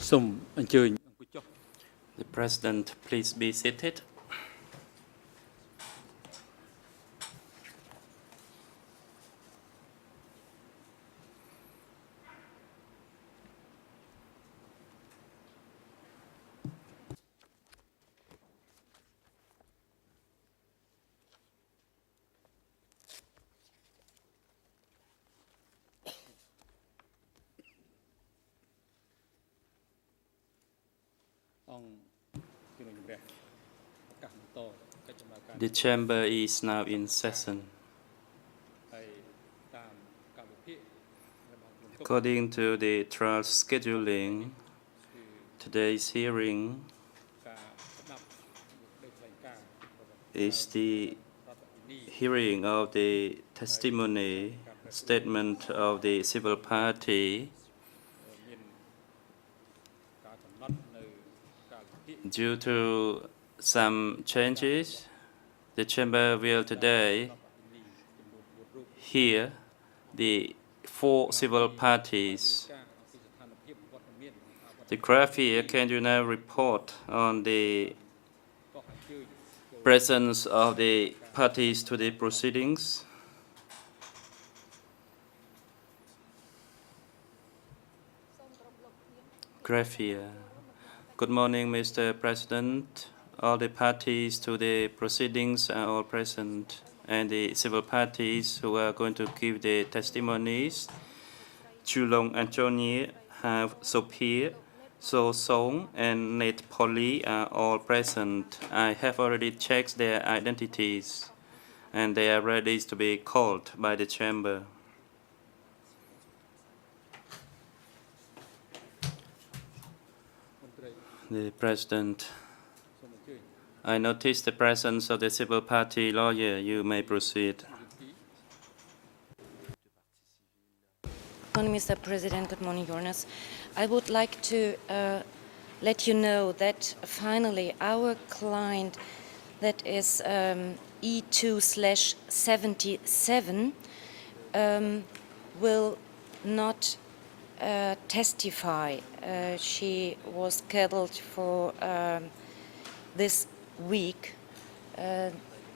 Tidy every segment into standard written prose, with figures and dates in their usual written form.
The President, please be seated. The chamber is now in session. According to the trial scheduling, today's hearing is the hearing of the testimony statement of the civil party. Due to some changes, the chamber will today hear the 4 civil parties. The graphic, can you now report on the presence of the parties to the proceedings? Graphia. Good morning, Mr. President. All the parties to the proceedings are all present, and the civil parties who are going to give the testimonies, Chulong Anthony, have Sophia, So Song, and Nate Polly are all present. I have already checked their identities, and they are ready to be called by the chamber. The President, I noticed the presence of the civil party lawyer. You may proceed. Good morning, Mr. President. Good morning, Your Honors. I would like to let you know that finally our client, that is E2/77, will not testify. She was scheduled for this week.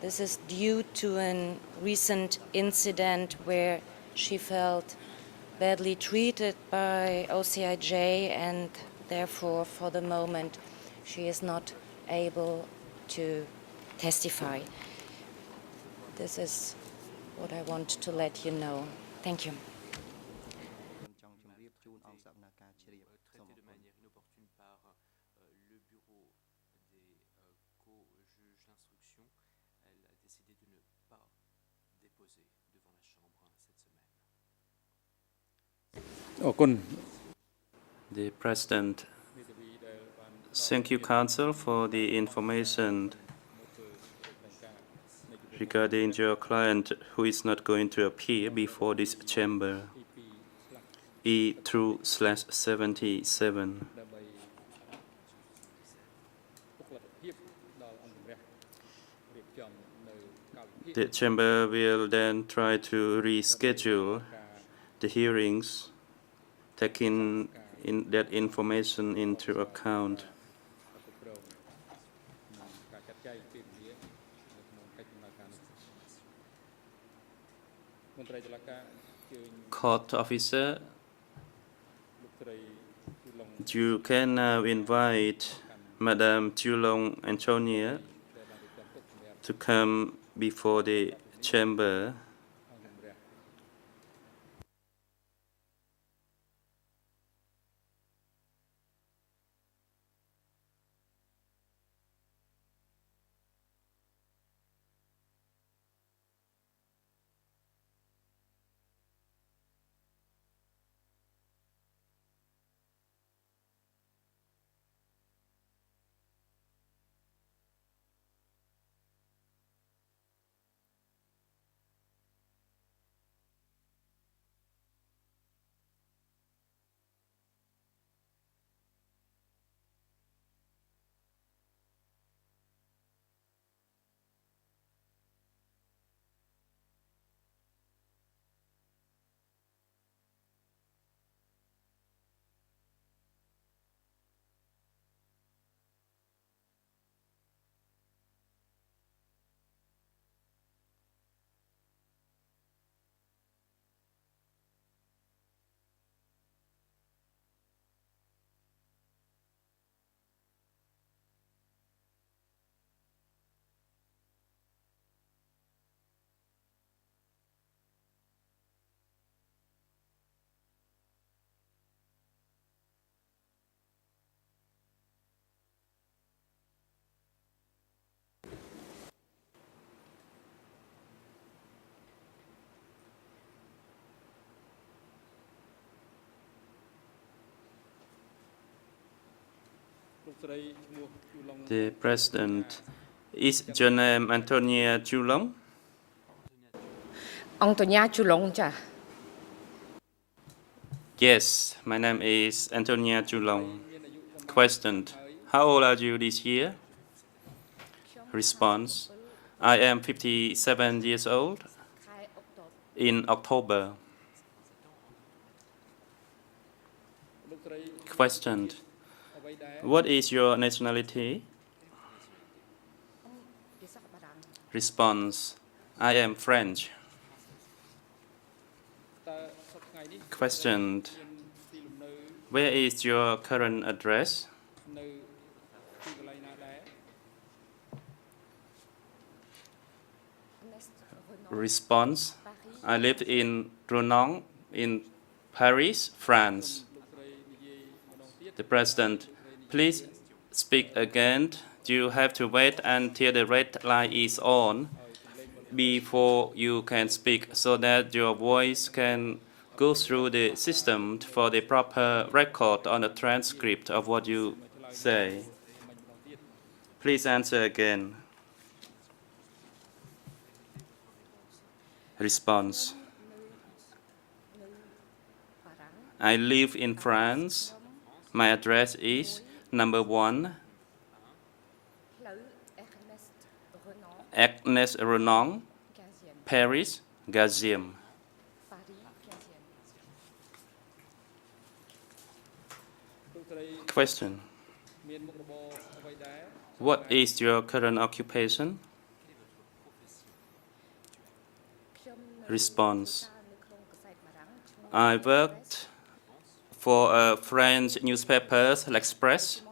This is due to a recent incident where she felt badly treated by OCIJ, and therefore for the moment she is not able to testify. This is what I want to let you know. Thank you. The President, thank you, Counsel, for the information regarding your client who is not going to appear before this chamber, E2/77. The chamber will then try to reschedule the hearings, taking that information into account. Court officer, you can now invite Madame Chulong Antonia to come before the chamber. The President, is your name Antonia Chulong? Antonia Chulong cha. Yes, my name is Antonia Chulong. Question, how old are you this year? Response, I am 57 years old in October. Question, what is your nationality? Response, I am French. Question, where is your current address? Response, I live in Tribunal in Paris, France. The President, please speak again. You have to wait until the red light is on before you can speak so that your voice can go through the system for the proper record on the transcript of what you say. Please answer again. Response, I live in France. My address is number 1, Agnes Renan, Paris, Gaziem. Question, what is your current occupation? Response, I worked for a French newspaper, L'Express,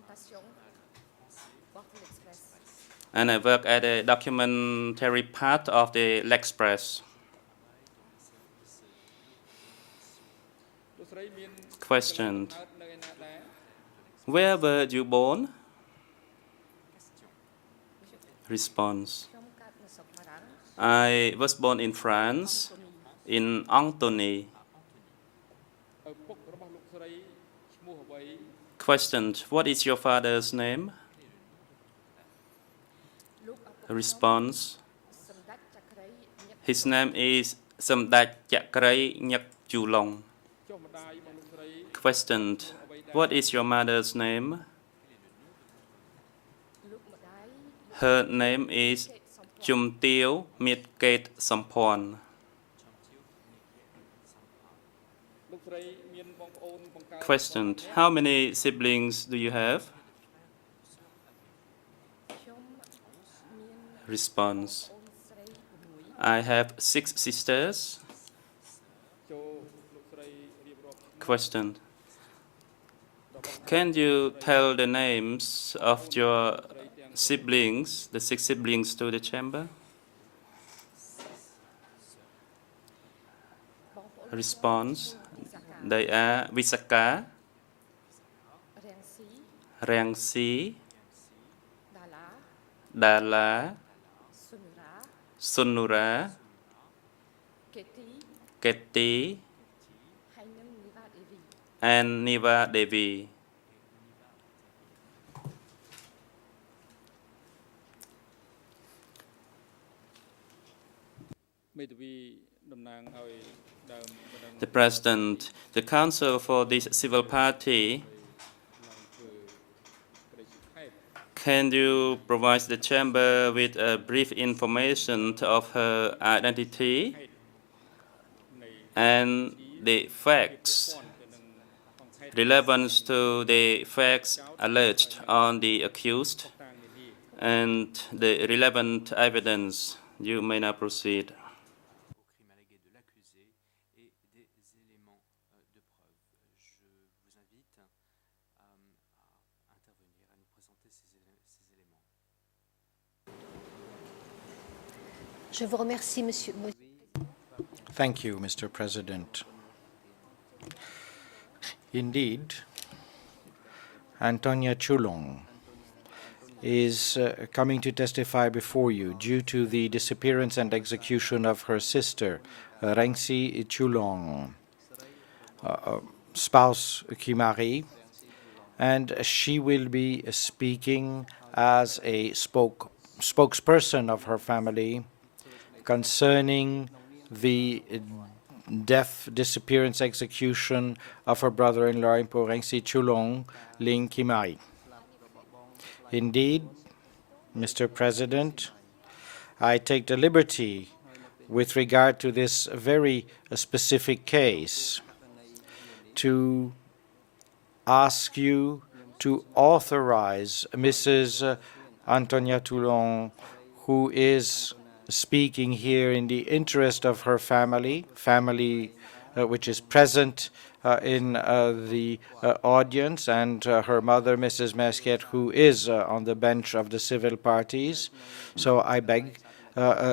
and I work at a documentary part of the L'Express. Question, where were you born? Response, I was born in France, in Antony. Question, what is your father's name? Response, his name is Samdach Chakrai Nyak Chulong. Question, what is your mother's name? Her name is Chum Teo Miet Sampon. Question, how many siblings do you have? Response, I have 6 sisters. Question, can you tell the names of your siblings, the 6 siblings, to the chamber? Response, they are Visaka, Rangsi, Dala, Sunura, Keti, and Niva Devi. The President, the Council for this civil party, can you provide the chamber with a brief information of her identity and the facts relevant to the facts alleged on the accused and the relevant evidence? You may now proceed. Je vous remercie, Monsieur. Thank you, Mr. President. Indeed, Antonia Chulong is coming to testify before you due to the disappearance and execution of her sister, Rangsi Chulong, spouse Kimari, and she will be speaking as a spokesperson of her family concerning the death, disappearance, execution of her brother-in-law, Impo Rengsi Chulong Ling Kimari. Indeed, Mr. President, I take the liberty with regard to this very specific case to ask you to authorize Mrs. Antonia Toulon, who is speaking here in the interest of her family which is present in the audience, and her mother, Mrs. Mesquet, who is on the bench of the civil parties. So I beg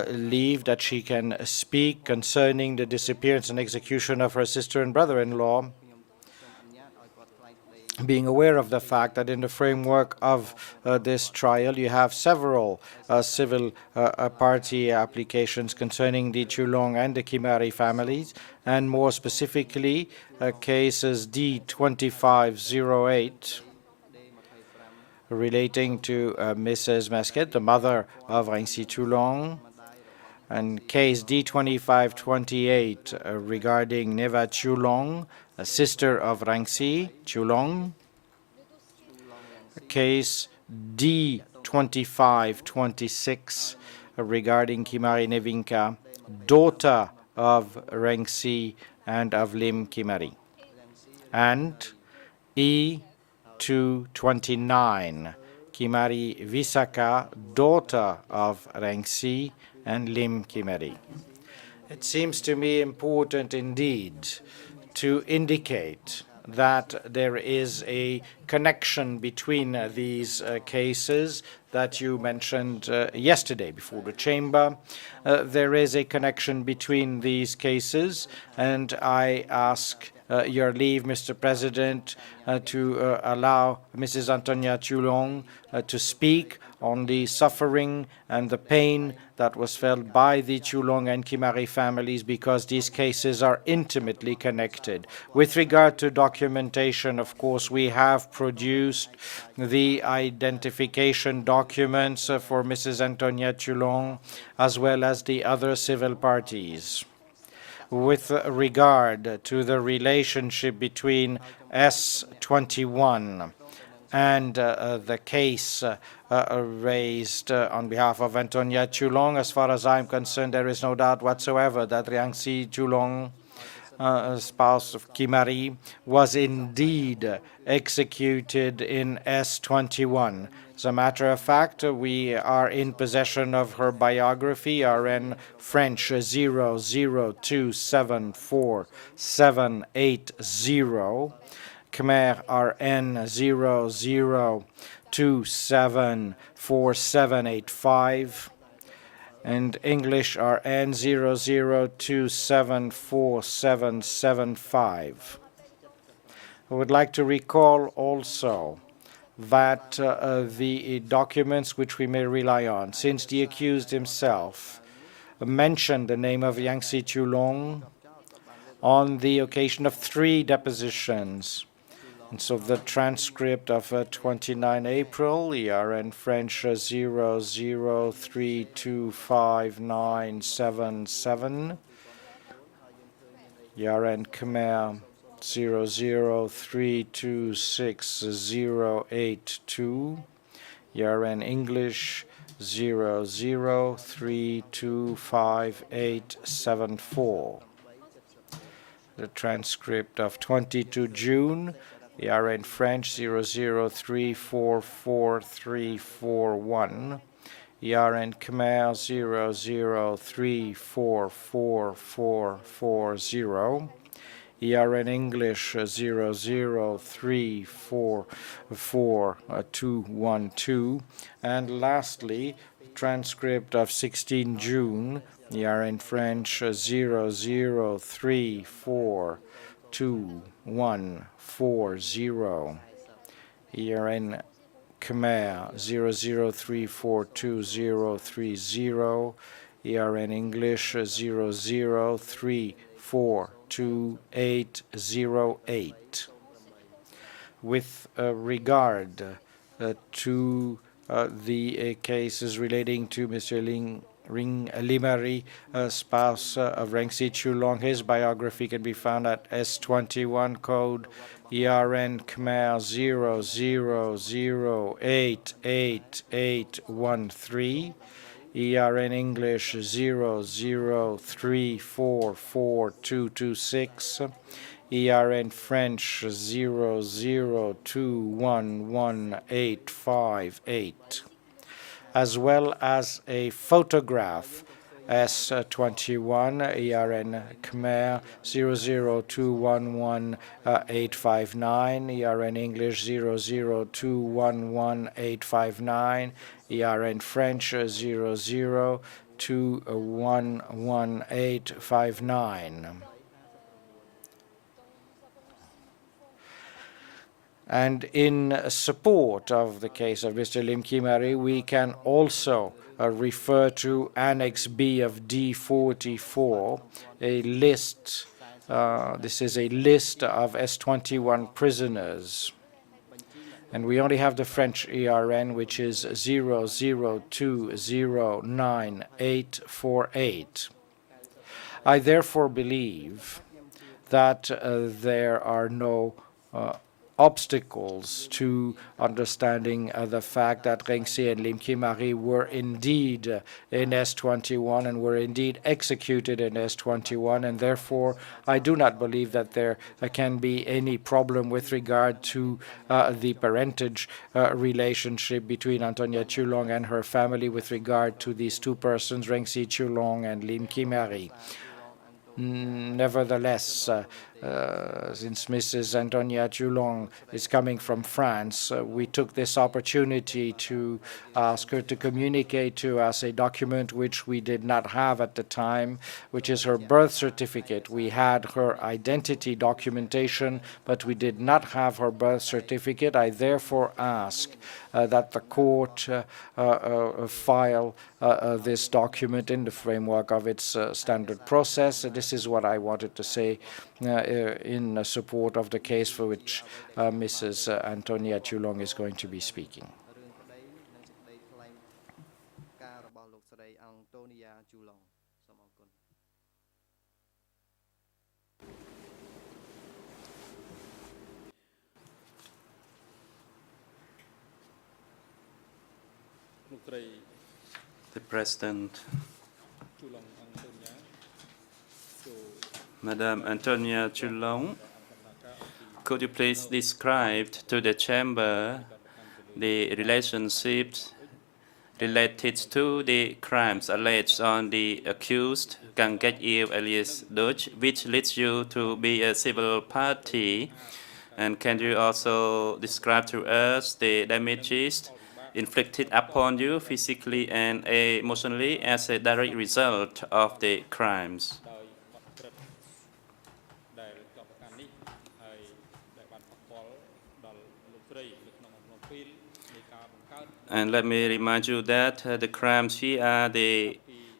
leave that she can speak concerning the disappearance and execution of her sister and brother-in-law, being aware of the fact that in the framework of this trial, you have several civil party applications concerning the Chulong and the Kimari families, and more specifically, cases D2508 relating to Mrs. Mesquet, the mother of Rengsi Chulong, and case D2528 regarding Neva Chulong, a sister of Rengsi Chulong, case D2526 regarding Kimari Nevinka, daughter of Rengsi and of Lim Kimari, and E229 Kimari Visaka, daughter of Rengsi and Lim Kimari. It seems to me important indeed to indicate that there is a connection between these cases that you mentioned yesterday before the chamber. There is a connection between these cases, and I ask your leave, Mr. President, to allow Mrs. Antonia Chulong to speak on the suffering and the pain that was felt by the Chulong and Kimari families, because these cases are intimately connected. With regard to documentation, of course, we have produced the identification documents for Mrs. Antonia Chulong, as well as the other civil parties. With regard to the relationship between S21 and the case raised on behalf of Antonia Chulong, as far as I'm concerned, there is no doubt whatsoever that Rengsi Chulong, spouse of Kimari, was indeed executed in S21. As a matter of fact, we are in possession of her biography, RN French 002747780, Khmer RN 00274785, and English RN 00274775. I would like to recall also that the documents which we may rely on, since the accused himself mentioned the name of Rengsi Chulong on the occasion of 3 depositions. And so the transcript of 29 April, ERN French 00325977, ERN Khmer 00326082, ERN English 00325874. The transcript of 22 June, ERN French 00344341, ERN Khmer 00344440, ERN English 00344212, and lastly, transcript of 16 June, ERN French 00342140, ERN Khmer 00342030, ERN English 00342808. with regard to the cases relating to Mr. Ring Limari, spouse of Rengsi Chulong. His biography can be found at S21 code ERN Khmer 00088813. ERN English 00344226. ERN French 00211858, as well as a photograph S21 ERN Khmer 00211859, ERN English 00211859, ERN French 00211859. And in support of the case of Mr. Lim Kimari, we can also refer to Annex B of D44, a list. This is a list of S21 prisoners. And we only have the French ERN, which is 00209848. I therefore believe that there are no obstacles to understanding the fact that Rengsi and Lim Kimari were indeed in S21 and were indeed executed in S21, and therefore I do not believe that there can be any problem with regard to the parentage relationship between Antonia Chulong and her family with regard to these two persons, Rengsi Chulong and Lim Kimari. Nevertheless, since Mrs. Antonia Chulong is coming from France, we took this opportunity to ask her to communicate to us a document which we did not have at the time, which is her birth certificate. We had her identity documentation, but we did not have her birth certificate. I therefore ask that the court file this document in the framework of its standard process. This is what I wanted to say in support of the case for which Mrs. Antonia Chulong is going to be speaking. The President, Madam Antonia Chulong, could you please describe to the Chamber the relationships related to the crimes alleged on the accused Kaing Guek Eav alias Duch, which leads you to be a civil party? And can you also describe to us the damages inflicted upon you physically and emotionally as a direct result of the crimes? And let me remind you that the crimes here are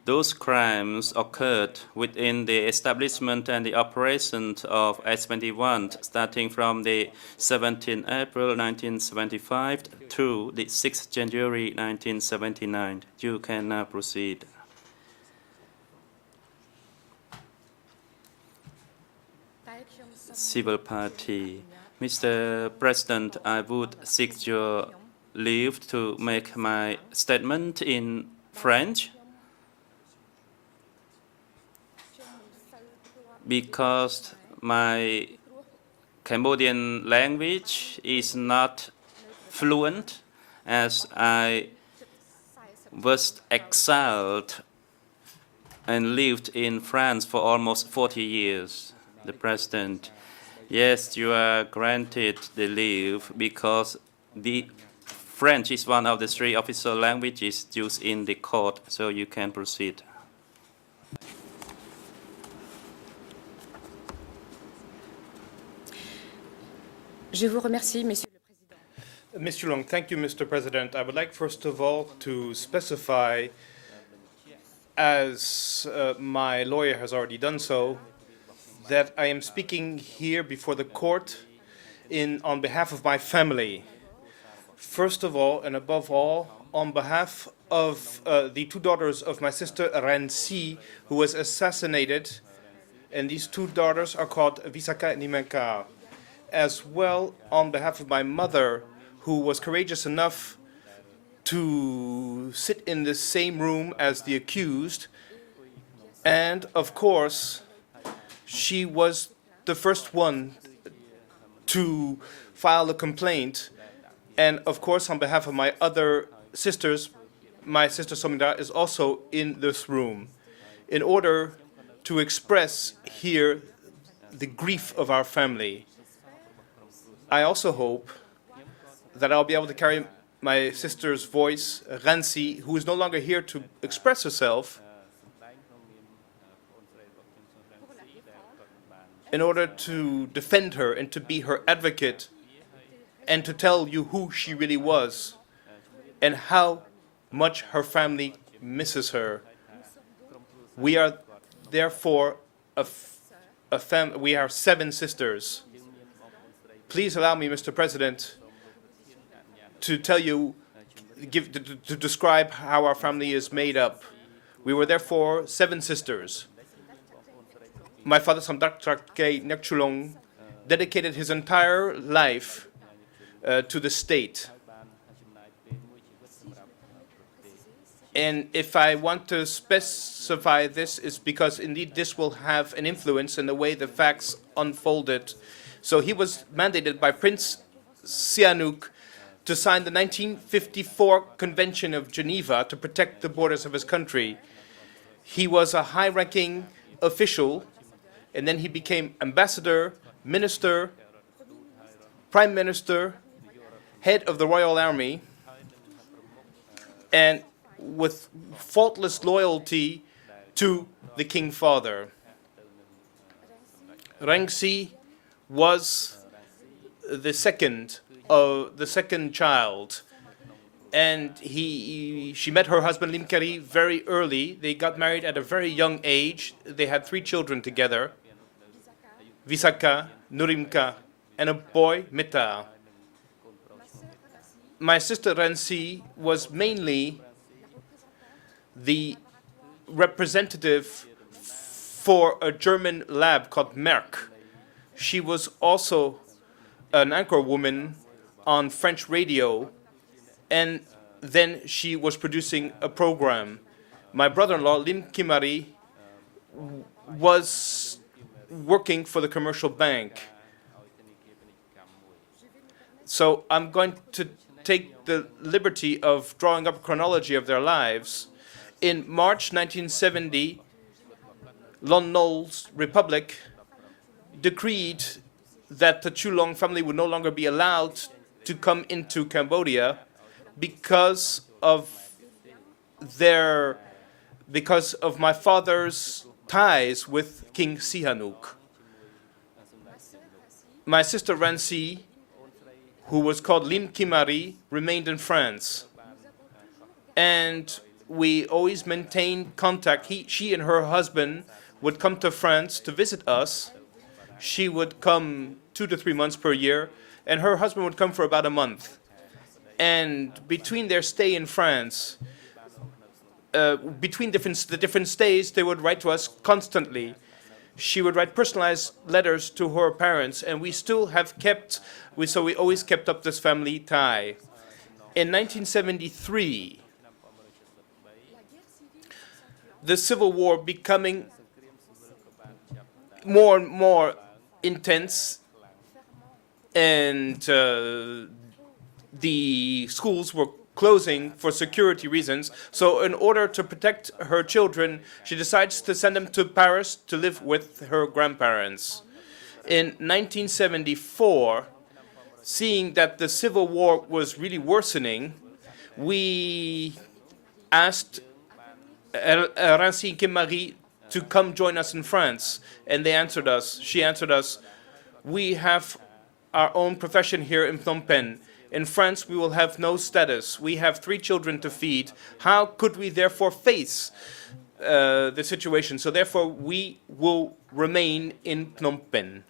those crimes occurred within the establishment and the operation of S21, starting from the 17th April 1975 through the 6th January 1979. You can now proceed. Civil Party. Mr. President, I would seek your leave to make my statement in French, because my Cambodian language is not fluent, as I was exiled and lived in France for almost 40 years. The President, yes, you are granted the leave because the French is one of the 3 official languages used in the court, so you can proceed. Je vous remercie, Monsieur le Président. Ms. Chulong, thank you, Mr. President. I would like, first of all, to specify, as my lawyer has already done so, that I am speaking here before the court on behalf of my family. First of all, and above all, on behalf of the two daughters of my sister Ransi, who was assassinated, and these two daughters are called Visaka and Nimenka, as well on behalf of my mother, who was courageous enough to sit in the same room as the accused, and of course, she was the first one to file a complaint. And of course, on behalf of my other sisters, my sister Somida is also in this room in order to express here the grief of our family. I also hope that I'll be able to carry my sister's voice, Ransi, who is no longer here to express herself, in order to defend her and to be her advocate and to tell you who she really was and how much her family misses her. We are therefore we are 7 sisters. Please allow me, Mr. President, to tell you, to describe how our family is made up. We were therefore 7 sisters. My father, Samdak Trakke Nekchulong, dedicated his entire life to the state. And if I want to specify this, is because indeed this will have an influence in the way the facts unfolded. So he was mandated by Prince Sihanouk to sign the 1954 Convention of Geneva to protect the borders of his country. He was a high-ranking official, and then he became ambassador, minister, prime minister, head of the Royal Army, and with faultless loyalty to the King Father. Rangsi was the second child, and she met her husband Lim Kari very early. They got married at a very young age. They had 3 children together, Visaka, Nurimka, and a boy, Mita. My sister Ransi was mainly the representative for a German lab called Merck. She was also an anchor woman on French radio, and then she was producing a program. My brother-in-law, Lim Kimari, was working for the commercial bank. So I'm going to take the liberty of drawing up a chronology of their lives. In March 1970, Lon Nol's Republic decreed that the Chulong family would no longer be allowed to come into Cambodia because of my father's ties with King Sihanouk. My sister Ransi, who was called Lim Kimari, remained in France. And we always maintained contact. She and her husband would come to France to visit us. She would come 2 to 3 months per year, and her husband would come for about a month. And between their stay in France, between the different stays, they would write to us constantly. She would write personalized letters to her parents, and we still have so we always kept up this family tie. In 1973, the Civil War becoming more and more intense, and the schools were closing for security reasons. So in order to protect her children, she decides to send them to Paris to live with her grandparents. In 1974, seeing that the Civil War was really worsening, we asked Ransi Kimari to come join us in France, and she answered us, we have our own profession here in Phnom Penh. In France, we will have no status. We have 3 children to feed. How could we therefore face the situation? So therefore, we will remain in Phnom Penh.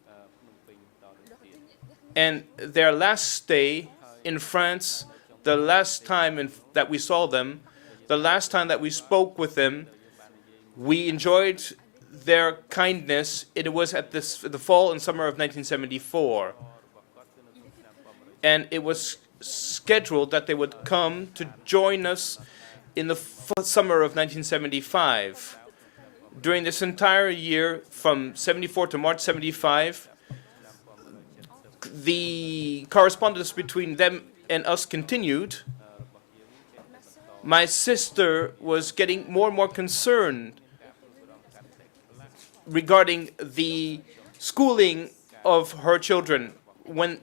And their last stay in France, the last time that we saw them, the last time that we spoke with them, we enjoyed their kindness. It was at the fall and summer of 1974. And it was scheduled that they would come to join us in the summer of 1975. During this entire year, from 74 to March 75, the correspondence between them and us continued. My sister was getting more and more concerned regarding the schooling of her children. When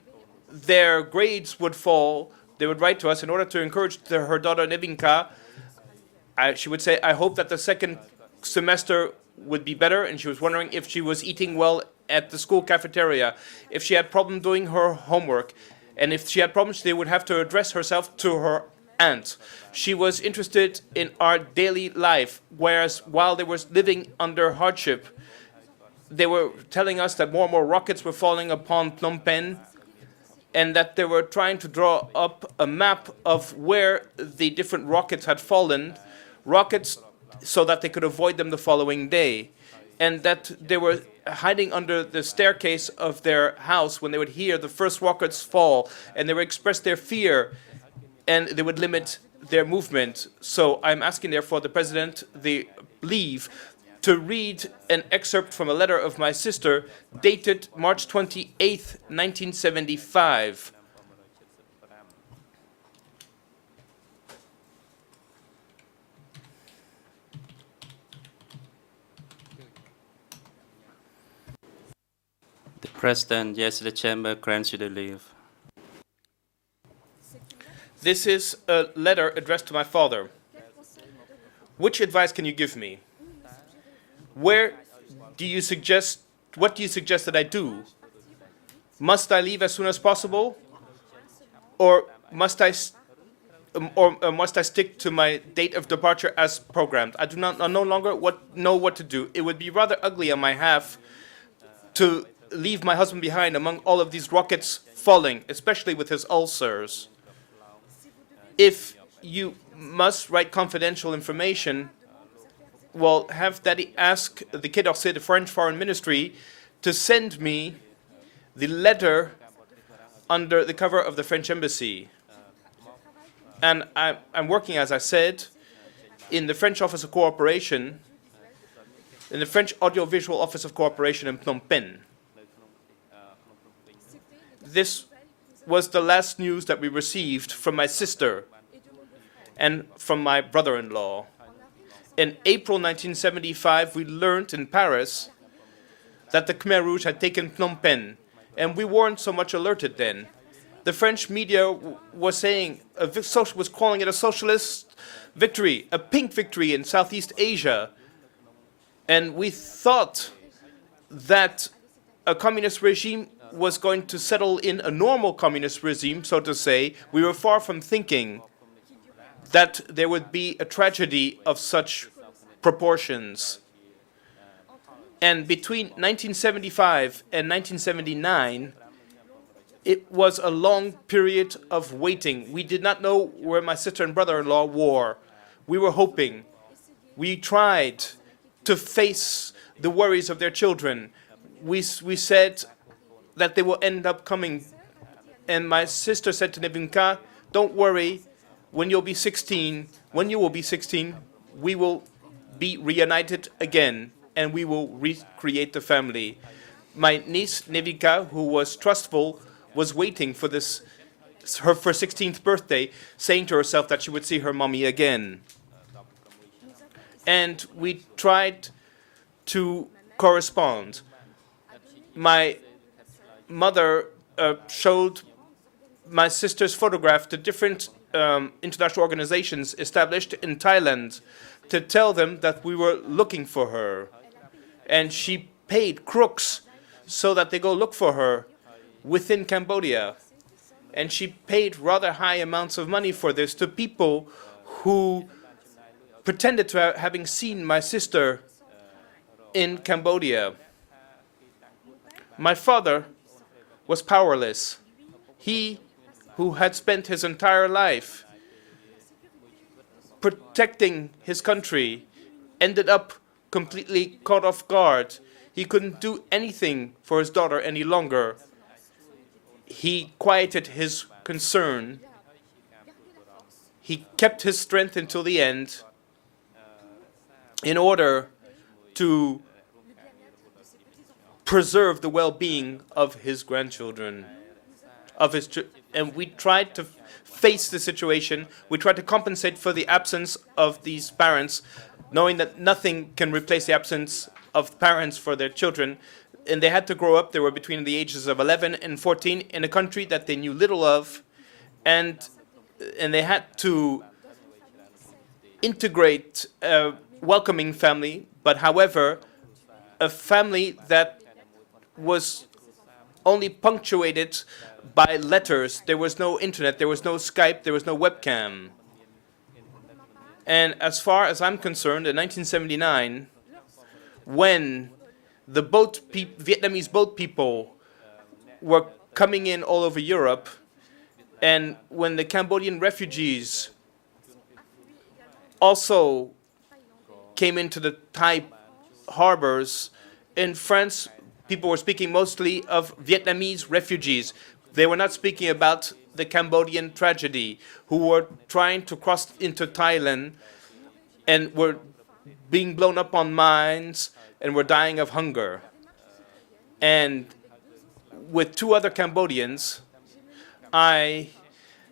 their grades would fall, they would write to us in order to encourage her daughter Nevinka. She would say, I hope that the second semester would be better, and she was wondering if she was eating well at the school cafeteria, if she had problem doing her homework, and if she had problems, they would have to address herself to her aunt. She was interested in our daily life, whereas while they were living under hardship, they were telling us that more and more rockets were falling upon Phnom Penh, and that they were trying to draw up a map of where the different rockets had fallen, rockets so that they could avoid them the following day, and that they were hiding under the staircase of their house when they would hear the first rockets fall, and they would express their fear, and they would limit their movement. So I'm asking, therefore, the President the leave to read an excerpt from a letter of my sister dated March 28th, 1975. The President, yes, the Chamber grants you the leave. This is a letter addressed to my father. Which advice can you give me? What do you suggest that I do? Must I leave as soon as possible? Or must I stick to my date of departure as programmed? I no longer know what to do. It would be rather ugly on my half to leave my husband behind among all of these rockets falling, especially with his ulcers. If you must write confidential information, well, have Daddy ask the Quai d'Orsay, the French Foreign Ministry, to send me the letter under the cover of the French Embassy. And I'm working, as I said, in the French Office of Cooperation, in the French Audiovisual Office of Cooperation in Phnom Penh. This was the last news that we received from my sister and from my brother-in-law. In April 1975, we learned in Paris that the Khmer Rouge had taken Phnom Penh, and we weren't so much alerted then. The French media was calling it a socialist victory, a pink victory in Southeast Asia, and we thought that a communist regime was going to settle in a normal communist regime, so to say. We were far from thinking that there would be a tragedy of such proportions. And between 1975 and 1979, it was a long period of waiting. We did not know where my sister and brother-in-law were. We were hoping. We tried to face the worries of their children. We said that they will end up coming. And my sister said to Nevinka, don't worry, when you will be 16, we will be reunited again, and we will recreate the family. My niece, Nevinka, who was trustful, was waiting for her 16th birthday, saying to herself that she would see her mommy again. And we tried to correspond. My mother showed my sister's photograph to different international organizations established in Thailand to tell them that we were looking for her. And she paid crooks so that they go look for her within Cambodia. And she paid rather high amounts of money for this to people who pretended to having seen my sister in Cambodia. My father was powerless. He who had spent his entire life protecting his country ended up completely caught off guard. He couldn't do anything for his daughter any longer. He quieted his concern. He kept his strength until the end in order to preserve the well-being of his grandchildren, and we tried to face the situation. We tried to compensate for the absence of these parents, knowing that nothing can replace the absence of parents for their children. And they had to grow up. They were between the ages of 11 and 14 in a country that they knew little of, and they had to integrate a welcoming family, but however, a family that was only punctuated by letters. There was no internet, there was no Skype, there was no webcam. And as far as I'm concerned, in 1979, when the Vietnamese boat people were coming in all over Europe, and when the Cambodian refugees also came into the Thai harbors, in France, people were speaking mostly of Vietnamese refugees. They were not speaking about the Cambodian tragedy, who were trying to cross into Thailand and were being blown up on mines and were dying of hunger. And with 2 other Cambodians, I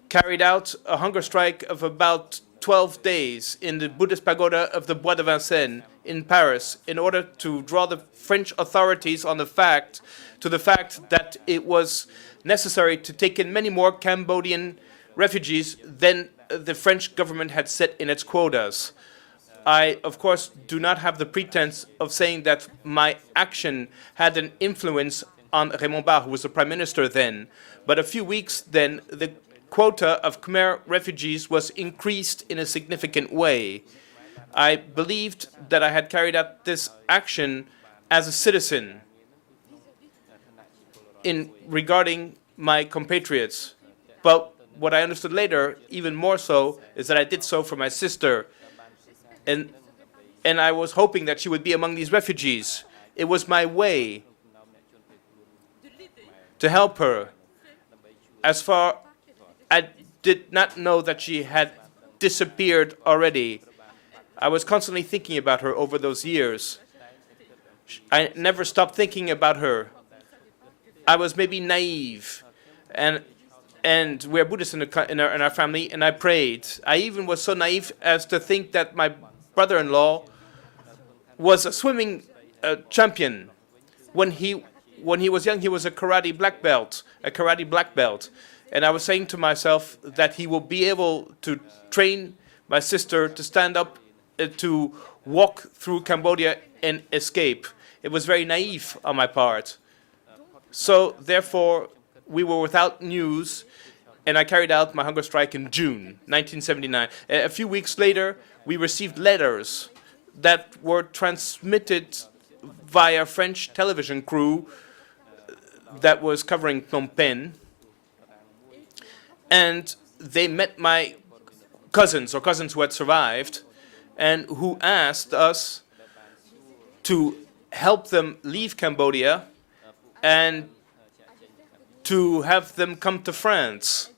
carried out a hunger strike of about 12 days in the Buddhist pagoda of the Bois de Vincennes in Paris in order to draw the French authorities on the fact that it was necessary to take in many more Cambodian refugees than the French government had set in its quotas. I, of course, do not have the pretense of saying that my action had an influence on Raymond Barre, who was the prime minister then. But a few weeks then, the quota of Khmer refugees was increased in a significant way. I believed that I had carried out this action as a citizen in regarding my compatriots. But what I understood later, even more so, is that I did so for my sister. And I was hoping that she would be among these refugees. It was my way to help her. As far, I did not know that she had disappeared already. I was constantly thinking about her over those years. I never stopped thinking about her. I was maybe naive, and we're Buddhists in our family, and I prayed. I even was so naive as to think that my brother-in-law was a swimming champion. When he was young, he was a karate black belt, and I was saying to myself that he will be able to train my sister to stand up, to walk through Cambodia and escape. It was very naive on my part. So therefore, we were without news, and I carried out my hunger strike in June 1979. A few weeks later, we received letters that were transmitted via French television crew that was covering Phnom Penh. And they met my cousins who had survived and who asked us to help them leave Cambodia and to have them come to France.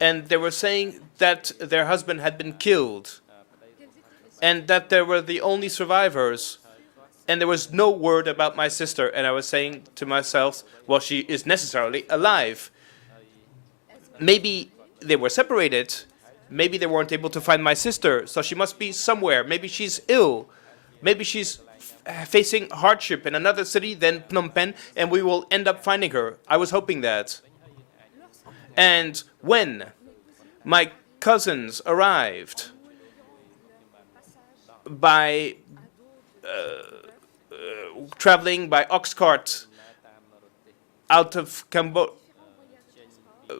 And they were saying that their husband had been killed and that they were the only survivors. And there was no word about my sister. And I was saying to myself, well, she is necessarily alive. Maybe they were separated. Maybe they weren't able to find my sister, so she must be somewhere. Maybe she's ill. Maybe she's facing hardship in another city than Phnom Penh, and we will end up finding her. I was hoping that. And when my cousins arrived by traveling by ox cart out of Cambodia,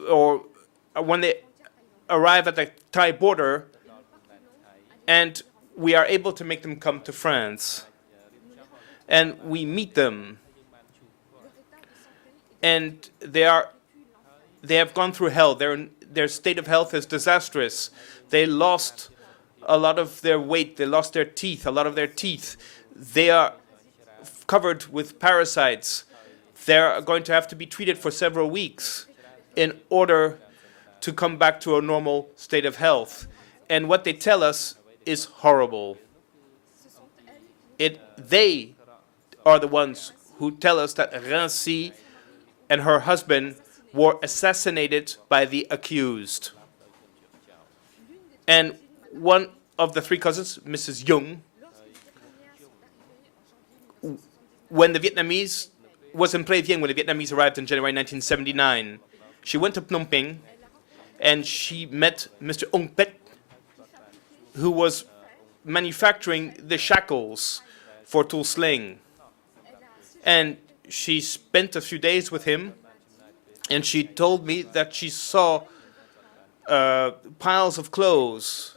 or when they arrive at the Thai border, and we are able to make them come to France. And we meet them. and they have gone through hell. Their state of health is disastrous. They lost a lot of their weight. They lost their teeth, a lot of their teeth. They are covered with parasites. They're going to have to be treated for several weeks in order to come back to a normal state of health. And what they tell us is horrible. They are the ones who tell us that Rancy and her husband were assassinated by the accused. And one of the three cousins, Mrs. Jung, when the Vietnamese was in Pre Vieng, when the Vietnamese arrived in January 1979, she went to Phnom Penh and she met Mr. Ong Pet, who was manufacturing the shackles for Tuol Sleng. And she spent a few days with him, and she told me that she saw piles of clothes,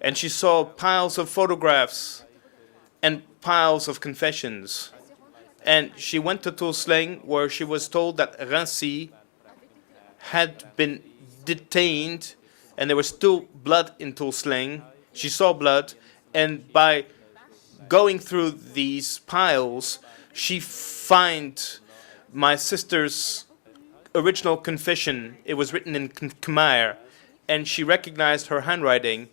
and she saw piles of photographs, and piles of confessions. And she went to Tuol Sleng, where she was told that Rancy had been detained, and there was still blood in Tuol Sleng. She saw blood, and by going through these piles, she found my sister's original confession. It was written in Khmer, and she recognized her handwriting.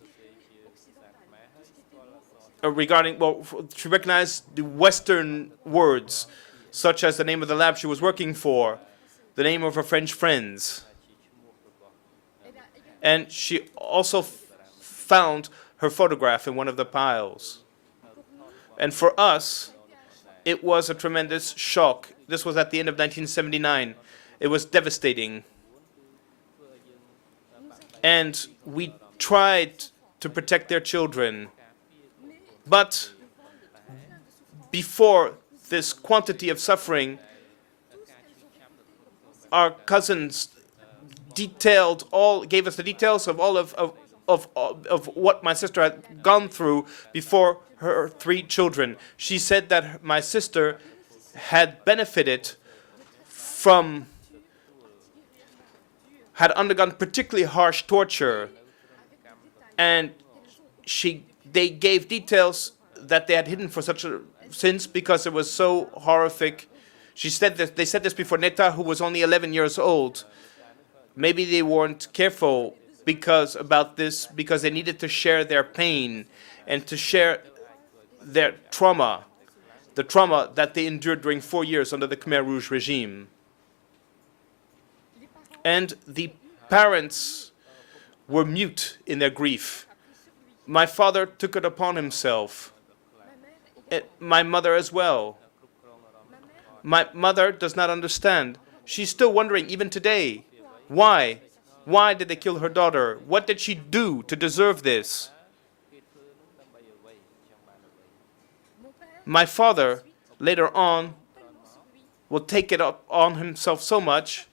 She recognized the Western words, such as the name of the lab she was working for, the name of her French friends. And she also found her photograph in one of the piles. And for us, it was a tremendous shock. This was at the end of 1979. It was devastating. And we tried to protect their children. But before this quantity of suffering, our cousins gave us the details of all of what my sister had gone through before her three children. She said that my sister had undergone particularly harsh torture, and they gave details that they had hidden for since because it was so horrific. They said this before Neta, who was only 11 years old. Maybe they weren't careful about this because they needed to share their pain and to share their trauma, the trauma that they endured during 4 years under the Khmer Rouge regime. And the parents were mute in their grief. My father took it upon himself. My mother as well. My mother does not understand. She's still wondering even today, why? Why did they kill her daughter? What did she do to deserve this? My father, later on, will take it up on himself so much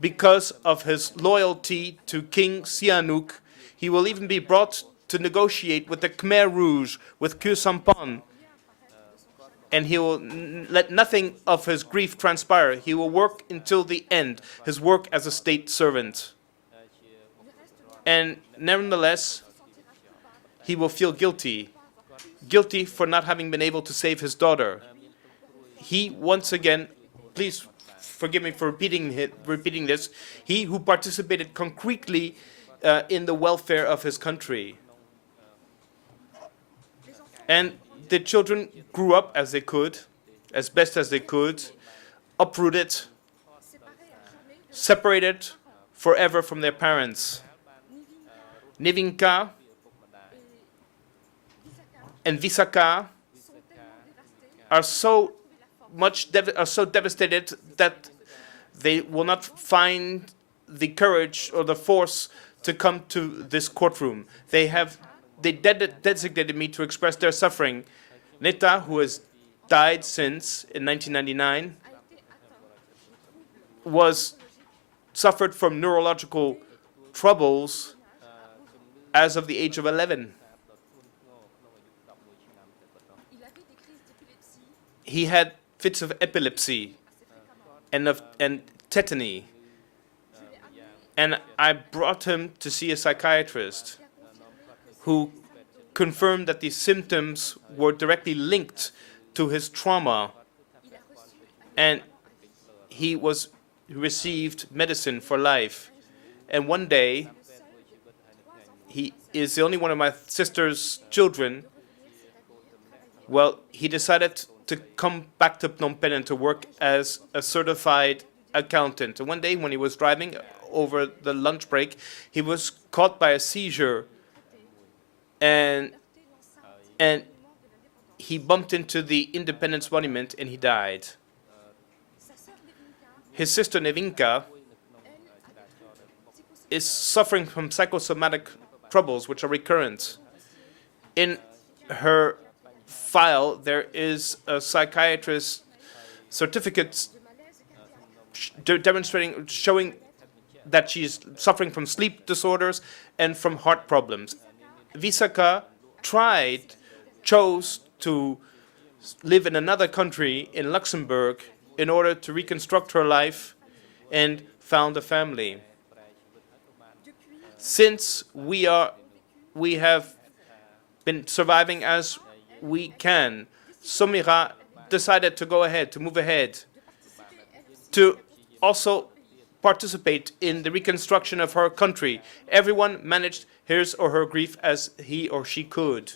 because of his loyalty to King Sihanouk. He will even be brought to negotiate with the Khmer Rouge, with Khieu Samphan, and he will let nothing of his grief transpire. He will work until the end, his work as a state servant. And nevertheless, he will feel guilty for not having been able to save his daughter. He, once again, please forgive me for repeating this, he who participated concretely in the welfare of his country. And the children grew up as they could, as best as they could, uprooted, separated forever from their parents. Nevinka and Visaka are so devastated that they will not find the courage or the force to come to this courtroom. They designated me to express their suffering. Neta, who has died since in 1999, suffered from neurological troubles as of the age of 11. He had fits of epilepsy and tetany. And I brought him to see a psychiatrist who confirmed that these symptoms were directly linked to his trauma. And he received medicine for life. And one day, he is the only one of my sister's children. Well, he decided to come back to Phnom Penh and to work as a certified accountant. And one day when he was driving over the lunch break, he was caught by a seizure, and he bumped into the Independence Monument and he died. His sister Nevinka is suffering from psychosomatic troubles which are recurrent. In her file, there is a psychiatrist certificate showing that she's suffering from sleep disorders and from heart problems. Visakha chose to live in another country, in Luxembourg, in order to reconstruct her life and found a family. Since we have been surviving as we can, Somira decided to go ahead, to move ahead, to also participate in the reconstruction of her country. Everyone managed his or her grief as he or she could.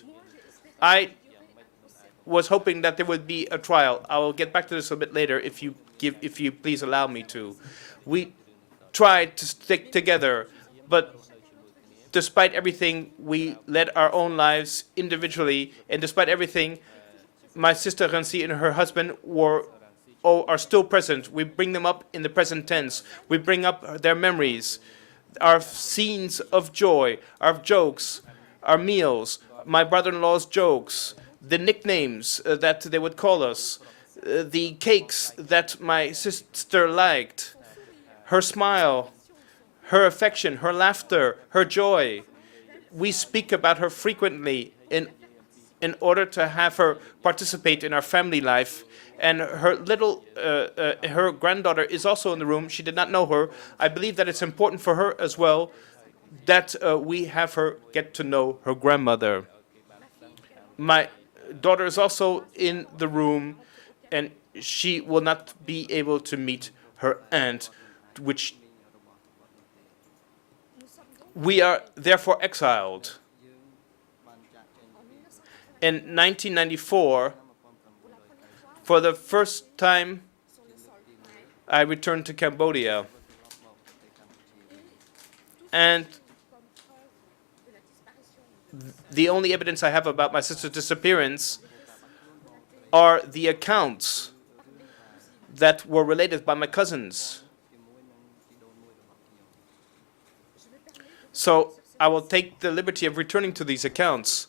I was hoping that there would be a trial. I will get back to this a bit later if you please allow me to. We tried to stick together, but despite everything, we led our own lives individually, and despite everything, my sister Rancy and her husband are still present. We bring them up in the present tense. We bring up their memories, our scenes of joy, our jokes, our meals, my brother-in-law's jokes, the nicknames that they would call us, the cakes that my sister liked, her smile, her affection, her laughter, her joy. We speak about her frequently in order to have her participate in our family life. And her her granddaughter is also in the room. She did not know her. I believe that it's important for her as well that we have her get to know her grandmother. My daughter is also in the room, and she will not be able to meet her aunt, which we are therefore exiled. In 1994, for the first time, I returned to Cambodia. And the only evidence I have about my sister's disappearance are the accounts that were related by my cousins. So I will take the liberty of returning to these accounts.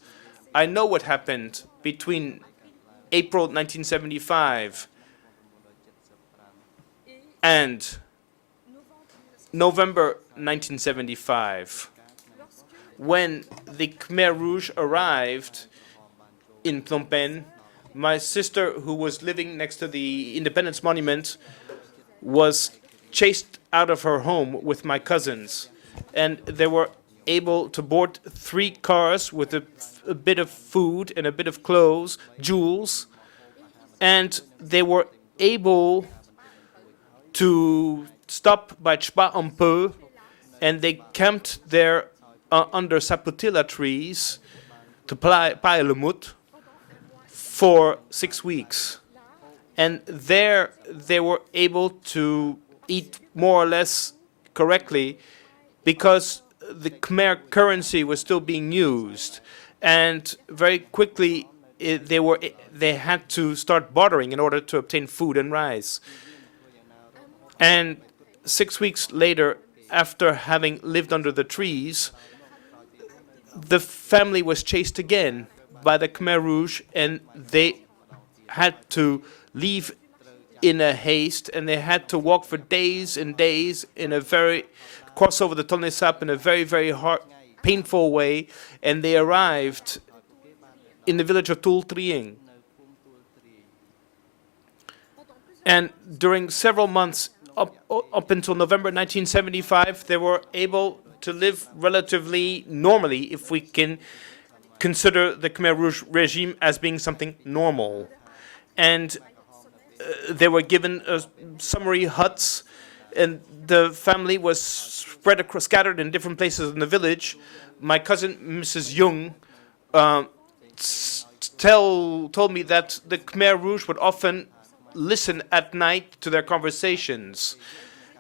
I know what happened between April 1975 and November 1975, when the Khmer Rouge arrived in Phnom Penh. My sister, who was living next to the Independence Monument, was chased out of her home with my cousins, and they were able to board 3 cars with a bit of food and a bit of clothes, jewels, and they were able to stop by Chba Ampe, and they camped there under sapotilla trees to Paelemut for 6 weeks. And there they were able to eat more or less correctly because the Khmer currency was still being used. And very quickly they had to start bartering in order to obtain food and rice. And 6 weeks later, after having lived under the trees, the family was chased again by the Khmer Rouge, and they had to leave in a haste, and they had to walk for days and days cross over the Tonle Sap in a very, very hard, painful way, and they arrived in the village of Tul Trieng. And during several months, up until November 1975, they were able to live relatively normally, if we can consider the Khmer Rouge regime as being something normal. And they were given summary huts, and the family was scattered in different places in the village. My cousin, Mrs. Jung, told me that the Khmer Rouge would often listen at night to their conversations,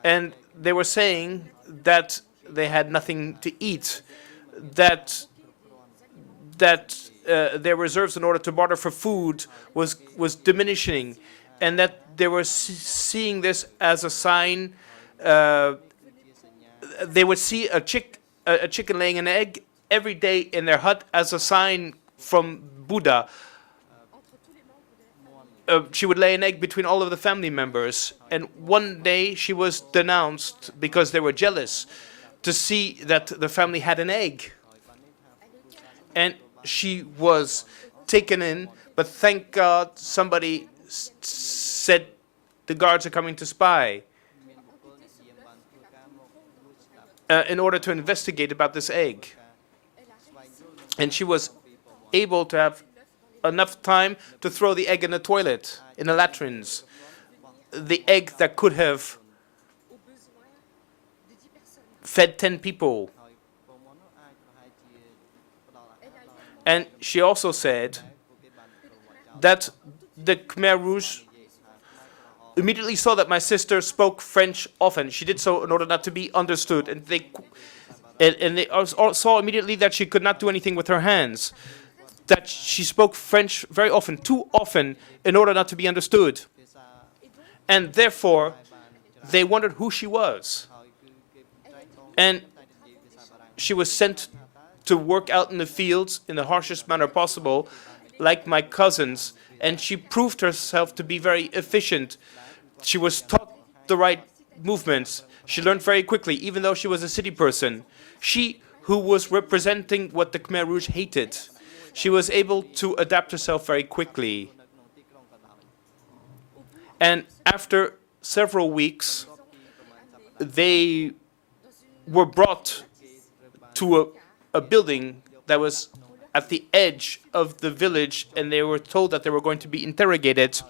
and they were saying that they had nothing to eat, that their reserves in order to barter for food was diminishing, and that they were seeing this as a sign. They would see a chicken laying an egg every day in their hut as a sign from Buddha. She would lay an egg between all of the family members, and one day she was denounced because they were jealous to see that the family had an egg. And she was taken in, but thank God somebody said the guards are coming to spy in order to investigate about this egg. And she was able to have enough time to throw the egg in the toilet, in the latrines. The egg that could have fed 10 people. And she also said that the Khmer Rouge immediately saw that my sister spoke French often. She did so in order not to be understood. And they also saw immediately that she could not do anything with her hands, that she spoke French very often, too often, in order not to be understood. And therefore, they wondered who she was. And she was sent to work out in the fields in the harshest manner possible, like my cousins, and she proved herself to be very efficient. She was taught the right movements. She learned very quickly, even though she was a city person. She, who was representing what the Khmer Rouge hated, she was able to adapt herself very quickly. And after several weeks, they were brought to a building that was at the edge of the village, and they were told that they were going to be interrogated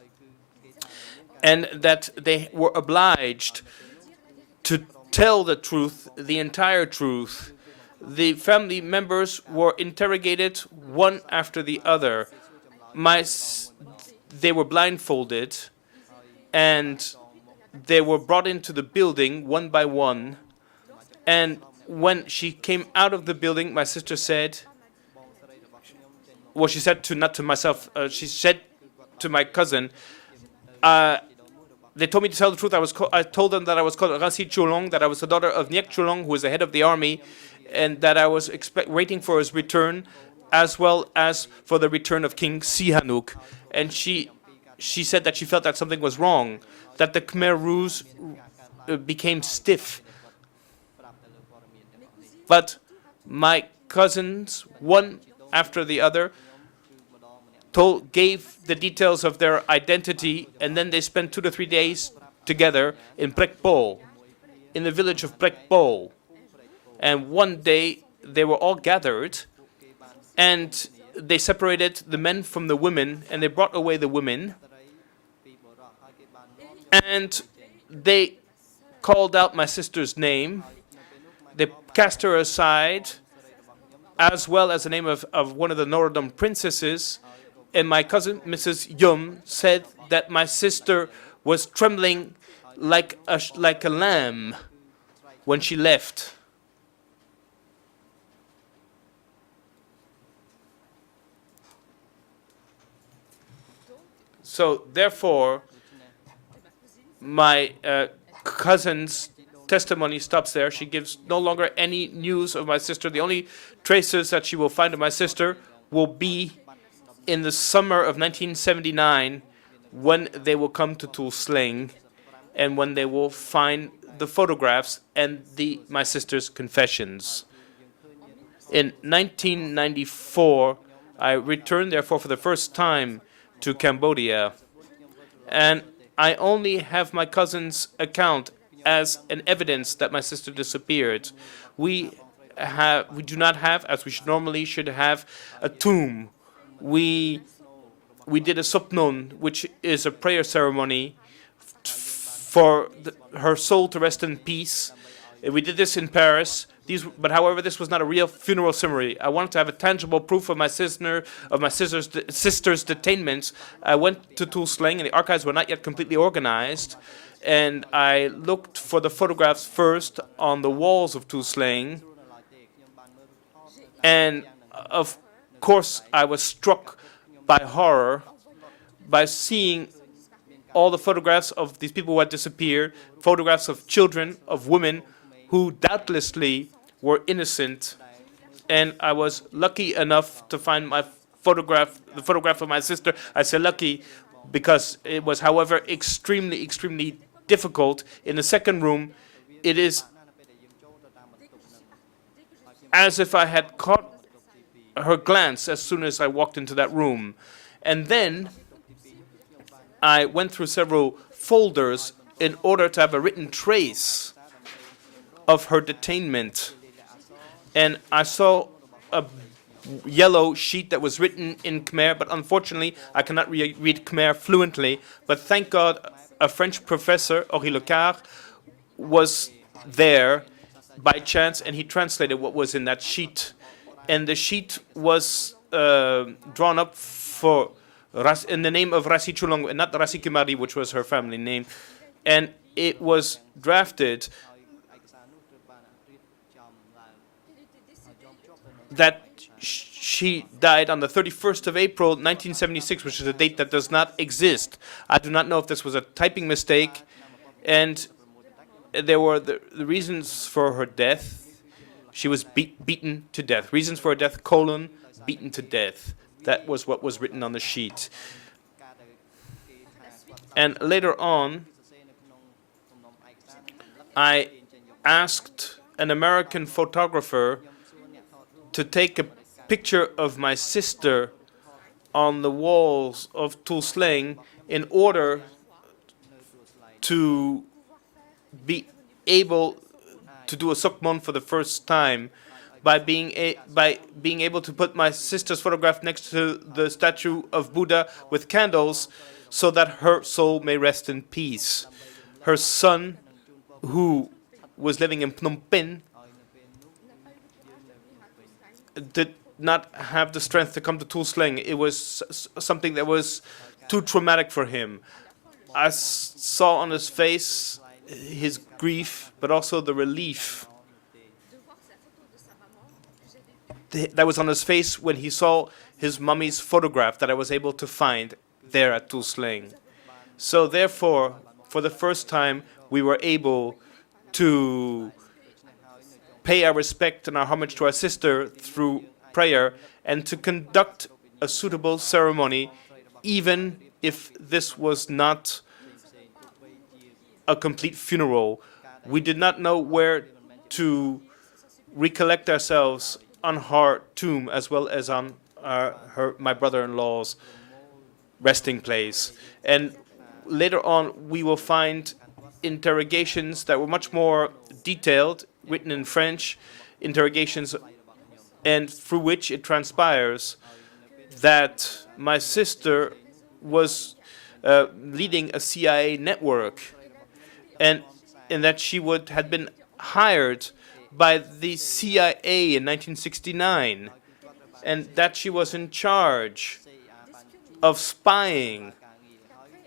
and that they were obliged to tell the truth, the entire truth. The family members were interrogated one after the other. They were blindfolded, and they were brought into the building one by one. And when she came out of the building, my sister said, well, she said to, not to myself, she said to my cousin, they told me to tell the truth. I told them that I was called Rasi Chulong, that I was the daughter of Nyek Chulong, who was the head of the army, and that I was waiting for his return, as well as for the return of King Sihanouk. And she said that she felt that something was wrong, that the Khmer Rouge became stiff. But my cousins, one after the other, gave the details of their identity, and then they spent 2 to 3 days together in Prekpo, in the village of Prekpo. And one day they were all gathered, and they separated the men from the women, and they brought away the women, and they called out my sister's name. They cast her aside, as well as the name of one of the Norodom princesses. And my cousin, Mrs. Yum, said that my sister was trembling like a lamb when she left. So therefore, my cousin's testimony stops there. She gives no longer any news of my sister. The only traces that she will find of my sister will be in the summer of 1979, when they will come to Tuol Sleng, and when they will find the photographs and my sister's confessions. In 1994, I returned, therefore, for the first time to Cambodia. And I only have my cousin's account as an evidence that my sister disappeared. We do not have, as we should have, a tomb. We did a supnon, which is a prayer ceremony for her soul to rest in peace. We did this in Paris. But however, this was not a real funeral ceremony. I wanted to have a tangible proof of my sister's detainment. I went to Tuol Sleng, and the archives were not yet completely organized. And I looked for the photographs first on the walls of Tuol Sleng. And of course, I was struck by horror by seeing all the photographs of these people who had disappeared, photographs of children, of women who doubtlessly were innocent. And I was lucky enough to find the photograph of my sister. I say lucky because it was, however, extremely, extremely difficult. In the second room, it is as if I had caught her glance as soon as I walked into that room. And then I went through several folders in order to have a written trace of her detainment. And I saw a yellow sheet that was written in Khmer, but unfortunately I cannot read Khmer fluently. But thank God a French professor, Henri Lecard, was there by chance, and he translated what was in that sheet. And the sheet was drawn up in the name of Rasi Chulong, and not Rasi Kimari, which was her family name. And it was drafted that she died on the 31st of April, 1976, which is a date that does not exist. I do not know if this was a typing mistake. And there were the reasons for her death. She was beaten to death. Reasons for her death, beaten to death. That was what was written on the sheet. And later on, I asked an American photographer to take a picture of my sister on the walls of Tuol Sleng in order to be able to do a sukmon for the first time by being able to put my sister's photograph next to the statue of Buddha with candles so that her soul may rest in peace. Her son, who was living in Phnom Penh, did not have the strength to come to Tuol Sleng. It was something that was too traumatic for him. I saw on his face his grief, but also the relief that was on his face when he saw his mummy's photograph that I was able to find there at Tuol Sleng. So therefore, for the first time, we were able to pay our respect and our homage to our sister through prayer and to conduct a suitable ceremony, even if this was not a complete funeral. We did not know where to recollect ourselves on her tomb as well as on my brother-in-law's resting place. And later on, we will find interrogations that were much more detailed, written in French, interrogations, and through which it transpires that my sister was leading a CIA network, and that she had been hired by the CIA in 1969, and that she was in charge of spying,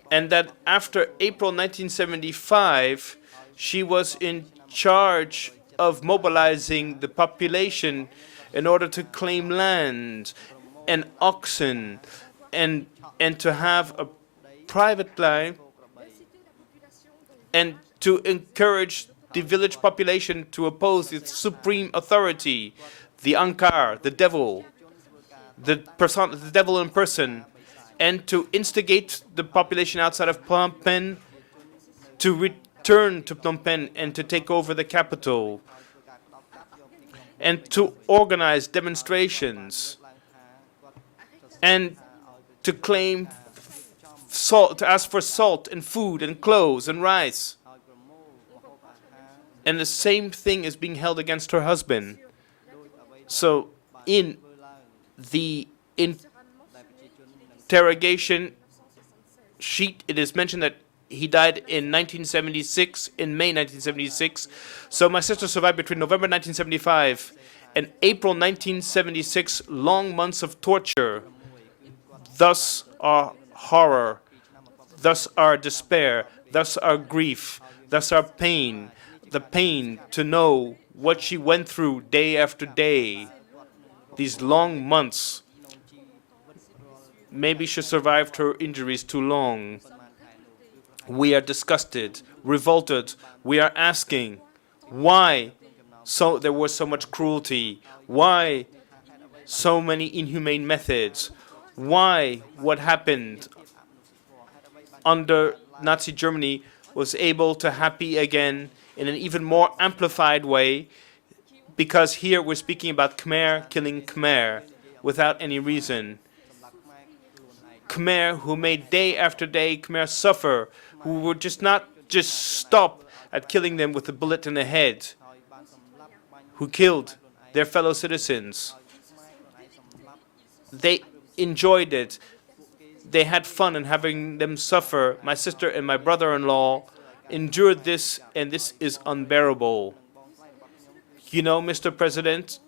and that after April 1975, she was in charge of mobilizing the population in order to claim land and oxen and to have a private life and to encourage the village population to oppose its supreme authority, the Ankar, the devil in person, and to instigate the population outside of Phnom Penh to return to Phnom Penh and to take over the capital, and to organize demonstrations, and to claim salt, to ask for salt and food and clothes and rice. And the same thing is being held against her husband. So in the interrogation sheet, it is mentioned that he died in 1976, in May 1976. So my sister survived between November 1975 and April 1976, long months of torture. Thus our horror, thus our despair, thus our grief, thus our pain, the pain to know what she went through day after day, these long months. Maybe she survived her injuries too long. We are disgusted, revolted. We are asking, why there was so much cruelty? Why so many inhumane methods? Why what happened under Nazi Germany was able to happen again in an even more amplified way? Because here we're speaking about Khmer killing Khmer without any reason. Khmer who made day after day Khmer suffer, who would not just stop at killing them with a bullet in the head, who killed their fellow citizens. They enjoyed it. They had fun in having them suffer. My sister and my brother-in-law endured this, and this is unbearable. You know, Mr. President,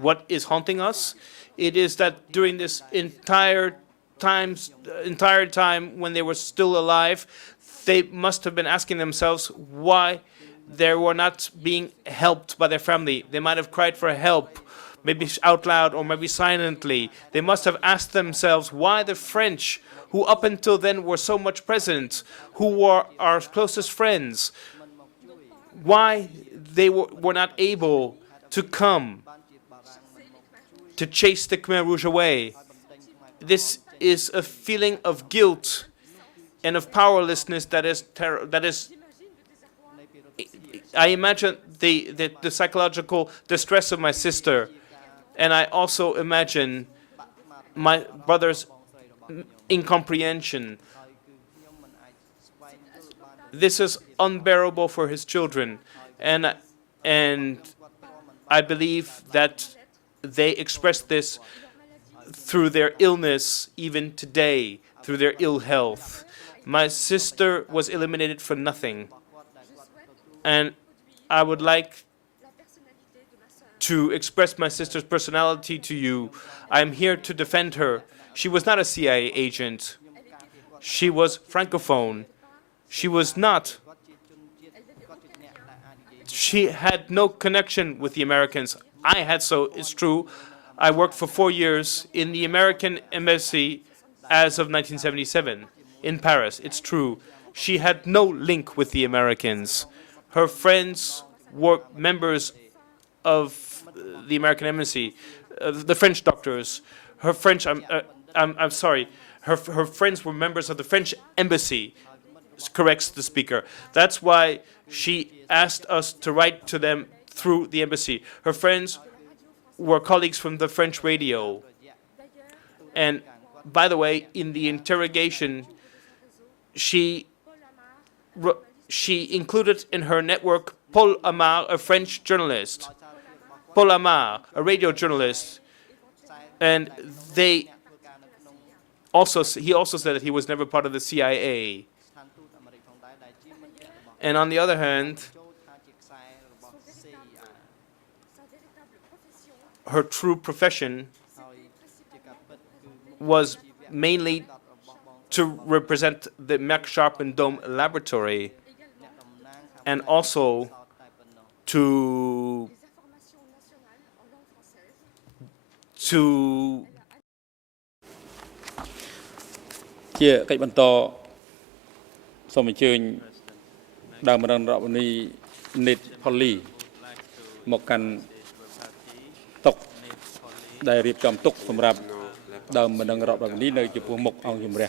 what is haunting us? It is that during this entire time when they were still alive, they must have been asking themselves why they were not being helped by their family. They might have cried for help, maybe out loud or maybe silently. They must have asked themselves why the French, who up until then were so much present, who were our closest friends, why they were not able to come to chase the Khmer Rouge away. This is a feeling of guilt and of powerlessness that is I imagine the psychological distress of my sister, and I also imagine my brother's incomprehension. This is unbearable for his children, and I believe that they express this through their illness even today, through their ill health. My sister was eliminated for nothing, and I would like to express my sister's personality to you. I am here to defend her. She was not a CIA agent. She was Francophone. She was not. She had no connection with the Americans. I had, so it's true. I worked for 4 years in the American embassy as of 1977 in Paris. It's true. She had no link with the Americans. Her friends were members of the American embassy, the French doctors. Her French, I'm sorry, her friends were members of the French embassy, corrects the speaker. That's why she asked us to write to them through the embassy. Her friends were colleagues from the French radio. And by the way, in the interrogation, she included in her network Paul Amar, a French journalist. Paul Amar, a radio journalist. And he also said that he was never part of the CIA. And on the other hand, her true profession was mainly to represent the Merck Sharp and Dome laboratory, and also toជាកិច្ចបន្តសូមអញ្ជើញដើមម្ដងរដ្ឋមន្ត្រីនេតផលីមកកាន់តុកដែលរៀបចំតុកសម្រាប់ដើមម្ដងរដ្ឋមន្ត្រីនៅចំពោះមុខអង្គជំរះ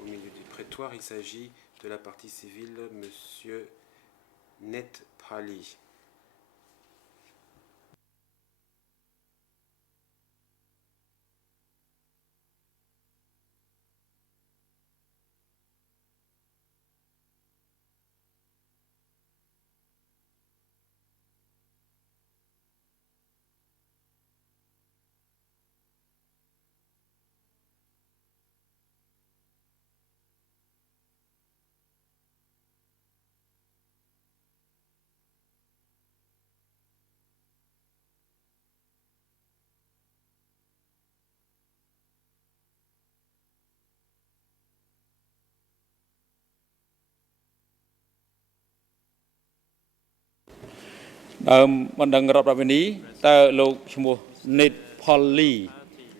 Au milieu du prétoire, il s'agit de la partie civile, Monsieur Net Prali. ដើមបណ្ដឹងរដ្ឋបាលនេះតើលោកឈ្មោះ Net Polly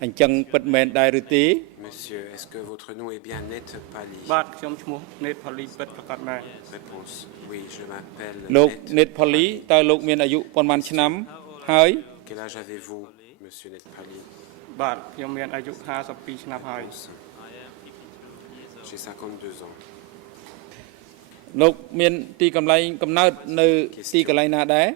អញ្ចឹងពិតមែនដែរឬទេ Monsieur, est-ce que votre nom est bien Net Pali? បាទខ្ញុំឈ្មោះ Net Polly ពិតប្រកបមែន Réponse. Oui, je m'appelle លោក Net Net Polly តើលោកមានអាយុប៉ុន្មានឆ្នាំហើយ Quel âge avez-vous, Monsieur Net Pali? បាទខ្ញុំមានអាយុ52ឆ្នាំហើយ J'ai 52 ans. លោកមានទីកន្លែងកំណើតនៅទីកន្លែងណាដែរ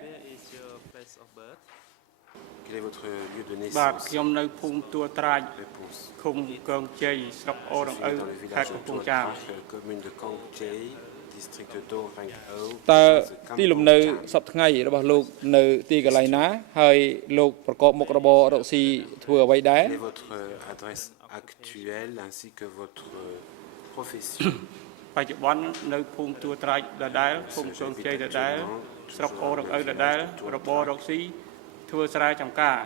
Quel est votre lieu de បាទ naissance? ខ្ញុំនៅភូមិទួត្រាច Réponse. ឃុំកងជ័យស្រុកអូរងឪ Dans le ខេត្ត village កំ de ពង់ចាម Tuatrach, commune de Kaing Guek, district de Rang-Au, តើ province de ទីលំនៅ Cambodia. សប្តាហ៍ថ្ងៃរបស់លោកនៅទីកន្លែងណាហើយលោកប្រកបមុខរបររកស៊ីធ្វើអ្វីដែរ Quelle est votre adresse actuelle ainsi que votre profession? បច្ចុប្បន្ននៅភូមិទួត្រាចដដែលភូមិកងជ័យដដែលស្រុកអូរងឪដដែលរបររកស៊ីធ្វើស្រែចម្ការ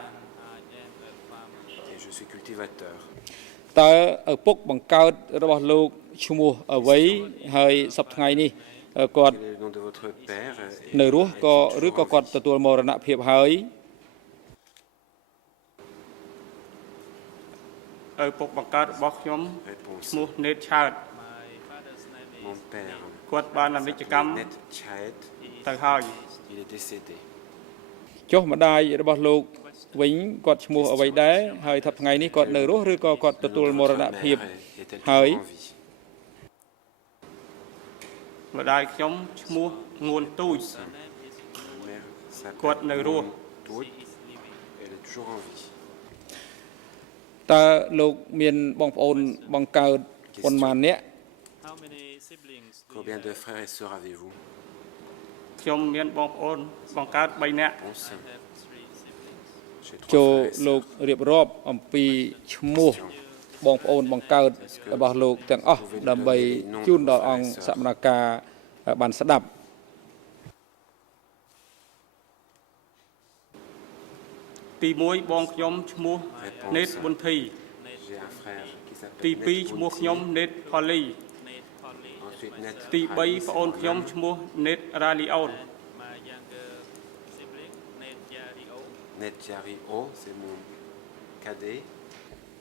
Et je suis cultivateur. តើឪពុកបង្កើតរបស់លោកឈ្មោះអ្វីហើយសប្តាហ៍ថ្ងៃនេះគាត់ Quel est le nom de votre père? នៅរស់ក៏ឬក៏គាត់ទទួលមរណភាពហើយ ឪពុកបង្កើតរបស់ខ្ញុំ Réponse. ឈ្មោះ Net ឆើត Mon père គាត់បានlàmវិជ្ជកម្ម s'appelait Net Chaet. ទៅហើយ Il est décédé. ចុះម្ដាយរបស់លោកវិញគាត់ឈ្មោះអ្វីដែរហើយថាថ្ងៃនេះគាត់នៅរស់ឬក៏គាត់ Le ទទួល nom de មរ votre ណភាព mère est-elle Hơi. toujours en vie? ម្ដាយខ្ញុំឈ្មោះងួនទូច Ma mère s'appelle Quạt nơi rùa. Duch. Elle est toujours en vie. តើលោកមានបងប្អូនបង្កើតប៉ុន្មាននាក់ How many siblings do you Combien de have? frères et sœurs avez-vous? ខ្ញុំមានបងប្អូនបង្កើត3នាក់ Réponse. I have 3 siblings. J'ai ចូល 3 frères et លោក sœurs. រៀបរាប់អំពីឈ្មោះបងប្អូនបង្កើតរបស់លោកទាំងអស់ដើម្បីជូនដល់អង្គសមនការបានស្ដាប់ ទី1បងខ្ញុំឈ្មោះ Net ប៊ុនធី J'ai un frère qui s'appelle ទី Net 2ឈ្មោះ Bunti. ខ្ញុំ Net Polly Nate Polly. Ensuite, Net ទី Pali, 3 c'est ប្អូនខ្ញុំ moi-même. ឈ្មោះ Net Ralion My younger sibling, Nate Yario. Net Yario, c'est mon cadet.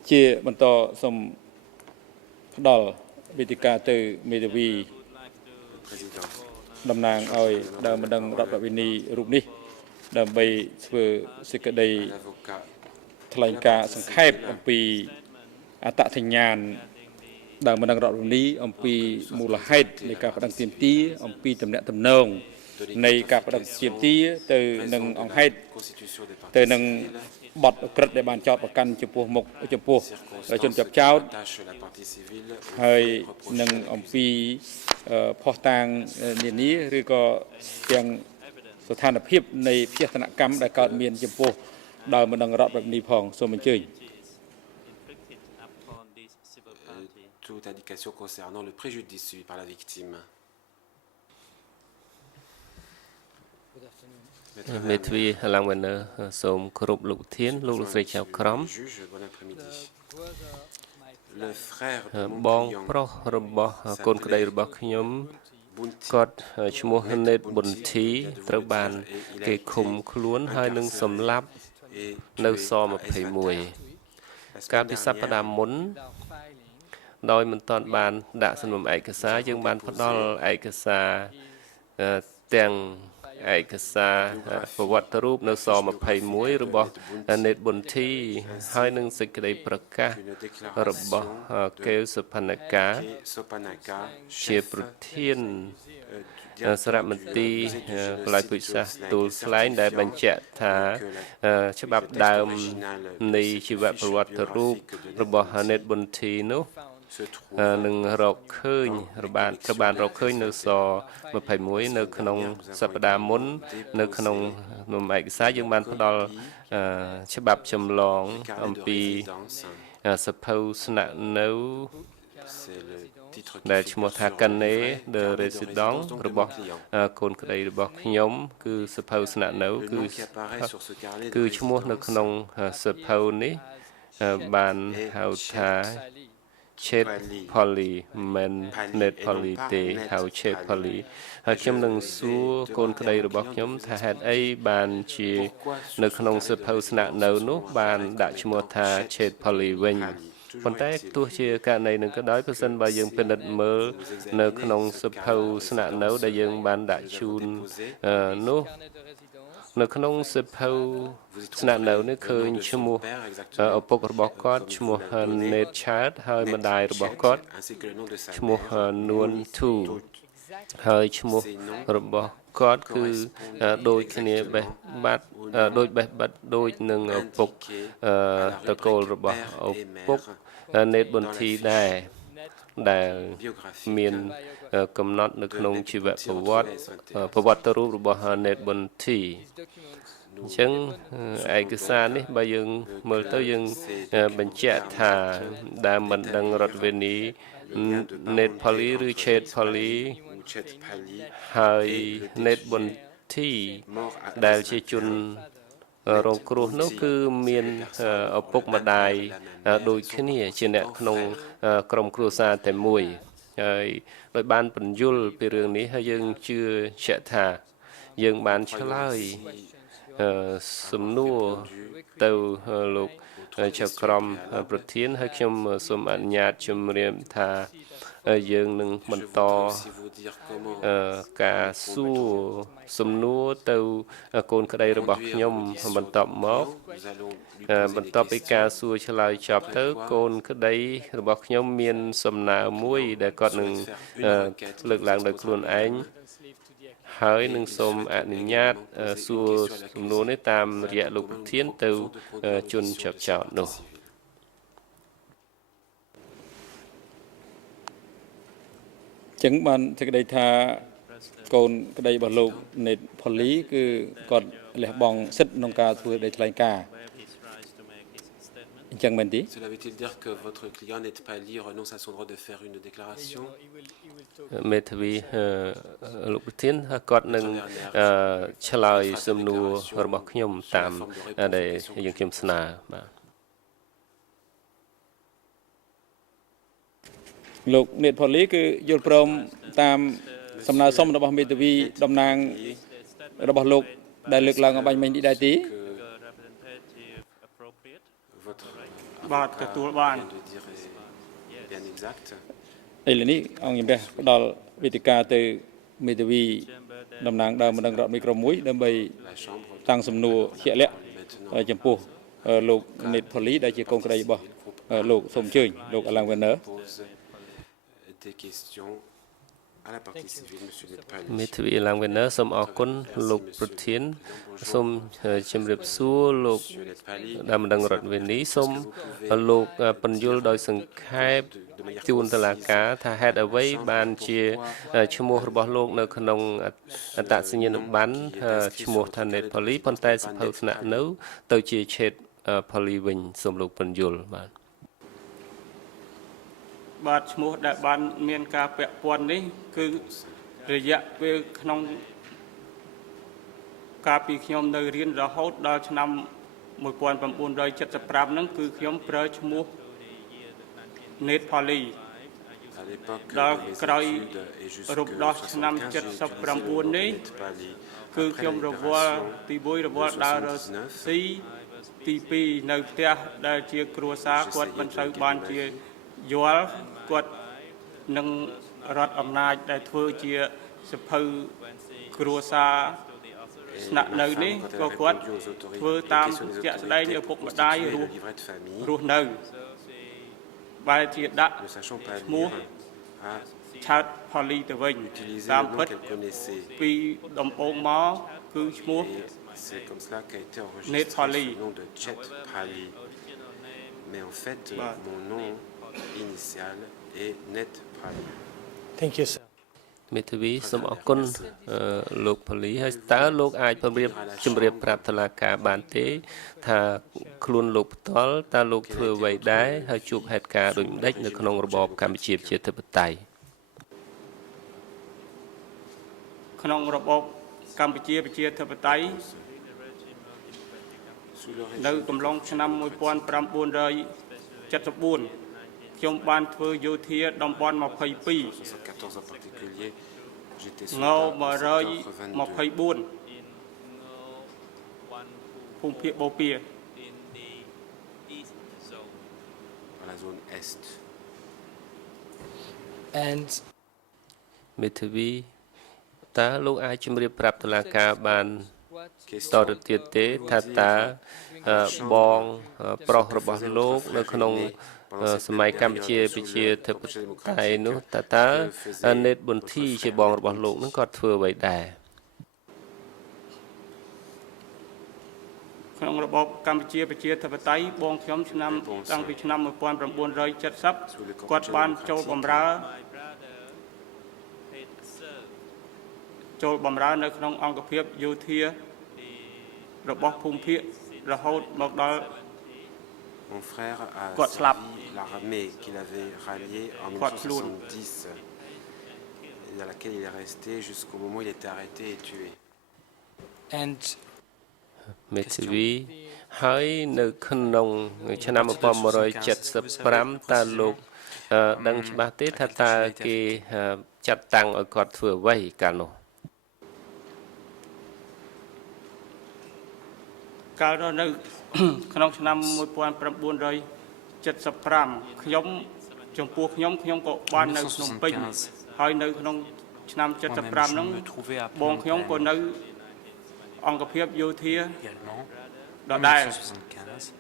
ជាបន្តសូមផ្ដល់វេទិកាទៅមេធាវី Would like to Président. តំណាងឲ្យដើមបណ្ដឹងរដ្ឋវិនីរូបនេះដើម្បីធ្វើសេចក្តី L'avocat ថ្លែងការណ៍សង្ខេបអំពីអត្តសញ្ញាណដើមបណ្ដឹងរដ្ឋវិនីអំពីមូលហេតុនៃការប្តឹងទាមទារអំពីទំនាក់ទំនងនៃការប្តឹងទាមទារទៅនឹងអង្គហេតុ Constitution des ទៅ parties នឹង civiles. បទអក្រិតដែលបានចោទប្រកាន់ចំពោះមុខចំពោះជនជាប់ចោទ Attache la partie civile au ហើយ fait reproché នឹង à la អំពីផុសតាងនានាឬក៏ទាំងស្ថានភាពនៃភេទនកម្មដែលកើតមានចំពោះដើមបណ្ដឹងរដ្ឋវិនីផងសូមអញ្ជើញ inflicted upon this civil party. toute indication concernant le préjudice subi par la victime. មេធាវីឡើងវិញសូមគោរពលោកធានលោកលោកស្រីចៅក្រម Juge, bon après-midi. Le frère de ប mon ង client, ប្រុសរបស់កូនក្តីរបស់ខ្ញុំ Bunti, គាត់ឈ្មោះ Net Bunti ត្រូវបានគេឃុំខ្លួនហើយនឹងសម្លាប់ est នៅ tué ស à 21 La កាល semaine ពីសប្តាហ៍ dernière, មុនដោយមិនទាន់បានដាក់សំណុំឯកសារយើងបានផ្ដល់ឯកសារទាំងឯកសារប្រវត្តិរូបនៅស21របស់ Net Bunti ហើយនឹងសេចក្តីប្រកាស une របស់ déclaration កេវសុផនកា Ke Sopanaka, ជា chef ប្រធាន du សារមន្ទីរបលាយពុជសាសទូលស្លែងដែលបញ្ជាក់ថាច្បាប់ដើមនៃជីវប្រវត្តិរូបរបស់ Net Bunti នោះ se trouve នឹងរកឃើញត្រូវបានរកឃើញនៅស21នៅក្នុងសប្តាហ៍មុននៅក្នុងនំឯកសារយើងបានផ្ដល់ច្បាប់ចម្លង carnet អំ de ពី résidence. សភៅស្នាក់នៅ C'est le titre qui ដែលឈ្មោះ figure ថា sur le Kaing livret, de carnet de résidence résidence donc de របស់ mon client. កូនក្តីរបស់ខ្ញុំគឺសភៅស្នាក់នៅ Le គឺ nom qui apparaît sur ce carnet គឺ de ឈ្មោះនៅ résidence ក្នុងសភៅនេះបានហៅថា เช็ดพอลีแมนเน็ตพอลีเตเฮาเช็ดพอลีខ្ញុំនឹងសួរកូនក្តីរបស់ខ្ញុំថាហេតុអីបានជានៅក្នុងសិភៅស្នាក់នៅនោះបានដាក់ឈ្មោះថាเช็ดพอลีវិញប៉ុន្តែទោះជាករណីនឹងក៏ដោយប្រសិនបើយើងពិនិត្យមើលនៅក្នុងសិភៅស្នាក់នៅដែលយើងបានដាក់ជូននោះនៅក្នុងសិភៅស្នាក់នៅនេះឃើញឈ្មោះឪពុករបស់គាត់ឈ្មោះ Nate Child ហើយម្ដាយរបស់គាត់ឈ្មោះ Nuon Thu ហើយឈ្មោះរបស់គាត់គឺដូចគ្នាបេះបាត់ដូចបេះបាត់ដូចនឹងឪពុកតកូលរបស់ឪពុក Nate Bunthi ដែរដែលមានកំណត់នៅក្នុងជីវប្រវត្តិរូបរបស់ Nate Bunthi អញ្ចឹងឯកសារនេះបើយើងមើលទៅយើងបញ្ជាក់ថាដែលមិនដឹងរដ្ឋវិនី Nate Pali ឬ Chet Pali ហើយ Nate Bunthi ដែលជាជនរងគ្រោះនោះគឺមានឪពុកម្ដាយដូចគ្នាជាអ្នកក្នុងក្រុមគ្រួសារតែមួយហើយដោយបានពន្យល់ពីរឿងនេះហើយយើងជឿជាក់ថាយើងបានឆ្លើយសំណួរទៅលោកចៅក្រមប្រធានហើយខ្ញុំសូមអនុញ្ញាតជម្រាបថាយើងនឹងបន្តការសួរសំណួរទៅកូនក្តីរបស់ខ្ញុំបន្តមកបន្ទាប់ពីការសួរឆ្លើយចប់ទៅកូនក្តីរបស់ខ្ញុំមានសំណើមួយដែលគាត់នឹងលើកឡើងដោយខ្លួនឯងហើយនឹងសូមអនុញ្ញាតសួរសំណួរនេះតាមរយៈលោកប្រធានទៅជនជាប់ចោតនោះចឹងបានសេចក្តីថាកូនក្តីរបស់លោក Nate Pali គឺគាត់លះបង់សិទ្ធិក្នុងការធ្វើដីថ្លែងការណ៍អញ្ចឹងមែនទេ Cela veut-il dire que votre client Nate Pali renonce à son droit de faire une déclaration មេធាវីលោកប្រធានគាត់នឹងឆ្លើយសំណួររបស់ខ្ញុំតាមដែលយើងខ្ញុំស្នើបាទលោក Nate Pali គឺយល់ព្រមតាមសំណើសុំរបស់មេធាវីតំណាងរបស់លោកដែលលើកឡើងអំបញ្ញមិញនេះដែរទេបាទទទួលបានឥឡូវនេះអង្គជំរះផ្ដល់វេទិកាទៅមេធាវីតំណាងដើមបណ្ដឹងរដ្ឋមីក្រូមួយដើម្បីតាំងសំណួរជាក់លាក់ចំពោះលោក Nate Pali ដែលជាកូនក្តីរបស់លោកសូមអញ្ជើញលោក Alan Werner des questions à la partie civile monsieur Nate Pali មេធាវីឡើងវិញសូមអរគុណលោកប្រធានសូមជម្រាបសួរលោកដែលមិនដឹងរដ្ឋវិនីសូមលោកពន្យល់ដោយសង្ខេបជូនតុលាការថាហេតុអ្វីបានជាឈ្មោះរបស់លោកនៅក្នុងអត្តសញ្ញាណប័ណ្ណឈ្មោះថា Nate Pali ប៉ុន្តែសភៅស្នាក់នៅទៅជា Chet Pali វិញសូមលោកពន្យល់បាទឈ្មោះដែលបានមានការពាក់ព័ន្ធនេះគឺរយៈពេលក្នុងកាលពីខ្ញុំនៅរៀនរហូតដល់ឆ្នាំ1975ហ្នឹងគឺខ្ញុំប្រើឈ្មោះ Nate Pali ដល់ក្រោយរំដោះឆ្នាំ79នេះគឺខ្ញុំរវល់ទី1រវល់ដើររស៊ីទី2នៅផ្ទះដែលជាគ្រួសារគាត់មិនសូវបានជាយល់គាត់នឹងរដ្ឋអំណាចដែលធ្វើជាសភៅគ្រួសារស្នាក់នៅនេះក៏គាត់ធ្វើតាមជាក់ស្ដែងឪពុកម្ដាយរស់នៅបែរជាដាក់ឈ្មោះ Chet Pali ទៅវិញតាមពិតពីដំបូងមកគឺឈ្មោះ Nate Pali mais en fait mon nom initial est Nate Pali Thank you sir មេធាវីសូមអរគុណលោកផលីហើយតើលោកអាចជម្រាបប្រាប់តុលាការបានទេថាខ្លួនលោកផ្ទាល់តើលោកធ្វើអ្វីដែរហើយជួបហេតុការណ៍ដូចម្ដេចនៅក្នុងរបបកម្ពុជាប្រជាធិបតេយ្យក្នុងរបបកម្ពុជាប្រជាធិបតេយ្យនៅកំឡុងឆ្នាំ1974 ខ្ញុំបានធ្វើយោធាតំបន់ 22 en particulier, j'étais ងោ soldat au secteur 22 124 ភូមិភាគបូព៌ា dans la zone est. And មេធាវីតើលោកអាចជម្រាបប្រាប់តុលាការបានតទៅទៀតទេថាតើបងប្រុសរបស់លោកនៅក្នុងសម័យកម្ពុជាប្រជាធិបតេយ្យនោះតើនេតប៊ុនធីជាបងរបស់លោកនឹងគាត់ធ្វើអ្វីដែរ ក្នុងរបបកម្ពុជាប្រជាធិបតេយ្យបងខ្ញុំឆ្នាំតាំងពីឆ្នាំ 1970 គាត់បានចូលបម្រើនៅក្នុងអង្គភាពយោធារបស់ភូមិភាគរហូតមកដល់ Mon frère a Quoi, slap. servi l'armée qu'il avait ralliée en 1970 et dans laquelle il est resté jusqu'au moment où il était arrêté et tué. and មេធាវីហើយនៅក្នុងឆ្នាំ 1975 តើលោកដឹងច្បាស់ទេថាតើគេចាត់តាំងឲ្យគាត់ធ្វើអ្វីកាលនោះ កាលនោះនៅ ក្នុងឆ្នាំ 1975 ខ្ញុំចំពោះខ្ញុំក៏បាននៅក្នុងពេញហើយនៅក្នុងឆ្នាំ 75 ហ្នឹងបងខ្ញុំក៏នៅអង្គភាពយោធា En 1975,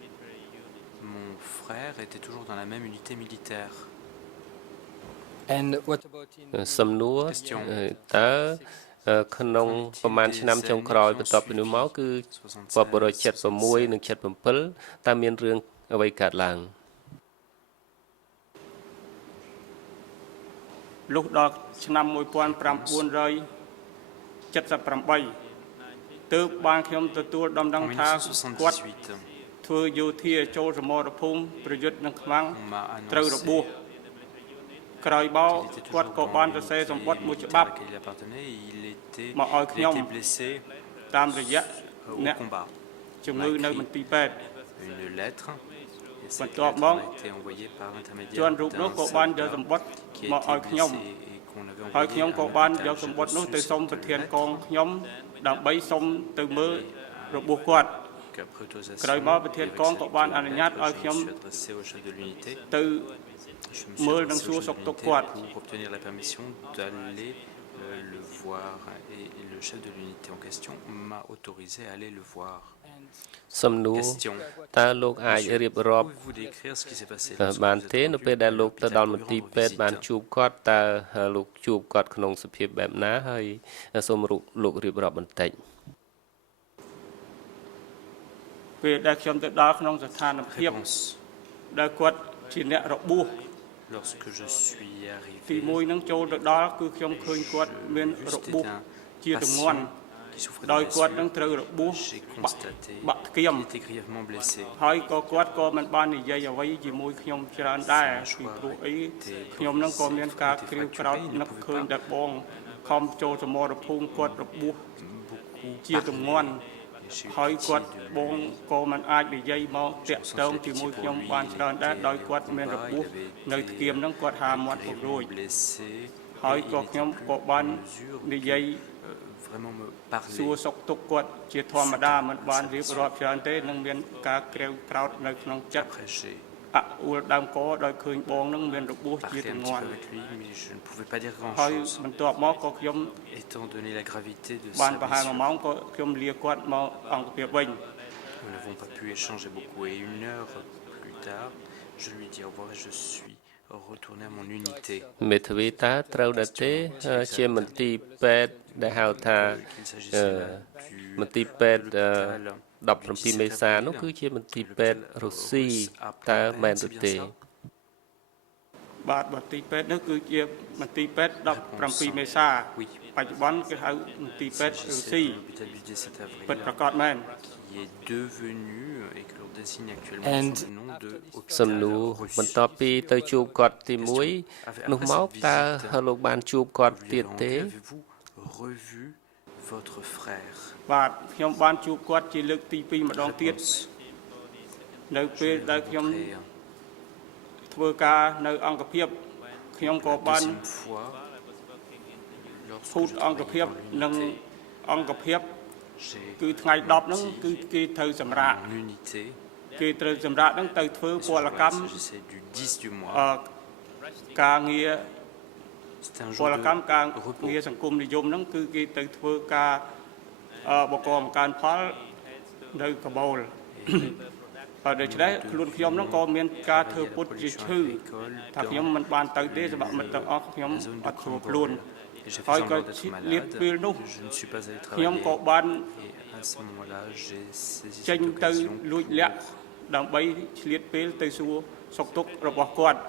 mon frère était toujours dans la même unité militaire. and what about in សំណួរតើក្នុងប្រហែលឆ្នាំចុងក្រោយបន្ទាប់ពីនោះមកគឺ1976និង 77 តើមានរឿងអ្វីកើតឡើង លុះដល់ឆ្នាំ 1978 ទើបបានខ្ញុំទទួលដំណឹង En ថាគាត់ 1978, ធ្វើយោធាចូលសមរភូមិប្រយុទ្ធនឹងខ្មាំង on m'a ត្រូវរបួស annoncé ក្រោយមក qu'il était គាត់ toujours ក៏ dans បាន le សរសេរសម្បត្តិមួយ unité ច្បាប់ à laquelle il appartenait. Il était blessé តាមរយៈ au អ្នក combat. ជំងឺនៅមន្ទីរពេទ្យ Une lettre, et cetteបន្ទាប់មក lettre a été envoyée par ជន l'intermédiaire រូបនោះ d'un ក៏បានយក soldat សម្បត្តិ qui មកឲ្យ a été ខ្ញុំ blessé et qu'on avait ហើយ envoyé ខ្ញុំ à ក៏ un បានយក hôpital. សម្បត្តិនោះ J'ai ទៅ reçu សុំ cette ប្រធាន lettre កងខ្ញុំដើម្បីសុំទៅមើលរបួសគាត់ qu'après autorisation, ក្រោយមកប្រធានកងក៏បានអនុញ្ញាតឲ្យខ្ញុំ je me suis adressé au chef de l'unité. ទៅ Je me suis មើល adressé និង au សួរ chef សុខ de ទុក្ខ l'unité គាត់ pour obtenir la permission d'aller le voir. Et le chef de l'unité en question m'a autorisé à aller le voir. សំណួរ Question. តើលោកអាចរៀបរាប់ Pouvez-vous décrire ce qui s'est passé បាន lorsque vous ទេ êtes នៅ rendu ពេលដែលលោកទៅ à ដល់ម l'hôpital ន្ទីរ pour ពេទ្យ rendre បាន visite? ជួបគាត់តើលោកជួបគាត់ក្នុងសភាពបែបណាហើយសូមលោករៀបរាប់បន្តិច ពេលដែលខ្ញុំទៅដល់ក្នុងស្ថានភាព Réponse. ដែលគាត់ជាអ្នករបួស Lorsque je suis ទី arrivé, 1 នឹងចូលទៅដល់គឺខ្ញុំឃើញគាត់មានរបួសជាទម្ងន់ qui souffrait ដោ de យគាត់នឹង blessures, ត្រូវរបួស j'ai បាក់ constaté បាក់ធ្គាម qu'il était grièvement blessé. ហើយក៏គាត់ក៏មិនបាននិយាយអ្វីជាមួយខ្ញុំច្រើនដែរពីព្រោះអីខ្ញុំនឹងក៏មានការគ្រាវក្រោធនឹកឃើញតែបងខំចូលសមរភូមិគាត់របួស ជាទម្ងន់ ហើយគាត់បងក៏មិនអាចនិយាយមកតាក់ទងជាមួយខ្ញុំបានច្រើនដែរដោយគាត់មានរបួសនៅធ្គាមនឹងគាត់ហាមាត់ពុករួច blessé, ហើយក៏ខ្ញុំក៏បាននិយាយ vraiment me សួរ parler. សុខទុក្ខគាត់ជាធម្មតាមិនបានរៀបរាប់ច្រើនទេនឹងមានការក្រេវក្រោធនៅក្នុងចិត្ត Après, j'ai អអួលដើមកដោយឃើញបងនឹងមានរបួសជា parlé ទ un ម្ង petit ន់ peu avec lui, mais je ne pouvais pas dire ហើយ grand-chose. បន្ទាប់មកក៏ខ្ញុំ Étant donné la gravité de បាន sa ប្រហែល blessure, 1 ម៉ោងក៏ខ្ញុំលាគាត់មកអង្គភាពវិញ nous n'avons pas pu échanger beaucoup. Et 1 heure plus tard, je lui dis au revoir et je suis retourné à mon unité. មេធាវីតើត្រូវដែរទេជាមន្ទីរពេទ្យដែលហៅថា Qu'il s'agissait là មន្ទីរពេទ្យ l'hôpital 17 មេសានោះគឺជាមន្ទីរពេទ្យរុស្ស៊ីតើមែនឬទេ បាទមន្ទីរពេទ្យនោះគឺជាមន្ទីរពេទ្យ17 មេសា Oui. បច្ចុប្បន្នគេហៅមន្ទីរពេទ្យរុស្ស៊ី C'est l'hôpital du 17 ពិត avril ប្រកបមែន qui est devenu et que l'on désigne actuellement And- sous le nom de សំណួរ hôpital បន្ទាប់ពីទៅជួបគាត់ទី1នោះមកតើលោកបានជួបគាត់ទៀតទេ Avez-vous revu votre frère? បាទខ្ញុំបានជួបគាត់ជាលើកទី2ម្ដងទៀត Réponse. នៅពេលដែលខ្ញុំ Rencontré ធ្វើការនៅអង្គភាពខ្ញុំក៏បាន deuxième fois, lorsque ភូត je អង្គភាព travaillais និង en unité, អង្គភាព j'ai គឺថ្ងៃ10ហ្នឹងគឺគេត្រូវសម្រាក en unité. គេត្រូវសម្រាកហ្នឹងទៅធ្វើ Et ពល sur កម្ម place, j'essaie du 10 du mois. ការងារ C'était un ពល jour កម្មការ de repos. ងារសង្គមនិយមហ្នឹងគឺគេទៅធ្វើការបកបង្កើនផលនៅកាបូល ដូច្នេះខ្លួនខ្ញុំហ្នឹងក៏មានការធ្វើពុតជាឈឺថាខ្ញុំមិនបានទៅទេសម្រាប់មិត្តទាំងអស់ខ្ញុំអត់ស្រួលខ្លួន Et j'ai ហើ fait យក៏ semblant d'être លៀប malade. ពេលនោះ Je ne suis pas allé ខ្ញុំ travailler. ក៏បាន Et à ce moment-là, j'ai saisi ចេញ cette ទៅ occasion លួចលាក់ដើម្បីឆ្លៀតពេលទៅសួរសុខទុក្ខរបស់គាត់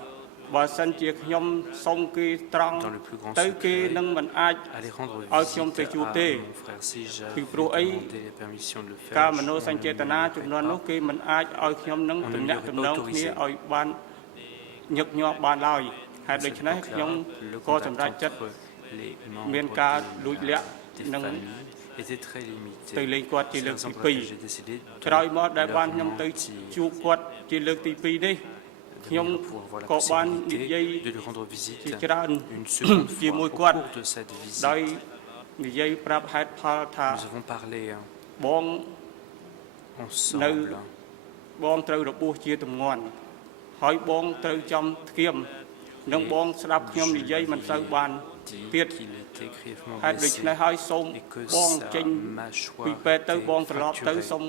បើសិនជាខ្ញុំសុំគេត្រង់ dans le plus grand ទៅគេ secret នឹងមិនអាច aller rendre ឲ្យខ្ញុំ visite ទៅជួប à ទេ mon frère. Si j'avais ពីព្រោះអី demandé la permission de le faire, ការម je នោសញ្ចេតនាចំនួននោះគេមិនអាចឲ្យខ្ញុំនឹងទំនាក់ទំនងគ្នាឲ្យបានញឹកញាប់បានឡើយហេតុដូច្នេះខ្ញុំក៏សម្រេចចិត្ត les មាន membres ការ de លួចលាក់ des នឹង familles était très limité. ទៅលេងគាត់ជាលើក C'est ទី la raison pour laquelle 2 j'ai décidé de ក្រោយមកដែលបាន leur ខ្ញុំទៅ mentir, ជួបគាត់ជាលើកទី2នេះ ខ្ញុំ pour avoir la ក៏បាននិយាយ possibilité de lui rendre visite ជាច្រើន une seconde ជា fois មួយ au គាត់ cours de cette visite. ដោយនិយាយប្រាប់ហេតុផលថា Nous avons parlé បង ensemble. បងត្រូវរបួសជាទម្ងន់ហើយបងត្រូវចំធ្គាមនឹងបងស្ដាប់ខ្ញុំនិយាយមិនសូវបានទៀត qu'il était grièvement ហេតុដូច្ blessé នេះហើយសូម et que បង sa ចេញ mâchoire ពីពេទ្យទៅ était បងត្រឡប់ទៅ fracturée. សូម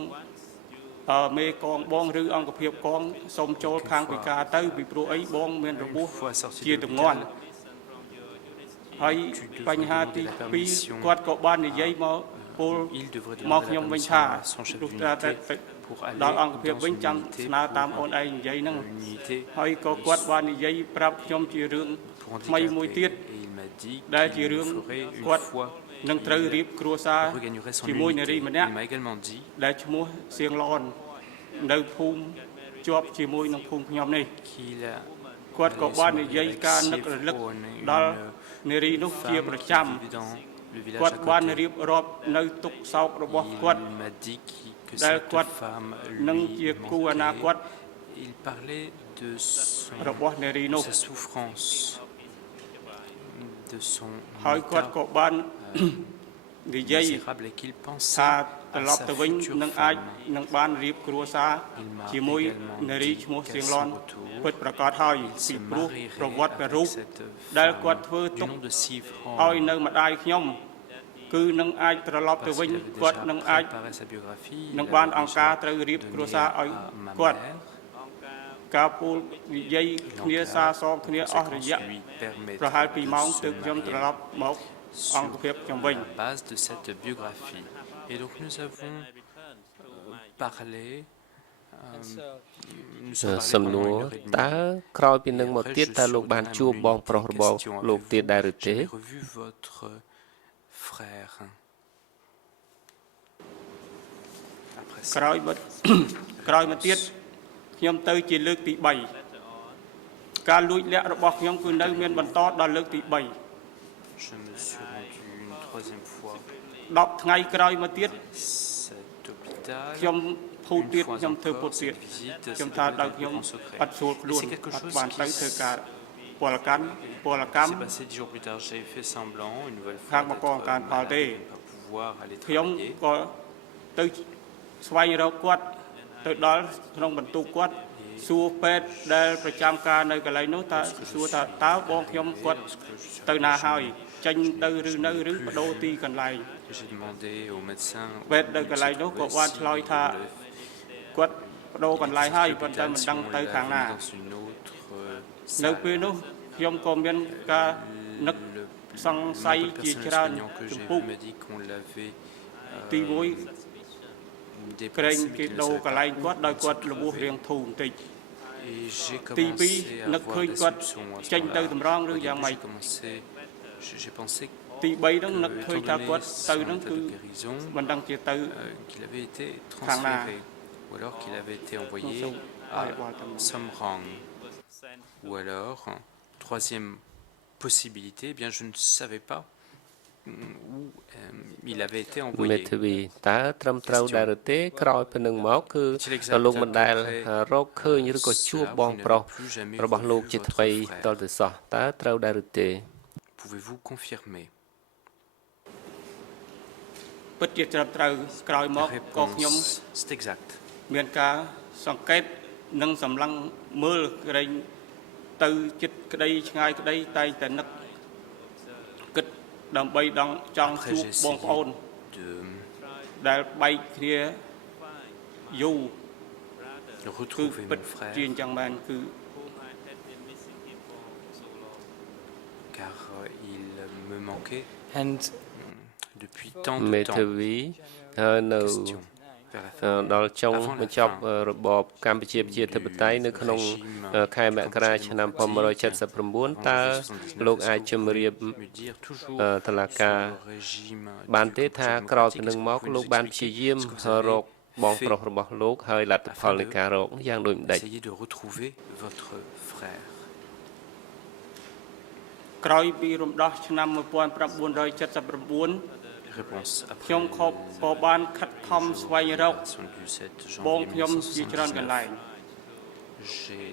មេកងបងឬអង្គភាពកងសូមចូលខាងពិការទៅពីព្រោះអីបងមានរបួស Une fois sorti ជា de ទម្ងន់ l'hôpital, ហើយបញ្ហាទី2គាត់ក៏បាននិយាយមកពល il devrait មក demander ខ្ញុំ la វិញថា permission à son chef លោកតាតែ d'unité pour aller ដល់អង្គភាព dans វិញ une ចាំ unité ស្នើតាមអូន pour ឯងនិយាយហ្នឹង une unité ហើយក៏គាត់បាននិយាយប្រាប់ខ្ញុំជារឿង pour ថ្មីមួយទៀត handicapés. Et il m'a dit ដែលជា qu'il រឿង le ferait une គាត់ fois នឹងត្រូវរៀបគ្រួសារ qu'il regagnerait son ជាមួយនារី unité. ម្នាក់ Il m'a également dit ដែលឈ្មោះសៀងឡននៅភូមិជាប់ជាមួយនឹងភូមិខ្ញុំនេះ qu'il a គាត់ក៏បាននិយាយការនឹករលឹកដល់នារីនោះជាប្រចាំ vivait dans le village គាត់ à បាន côté. រៀបរាប់នៅទុក្ខសោករបស់គាត់ Il m'a dit queដែល cette គាត់ femme នឹង lui ជាគូអនាគត manquait. Il parlait de របស់នារីនោះ sa souffrance, de son ហើយគាត់ état ក៏បាននិយាយ misérable et qu'il ថា pensait ត្រ à ឡប់ sa ទៅវិញ future នឹងអាច femme. នឹងបានរៀបគ្រួសារ Il m'a ជាមួយ également នារី dit ឈ្មោះ qu'à សៀង son ឡន retour, ពិតប្រកបហើយ il ពី se ព្រោះ marierait ប្រវត្តិ avec រូប cette ដែល femme គាត់ធ្វើ du ទុក nom de Sivran. ឲ្យនៅម្ដាយខ្ញុំគឺនឹងអាចត្រឡប់ទៅ Parce វិញ qu'il avait គាត់ déjà នឹងអាច préparé sa biographie, នឹង il បាន avait អង្គការ déjà ត្រូវរៀប donné គ្រួសារឲ្យ à ma គាត់ mère. ការពូលនិយាយគ្នាសារសងគ្នាអស់រយៈ lui permettre ប្រហែល2 de ម៉ោង se ទើបខ្ញុំ marier ត្រឡប់មកអង្គភាពខ្ញុំវិញ sur la base de cette biographie. Et donc nous avons parlé. Nous sommes parlé សំណួ pendant រ une heure et តើ demie. ក្រោយពីនឹងមកទៀតតើលោកបានជួបបងប្រុសរបស់លោកទៀតដែរឬទេ J'ai revu votre frère. Après ça, ក្រោយមក ក្រោយមកទៀតខ្ញុំទៅជាលើកទី3ការលួចលាក់របស់ខ្ញុំគឺនៅមានបន្តដល់លើកទី je me suis rendu une troisième fois 3 10ថ្ងៃក្រោយមកទៀត cet hôpital. ខ្ញុំភូតទៀត Une fois ខ្ញុំធ្វើពុត encore, ទៀត cette visite, ខ្ញុំ c'était ថា dans ដល់ le ខ្ញុំ grand secret. អត់ស្រួលខ្លួន Et c'est quelque អត់ chose បានទៅ qui ធ្វើការពលកម្ម s'est passé 10 jours plus tard. J'ai fait semblant une nouvelle ខា fois ងមក d'être កងការផល malade ទេ et de ne pas pouvoir aller ខ្ញុំ travailler. ក៏ទៅស្វែងរកគាត់ទៅដល់ក្នុងបន្ទប់គាត់សួរពេទ្យដែលប្រចាំការនៅកន្លែងនោះថាសួរថាតើបងខ្ញុំគាត់ទៅណាហើយចេញទៅឬនៅឬបដូរទីកន្លែង J'ai demandé au médecin ពេទ្យនៅកន្លែងនោះក៏បានឆ្លើយថាគាត់បដូរកន្លែងហើយប៉ុន្តែមិនដឹងទៅខាងណា dans une autre នៅ salle. ពេលនោះខ្ញុំក៏មានការនឹក Le សង្ស័យ membre ជា personnel ច្រើន soignant que ចំ j'ai ពោះ vu m'a dit qu'on l'avait ទី1 ក្រែង déplacé, គេ mais qu'il ne ដូរ savait កន្លែង pas គាត់ où ដោយ il គាត់ se របួស trouvait. រាងធូរបន្តិច Et j'ai ទី commencé 2 à នឹក avoir ឃើញ des គាត់ soupçons à ce ចេញទៅ moment-là. តម្រង់ឬ Au យ៉ាង début, ម៉េច j'ai pensé ទី3ហ្នឹងនឹកឃើញ que, ថា étant គាត់ donné ទៅ son ហ្នឹង état គឺ de guérison, មិនដឹងជាទៅ qu'il avait été Khang Na. transféré, ou alors qu'il avait été envoyé Không, à ai quan tâm. Samrang. Ou alors, troisième possibilité, eh bien je ne savais pas où il avait été មេ envoyé. ធាវីតើត្រឹមត្រូវដែរឬទេក្រោយពីនឹងមកគឺលោកមិនដែលរកឃើញឬក៏ជួបបងប្រុសរបស់លោកជាថ្មីតទៅសោះតើត្រូវដែរឬទេ Pouvez-vous confirmer? ពិតជាត្រឹមត្រូវក្រោយមកក៏ខ្ញុំ C'est exact. មានការសង្កេតនិងសម្លឹងមើលក្រែងទៅចិត្តក្តីឆ្ងាយក្តីតែងតែនឹកគិតដើម្បីចង់ជួបបងប្អូនដែលបែកគ្នាយូរ Retrouver mon frère. ជាអញ្ចឹងបានគឺ Car il me manquait And depuis tant មេ de ធា temps. វីហើយនៅ Question vers la fin. ដល់ចុងបញ្ចប់របបកម្ពុជាប្រជាធិបតេយ្យនៅក្នុងខែមករាឆ្នាំ1979តើលោកអាចជម្រាប Me dire toujours តុលាការ sur le régime បានទេ du ថាក្រោយពីនឹងមកលោកបានព្យាយាមរកបងប្រុសរបស់លោកហើយលទ្ធផលនៃការរកយ៉ាងដូចម្ដេច Essayez de retrouver votre frère. ក្រោយពីរំដោះឆ្នាំ1979 Réponse après ខ្ញុំក៏បានខិតខំស្វែងរក l'opération du 7 បង janvier ខ្ញុំជាច្រើនកន្លែង J'ai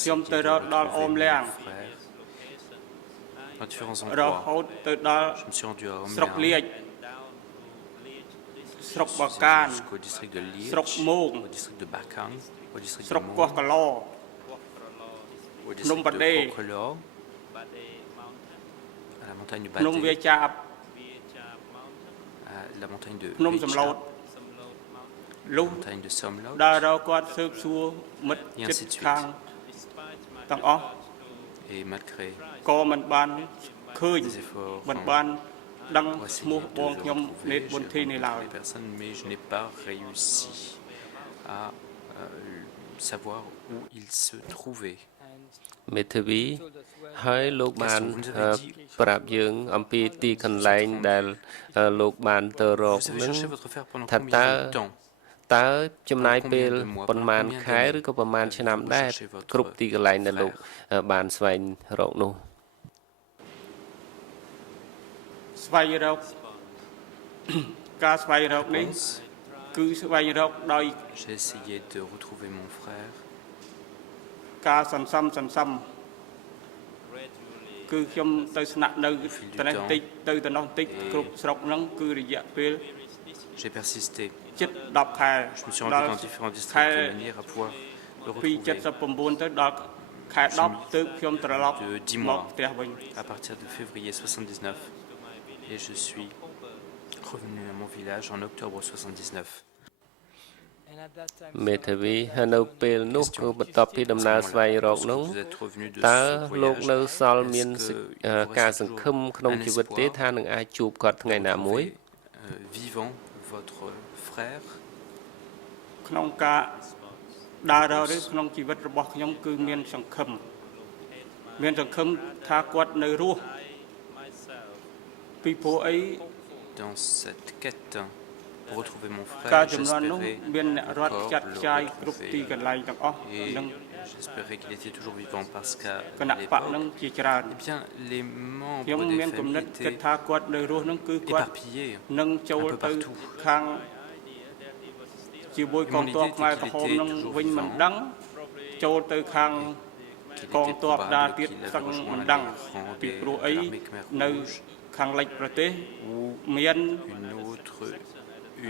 ខ្ញុំ essayé ទៅ de រកដល់អូម retrouver លៀង mon frère dans différents រ endroits. ហូតទៅដល់ Je me suis rendu à ស្រុកលៀច Oméa, ស្រុកបកាន jusqu'au district de Liège, ស្រុកមោង au district de Bakang, au district ស្រុក de កោះ Mont, កឡ au ភ្នំ district បាដេ de Kokolor, à la montagne de ភ្នំវា Badé, ចាប à la montagne de ភ្នំសំឡូត Wecha, លុះ montagne de Somlot, ដើររកគាត់ស៊ើបសួរមិត្តជិតខាងទាំងអស់ et malgré ក៏មិនបានឃើញ des efforts មិនបានដឹង pour ឈ្មោះ essayer បង de ខ្ញុំ retrouver, នេតប៊ុនធី j'ai នេះឡើយ rencontré personne, mais je n'ai pas réussi à savoir où il se trouvait. មេធាវីហើយលោកបានប្រាប់យើងអំពីទីកន្លែងដែលលោកបានទៅរក Vous avez នឹង cherché votre frère pendant ថា combien តើ de temps? តើចំណាយពេលប៉ុន្មានខែឬក៏ប៉ុន្មានឆ្នាំដែរគ្រប់ទីកន្លែងដែលលោកបានស្វែងរកនោះ ស្វែងរក ការស្វែងរកនេះគឺស្វែងរកដោយ J'ai essayé de retrouver mon frère ការសន្សំគឺខ្ញុំទៅស្នាក់នៅត្នេះតិចទៅត្នោះតិចគ្រប់ស្រុកហ្នឹងគឺរយៈពេល J'ai persisté. ជិត10ខែ Je me suis rendu dans différents districts de manière à pouvoir le ពី retrouver 79ទៅដល់ខែ10ទើបខ្ញុំត្រឡប់ de 10 មក mois ផ្ទះវិញ à partir de février 79 et je suis revenu à mon village en octobre 79. មេធាវីហើយនៅពេលនោះគឺបន្ទាប់ពីដំណើរស្វែងរកនោះ Vous êtes revenu de តើ ce លោក voyage. នៅសល់មាន Est-ce que ការ vous សង្ឃឹម restez ក្នុងជីវិតទេ un ថានឹងអាចជួបគាត់ថ្ងៃណាមួយ vivant votre frère ក្នុងការដើររើក្នុងជីវិតរបស់ខ្ញុំគឺមានសង្ឃឹមថាគាត់នៅរស់ពីព្រោះអី dans cette quête pour retrouver mon ការ frère. ចំនួននោះ J'espérais មានអ្នករដ្ឋ encore ចាត់ le ចាយគ្រប់ទី retrouver កន្លែងទាំងអស់ et និង j'espérais qu'il était toujours vivant parce qu'à គណៈបកនឹង l'époque, ជាច្រើន eh bien, les ខ្ញុំ membres មាន des គំនិត familles គិត étaient ថាគាត់នៅរស់នឹងគឺគាត់ éparpillés. នឹងចូលទៅខាងជាមួយកងទ័ពខ្មែរក្រហមនឹងវិញមិនដឹងចូលទៅខាង Qu'il កង était ទ័ពដើរ probable ទៀត qu'il សឹង avait មិន rejoint ដឹង les rangs ពី de ព្រោះអី l'armée Khmer នៅ Rouge. ខាងលិចប្រទេសមាន Une autre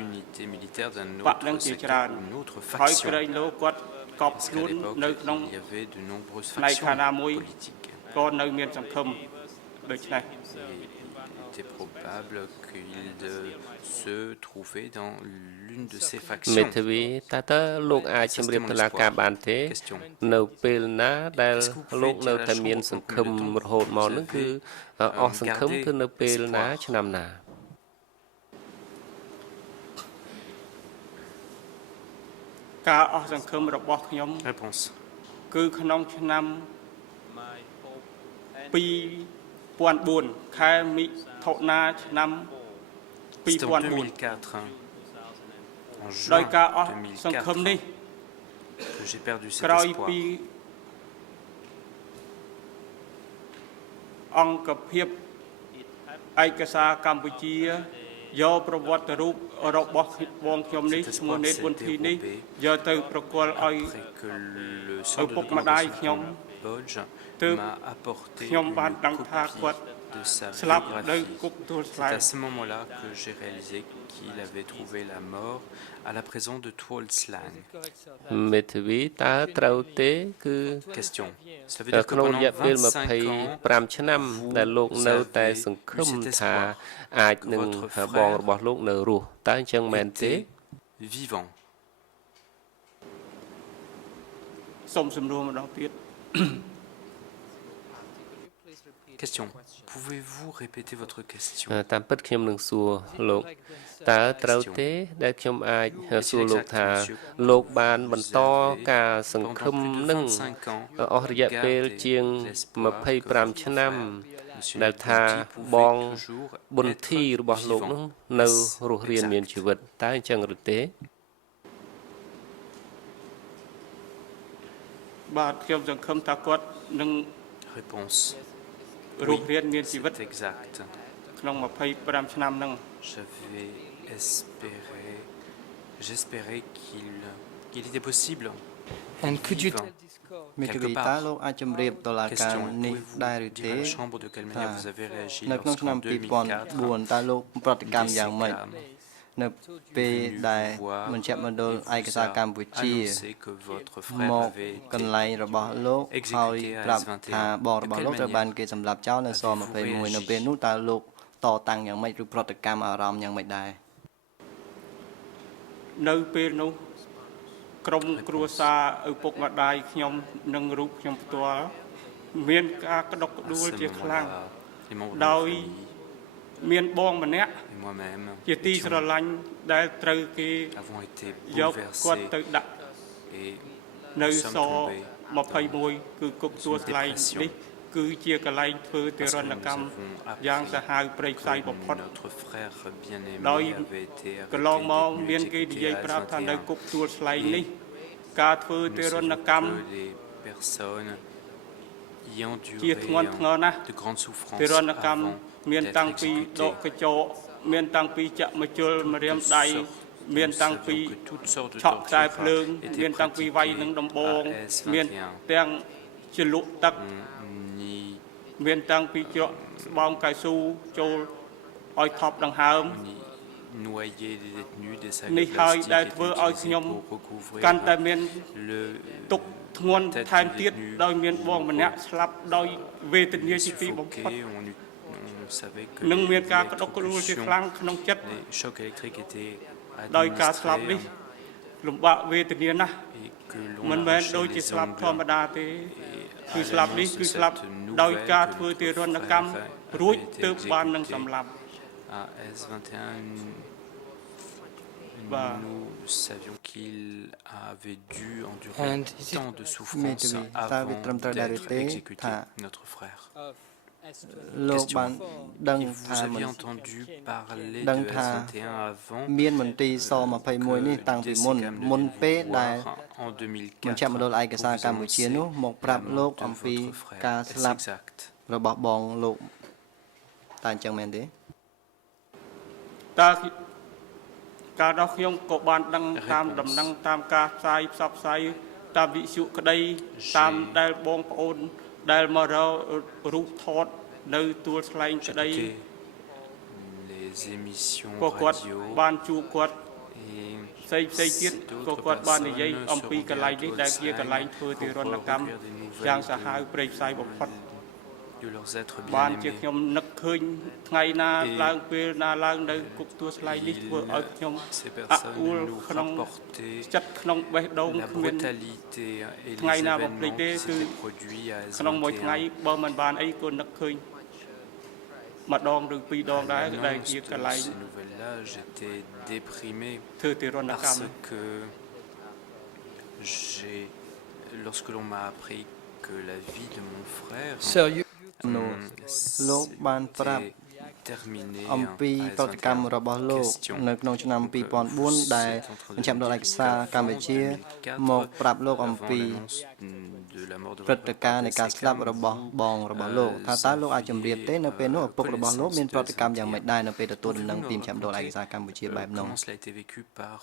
unité militaire d'un បក autre នឹងជាច្ secteur, ច្រើន une autre ហើយ faction. ក្រែងលោកគាត់កប់ Parce ខ្លួន qu'à l'époque, នៅក្នុង il y avait de nombreuses ផ្នែក factions ខាងណាមួយ politiques. ក៏នៅមានសង្ឃឹមដូច្នេះ Et il était probable qu'il se trouvait dans l'une de ces មេ factions. ធាវីតើលោកអាចជម្រាបតុលាការបានទេ Question. នៅពេលណាដែលលោកនៅតែមានសង្ឃឹមរហូតមកនោះគឺអស់សង្ឃឹមគឺនៅពេលណាឆ្នាំណា ការអស់សង្ឃឹមរបស់ខ្ញុំ Réponse. គឺក្នុងឆ្នាំ2004ខែមិថុនាឆ្នាំ C'était en 2004 2004. hein. En ដោយ juin ការអស់សង្ឃឹមនេះ 2004 que j'ai perdu cet ក្រោយ espoir. ពីអង្គភាព ឯកសារកម្ពុជាយកប្រវត្តិរូបរបស់បងខ្ញុំនេះឈ្មោះនេតប៊ុនធីនេះយកទៅប្រគល់ឲ្យឪពុកម្ដាយខ្ញុំទើបខ្ញុំបានដឹងថាគាត់ស្លាប់នៅគុកទួលស្លែង C'est à ce moment-là que j'ai réalisé qu'il avait trouvé la mort à la prison de Tuol Sleng. មេធាវីតើត្រូវទេគឺ Question. Cela veut dire que ក្នុងរយៈពេល pendant 25 ឆ្នាំដែលលោកនៅតែសង្ឃឹមថាអាចនឹងបងរបស់លោកនៅរស់តើអញ្ចឹងមែនទេ vivant. សូមសំណួរម្ដងទៀត Question. Pouvez-vous répéter votre question? តាមពិតខ្ញុំនឹងសួរលោកតើត្រូវទេដែលខ្ញុំអាចសួរលោកថាលោកបានបន្តការសង្ឃឹមនឹងអស់រយៈពេលជាង25ឆ្នាំដែលថាបងប៊ុនធីរបស់លោកនោះនៅរស់រានមានជីវិតតើអញ្ចឹងឬទេ បាទខ្ញុំសង្ឃឹមថាគាត់នឹង Réponse. រស់រានមានជីវិត C'est exact. ក្នុង25ឆ្នាំហ្នឹង J'espérais qu'il était possible. And could you Quelque part. Question. Pouvez-vous dire à la Chambre de quelle manière vous avez réagi lorsqu'en 2004, នៅពេលដែលមជ្ឈមណ្ឌលឯកសារកម្ពុជាមកកន្លែងរបស់លោកហើយប្រាប់ថាបងរបស់លោកត្រូវបានគេសម្លាប់ចោលនៅស21នៅពេលនោះតើលោកតតាំងយ៉ាងម៉េចឬប្រតិកម្មអារម្មណ៍យ៉ាងម៉េចដែរ នៅពេលនោះក្រុមគ្រួសារឪពុកម្ដាយខ្ញុំនិងរូបខ្ញុំផ្ទាល់មានការក្តុកក្តួលជាខ្លាំងដោយមានបងម្នាក់ជាទីស្រឡាញ់ដែលត្រូវគេយកគាត់ទៅដាក់នៅស21គឺគុកទួលស្លែងនេះគឺជាកន្លែងធ្វើទារុណកម្មយ៉ាងសាហាវព្រៃផ្សៃបំផុតដោយកន្លងមកមានគេនិយាយប្រាប់ថានៅគុកទួលស្លែងនេះការធ្វើទារុណកម្មជាធ្ងន់ធ្ងរណាស់ទារុណកម្មមានតាំងពីដកកញ្ចក់មានតាំងពីចាក់មជុលម្រាមដៃមានតាំងពីឆក់ខ្សែភ្លើងមានតាំងពីវាយនឹងដំបងមានទាំងជលក់ទឹកមានតាំងពីច្រកស្បោងកៅស៊ូចូលឲ្យថប់ដង្ហើមនេះហើយដែលធ្វើឲ្យខ្ញុំកាន់តែមានទុកធ្ងន់ថែមទៀតដោយមានបងម្នាក់ស្លាប់ដោយវេទនាជាទីបំផុត នឹងមានការក្តុកក្តួលជាខ្លាំងក្នុងចិត្តដោយការស្លាប់នេះលំបាកវេទនាណាស់មិនមែនដូចជាស្លាប់ធម្មតាទេគឺស្លាប់នេះគឺស្លាប់ដោយការធ្វើទារុណកម្មរួចទើបបាននឹងសម្លាប់ Nous savions qu'il avait dû endurer tant de souffrances avant d'être exécuté, notre frère. Question. Vous aviez entendu parler de S21 avant et de ces caméras en 2004 quand vous annoncez la mort de votre frère. Est-ce exact? របស់បងលោកតើអញ្ចឹងមែនទេ តើការដល់ខ្ញុំក៏បានដឹងតាមដំណឹងតាមការផ្សាយផ្សព្វផ្សាយតាមវិទ្យុក្តីតាមដែលបងប្អូនដែលមករករូបថតនៅទួលស្លែងក្តីក៏គាត់បានជួបគាត់ផ្សេងទៀតក៏គាត់បាននិយាយអំពីកន្លែងនេះដែលជាកន្លែងធ្វើទារុណកម្មយ៉ាងសាហាវព្រៃផ្សៃបំផុត បានជាខ្ញុំនឹកឃើញថ្ងៃណាឡើងពេលណាឡើងនៅគុកទួលស្លែងនេះធ្វើឲ្យខ្ញុំអអួលក្នុងចិត្តក្នុងបេះដូងគ្មានថ្ងៃណាបំភ្លេចទេគឺក្នុងមួយថ្ងៃបើមិនបានអីក៏នឹកឃើញម្ដងឬពីរដងដែរដែលជាកន្លែងធ្វើទារុណកម្ម Lorsque l'on m'a appris que la vie de mon frère លោកបានប្រាប់ terminer អំពី AS ប្រតិកម្មរបស់លោកនៅក្នុងឆ្នាំ 2004 ដែលបញ្ជាក់ដោយឯកសារកម្ពុជាមកប្រាប់លោកអំពីព្រឹត្តិការណ៍នៃការស្លាប់របស់បងរបស់លោកថាតើលោកអាចជម្រាបទេនៅពេលនោះឪពុករបស់លោកមានប្រតិកម្មយ៉ាងម៉េចដែរនៅពេលទទួលដំណឹងពីបញ្ជាក់ដោយឯកសារកម្ពុជាបែបនោះ Comment cela a été vécu par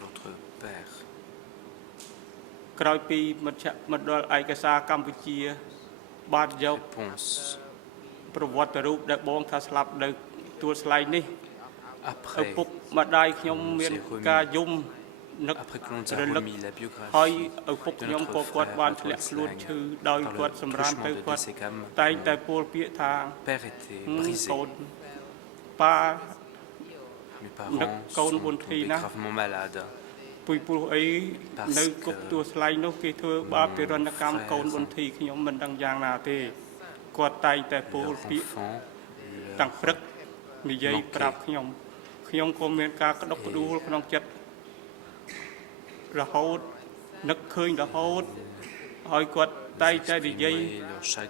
votre père? ក្រោយពីមជ្ឈមណ្ឌលឯកសារកម្ពុជាបានយក ប្រវត្តិរូបដែលបងថាស្លាប់នៅទួលស្លែងនេះឪពុកម្ដាយខ្ញុំមានការយំនឹករលឹកហើយឪពុកខ្ញុំក៏គាត់បានធ្លាក់ខ្លួនឈឺដោយគាត់សម្រានទៅគាត់តែងតែពោលពាក្យថាកូនប៉ានឹកកូនបុនធីណាពីព្រោះអីនៅគុកទួលស្លែងនោះគេធ្វើបាបទារុណកម្មកូនបុនធីខ្ញុំមិនដឹងយ៉ាងណាទេគាត់តែងតែពោលពាក្យតាំងព្រឹកនិយាយប្រាប់ខ្ញុំក៏មានការក្តុកក្តួលក្នុងចិត្តរហូតនឹកឃើញរហូតហើយគាត់តែងតែនិយាយ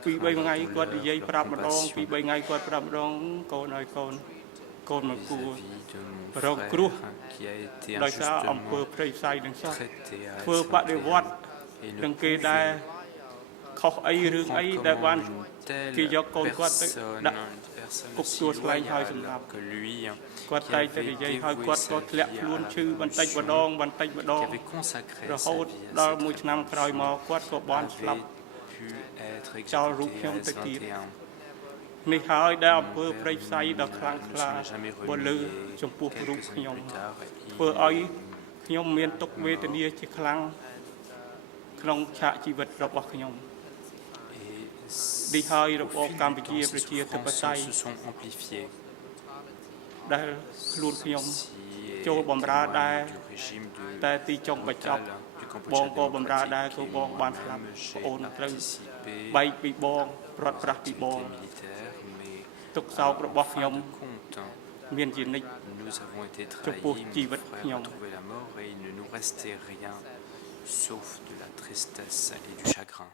ពី3ថ្ងៃគាត់និយាយប្រាប់ម្ដងពី3ថ្ងៃគាត់ប្រាប់ម្ដងកូនហើយកូនមកគួររងគ្រោះដោយសារអំពើព្រៃផ្សៃនឹងសោះធ្វើបដិវត្តនឹងគេដែរខុសអីរឿងអីដែលបានគេយកកូនគាត់ទៅដាក់គុកទួលស្លែងហើយសម្រាប់គាត់តែងតែនិយាយហើយគាត់ក៏ធ្លាក់ខ្លួនឈឺបន្តិចម្ដងរហូតដល់មួយឆ្នាំក្រោយមកគាត់ក៏បានស្លាប់ចោលរូបខ្ញុំទៅទៀតនេះហើយដែលអំពើព្រៃផ្សៃដ៏ខ្លាំងក្លាបលើចំពោះរូបខ្ញុំធ្វើឲ្យខ្ញុំមានទុក្ខវេទនាជាខ្លាំងក្នុងឆាកជីវិតរបស់ខ្ញុំនេះហើយរបបកម្ពុជាប្រជាធិបតេយ្យដែលខ្លួនខ្ញុំចូលបម្រើដែរតែទីចុងបញ្ចប់បងក៏បម្រើដែរគឺបងបានស្លាប់ប្អូនត្រូវបែកពីបងប្រត់ប្រាស់ពីបងទុកសោករបស់ខ្ញុំមានជានិច្ចចំពោះជីវិតខ្ញុំ sauf de la tristesse et du chagrin.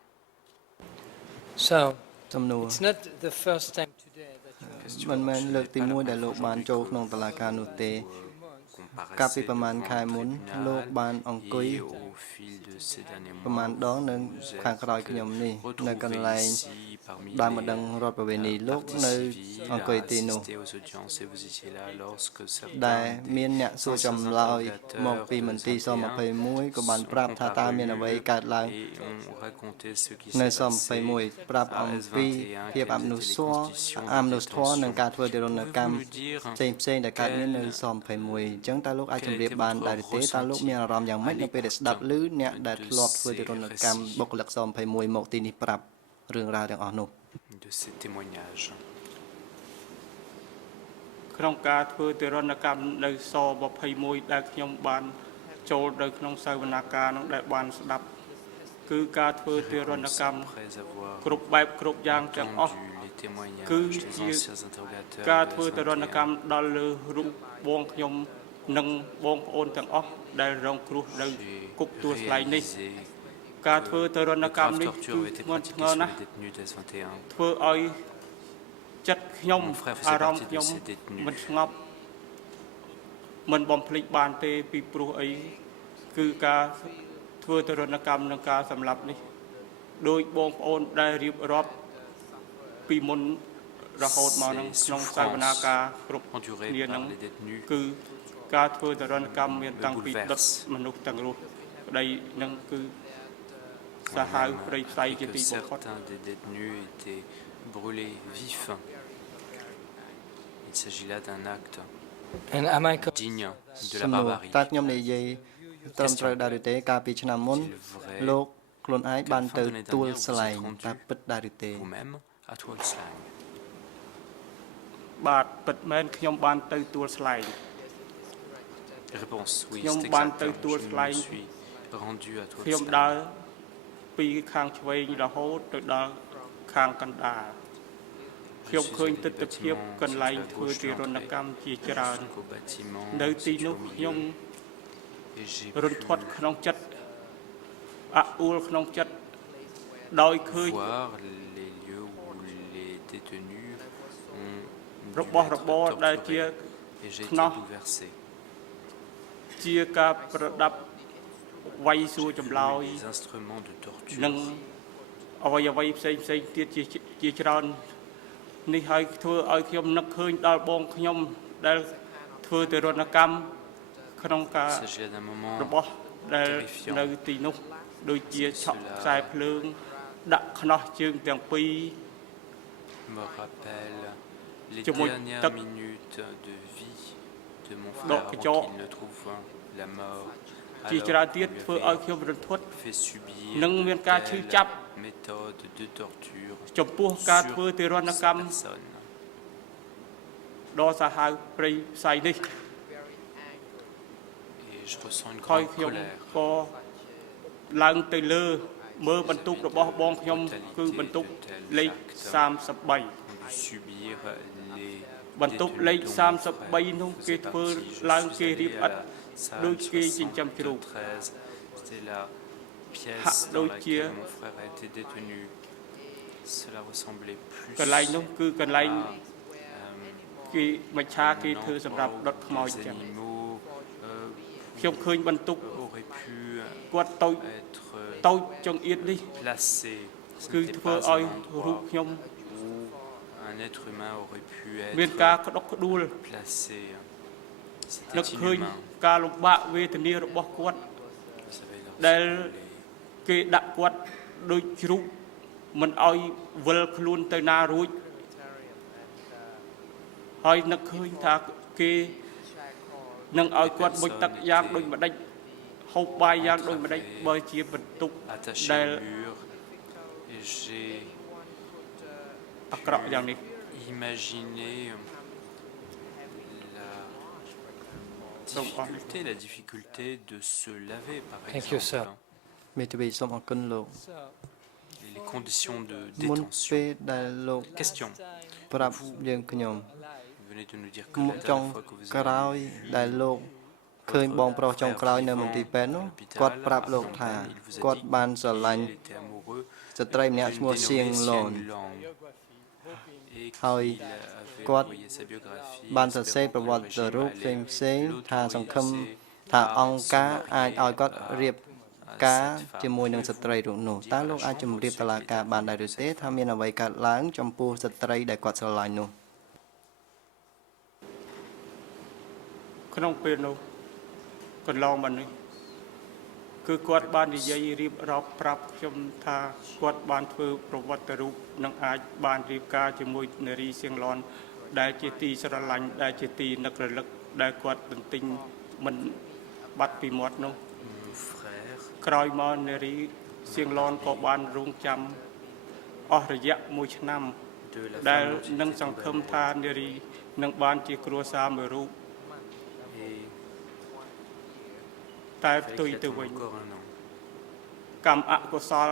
So, it's not the first time today that you មិនមែនលើកទី1ដែលលោកបានចូលក្នុងតុលាការនោះទេកាលពីប្រហែលខែមុនលោកបានអង្គុយប្រហែលដងនៅខាងក្រោយខ្ញុំនេះនៅកន្លែងដើមម្ដងរដ្ឋប្រវេណីលោកនៅអង្គុយទីនោះដែលមានអ្នកសួរចម្លើយមកពីមន្ទីរស21ក៏បានប្រាប់ថាតើមានអ្វីកើតឡើងនៅស21ប្រាប់អំពីភាពអមនុស្សធម៌និងការធ្វើទារុណកម្មផ្សេងៗដែលកើតមាននៅស21អញ្ចឹងតើលោកអាចជម្រាបបានដែរទេតើលោកមានអារម្មណ៍យ៉ាងម៉េចនៅពេលដែលស្ដាប់ឮអ្នកដែលធ្លាប់ធ្វើទារុណកម្មបុគ្គលិកស21មកទីនេះប្រាប់រឿងរ៉ាវទាំងអស់នោះ de ces témoignages ក្នុងការធ្វើទារុណកម្មនៅស21ដែលខ្ញុំបានចូលនៅក្នុងសាវនាការនោះដែលបានស្ដាប់គឺការធ្វើទារុណកម្មគ្រប់បែបគ្រប់យ៉ាងទាំងអស់គឺជាការធ្វើទារុណកម្មដល់លើរូបបងខ្ញុំនិងបងប្អូនទាំងអស់ដែលរងគ្រោះនៅគុកទួលស្លែងនេះការធ្វើទារុណកម្មនេះគឺធ្ងន់ធ្ងរណាស់ធ្វើឲ្យចិត្តខ្ញុំអារម្មណ៍ខ្ញុំមិនស្ងប់មិនបំភ្លេចបានទេពីព្រោះអីគឺការធ្វើទារុណកម្មនិងការសម្លាប់នេះដោយបងប្អូនដែលរៀបរាប់ពីមុនរហូតមកនឹងក្នុងសាវនាការគ្រប់គ្នានឹងគឺការធ្វើទារុណកម្មមានតាំងពីដុតមនុស្សទាំងរស់ប្តីនឹងគឺសាហាវព្រៃផ្សៃជាទីបំផុត Certains des détenus étaient brûlés vifs. Il s'agit là d'un acte digne de la barbarie. តើខ្ញុំនិយាយត្រឹមត្រូវដែរឬទេកាលពីឆ្នាំមុនលោកខ្លួនឯងបានទៅទួលស្លែងតើពិតដែរឬទេ Vous-même à Tuol Sleng. បាទពិតមែនខ្ញុំបានទៅទួលស្លែង Réponse oui, ខ្ញុំ c'est បាន exact. ទៅទួលស្លែង Je me suis rendu à Tuol ខ្ញុំ Sleng. ដើរពីខាងឆ្វេងរហូតទៅដល់ខាងកណ្ដាលខ្ញុំឃើញទិដ្ឋភាពកន្លែងធ្វើទារុណកម្មជាច្រើននៅទីនោះខ្ញុំរន្ធត់ក្នុងចិត្តអអួលក្នុងចិត្តដោយឃើញ Voir les lieux où les détenus ont របស់របរដែលជាខ្នោះជាការប្រដាប់វាយសួរចម្លើយនិងអ្វីផ្សេងទៀតជាច្រើននេះហើយធ្វើឲ្យខ្ញុំនឹកឃើញដល់បងខ្ញុំដែលធ្វើទរណកម្មក្នុងការរបស់ដែលនៅទីនោះដូចជាឆក់ខ្សែភ្លើងដាក់ខ្នោះជើងទាំងពីរ me rappelle les dernières minutes de vie de mon frère avant qu'il ne trouve la mort. Alors fait subir telle méthode de torture sur personne. Et je ressens une grande colère. មើលបន្ទុករបស់បងខ្ញុំគឺបន្ទុកលេខ33បន្ទុកលេខ33នោះគេធ្វើឡើងគេរៀបអត់ដូចគេចិញ្ចឹមជ្រូក C'était la pièce dans laquelle mon frère a été détenu. Cela ressemblait plus កន្លែងនោះគឺកន្លែងគេមច្ឆាគេធ្វើសម្រាប់ដុតខ្មោចចឹងខ្ញុំឃើញបន្ទុកគាត់តូចចង្អៀតនេះគឺធ្វើឲ្យរូបខ្ញុំ un être humain aurait pu មាន être ការក្តុកក្តួល placé. នឹកឃើញការលំបាកវេទនារបស់គាត់ដែលគេដាក់គាត់ដូចជ្រូកមិនឲ្យវិលខ្លួនទៅណារួចហើយនឹកឃើញថាគេនឹងឲ្យគាត់មុជទឹកយ៉ាងដូចម្ដេចហូបបាយយ៉ាងដូចម្ដេចបើជាបន្ទុកដែលអាក្រក់យ៉ាងនេះ Imaginez la difficulté de se laver, par exemple. Et les conditions de détention. Question. Vous venez de nous dire que la dernière fois que vous avez vu ឃើញបងប្រុសចុងក្រោយនៅមន្ទីរពេទ្យនោះគាត់ប្រាប់លោកថាគាត់បានស្រឡាញ់ស្ត្រីម្នាក់ឈ្មោះសៀងឡនហើយគាត់បានសរសេរប្រវត្តិរូបផ្សេងថាសង្ឃឹមថាអង្គការអាចឲ្យគាត់រៀបការជាមួយនឹងស្ត្រីរូបនោះតើលោកអាចជម្រាបតុលាការបានដែរឬទេថាមានអ្វីកើតឡើងចំពោះស្ត្រីដែលគាត់ស្រឡាញ់នោះ ក្នុងពេលនោះកន្លងមកនេះគឺគាត់បាននិយាយរៀបរាប់ប្រាប់ខ្ញុំថាគាត់បានធ្វើប្រវត្តិរូបនិងអាចបានរៀបការជាមួយនារីសៀងឡនដែលជាទីស្រឡាញ់ដែលជាទីនឹករលឹកដែលគាត់ទន្ទិញមិនបាត់ពីមាត់នោះក្រោយមកនារីសៀងឡនក៏បានរងចាំអស់រយៈ1ឆ្នាំដែលនឹងសង្ឃឹមថានារីនឹងបានជាគ្រួសារមួយរូប តែផ្ទុយទៅវិញកម្មអកុសល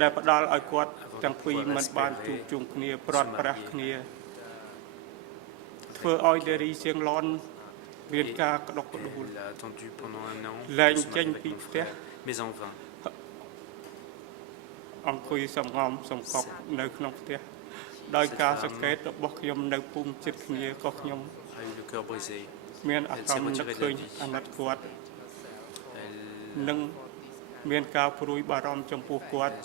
ដែលផ្ដល់ឲ្យគាត់ទាំងពីរមិនបានជួបជុំគ្នាប្រត់ប្រាស់គ្នាធ្វើឲ្យនារីសៀងឡនមានការក្តុកក្តួលលែងចេញពីផ្ទះអង្គុយសំងំសំកប់នៅក្នុងផ្ទះដោយការសង្កេតរបស់ខ្ញុំនៅភូមិជិតគ្នាក៏ខ្ញុំមានអារម្មណ៍នឹកឃើញអាណិតគាត់ នឹងមានការព្រួយបារម្ភចំពោះគាត់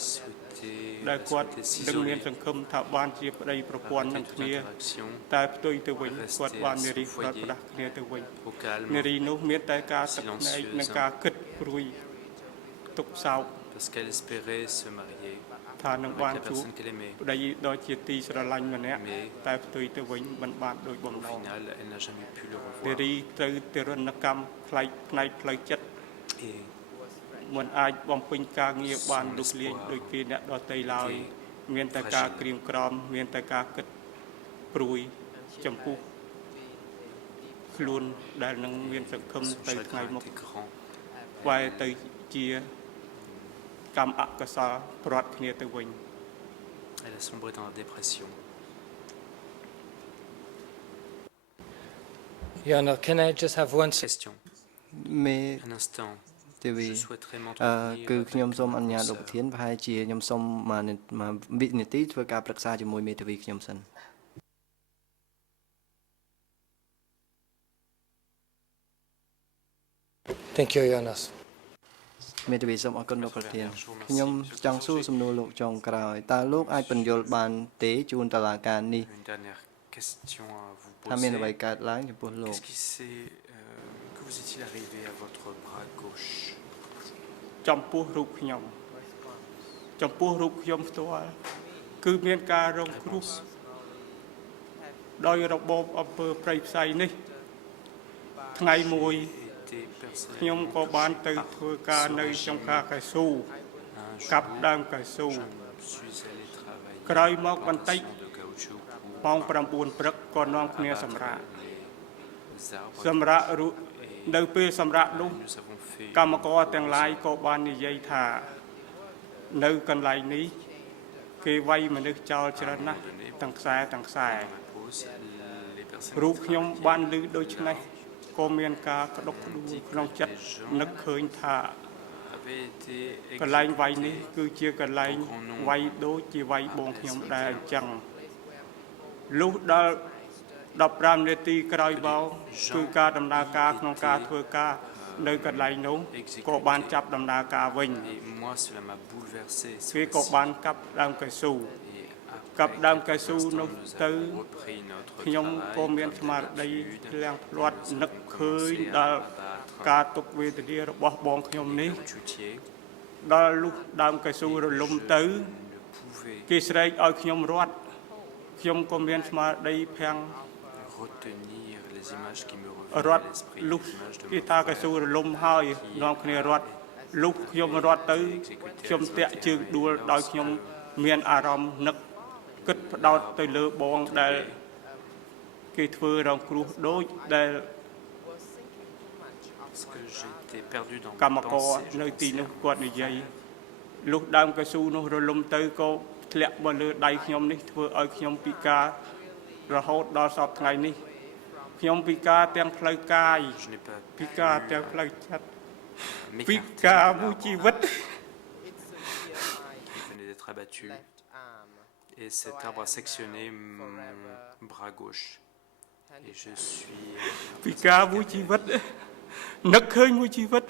ដែលគាត់នឹងមានសង្ឃឹមថាបានជាប្តីប្រពន្ធនឹងគ្នាតែផ្ទុយទៅវិញគាត់បាននារីផ្ដាច់ផ្ដាស់គ្នាទៅវិញនារីនោះមានតែការទឹកភ្នែកនិងការគិតព្រួយទុក្ខសោកថានឹងបានជួបប្តីដ៏ជាទីស្រឡាញ់ម្នាក់តែផ្ទុយទៅវិញមិនបានដូចបំណងនារីត្រូវទរណកម្មផ្នែកផ្លូវចិត្ត មិនអាចបំពេញការងារបានលុកលាយដោយគេអ្នកដទៃឡើយមានតែការក្រៀមក្រំមានតែការគិតព្រួយចំពោះខ្លួនដែលនឹងមានសង្ឃឹមទៅថ្ងៃមុខបែរទៅជាកម្មអកុសលប្រត់គ្នាទៅវិញ Elle a sombré dans la dépression. Yana, can I just have one question? Un instant. ទេវីគឺខ្ញុំសូមអនុញ្ញាតលោកប្រធានប្រហែលជាខ្ញុំសូមមួយវិនាទីធ្វើការប្រឹក្សាជាមួយមេធាវីខ្ញុំសិន Thank you, Jonas. មេធាវីសូមអរគុណលោកប្រធានខ្ញុំចង់សួរសំណួរលោកចុងក្រោយតើលោកអាចបញ្យល់បានទេជូនតុលាការនេះថាមានអ្វីកើតឡើងចំពោះលោក Que vous est-il arrivé à votre bras gauche? ចំពោះរូបខ្ញុំផ្ទាល់គឺមានការរងគ្រោះដោយរបបអំពើប្រៃផ្សៃនេះថ្ងៃមួយខ្ញុំក៏បានទៅធ្វើការនៅចំការកៅស៊ូកាប់ដើមកៅស៊ូក្រោយមកបន្តិចម៉ោង9ព្រឹកក៏នាំគ្នាសម្រាកនៅពេលសម្រាកនោះកម្មករទាំងឡាយក៏បាននិយាយថានៅកន្លែងនេះគេវាយមនុស្សចោលច្រើនណាស់ទាំងខ្សែរូបខ្ញុំបានឮដូច្នេះក៏មានការក្តុកក្តួលក្នុងចិត្តនឹកឃើញថាកន្លែងវាយនេះគឺជាកន្លែងវាយដូចជាវាយបងខ្ញុំដែរអញ្ចឹងលុះដល់15នាទីក្រោយមកគឺការដំណើរការក្នុងការធ្វើការនៅកន្លែងនោះក៏បានចាប់ដំណើរការវិញគេក៏បានកាប់ដើមកៅស៊ូនោះទៅខ្ញុំក៏មានស្មារតីធ្លាំងផ្លាត់នឹកឃើញដល់ការទុក្ខវេទនារបស់បងខ្ញុំនេះដល់លុះដើមកៅស៊ូរលំទៅគេស្រែកឲ្យខ្ញុំរត់ខ្ញុំក៏មានស្មារតីភាំងរត់លុះគេថាកៅស៊ូរលំហើយនាំគ្នារត់លុះខ្ញុំរត់ទៅខ្ញុំតាក់ជើងដួលដោយខ្ញុំមានអារម្មណ៍នឹកគិតផ្ដោតទៅលើបងដែលគេធ្វើរងគ្រោះដូចដែលកម្មករនៅទីនោះគាត់និយាយលុះដើមកៅស៊ូនោះរលំទៅក៏ធ្លាក់មកលើដៃខ្ញុំនេះធ្វើឲ្យខ្ញុំពិការរហូតដល់សពថ្ងៃនេះខ្ញុំពិការទាំងផ្លូវកាយពិការទាំងផ្លូវចិត្តពិការមួយជីវិត Et cet arbre a sectionné mon bras gauche. Et je suis... ពិការមួយជីវិតនឹកឃើញមួយជីវិត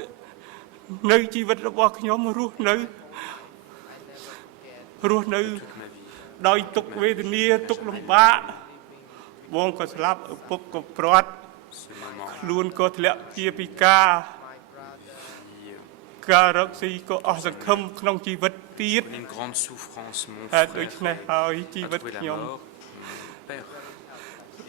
នៅជីវិតរបស់ខ្ញុំរស់នៅដោយទុក្ខវេទនាទុក្ខលំបាកបងក៏ស្លាប់ឪពុកក៏ព្រាត់ខ្លួនក៏ធ្លាក់ជាពិការការរកស៊ីក៏អស់សង្ឃឹមក្នុងជីវិតទៀត Une grande souffrance, mon ហើយ frère ដូច្នេះហើយជីវិត après la ខ្ញុំ mort, mon père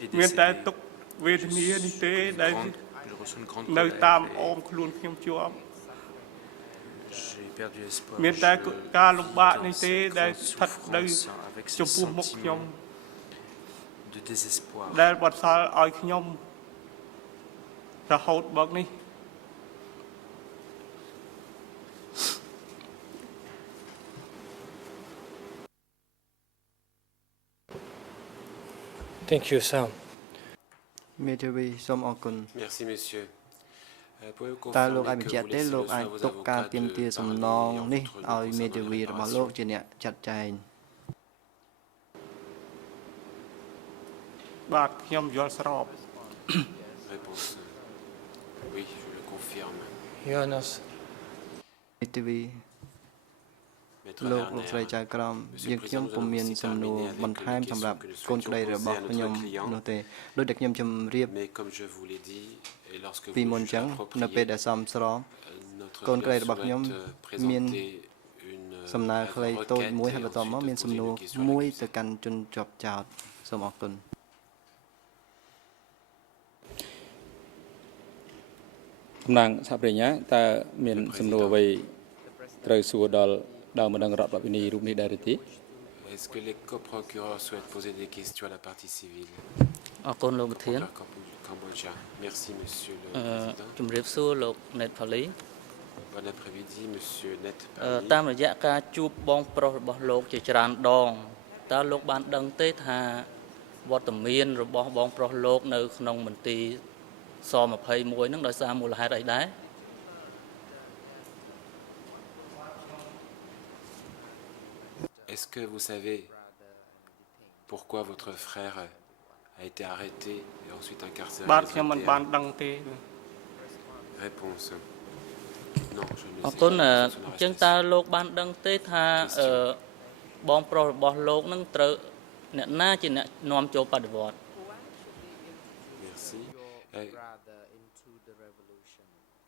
est មានតែ décédé. ទុក្ខវេទនានេះទេដែល Je reçois une grande នៅតាម colère អមខ្លួនខ្ញុំជាប់ et j'ai perdu espoir. មានតែការលំបាកនេះ Dans ទេ cette ដែល grande ស្ថិតនៅ souffrance, avec ce ចំពោះមុខខ្ញុំ sentiment de désespoir. ដែលបន្សល់ឲ្យខ្ញុំរហូតមកនេះ Thank you, Sam. មេធាវីសូមអរគុណ Merci, monsieur. តើលោកអាចបញ្ជាក់ទេលោកអាចទុកការទាមទារសំណងនេះឲ្យមេធាវីរបស់លោកជាអ្នកចាត់ចែង បាទខ្ញុំយល់ស្រប Réponse. Oui, je le confirme. Jonas. មេធាវី Maître លោកស្រី Werner, ចៅក្រមយើងខ្ញុំពុំមានសំណួរបន្ថែមសម្រាប់កូនក្តីរបស់ខ្ញុំនោះទេដោយតែខ្ញុំជម្រាប mais comme je vous l'ai dit, et lorsque ពី vous មុន le អញ្ចឹង jugez នៅពេល approprié, ដែលសមស្រប notre កូនក្តី greffe របស់ខ្ញុំ souhaite មាន présenter une សំណើខ្លី requête តូចមួយ et ហើយបន្តមក ensuite មាន poser សំណួរ une question à មួយ l'accusé. ទៅកាន់ជនជាប់ចោតសូមអរគុណ តំណាងសហប្រញ្ញាតើមានសំណួរអ្វីត្រូវសួរដល់ដល់ម្ដងរដ្ឋបវិនីរូបនេះដែរឬទេ Est-ce que les coprocureurs souhaitent poser des questions à la partie civile? អរគុណលោកប្រធាន Cambodgia. Merci, monsieur le ជំ président. រាបសួរលោកណេតផាលី Bon après-midi, monsieur Net តាមរយៈការជួបបងប្រុសរបស់លោកជាច្រើនដងតើលោកបានដឹងទេថាវត្តមានរបស់បងប្រុសលោកនៅក្នុងមន្ទីរស-21ហ្នឹងដោយសារមូលហេតុអីដែរ Est-ce que vous savez pourquoi votre frère a été arrêté et ensuite incarcéré? បាទខ្ញុំមិនបានដឹងទេ Réponse. Non, je ne អរ sais គុណ pas. អញ្ចឹងតើលោកបានដឹងទេថាបងប្រុសរបស់លោកនឹងត្រូវអ្នកណាជាអ្នកនាំចូលបដិវត្តន៍ Merci.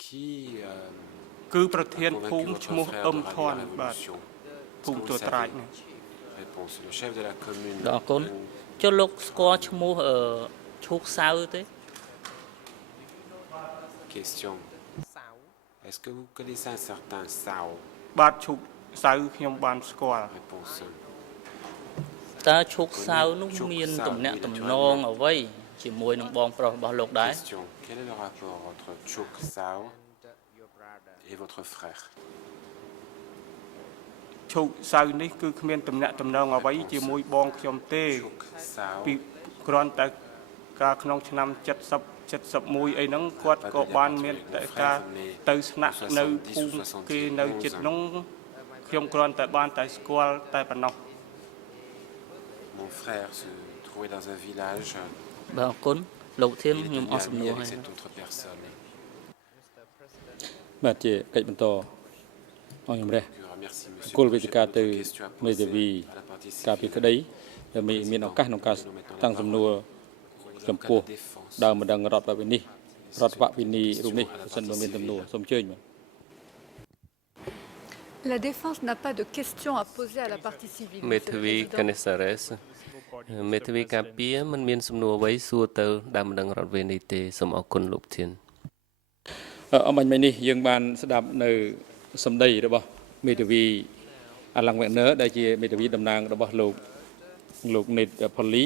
Qui គឺប្រធាន a ភូ convaincu មិឈ្មោះ votre អឹ frère ម de ថ rallier ន la បាទ révolution? ភូមិទួលត្រាចនេះ Réponse. Le chef de la commune. អរគុណចុះលោកស្គាល់ឈ្មោះឈូកសៅទេ Question. Est-ce que vous connaissez un certain Sao? បាទឈូកសៅខ្ញុំបានស្គាល់ Réponse. តើឈូកសៅនោះមានទំនាក់ទំនងអ្វីជាមួយនឹងបងប្រុសរបស់លោកដែរ Question. Quel est le rapport entre Chuk Sao et votre frère? ឈូកសៅនេះគឺគ្មានទំនាក់ទំនងអ្វីជាមួយបងខ្ញុំទេពីគ្រាន់តែការក្នុងឆ្នាំ70 71អីហ្នឹងគាត់ក៏បានមានតែការទៅស្នាក់នៅភូមិគេនៅជិតនោះខ្ញុំគ្រាន់តែបានតែស្គាល់តែប៉ុណ្ណោះ Mon frère se trouvait dans un village បាទអរគុណលោកធានខ្ញុំអស់សំណួរ avec ហើយ cette autre personne. បាទជាកិច្ចបន្តអង្គជំរះ Merci, monsieur. គោលវេទិកាទៅមេធាវីការពីក្តីដែលមានឱកាសក្នុងការតាំងសំណួរចំពោះដើមម្ដងរដ្ឋបវេនេះរដ្ឋបវេនីរូបនេះបើសិនបើមានសំណួរសូមអញ្ជើញបាទ La défense n'a pas de questions à poser à la partie civile. មេធាវីកនិសរ៉េសមេធាវីការពារមិនមានសំណួរអ្វីសួរទៅដើមម្ដងរដ្ឋវេនីទេសូមអរគុណលោកធាន អមមិញនេះយើងបានស្ដាប់នៅសម្ដីរបស់មេធាវីអាឡង់វេនឺដែលជាមេធាវីតំណាងរបស់លោកនេតផលី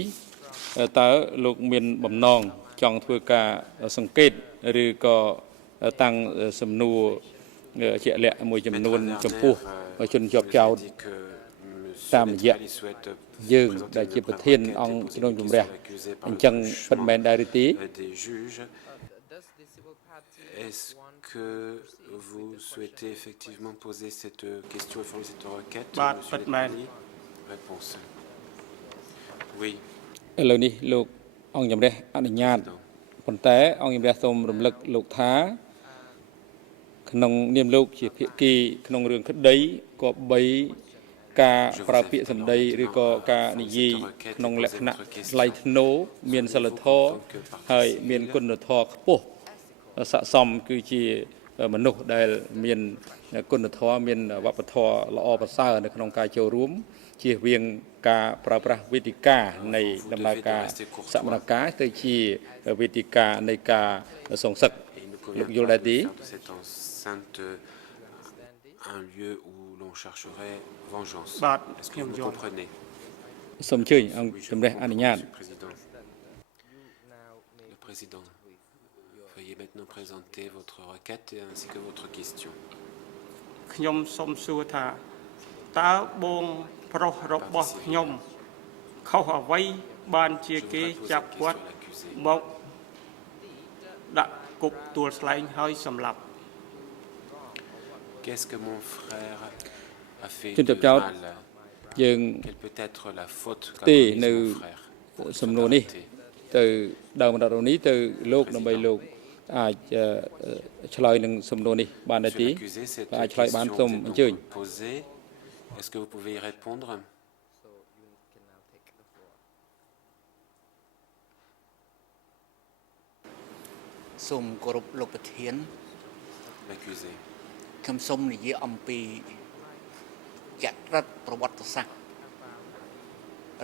តើលោកមានបំណងចង់ធ្វើការសង្កេតឬក៏តាំងសំណួរជាក់លាក់មួយចំនួនចំពោះជនជាប់ចោទតាមរយៈយើងដែលជាប្រធានអង្គជំនុំជម្រះអញ្ចឹងពិតមែនដែរឬទេ Est-ce que vous souhaitez effectivement poser cette question et formuler cette requête, monsieur Letmali? Réponse. Oui. ឥឡូវនេះលោកអង្គជំរះអនុញ្ញាតប៉ុន្តែអង្គជំរះសូមរំលឹកលោកថាក្នុងនាមលោកជាភាគីក្នុងរឿងក្តីក៏បីការប្រើពាក្យសម្ដីឬក៏ការនិយាយក្នុងលក្ខណៈថ្លៃថ្នូរមានសិលធម៌ហើយមានគុណធម៌ខ្ពស់ស័ក្តិសមគឺជាមនុស្សដែលមានគុណធម៌មានវប្បធម៌ល្អប្រសើរនៅក្នុងការចូលរួមជៀសវាងការប្រើប្រាស់វេទិកានៃដំណើរការសមនការទៅជាវេទិកានៃការសងសឹកលោកយល់ដែរទេ Un lieu où l'on chercherait vengeance. Est-ce que vous le comprenez? សូមអញ្ជើញអង្គជំរះអនុញ្ញាត Le président, veuillez maintenant présenter votre requête ainsi que votre question. ខ្ញុំសូមសួរថាតើបងប្រុសរបស់ខ្ញុំខុសអ្វីបានជាគេចាប់គាត់មកដាក់គុកទួលស្លែងហើយសម្លាប់ Qu'est-ce que mon frère a fait ជន de ជាប់ចោទ mal? យើង Quelle peut être la faute qu'a ទេ commise នៅ mon frère? សំណួរនេះទៅដើមបណ្ដានេះទៅលោកដើម្បីលោកអាចឆ្លើយនឹងសំណួរនេះបានដែរទេ L'accusé, cette អាចឆ្លើយបានសូម question អ vous ញ្ជើញ est posée. Est-ce que vous pouvez y répondre? សូមគោរពលោកប្រធាន L'accusé. ខ្ញុំសូមនិយាយអំពីចរិតប្រវត្តិសាស្ត្រ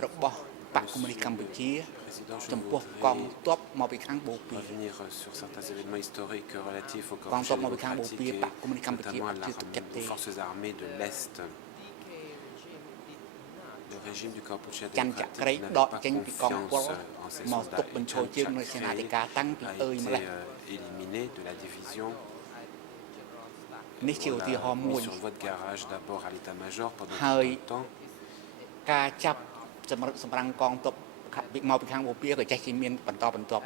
របស់បកកុម្មុយនីសកម្ពុជាចំពោះកងទ័ពមកពីខាងបូព៌ា Revenir sur certains événements historiques relatifs aux កងទ័ពមកពី corps ខាងបូព៌ា pratiqués, បកកុម្មុយនីសកម្ពុជា notamment ជឿទុកចិត្តទេ aux forces armées de l'Est. Le régime du Cambodge ច័ន្ទចក្រី démocratique ដ n'avait ក pas ចេញពីកងពល confiance en ses មកទុក soldats. បញ្ឈរជើងនៅសេនាធិការតាំងពី a អើយម្លេះ été éliminé de la division. នេះជាឧទាហរណ៍មួយ Sur votre garage d'abord à l'état-major pendant ហើយ temps. ការចាប់សម្រាប់កងទ័ពមកពីខាងបូព៌ាក៏ចេះជាមានបន្តបន្ទាប់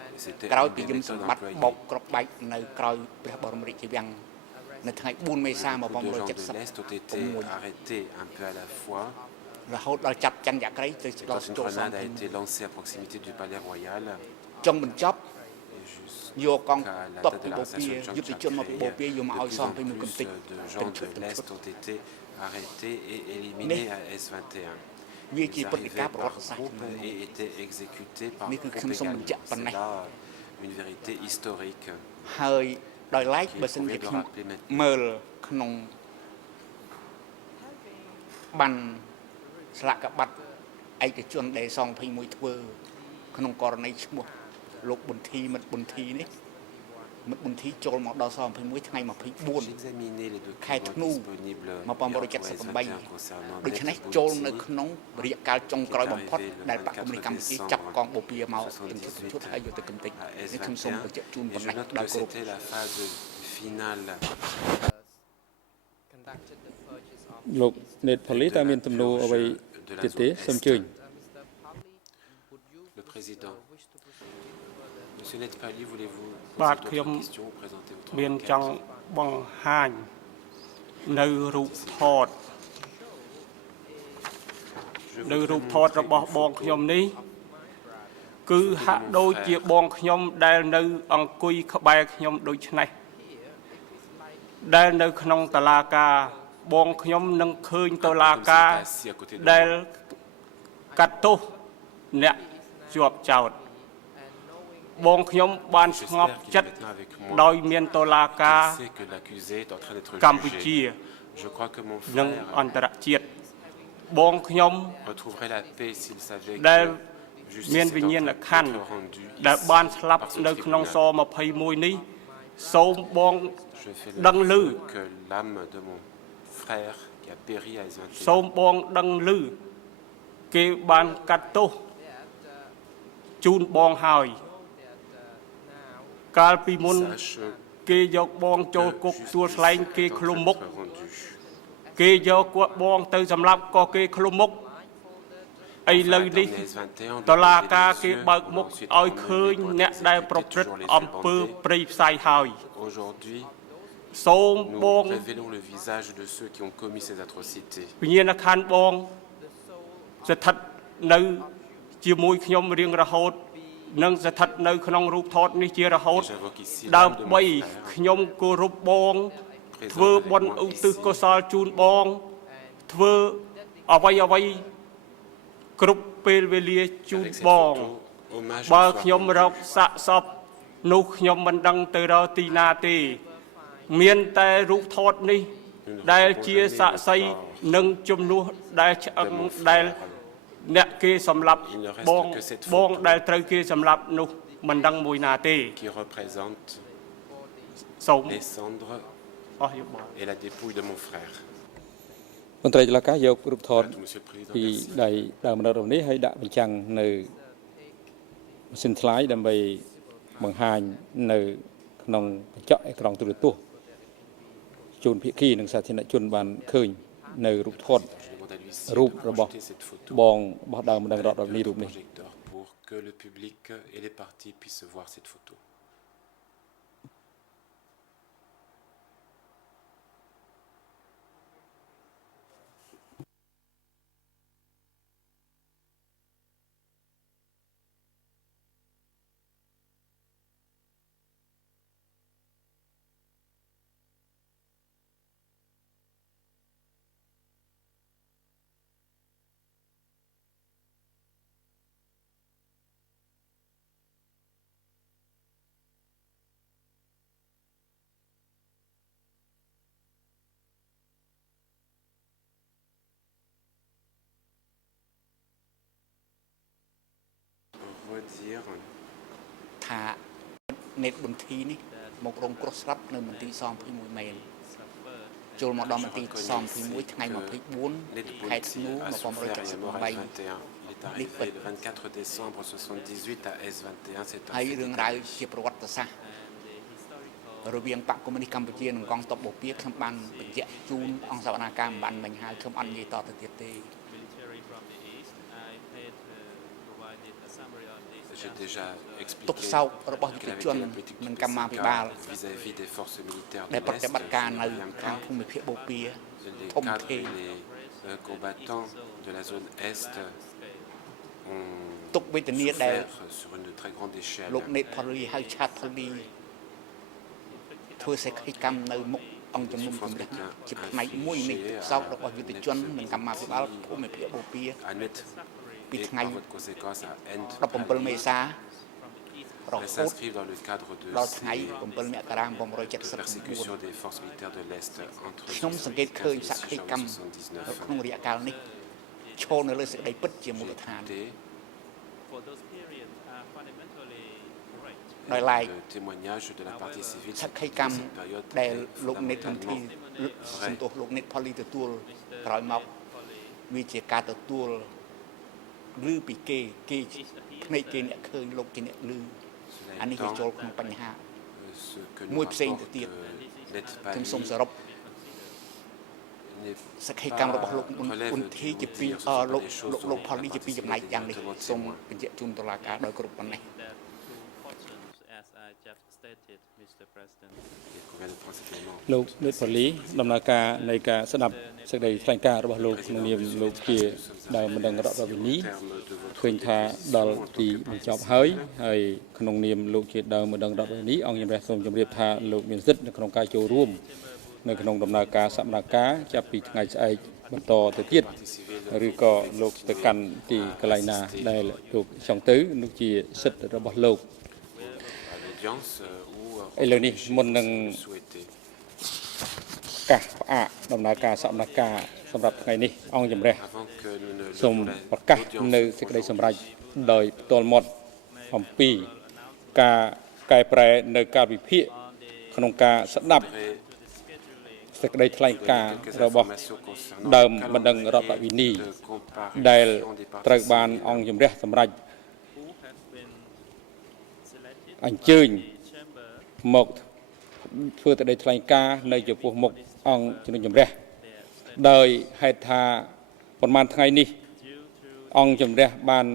ក្រោយពីយមសម្បត្តិបោកក្របបែកនៅក្រោយព្រះបរមរាជវាំងនៅថ្ងៃ4មេសា Beaucoup de gens de l'Est ont été 1976 arrêtés un peu à la fois. រហូតដល់ចាប់ច័ន្ទចក្រីទៅ Et ដល់ quand une ចូល grenade a été lancée à proximité du palais royal, ចុងបញ្ចប់ et juste qu'à la date de l'arrestation de Chiang Kai-shek, de plus en plus de gens de l'Est ont été arrêtés et éliminés à S21. Ils arrivaient par groupe et étaient exécutés par groupe également. C'est là une vérité historique qu'il convient de rappeler maintenant. បានស្លាកក្បាត់ឯកជនដែលសង21ធ្វើក្នុងករណីឈ្មោះលោកប៊ុនធីមិត្តប៊ុនធីនេះមិត្តប៊ុនធីចូលមកដល់ស21ថ្ងៃ24ខែធ្នូ1978ដូច្នេះចូលនៅក្នុងរយៈកាលចុងក្រោយបំផុតដែលបកកម្ពុជាកម្ពុជាចាប់កងបូព៌ាមកជុតហើយយកទៅកំទេចនេះខ្ញុំសូមបញ្ជាក់ជូនប៉ុណ្ណេះដល់គ្រប់ លោកនេតផលីតើមានទំនួលអ្វីទៀតទេសូមអញ្ជើញ Le président. Monsieur Netpali, voulez-vous បាទ poser ខ្ញុំ d'autres questions ou présenter votre មាន requête? ចង់បង្ហាញនៅរូបថតរបស់បងខ្ញុំនេះគឺហាក់ដូចជាបងខ្ញុំដែលនៅអង្គុយក្បែរខ្ញុំដូចនេះដែលនៅក្នុងតុលាការបងខ្ញុំនឹងឃើញតុលាការដែលកាត់ទោសអ្នកជាប់ចោទបងខ្ញុំបានស្ងប់ចិត្តដោយមានតុលាការកម្ពុជានិងអន្តរជាតិបងខ្ញុំដែលមានវិញ្ញាណក្ខន្ធដែលបានស្លាប់នៅក្នុងស21នេះសូមបងដឹងឮសូមបងដឹងឮគេបានកាត់ទោសជូនបងហើយកាលពីមុនគេយកបងចូលគុកទួលស្លែងគេឃ្លុំមុខគេយកគាត់បងទៅសម្លាប់ក៏គេឃ្លុំមុខឥឡូវនេះតុលាការគេបើកមុខឲ្យឃើញអ្នកដែលប្រព្រឹត្តអំពើព្រៃផ្សៃហើយ សូមបង Révélons le visage de ceux qui ont commis ces atrocités. វិញ្ញាណក្ខន្ធបងស្ថិតនៅជាមួយខ្ញុំរៀងរហូតនិងស្ថិតនៅក្នុងរូបថតនេះជារហូតដើម្បីខ្ញុំគោរពបងធ្វើបុណ្យឧទ្ទិសកុសលជូនបងធ្វើអ្វីគ្រប់ពេលវេលាជូនបងបើខ្ញុំរកសាកសពនោះខ្ញុំមិនដឹងទៅរកទីណាទេមានតែរូបថតនេះដែលជាសាក្សីនិងជំនួសដែលឆ្អឹងដែលអ្នកគេសម្លាប់បងដែលត្រូវគេសម្លាប់នោះមិនដឹងមួយណាទេ qui représente les cendres et la dépouille de mon frère. មន្ត្រីតុលាការយករូបថតពីដៃដើមរដ្ឋនេះហើយដាក់បញ្ចាំងនៅម៉ាស៊ីនថ្លាយដើម្បីបង្ហាញនៅក្នុងកញ្ចក់អេក្រង់ទូរទស្សន៍ជូនភាគីនិងសាធារណជនបានឃើញនៅរូបថតរូបរបស់បងរបស់ដើមម្ដងរដ្ឋនេះរូបនេះ pour que le public et les partis puissent voir cette photo. Redire ថានេតប៊ុនធីនេះមករងគ្រោះស្លាប់នៅមន្ទីរ21មែនចូលមកដល់មន្ទីរ21ថ្ងៃ24ខែធ្នូ1978 le 24 décembre 78 à S21 c'est un ហើយរឿងរ៉ាវជាប្រវត្តិសាស្ត្ររវាងបកកុម្មុយនីសកម្ពុជានិងកងទ័ពបូព៌ាខ្ញុំបានបញ្ជាក់ជូនអង្គសវនាការមិនបានមិញហើយខ្ញុំអត់និយាយតទៅទៀតទេ J'ai déjà ទុក expliqué សោករបស់យុទ្ធជននិងកម្មាភិបាល vis-à-vis des forces militaires de ដែលប្រ l'Est តិបត្តិការនៅខាងភូមិភាគបូព៌ា les ធំ cadres ធេង et les combattants de la zone Est ont ទុកវេទនាដែល sur une très grande échelle លោកនេតផលីហៅឆាតផលីធ្វើសេចក្តីកម្មនៅមុខអង្គជំនុំជម្រះជាផ្នែកមួយនៃទុកសោករបស់យុទ្ធជននិងកម្មាភិបាលភូមិភាគបូព៌ាពីថ្ងៃ17 មេសារហូតដល់ថ្ងៃ7 មករា persécution des forces militaires de l'Est entre ខ្ញុំសង្កេតឃើញសក្ខីកម្មក្នុងរយៈកាលនេះឈរនៅលើសេចក្តីពិតជាមូលដ្ឋានដោយឡែក témoignage de la partie civile សក្ខីកម្មដែលលោកនេតធនធីសន្ទុះលោកនេតផលីទទួលក្រោយមកវាជាការទទួលឬពីគេភ្នែកគេអ្នកឃើញលោកជាអ្នកឮអានេះវាចូលក្នុងបញ្ហាមួយផ្សេងទៅទៀតខ្ញុំសូមសរុបសក្ខីកម្មរបស់លោកអ៊ុនធីជាពីលោកផលីជាពីចំណែកយ៉ាងនេះសូមបញ្ជាក់ជូនតុលាការដោយគ្រប់ប៉ុណ្ណេះ លោកនេតផលីដំណើរការនៃការស្ដាប់សេចក្តីថ្លែងការណ៍របស់លោកក្នុងនាមលោកជាដើមបណ្ដឹងរដ្ឋវិនីឃើញថាដល់ទីបញ្ចប់ហើយក្នុងនាមលោកជាដើមបណ្ដឹងរដ្ឋវិនីអង្គជំរះសូមជម្រាបថាលោកមានសិទ្ធិនៅក្នុងការចូលរួមនៅក្នុងដំណើរការសកម្មភាពចាប់ពីថ្ងៃស្អែកបន្តទៅទៀតឬក៏លោកទៅកាន់ទីកន្លែងណាដែលលោកចង់ទៅនោះជាសិទ្ធិរបស់លោក ឥឡូវនេះមុននឹងកាសផ្អាកដំណើរការសកម្មភាពសម្រាប់ថ្ងៃនេះអង្គជំរះសូមប្រកាសនៅសេចក្តីសម្រេចដោយផ្ទាល់មាត់អំពីការកែប្រែនៅការវិភាគក្នុងការស្ដាប់សេចក្តីថ្លែងការណ៍របស់ដើមបណ្ដឹងរដ្ឋវិនីដែលត្រូវបានអង្គជំរះសម្រេចអញ្ជើញមកធ្វើទៅថ្លែងការណ៍នៅចំពោះមុខអង្គជំនុំជម្រះដោយហេតុថាប្រហែលថ្ងៃនេះអង្គជំរះបាន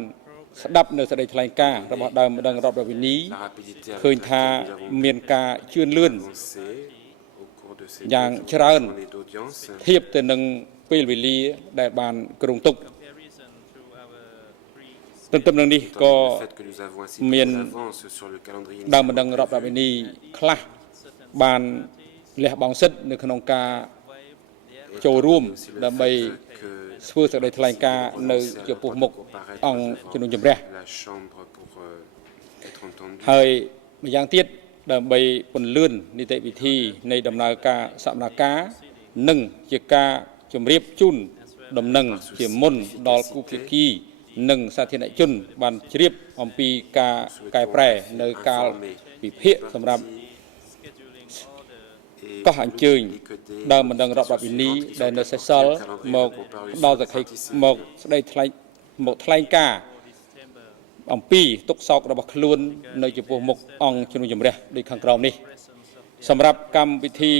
ស្ដាប់នៅសេចក្តីថ្លែងការណ៍របស់ដើមបណ្ដឹងរដ្ឋវិនីឃើញថាមានការជឿនលឿនយ៉ាងច្រើនធៀបទៅនឹងពេលវេលាដែលបានគ្រោងទុកទន្ទឹមនឹងនេះក៏មានដើមបណ្ដឹងរដ្ឋវិនីខ្លះបានលះបង់សិទ្ធិនៅក្នុងការចូលរួមដើម្បីធ្វើសេចក្តីថ្លែងការណ៍នៅចំពោះមុខអង្គជំនុំជម្រះហើយម្យ៉ាងទៀតដើម្បីពន្លឿននីតិវិធីនៃដំណើរការសកម្មភាពនិងជាការជម្រាបជូនដំណឹងជាមុនដល់គូភាគីនិងសាធារណជនបានជ្រាបអំពីការកែប្រែនៅកាលវិភាគសម្រាប់កោះអញ្ជើញដើមបណ្ដឹងរដ្ឋវិនីដែលនៅសេសសល់មកដល់សក្ខីមកស្ដីថ្លែងការណ៍អំពីទុកសោករបស់ខ្លួននៅចំពោះមុខអង្គជំនុំជម្រះដូចខាងក្រោមនេះសម្រាប់កម្មវិធី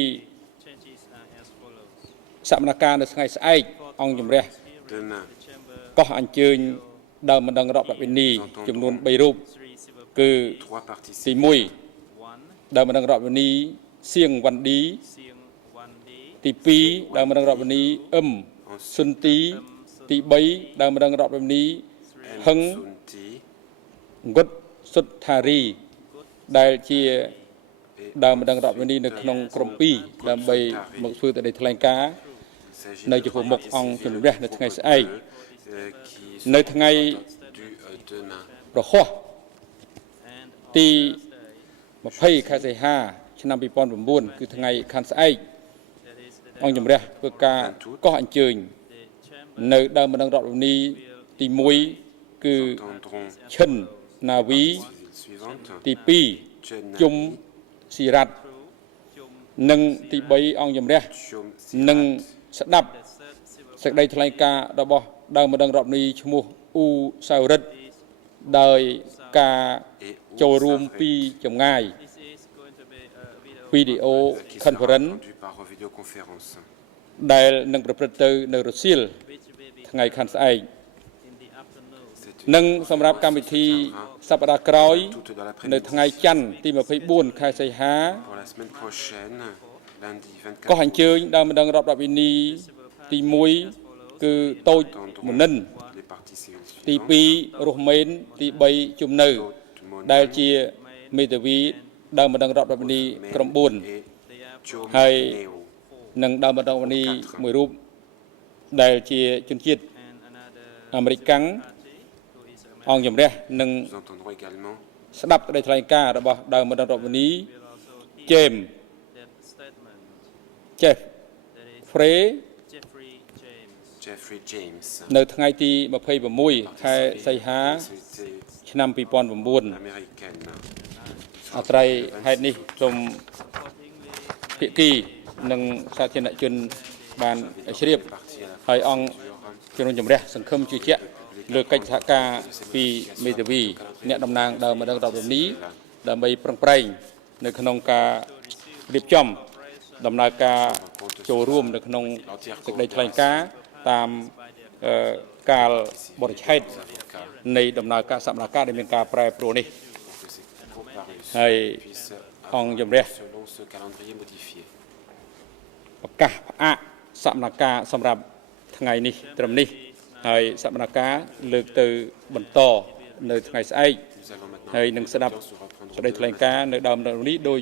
សកម្មភាពនៅថ្ងៃស្អែកអង្គជំរះកោះអញ្ជើញដើមបណ្ដឹងរដ្ឋវិនីចំនួន3រូបគឺទី1ដើមបណ្ដឹងរដ្ឋវិនីសៀងវ៉ាន់ឌីទី2ដើមបណ្ដឹងរដ្ឋវិនីអឹមស៊ុនទីទី3ដើមបណ្ដឹងរដ្ឋវិនីហឹងងុតសុតថារីដែលជាដើមបណ្ដឹងរដ្ឋវិនីនៅក្នុងក្រុម2ដើម្បីមកធ្វើទៅថ្លែងការណ៍នៅចំពោះមុខអង្គជំរះនៅថ្ងៃស្អែកនៅថ្ងៃប្រហោះទី20 ខែសីហាឆ្នាំ2009គឺថ្ងៃខាន់ស្អែកអង្គជំរះធ្វើការកោះអញ្ជើញនៅដើមបណ្ដឹងរដ្ឋវិនីទី1គឺឈិនណាវីទី2ជុំស៊ីរ៉ាត់និងទី3អង្គជំរះនិងស្ដាប់សេចក្តីថ្លែងការណ៍របស់ដើមបណ្ដឹងរដ្ឋវិនីឈ្មោះអ៊ូសាវរិតដោយការចូលរួមពីចម្ងាយវីដេអូ conference ដែលនឹងប្រព្រឹត្តទៅនៅរុស្ស៊ីថ្ងៃខាន់ស្អែកនិងសម្រាប់កម្មវិធីសប្តាហ៍ក្រោយនៅថ្ងៃច័ន្ទទី24ខែសីហាកោះអញ្ជើញដើមបណ្ដឹងរដ្ឋវិនីទី1គឺតូចមុនិន partie civile ទី suivante. 2រស់មែនទី 3 ជំនៅ ដែលជាមេធាវីដើមបណ្ដឹងរដ្ឋបាលនីក្រុម 4 ហើយនឹងដើមបណ្ដឹងនីមួយរូបដែលជាជនជាតិអាមេរិកកាំងអង្គជំរះនឹង Nous entendrons également ស្ដាប់ក្តីថ្លែងការណ៍របស់ដើមបណ្ដឹងរដ្ឋបាលនី James Jeff Frey Jeffrey James, នៅថ្ងៃទី 26 ខែសីហា ឆ្នាំ 2009 américaine. អត្រ័យហេតុនេះសូមភាគីនិងសាធារណជនបានជ្រាបហើយអង្គជំនុំជម្រះសង្ឃឹមជឿជាក់លើកិច្ចសហការពីមេធាវីអ្នកតំណាងដើមបណ្ដឹងរដ្ឋបាលនីដើម្បីប្រឹងប្រែងនៅក្នុងការរៀបចំដំណើរការចូលរួមនៅក្នុងសេចក្តីថ្លែងការណ៍តាមកាលបរិច្ឆេទនៃដំណើរការសកម្មភាពដែលមានការប្រែប្រួលនេះហើយអង្គជំរះ Selon ce calendrier modifié. ប្រកាសផ្អាកសកម្មភាពសម្រាប់ថ្ងៃនេះត្រឹមនេះហើយសកម្មភាពលើកទៅបន្តនៅថ្ងៃស្អែកហើយនឹងស្ដាប់សេចក្តីថ្លែងការណ៍នៅដើមរនេះដោយ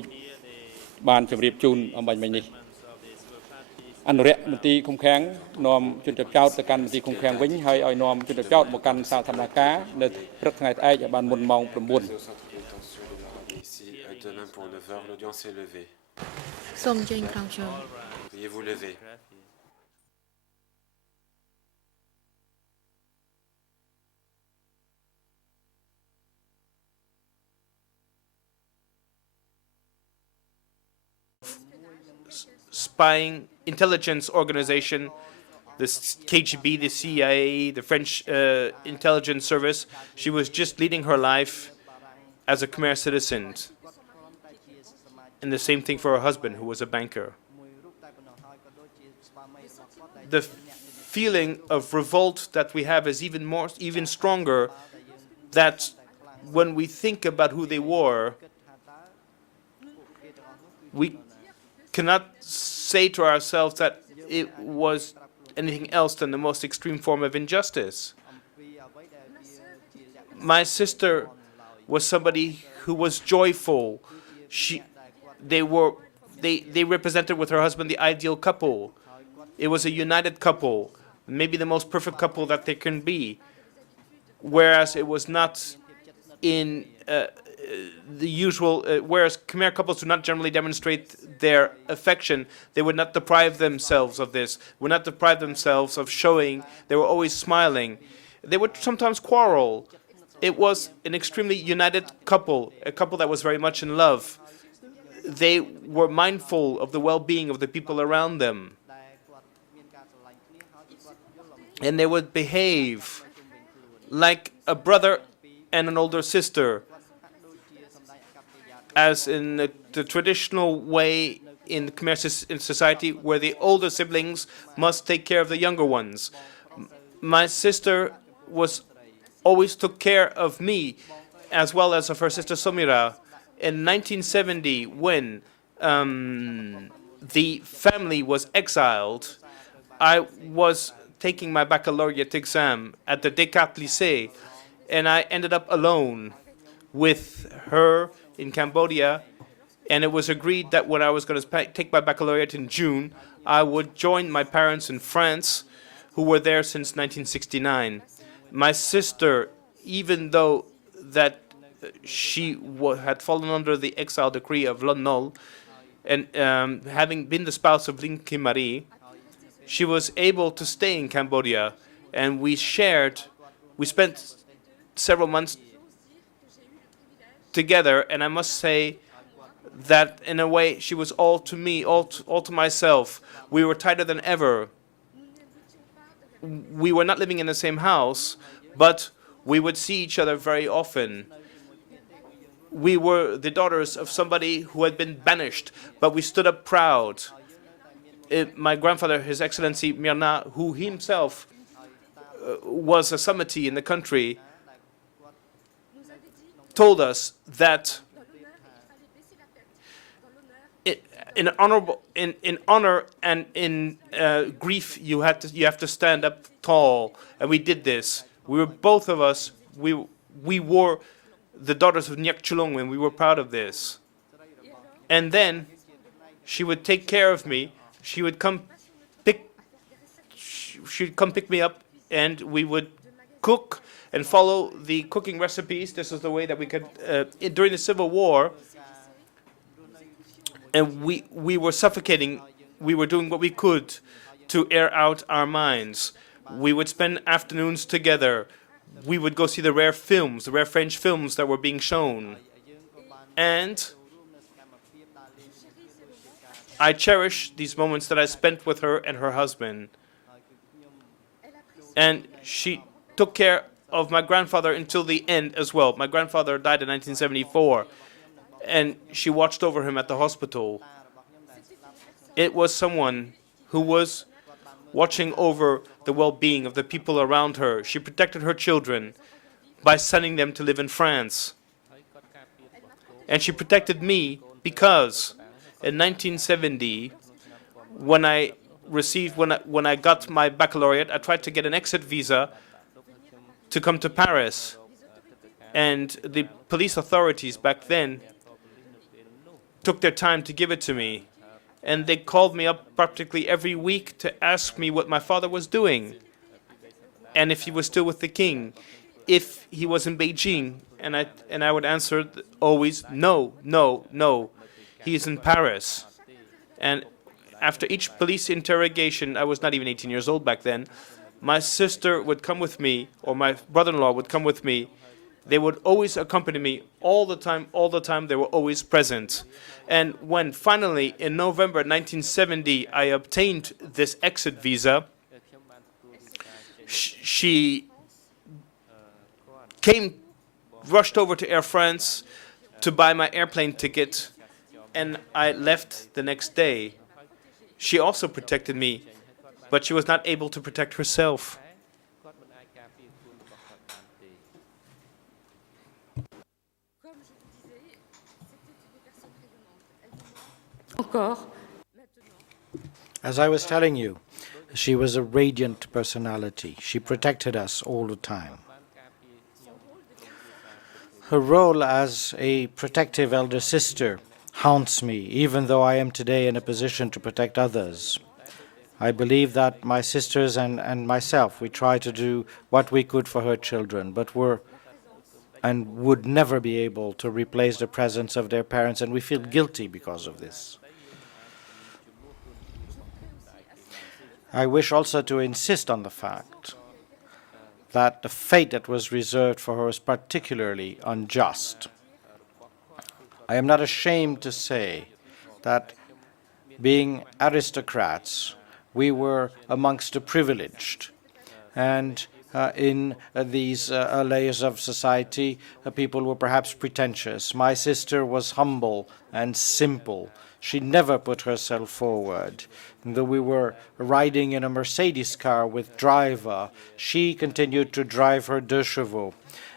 បានជម្រាបជូនអំបញ្ញមិញនេះអនុរិយមន្ត្រីឃុំឃាំងនាំជនចាប់ចោតទៅកាន់មន្ត្រីឃុំឃាំងវិញហើយឲ្យនាំជនចាប់ចោតមកកាន់សាលធម្មការនៅព្រឹកថ្ងៃស្អែកឲ្យបានមុនម៉ោង 9 Ici, demain pour 9h, l'audience est levée. សូមអញ្ជើញក្រោមជើង Veuillez vous lever. Spying intelligence organization, the KGB, the CIA, the French intelligence service. She was just leading her life as a Khmer citizen. And the same thing for her husband, who was a banker. The feeling of revolt that we have is even stronger, that when we think about who they were, we cannot say to ourselves that it was anything else than the most extreme form of injustice. My sister was somebody who was joyful. They represented with her husband the ideal couple. It was a united couple, maybe the most perfect couple that there can be. Whereas it was not in the usual, whereas Khmer couples do not generally demonstrate their affection, they would not deprive themselves of this, would not deprive themselves of showing, they were always smiling. They would sometimes quarrel. It was an extremely united couple, a couple that was very much in love. They were mindful of the well-being of the people around them. And they would behave like a brother and an older sister, as in the traditional way in the Khmer society, where the older siblings must take care of the younger ones. My sister always took care of me, as well as of her sister Somira. In 1970, when the family was exiled, I was taking my baccalaureate exam at the Descartes Lycée, and I ended up alone with her in Cambodia, and it was agreed that when I was going to take my baccalaureate in June, I would join my parents in France, who were there since 1969. My sister, even though that she had fallen under the exile decree of Lon Nol, and having been the spouse of Lim Kim Marie, she was able to stay in Cambodia, and we spent several months together, and I must say that in a way she was all to me, all to myself. We were tighter than ever. We were not living in the same house, but we would see each other very often. We were the daughters of somebody who had been banished, but we stood up proud. My grandfather, His Excellency Myrna, who himself was a sommity in the country, told us that in honor and in grief you have to stand up tall, and we did this. We were both of us, we were the daughters of Nyek Chulong, and we were proud of this. And then she would take care of me. She'd come pick me up, and we would cook and follow the cooking recipes. This is the way that we could, during the Civil War, and we were suffocating. We were doing what we could to air out our minds. We would spend afternoons together. We would go see the rare films, the rare French films that were being shown. And I cherish these moments that I spent with her and her husband. And she took care of my grandfather until the end as well. My grandfather died in 1974, and she watched over him at the hospital. It was someone who was watching over the well-being of the people around her. She protected her children by sending them to live in France. And she protected me because in 1970, when I got my baccalaureate, I tried to get an exit visa to come to Paris. And the police authorities back then took their time to give it to me. And they called me up practically every week to ask me what my father was doing, and if he was still with the king, if he was in Beijing. And I would answer always, no, no, no, he's in Paris. And after each police interrogation, I was not even 18 years old back then, my sister would come with me, or my brother-in-law would come with me. They would always accompany me all the time, they were always present. And when finally, in November 1970, I obtained this exit visa, she rushed over to Air France to buy my airplane ticket, and I left the next day. She also protected me, but she was not able to protect herself. As I was telling you, she was a radiant personality. She protected us all the time. Her role as a protective elder sister haunts me, even though I am today in a position to protect others. I believe that my sisters and myself, we try to do what we could for her children, but would never be able to replace the presence of their parents, and we feel guilty because of this. I wish also to insist on the fact that the fate that was reserved for her is particularly unjust. I am not ashamed to say that, being aristocrats, we were amongst the privileged, and in these layers of society, people were perhaps pretentious. My sister was humble and simple. She never put herself forward. Though we were riding in a Mercedes car with driver, she continued to drive her 2 chevaux.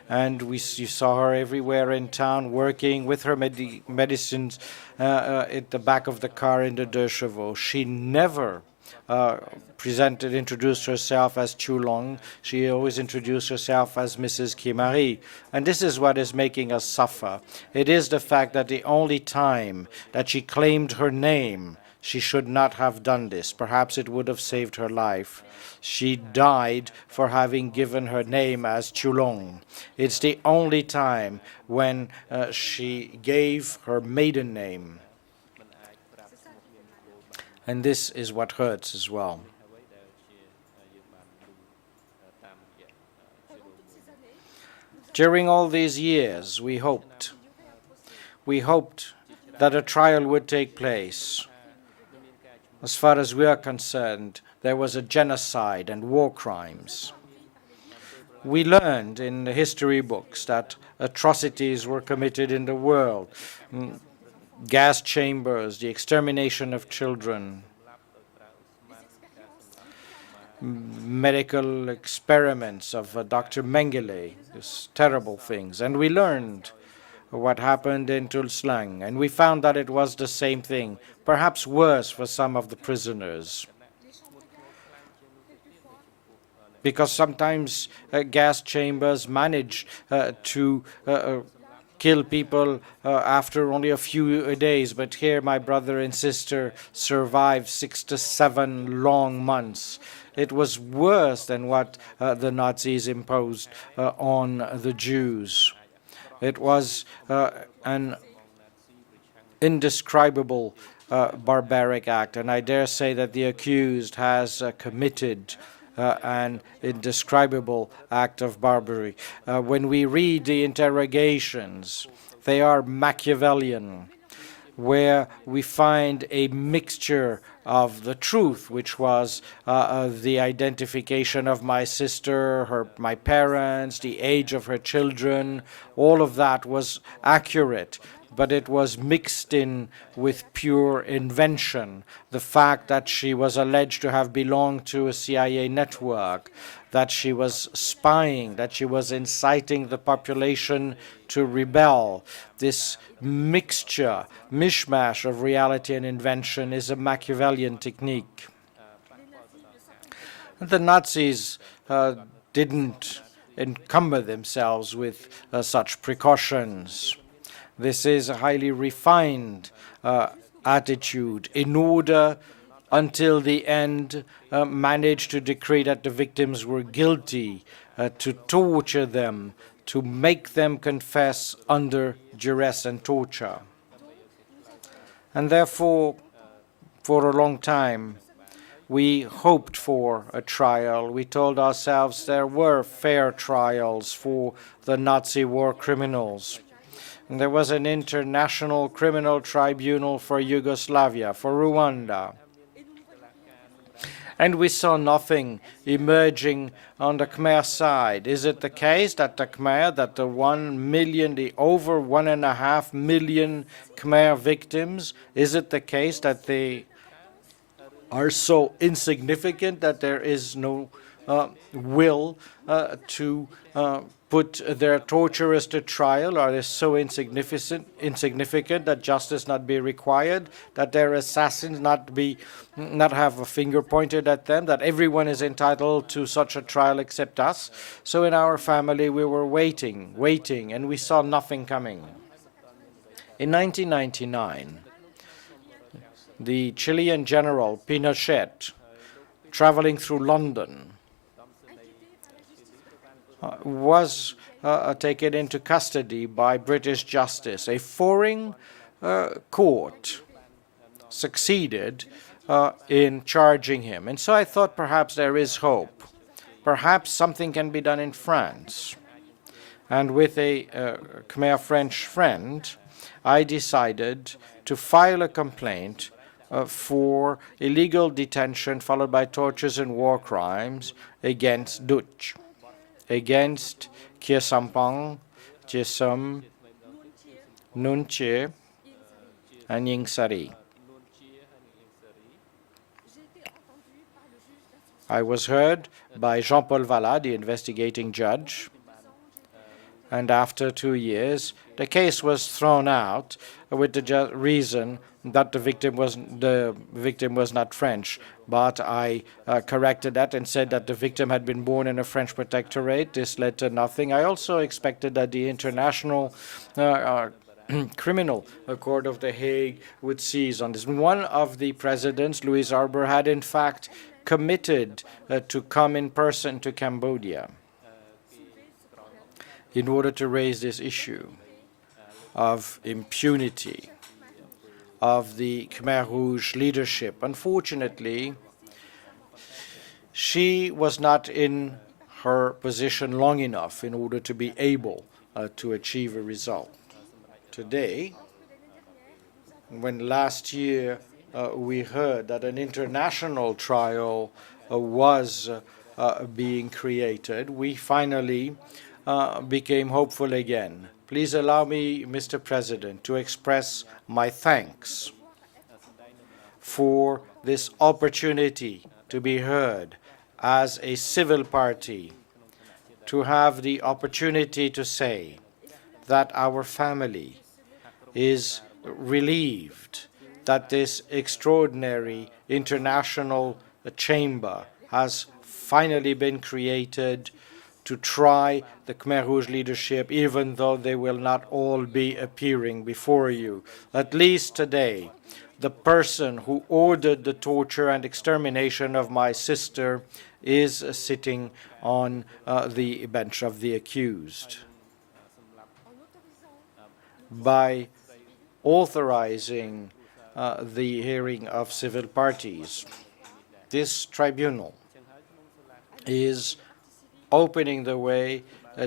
And you saw her everywhere in town working with her medicines at the back of the car in the 2 chevaux. She never introduced herself as Chulong. She always introduced herself as Mrs. Kimari. And this is what is making us suffer. It is the fact that the only time that she claimed her name, she should not have done this. Perhaps it would have saved her life. She died for having given her name as Chulong. It's the only time when she gave her maiden name. And this is what hurts as well. During all these years, we hoped that a trial would take place. As far as we are concerned, there was a genocide and war crimes. We learned in the history books that atrocities were committed in the world. Gas chambers, the extermination of children, medical experiments of Dr. Mengele, these terrible things. And we learned what happened in Tulslang, and we found that it was the same thing, perhaps worse for some of the prisoners. because sometimes gas chambers manage to kill people after only a few days, but here my brother and sister survived 6 to 7 long months. It was worse than what the Nazis imposed on the Jews. It was an indescribable barbaric act, and I dare say that the accused has committed an indescribable act of barbarity. When we read the interrogations, they are Machiavellian, where we find a mixture of the truth, which was the identification of my sister, my parents, the age of her children. All of that was accurate, but it was mixed in with pure invention. The fact that she was alleged to have belonged to a CIA network, that she was spying, that she was inciting the population to rebel. This mixture, mishmash of reality and invention is a Machiavellian technique. The Nazis didn't encumber themselves with such precautions. This is a highly refined attitude in order, until the end, manage to decree that the victims were guilty, to torture them, to make them confess under duress and torture. And therefore, for a long time, we hoped for a trial. We told ourselves there were fair trials for the Nazi war criminals. And there was an international criminal tribunal for Yugoslavia, for Rwanda. And we saw nothing emerging on the Khmer side. Is it the case that the Khmer, that the 1 million, the over 1.5 million Khmer victims, is it the case that they are so insignificant that there is no will to put their torturers to trial? Are they so insignificant that justice not be required, that their assassins not have a finger pointed at them, that everyone is entitled to such a trial except us? So in our family we were waiting, and we saw nothing coming. In 1999, the Chilean general Pinochet, traveling through London, was taken into custody by British justice. A foreign court succeeded in charging him. And so I thought perhaps there is hope. Perhaps something can be done in France. And with a Khmer French friend, I decided to file a complaint for illegal detention followed by tortures and war crimes against Duch, against Khie Sampang, Chie Sum, Nun Chie, and Ying Sari. I was heard by Jean-Paul Vallat, the investigating judge, and after 2 years, the case was thrown out with the reason that the victim was not French. But I corrected that and said that the victim had been born in a French protectorate. This led to nothing. I also expected that the International Criminal Court of The Hague would seize on this. One of the presidents, Louis Arbour, had in fact committed to come in person to Cambodia in order to raise this issue of impunity of the Khmer Rouge leadership. Unfortunately, she was not in her position long enough in order to be able to achieve a result. Today, when last year we heard that an international trial was being created, we finally became hopeful again. Please allow me, Mr. President, to express my thanks for this opportunity to be heard as a civil party, to have the opportunity to say that our family is relieved that this extraordinary international chamber has finally been created to try the Khmer Rouge leadership, even though they will not all be appearing before you. At least today, the person who ordered the torture and extermination of my sister is sitting on the bench of the accused. By authorizing the hearing of civil parties, this tribunal is opening the way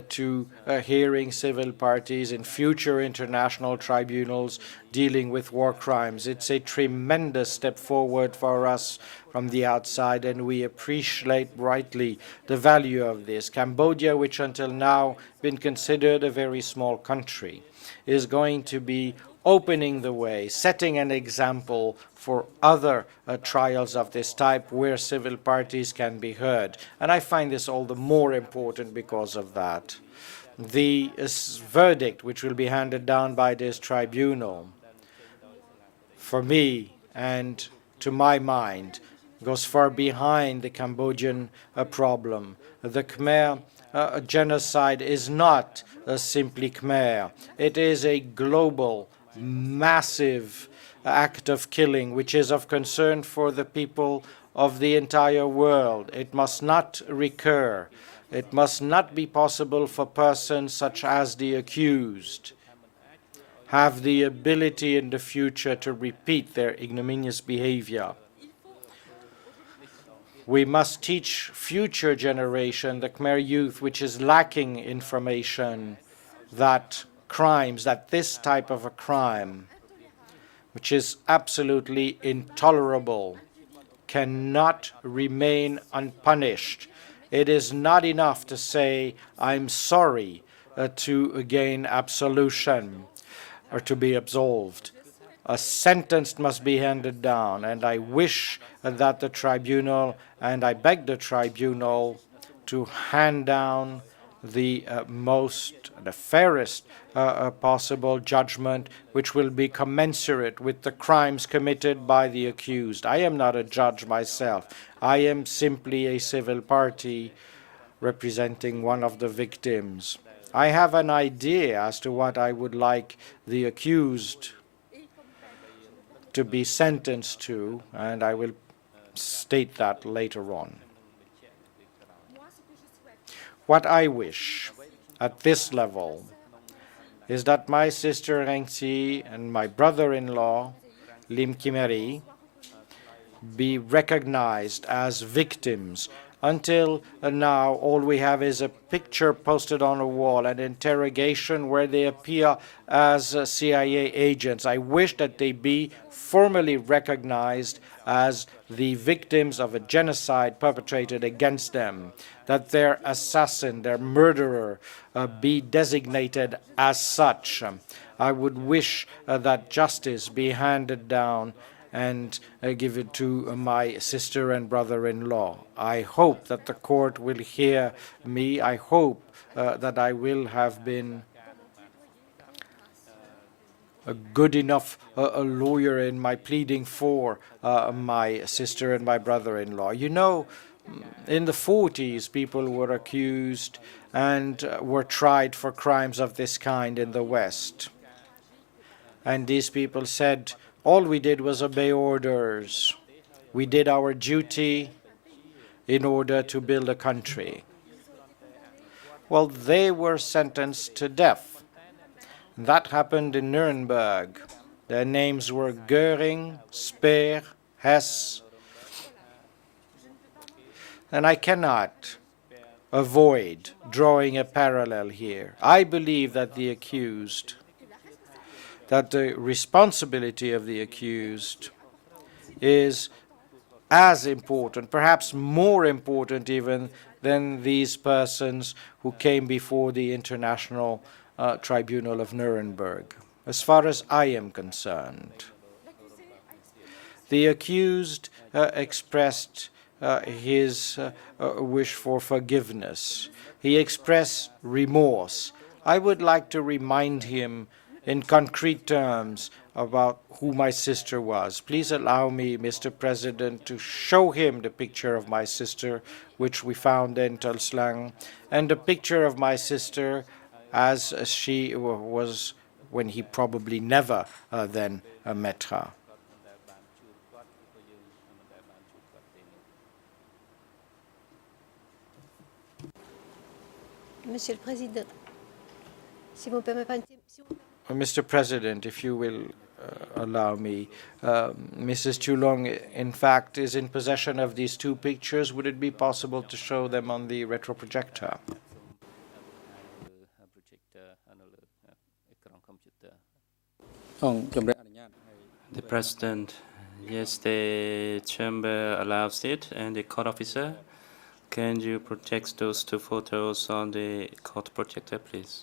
to hearing civil parties in future international tribunals dealing with war crimes. It's a tremendous step forward for us from the outside, and we appreciate rightly the value of this. Cambodia, which until now been considered a very small country, is going to be opening the way, setting an example for other trials of this type where civil parties can be heard. And I find this all the more important because of that. The verdict which will be handed down by this tribunal, for me and to my mind, goes far behind the Cambodian problem. The Khmer genocide is not simply Khmer. It is a global, massive act of killing, which is of concern for the people of the entire world. It must not recur. It must not be possible for persons such as the accused have the ability in the future to repeat their ignominious behavior. We must teach future generation, the Khmer youth, which is lacking information, that crimes, that this type of a crime, which is absolutely intolerable, cannot remain unpunished. It is not enough to say, I'm sorry, to gain absolution or to be absolved. A sentence must be handed down, and I wish that the tribunal, and I beg the tribunal to hand down the fairest possible judgment, which will be commensurate with the crimes committed by the accused. I am not a judge myself. I am simply a civil party representing one of the victims. I have an idea as to what I would like the accused to be sentenced to, and I will state that later on. What I wish at this level is that my sister Rengsi and my brother-in-law, Lim Kimeri, be recognized as victims. Until now, all we have is a picture posted on a wall, an interrogation where they appear as CIA agents. I wish that they be formally recognized as the victims of a genocide perpetrated against them, that their assassin, their murderer, be designated as such. I would wish that justice be handed down and give it to my sister and brother-in-law. I hope that the court will hear me. I hope that I will have been a good enough a lawyer in my pleading for my sister and my brother-in-law. You know, in the 40s, people were accused and were tried for crimes of this kind in the West. And these people said, all we did was obey orders. We did our duty in order to build a country. Well, they were sentenced to death. That happened in Nuremberg. Their names were Goering, Speer, Hess. And I cannot avoid drawing a parallel here. I believe that the accused, that the responsibility of the accused is as important, perhaps more important even than these persons who came before the International Tribunal of Nuremberg, as far as I am concerned. The accused expressed his wish for forgiveness. He expressed remorse. I would like to remind him in concrete terms about who my sister was. Please allow me, Mr. President, to show him the picture of my sister, which we found in Tulslang, and the picture of my sister as she was when he probably never then met her. Monsieur le Président, si vous permettez, Mr. President, if you will allow me, Mrs. Chulong, in fact, is in possession of these two pictures. Would it be possible to show them on the retroprojector? The President, yes, the chamber allows it, and the court officer, can you project those two photos on the court projector, please?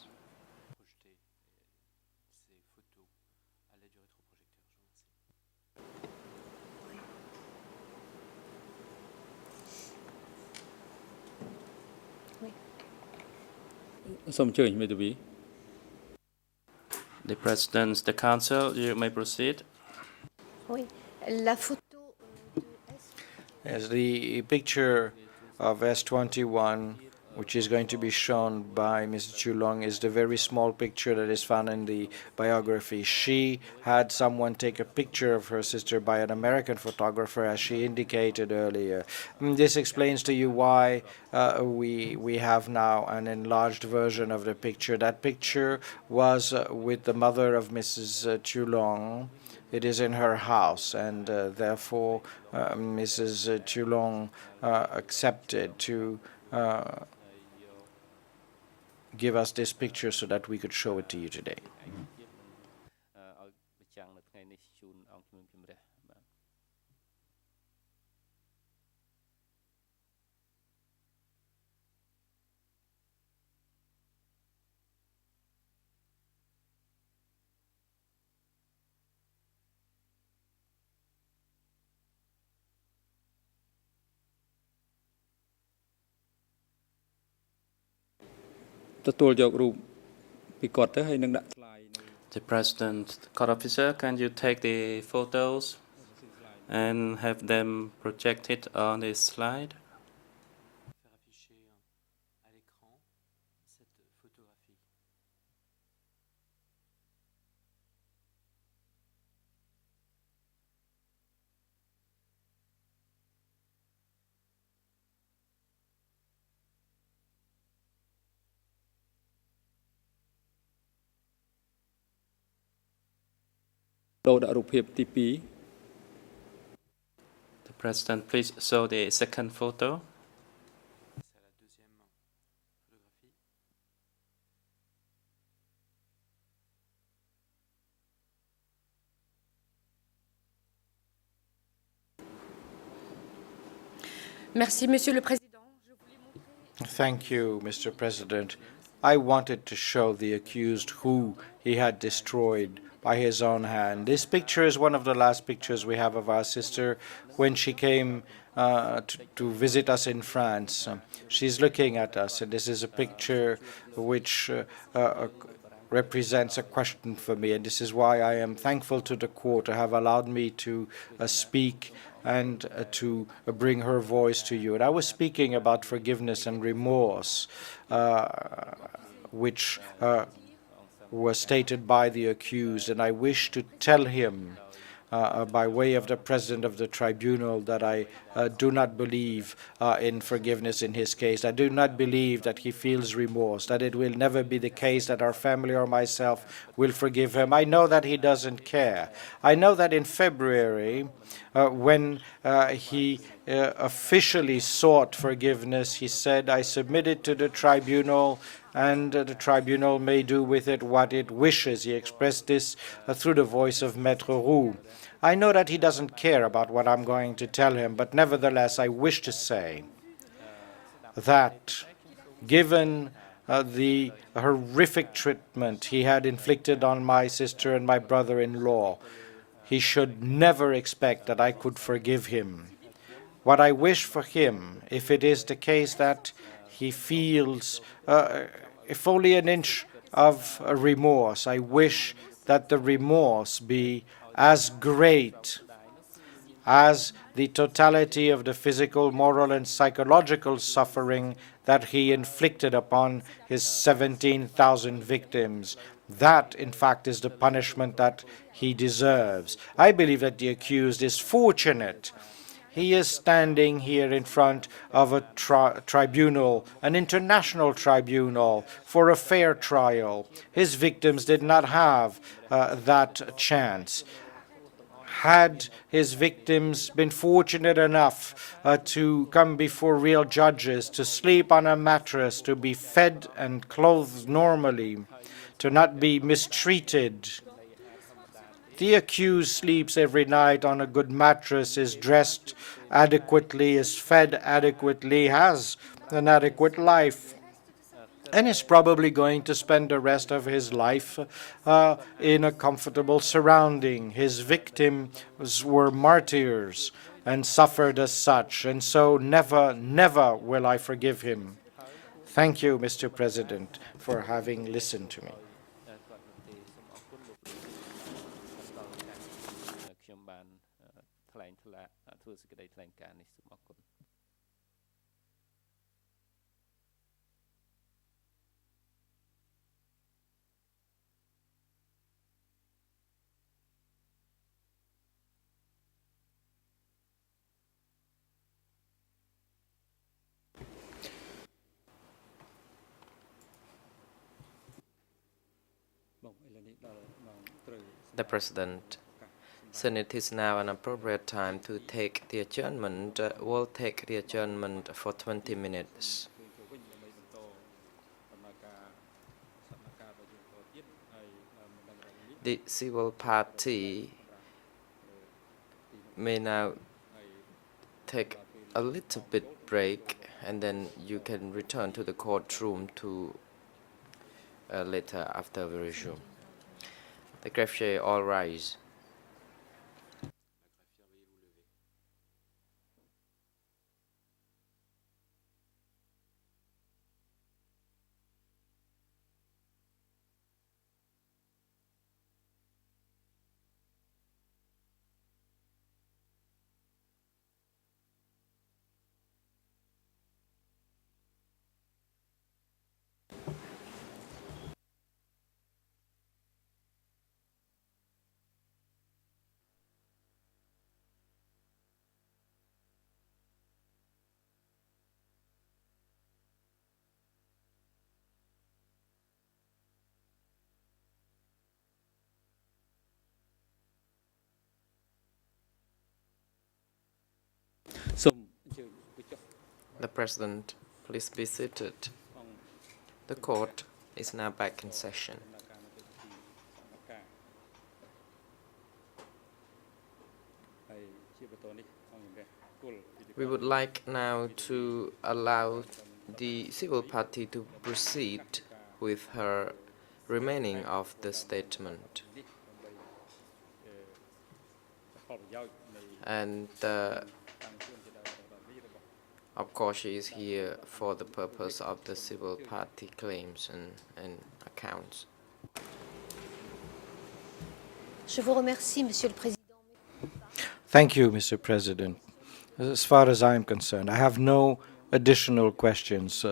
The President, the Council, you may proceed. Oui. La photo Yes, the picture of S21, which is going to be shown by Mrs. Chulong, is the very small picture that is found in the biography. She had someone take a picture of her sister by an American photographer, as she indicated earlier. This explains to you why we have now an enlarged version of the picture. That picture was with the mother of Mrs. Chulong. It is in her house, and therefore Mrs. Chulong accepted to give us this picture so that we could show it to you today. The President, the court officer, can you take the photos and have them projected on the slide? The President, please show the second photo. Merci, Monsieur le Président. Thank you, Mr. President. I wanted to show the accused who he had destroyed by his own hand. This picture is one of the last pictures we have of our sister when she came to visit us in France. She's looking at us, and this is a picture which represents a question for me, and this is why I am thankful to the court to have allowed me to speak and to bring her voice to you. And I was speaking about forgiveness and remorse, which was stated by the accused, and I wish to tell him by way of the President of the Tribunal that I do not believe in forgiveness in his case. I do not believe that he feels remorse, that it will never be the case that our family or myself will forgive him. I know that he doesn't care. I know that in February, when he officially sought forgiveness, he said, "I submit it to the Tribunal, and the Tribunal may do with it what it wishes." He expressed this through the voice of Maître Roux. I know that he doesn't care about what I'm going to tell him, but nevertheless, I wish to say that given the horrific treatment he had inflicted on my sister and my brother-in-law, he should never expect that I could forgive him. What I wish for him, if it is the case that he feels if only an inch of remorse, I wish that the remorse be as great as the totality of the physical, moral, and psychological suffering that he inflicted upon his 17,000 victims. That, in fact, is the punishment that he deserves. I believe that the accused is fortunate. He is standing here in front of a tribunal, an international tribunal, for a fair trial. His victims did not have that chance. Had his victims been fortunate enough to come before real judges, to sleep on a mattress, to be fed and clothed normally, to not be mistreated, the accused sleeps every night on a good mattress, is dressed adequately, is fed adequately, has an adequate life, and is probably going to spend the rest of his life in a comfortable surrounding. His victims were martyrs and suffered as such, and so never, never will I forgive him. Thank you, Mr. President, for having listened to me. The President, since it is now an appropriate time to take the adjournment, we'll take the adjournment for 20 minutes. The civil party may now take a little bit break, and then you can return to the courtroom to later after we resume. The greffier all rise. The President, please be seated. The court is now back in session. We would like now to allow the civil party to proceed with her remaining of the statement. And of course, she is here for the purpose of the civil party claims and accounts. Je vous remercie, Monsieur le Président. Thank you, Mr. President. As far as I'm concerned, I have no additional questions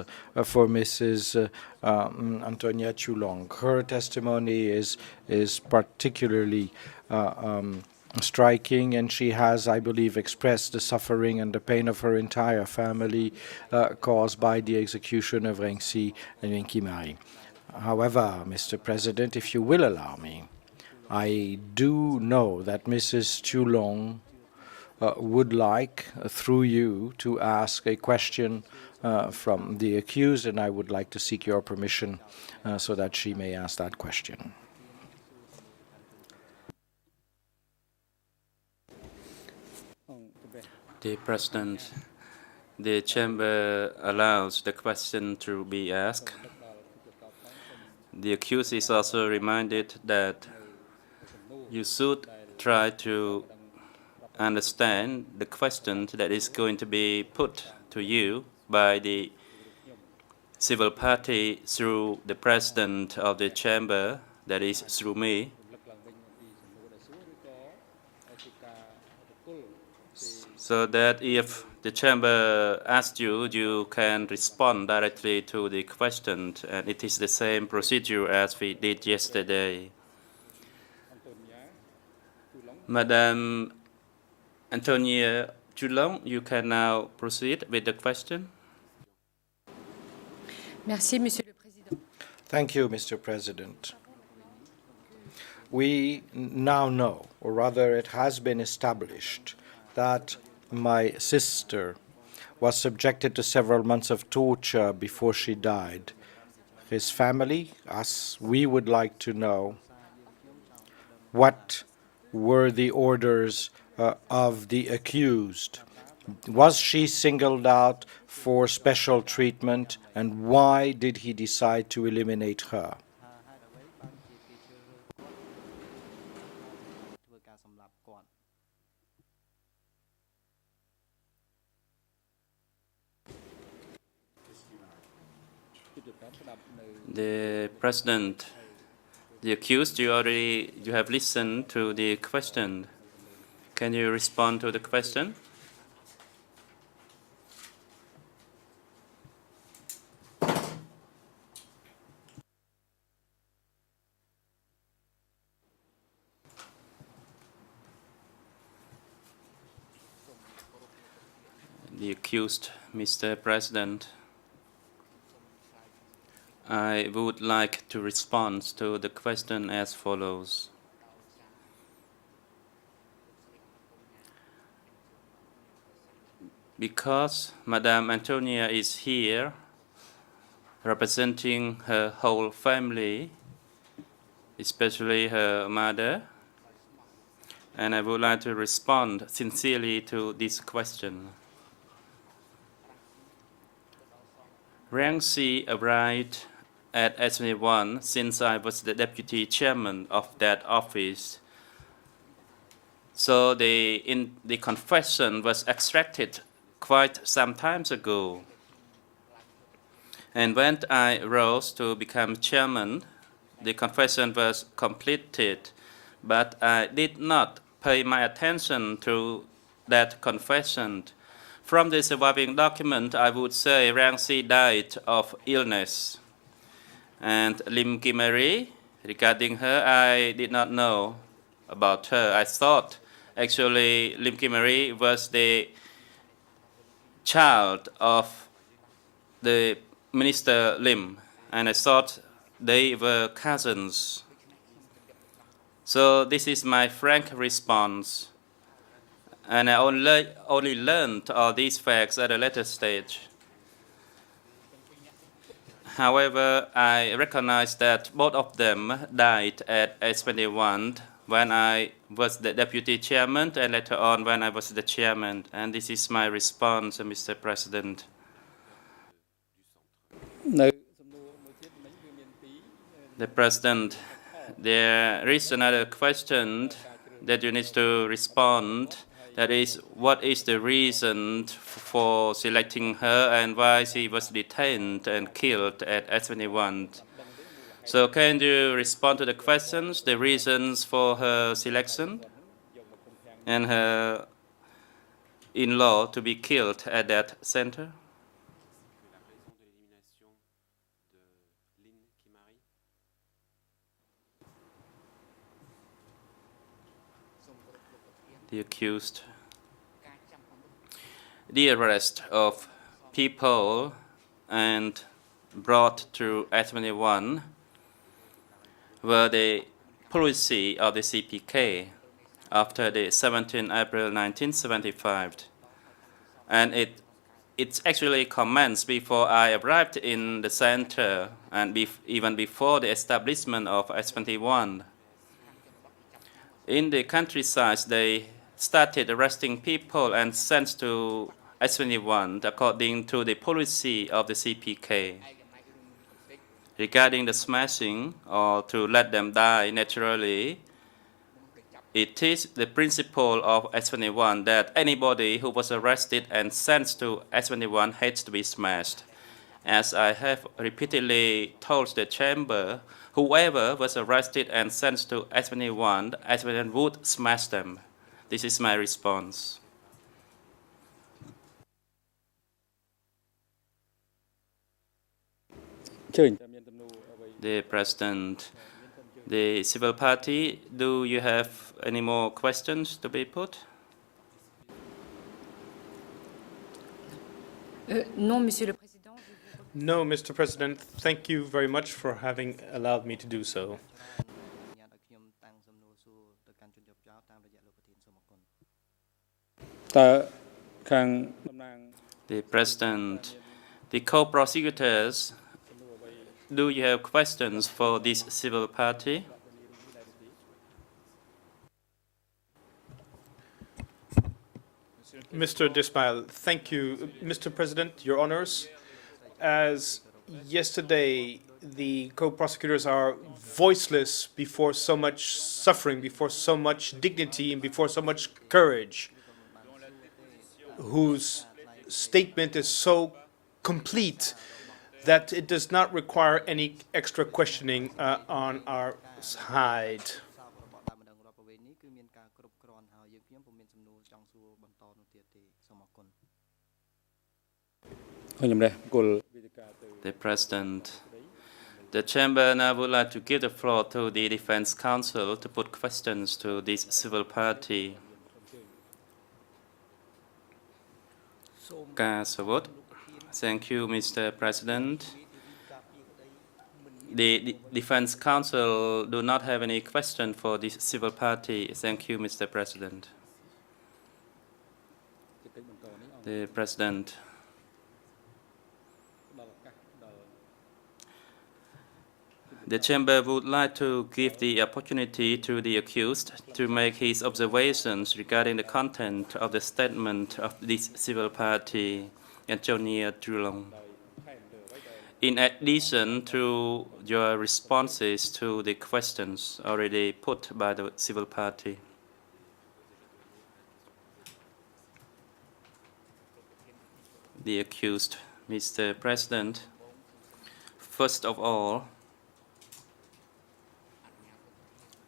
for Mrs. Antonia Chulong. Her testimony is particularly striking, and she has, I believe, expressed the suffering and the pain of her entire family caused by the execution of Reng Si and Lim Kim Ari. However, Mr. President, if you will allow me, I do know that Mrs. Chulong would like, through you, to ask a question from the accused, and I would like to seek your permission so that she may ask that question. The President, the Chamber allows the question to be asked. The accused is also reminded that you should try to understand the question that is going to be put to you by the civil party through the President of the Chamber, that is through me. so that if the chamber asks you, you can respond directly to the question, and it is the same procedure as we did yesterday. Madam Antonia Julong, you can now proceed with the question. Merci, Monsieur le Président. Thank you, Mr. President. We now know, or rather it has been established, that my sister was subjected to several months of torture before she died. His family, us, we would like to know what were the orders of the accused. Was she singled out for special treatment, and why did he decide to eliminate her? The President, the accused, you have listened to the question. Can you respond to the question? The accused, Mr. President, I would like to respond to the question as follows. Because Madame Antonia is here representing her whole family, especially her mother, and I would like to respond sincerely to this question. Rang Si arrived at S21 since I was the deputy chairman of that office. So the confession was extracted quite some time ago. And when I rose to become chairman, the confession was completed, but I did not pay my attention to that confession. From the surviving document, I would say Rang Si died of illness. And Lim Kim Marie, regarding her, I did not know about her. I thought actually Lim Kim Marie was the child of the Minister Lim, and I thought they were cousins. So this is my frank response. And I only learned all these facts at a later stage. However, I recognize that both of them died at S21 when I was the deputy chairman and later on when I was the chairman. And this is my response, Mr. President. No. The President, there is another question that you need to respond. That is, what is the reason for selecting her and why she was detained and killed at S21? So can you respond to the questions, the reasons for her selection and her in-law to be killed at that center? The accused. The arrest of people and brought to S21 were the policy of the CPK after the 17 April 1975. And it's actually commenced before I arrived in the center and even before the establishment of S21. In the countryside, they started arresting people and sent to S21 according to the policy of the CPK. Regarding the smashing or to let them die naturally, it is the principle of S21 that anybody who was arrested and sent to S21 has to be smashed. As I have repeatedly told the chamber, whoever was arrested and sent to S21, S21 would smash them. This is my response. The President, the civil party, do you have any more questions to be put? Non, Monsieur le Président. No, Mr. President. Thank you very much for having allowed me to do so. The President, the co-prosecutors, do you have questions for this civil party? Mr. Dismail, thank you. Mr. President, Your Honors, as yesterday the co-prosecutors are voiceless before so much suffering, before so much dignity, and before so much courage, whose statement is so complete that it does not require any extra questioning on our side. The President, the Chamber now would like to give the floor to the Defense Counsel to put questions to this civil party. Thank you, Mr. President. The Defense Counsel do not have any question for this civil party. Thank you, Mr. President. The President. The Chamber would like to give the opportunity to the accused to make his observations regarding the content of the statement of this civil party, Antonia Trulong. In addition to your responses to the questions already put by the civil party. The accused, Mr. President, first of all,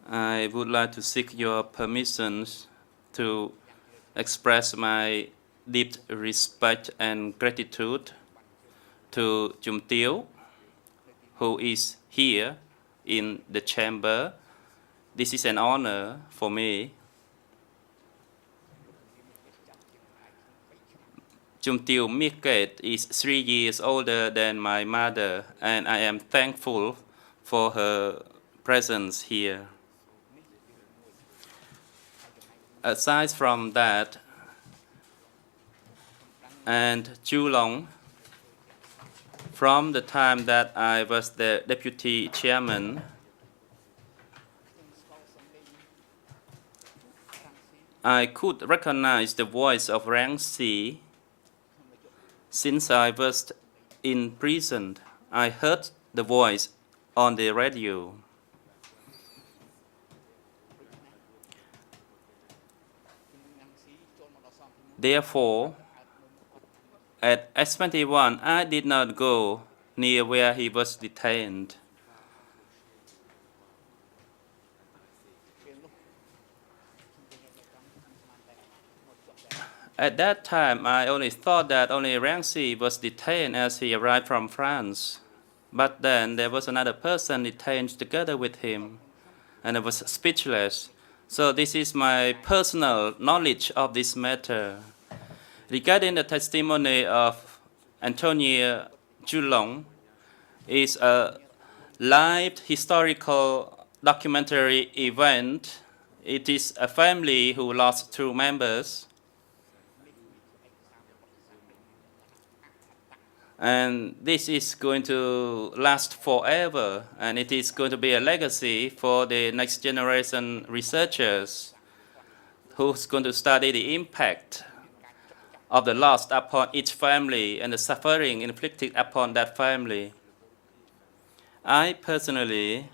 I would like to seek your permissions to express my deep respect and gratitude to Chum Tieu, who is here in the chamber. This is an honor for me. Chum Tieu Miket is 3 years older than my mother, and I am thankful for her presence here. Aside from that, and Chu Long, from the time that I was the deputy chairman, I could recognize the voice of Rang Si. Since I was in prison, I heard the voice on the radio. Therefore, at S21, I did not go near where he was detained. At that time, I only thought that only Rang Si was detained as he arrived from France. But then there was another person detained together with him, and I was speechless. So this is my personal knowledge of this matter. Regarding the testimony of Antonia Julong, is a live historical documentary event. It is a family who lost 2 members. And this is going to last forever, and it is going to be a legacy for the next generation researchers who's going to study the impact of the loss upon each family and the suffering inflicted upon that family. I personally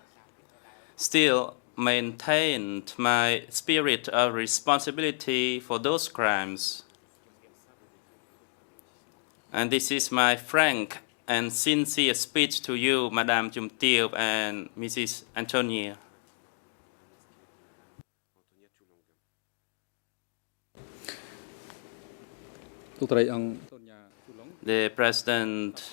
still maintained my spirit of responsibility for those crimes. And this is my frank and sincere speech to you, Madame Chum Tieu and Mrs. Antonia. The President,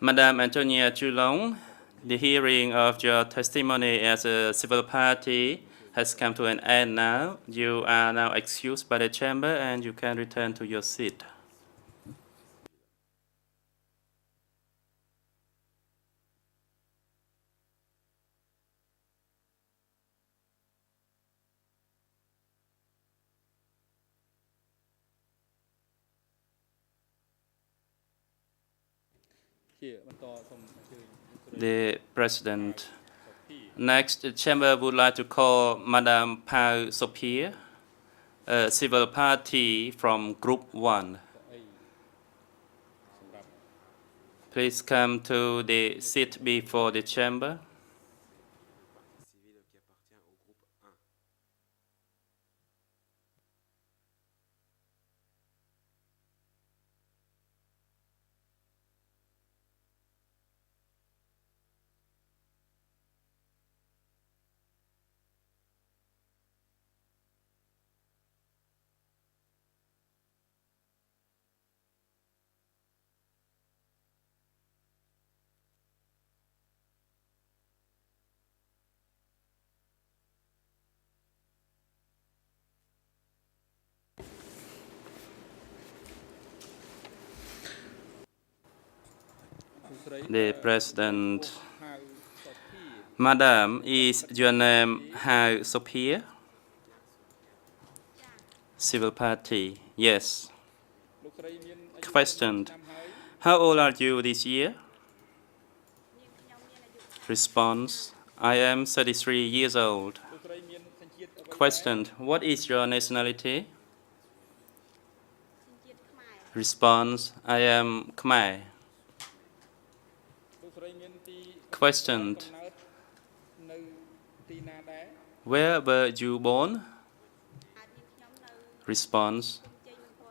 Madam Antonia Chulong, the hearing of your testimony as a civil party has come to an end now. You are now excused by the chamber and you can return to your seat. The President. Next, the chamber would like to call Madam Pau Sophia, a civil party from Group 1. Please come to the seat before the chamber. The President. Madam, is your name Hau Sophia? Civil party, yes. Question. How old are you this year? Response. I am 33 years old. Question. What is your nationality? Response. I am Khmer. Question. Where were you born? Response.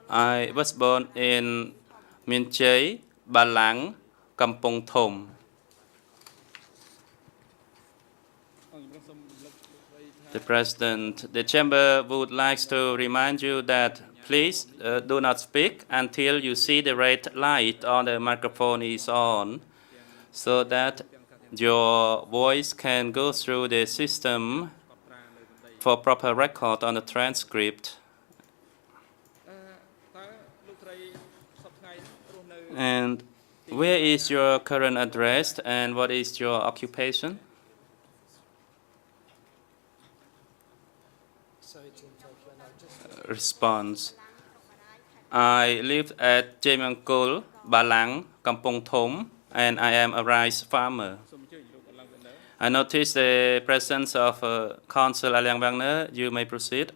I was born in Mien Chey, Ba Lang, Kampong Thom. The President, the chamber would like to remind you that please do not speak until you see the red light on the microphone is on, so that your voice can go through the system for proper record on the transcript. And where is your current address and what is your occupation? Response. I live at Jemangkol, Balang, Kampong Thom, and I am a rice farmer. I notice the presence of Council Aliang Wagner. You may proceed.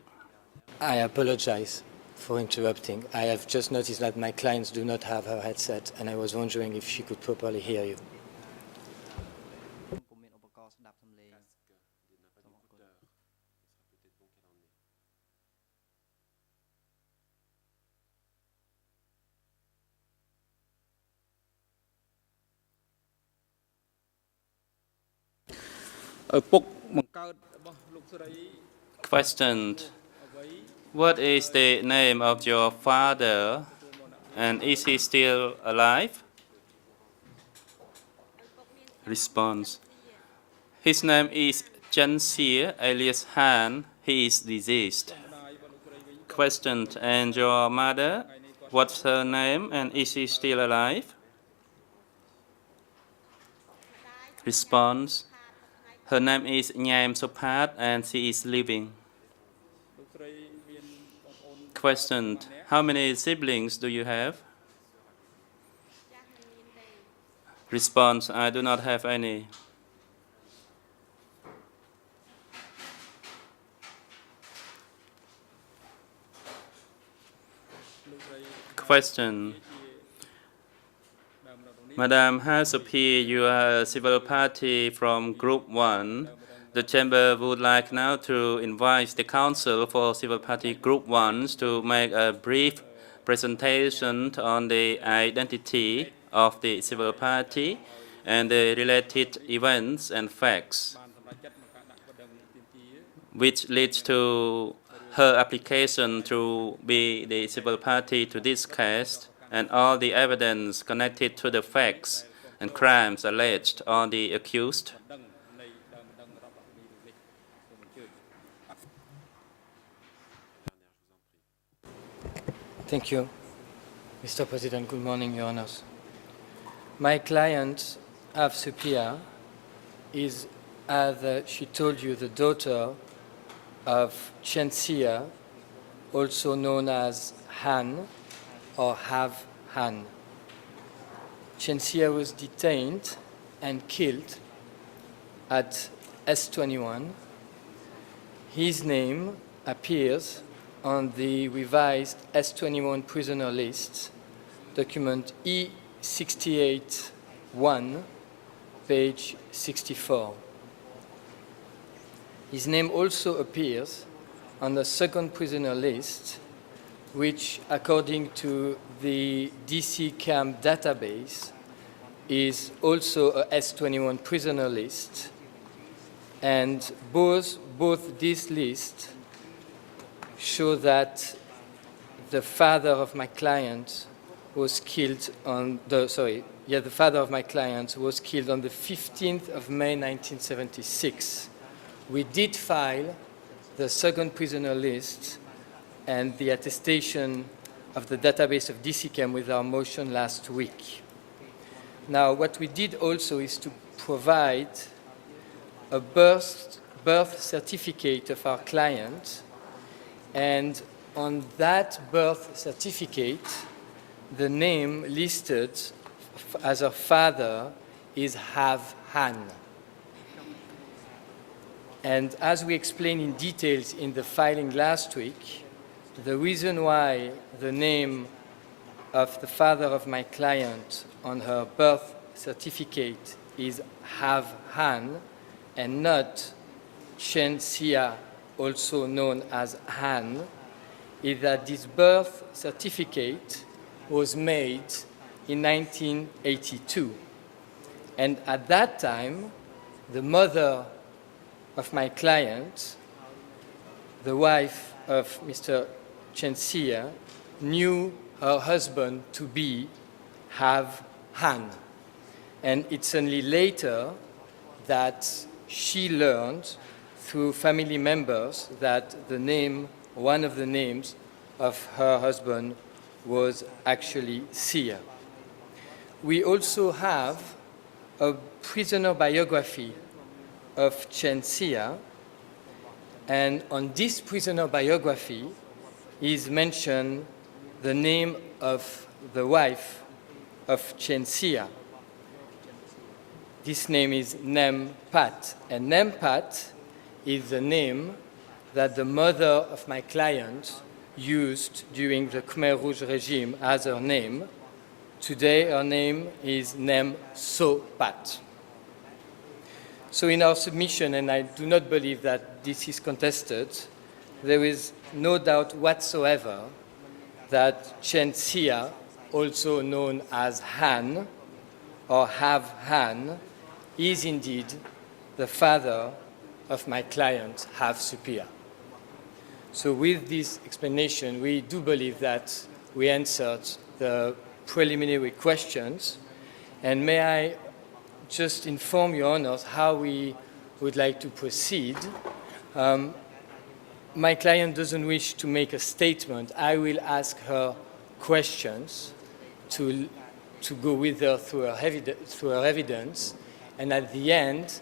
I apologize for interrupting. I have just noticed that my clients do not have her headset, and I was wondering if she could properly hear you. Question. What is the name of your father and is he still alive? Response. His name is Chen Xie, alias Han. He is deceased. Question. And your mother, what's her name and is she still alive? Response. Her name is Nyam Sopat and she is living. Question. How many siblings do you have? Response. I do not have any. Question. Madam Hasopi, you are a civil party from Group 1. The Chamber would like now to invite the Council for Civil Party Group 1 to make a brief presentation on the identity of the civil party and the related events and facts, which leads to her application to be the civil party to this case and all the evidence connected to the facts and crimes alleged on the accused. Thank you, Mr. President. Good morning, Your Honors. My client, Av Supia, is, as she told you, the daughter of Chen Xia, also known as Han or Have Han. Chen Xia was detained and killed at S21. His name appears on the revised S21 prisoner list, document E68-1, page 64. His name also appears on the second prisoner list, which, according to the DC camp database, is also a S21 prisoner list. And both these lists show that the father of my client was killed on the father of my client was killed on the 15th of May 1976. We did file the second prisoner list and the attestation of the database of DCCAM with our motion last week. Now, what we did also is to provide a birth certificate of our client, and on that birth certificate, the name listed as her father is Have Han. And as we explained in details in the filing last week, the reason why the name of the father of my client on her birth certificate is Have Han and not Chen Xia, also known as Han, is that this birth certificate was made in 1982. And at that time, the mother of my client, the wife of Mr. Chen Xia, knew her husband to be Have Han. And it's only later that she learned through family members that the name, one of the names of her husband was actually Xia. We also have a prisoner biography of Chen Xia, and on this prisoner biography is mentioned the name of the wife of Chen Xia. This name is Nem Pat, and Nem Pat is the name that the mother of my client used during the Khmer Rouge regime as her name. Today, her name is Nem So Pat. So in our submission, and I do not believe that this is contested, there is no doubt whatsoever that Chen Xia, also known as Han or Have Han, is indeed the father of my client, Have Supia. So with this explanation, we do believe that we answered the preliminary questions. And may I just inform Your Honors how we would like to proceed. My client doesn't wish to make a statement. I will ask her questions to go with her through her evidence. And at the end,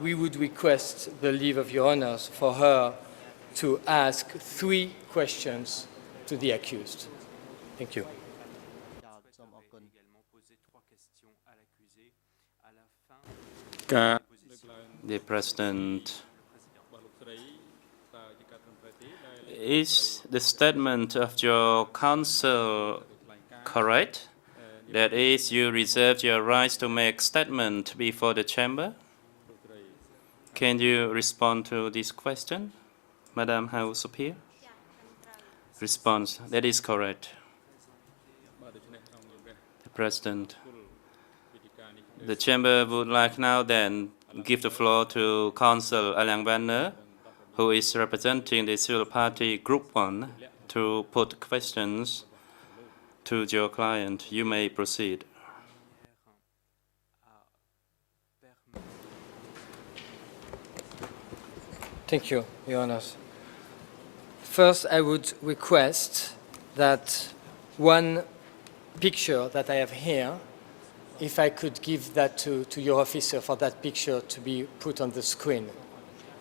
we would request the leave of Your Honors for her to ask 3 questions to the accused. Thank you. The President, is the statement of your counsel correct? That is, you reserve your rights to make statement before the chamber? Can you respond to this question, Madam House Superior? Response, that is correct. The President, the chamber would like now then give the floor to Counsel Aliang Banner who is representing the civil party Group 1, to put questions to your client. You may proceed. Thank you, Your Honors. First, I would request that one picture that I have here, if I could give that to your officer for that picture to be put on the screen.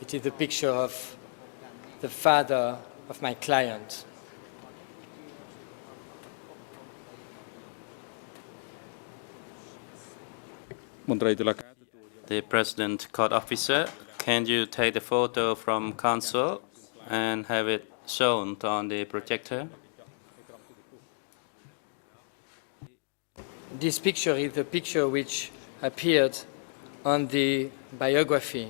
It is the picture of the father of my client. The President Court Officer, can you take the photo from counsel and have it shown on the projector? This picture is the picture which appeared on the biography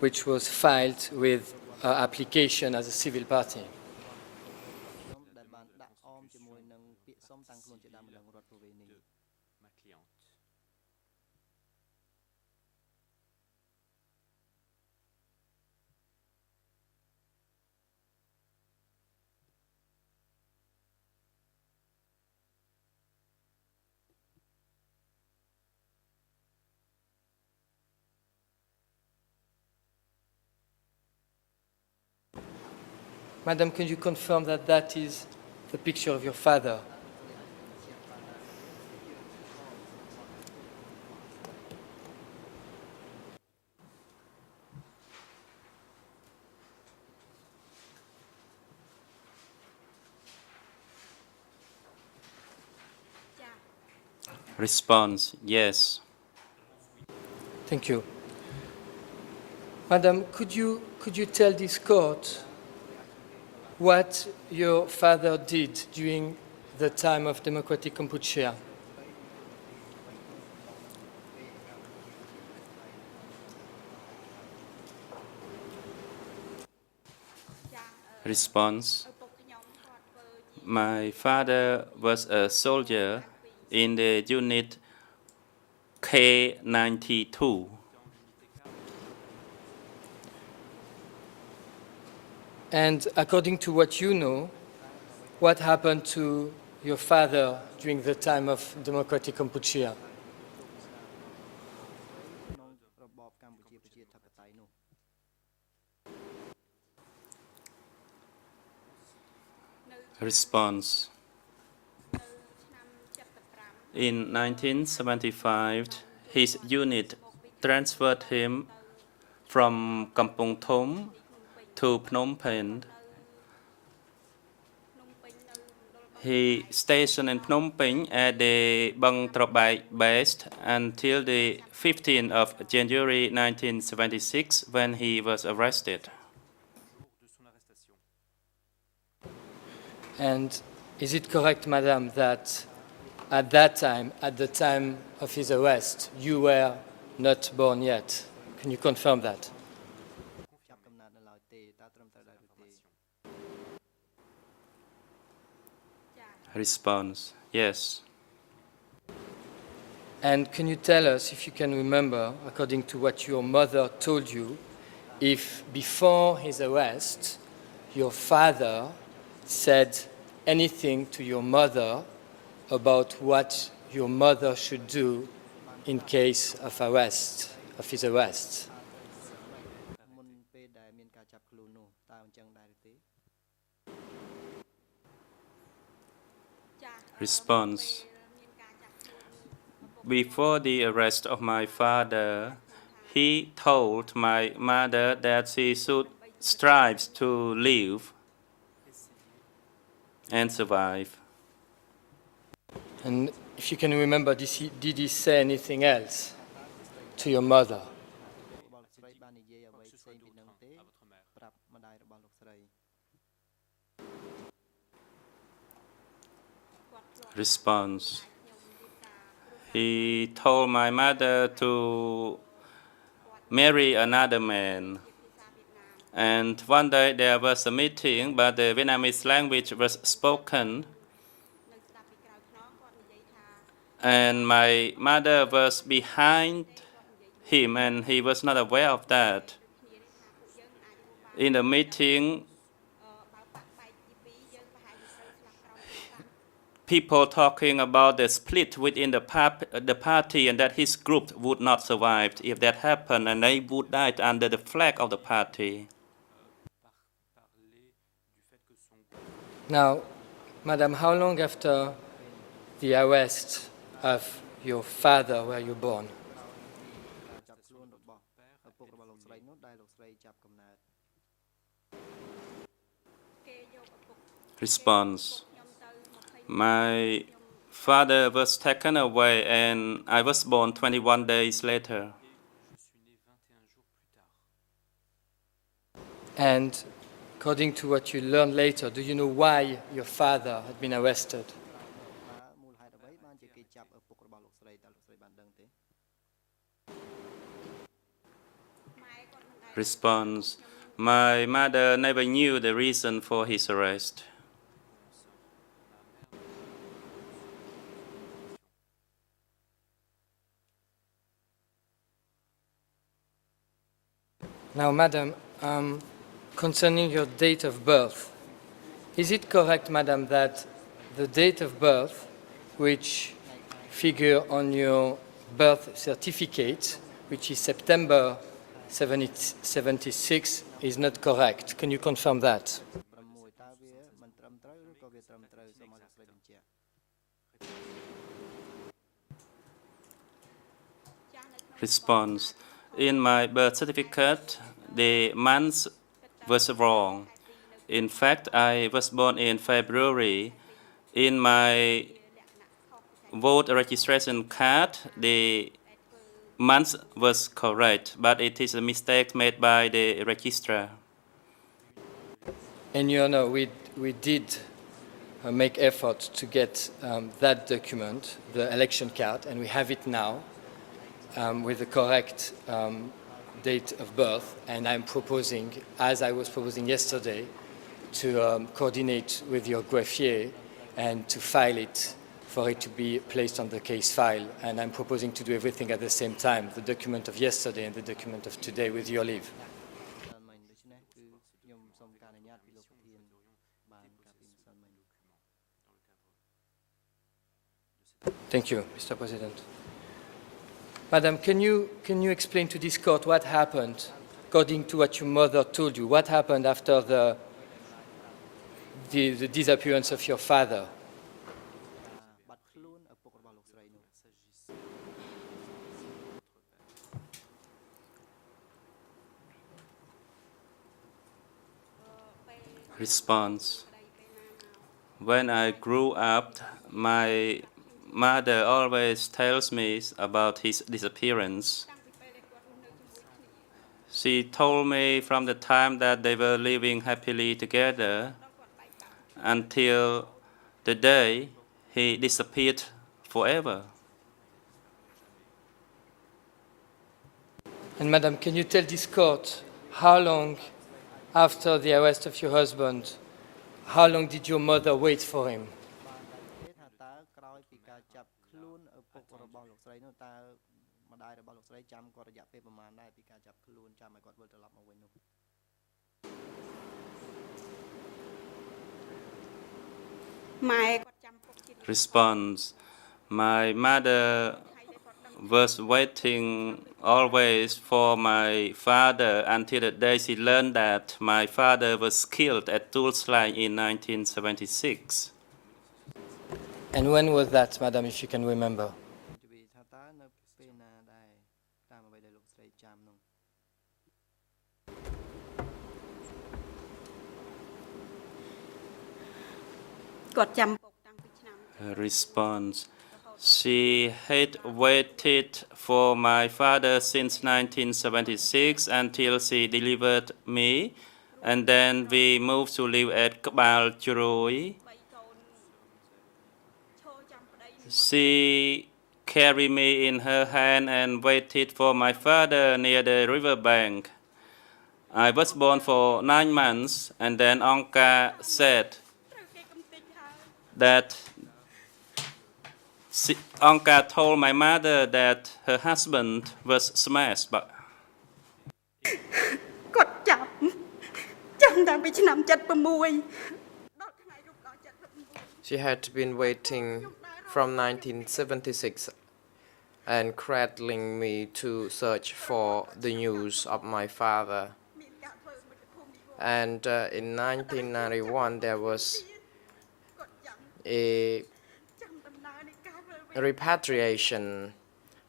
which was filed with our application as a civil party. Madam, can you confirm that that is the picture of your father? Response, yes. Thank you. Madam, could you tell this court what your father did during the time of democratic Cambodia? Response, my father was a soldier in the unit K92. And according to what you know, what happened to your father during the time of democratic Cambodia? Response, in 1975, his unit transferred him from Kampong Thom to Phnom Penh. He stationed in Phnom Penh at the Bang Trabai base until the 15th of January 1976 when he was arrested. And is it correct, Madam, that at that time, at the time of his arrest, you were not born yet? Can you confirm that? Response, yes. And can you tell us, if you can remember, according to what your mother told you, if before his arrest, your father said anything to your mother about what your mother should do in case of arrest, of his arrest? Response, before the arrest of my father, he told my mother that she should strive to live and survive. And if you can remember, did he say anything else to your mother? Response, he told my mother to marry another man. And one day there was a meeting, but the Vietnamese language was spoken. And my mother was behind him, and he was not aware of that. In the meeting, people talking about the split within the party and that his group would not survive if that happened and they would die under the flag of the party. Now, Madam, how long after the arrest of your father were you born? Response. My father was taken away and I was born 21 days later. And according to what you learned later, do you know why your father had been arrested? Response. My mother never knew the reason for his arrest. Now, Madam, concerning your date of birth, is it correct, Madam, that the date of birth which figure on your birth certificate, which is September 76, is not correct? Can you confirm that? Response. In my birth certificate, the month was wrong. In fact, I was born in February. In my vote registration card, the month was correct, but it is a mistake made by the registrar. And you know, we did make effort to get that document, the election card, and we have it now with the correct date of birth. And I'm proposing, as I was proposing yesterday, to coordinate with your greffier and to file it for it to be placed on the case file. And I'm proposing to do everything at the same time, the document of yesterday and the document of today, with your leave. Thank you, Mr. President. Madam, can you explain to this court what happened, according to what your mother told you, what happened after the disappearance of your father? Response. When I grew up, my mother always tells me about his disappearance. She told me from the time that they were living happily together until the day he disappeared forever. And Madam, can you tell this court how long after the arrest of your husband, how long did your mother wait for him? Response. My mother was waiting always for my father until the day she learned that my father was killed at Duch in 1976. And when was that, Madam, if you can remember? Response. She had waited for my father since 1976 until she delivered me, and then we moved to live at Kabal Churoi. She carried me in her hand and waited for my father near the riverbank. I was born for 9 months, and then Anka said that Anka told my mother that her husband was smashed, but She had been waiting from 1976 and cradling me to search for the news of my father. And in 1991, there was a repatriation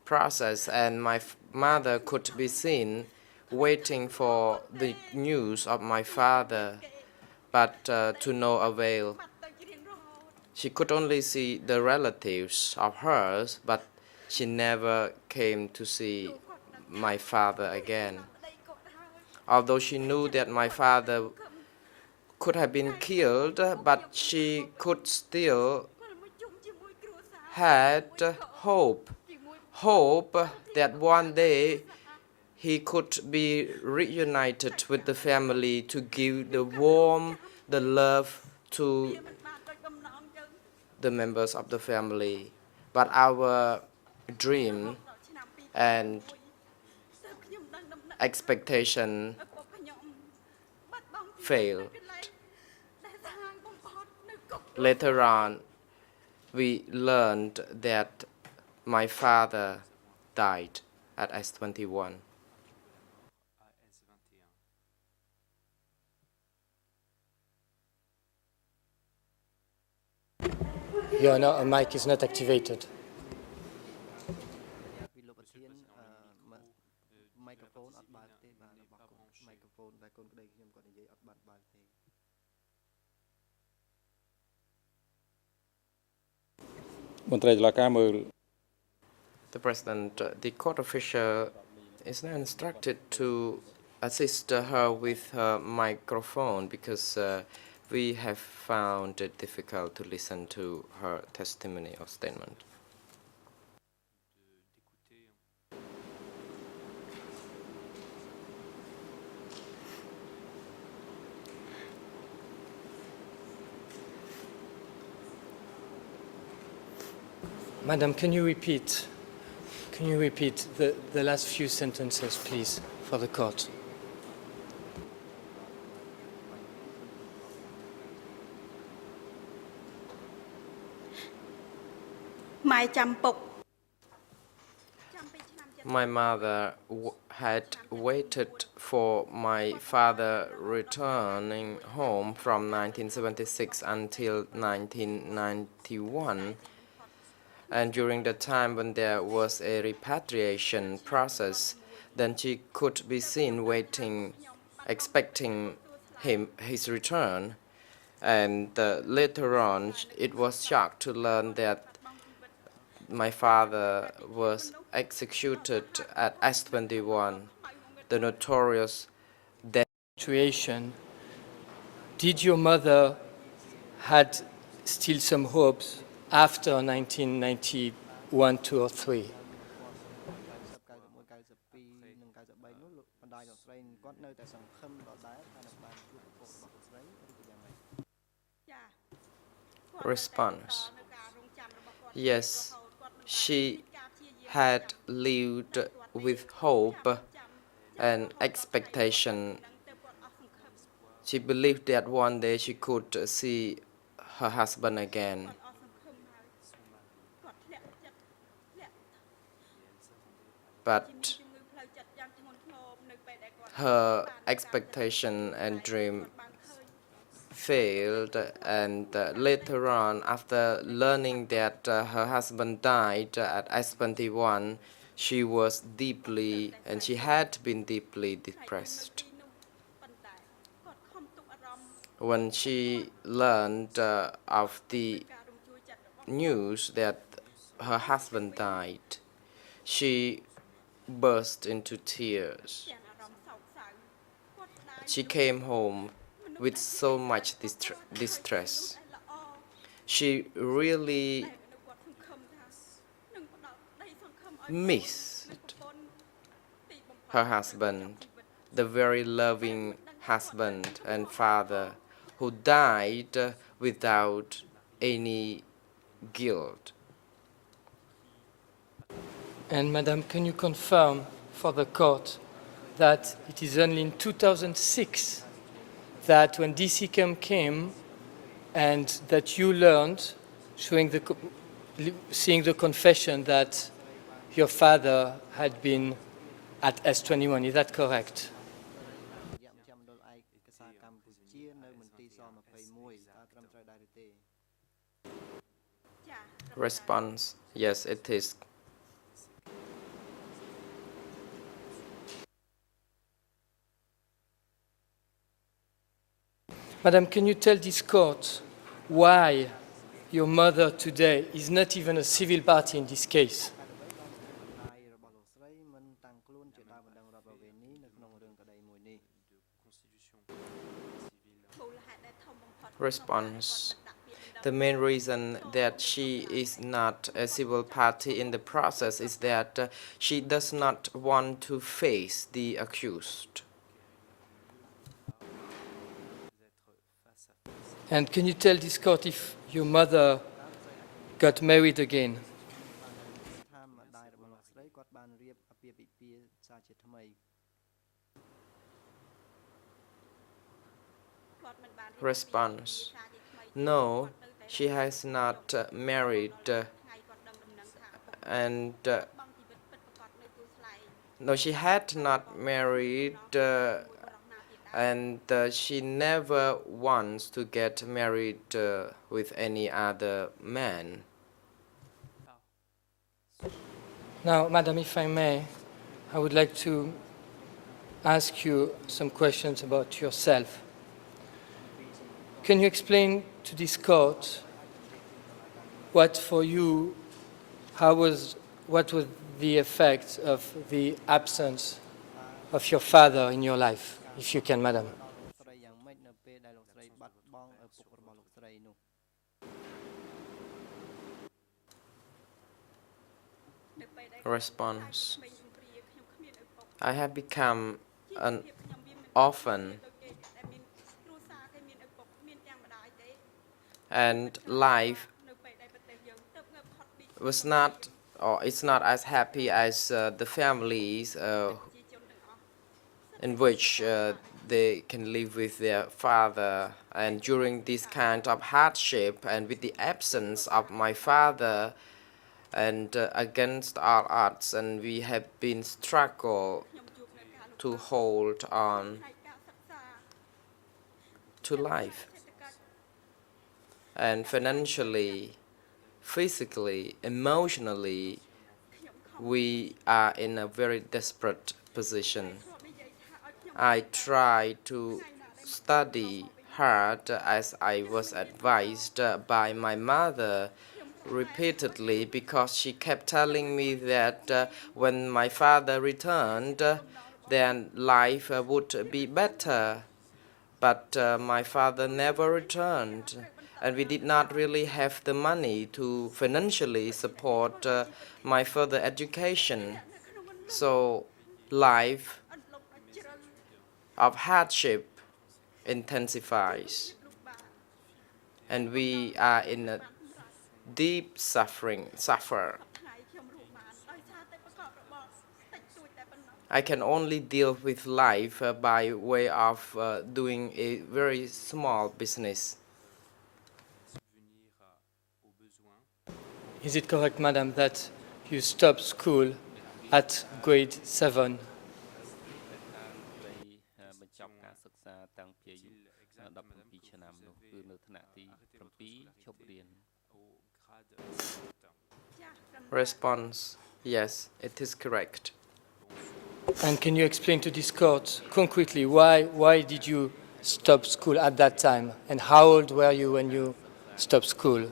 process, and my mother could be seen waiting for the news of my father, but to no avail. She could only see the relatives of hers, but she never came to see my father again. Although she knew that my father could have been killed, but she could still had hope that one day he could be reunited with the family to give the warmth, the love to the members of the family. But our dream and expectation failed. Later on, we learned that my father died at S21. Your mic is not activated. The President, the court official is now instructed to assist her with her microphone because we have found it difficult to listen to her testimony or statement. Madam, can you repeat the last few sentences, please, for the court? My mother had waited for my father returning home from 1976 until 1991. And during the time when there was a repatriation process, then she could be seen waiting, expecting his return. And later on, it was shocked to learn that my father was executed at S21, the notorious death Situation. Did your mother had still some hopes after 1991, 2 or 3? Response. Yes, she had lived with hope and expectation. She believed that one day she could see her husband again. But her expectation and dream failed, and later on, after learning that her husband died at S21, she was deeply, and she had been deeply depressed. When she learned of the news that her husband died, she burst into tears. She came home with so much distress. She really missed her husband, the very loving husband and father who died without any guilt. And Madam, can you confirm for the court that it is only in 2006 that when DCCAM came and that you learned, seeing the confession that your father had been at S21. Is that correct? Response: yes, it is. Madam, can you tell this court why your mother today is not even a civil party in this case? Response: the main reason that she is not a civil party in the process is that she does not want to face the accused. And can you tell this court if your mother got married again? Response: no, she has not married and no, she had not married and she never wants to get married with any other man. Now, Madam, if I may, I would like to ask you some questions about yourself. Can you explain to this court what for you, what was the effect of the absence of your father in your life, if you can, Madam? Response: I have become an orphan, and life was not, or it's not as happy as the families in which they can live with their father. And during this kind of hardship and with the absence of my father and against all odds, and we have been struggle to hold on to life. And financially, physically, emotionally, we are in a very desperate position. I try to study hard as I was advised by my mother repeatedly, because she kept telling me that when my father returned, then life would be better. But my father never returned, and we did not really have the money to financially support my further education. So life of hardship intensifies, and we are in a deep suffer. I can only deal with life by way of doing a very small business. Is it correct, Madam, that you stopped school at grade 7? Response: yes, it is correct. And can you explain to this court concretely why did you stop school at that time, and how old were you when you stopped school?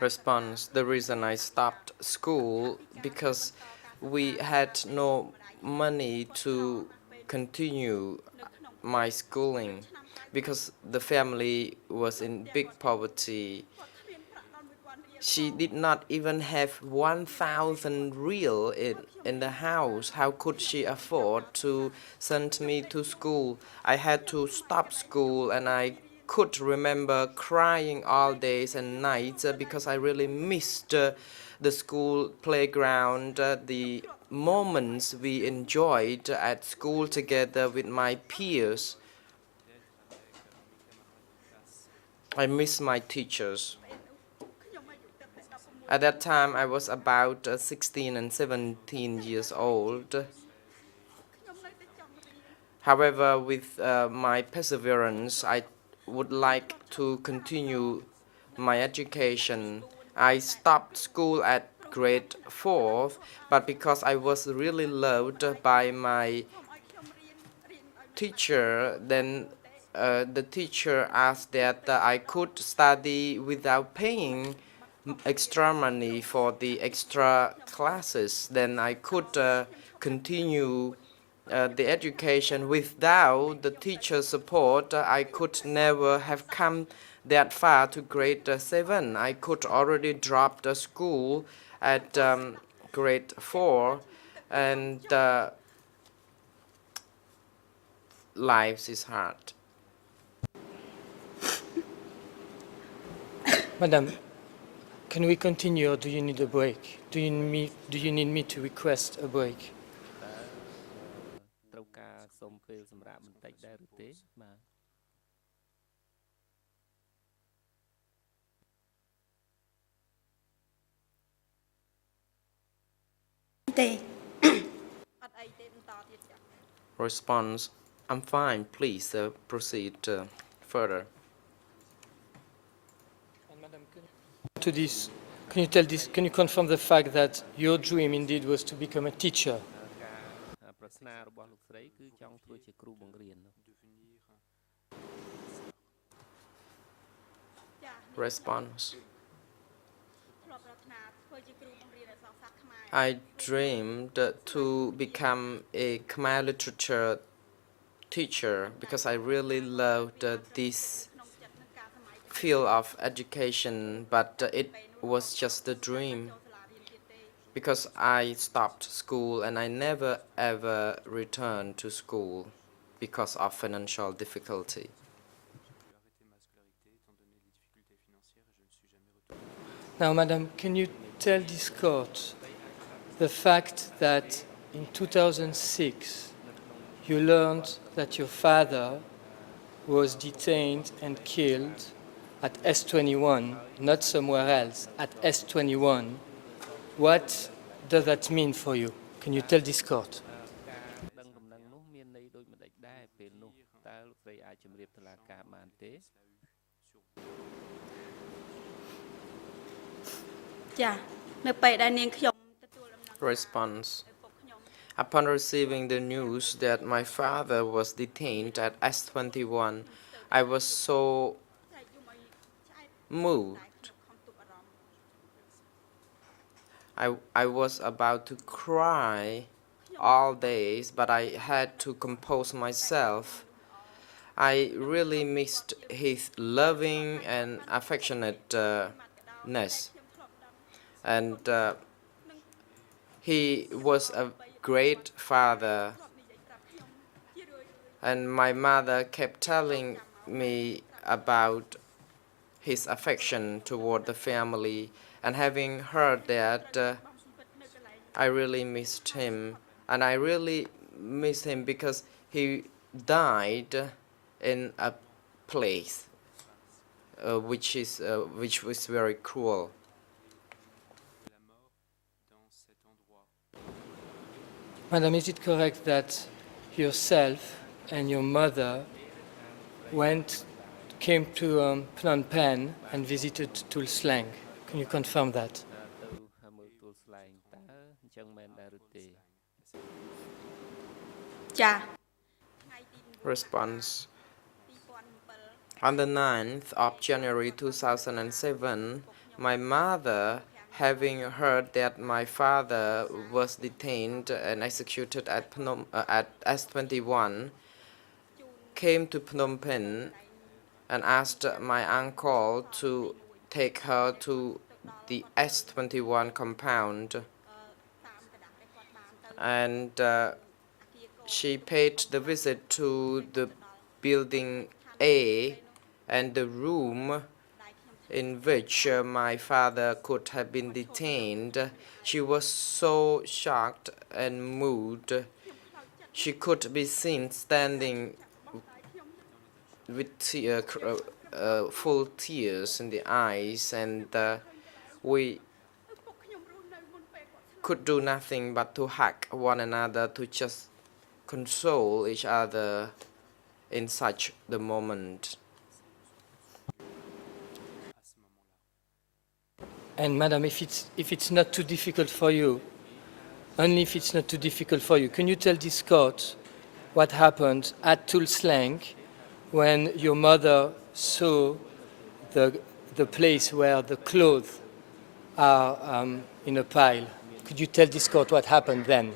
Response: the reason I stopped school because we had no money to continue my schooling, because the family was in big poverty. She did not even have 1,000 real in the house. How could she afford to send me to school? I had to stop school, and I could remember crying all days and nights because I really missed the school playground, the moments we enjoyed at school together with my peers. I miss my teachers. At that time, I was about 16 and 17 years old. However, with my perseverance, I would like to continue my education. I stopped school at grade 4, but because I was really loved by my teacher, then the teacher asked that I could study without paying extra money for the extra classes. Then I could continue the education. Without the teacher support, I could never have come that far to grade 7. I could already drop the school at grade 4, and life is hard. Madam, can we continue or do you need a break? Do you need me to request a break? ត្រូវការសុំពេលសម្រាប់បន្តិចដែរឬទេបាទ Response: I'm fine. Please proceed further. To this, can you confirm the fact that your dream indeed was to become a teacher? ប្រាថ្នារបស់លោកស្រីគឺចង់ធ្វើជាគ្រូបង្រៀន Response: I dreamed to become a Khmer literature teacher because I really loved this field of education, but it was just a dream because I stopped school and I never ever returned to school because of financial difficulty. Now, Madam, can you tell this court the fact that in 2006 you learned that your father was detained and killed at S21, not somewhere else, at S21. What does that mean for you? Can you tell this court? ដឹងដំណឹងនោះមានន័យដូចម្ដេចដែរពេលនោះតើលោកស្រីអាចជម្រាបតុលាការបានទេ Response: Upon receiving the news that my father was detained at S21, I was so moved. I was about to cry all days, but I had to compose myself. I really missed his loving and affectionateness. And he was a great father. And my mother kept telling me about his affection toward the family. And having heard that, I really missed him. And I really miss him because he died in a place which was very cruel. Madam, is it correct that yourself and your mother came to Phnom Penh and visited Tul Slang? Can you confirm that? Response: On the 9th of January 2007, my mother, having heard that my father was detained and executed at S21, came to Phnom Penh and asked my uncle to take her to the S21 compound. And she paid the visit to the building A, and the room in which my father could have been detained. She was so shocked and moved. She could be seen standing with full tears in the eyes, and we could do nothing but to hug one another, to just console each other in such the moment. And Madam, if it's not too difficult for you, only if it's not too difficult for you, can you tell this court what happened at Tulslang when your mother saw the place where the clothes are in a pile? Could you tell this court what happened then?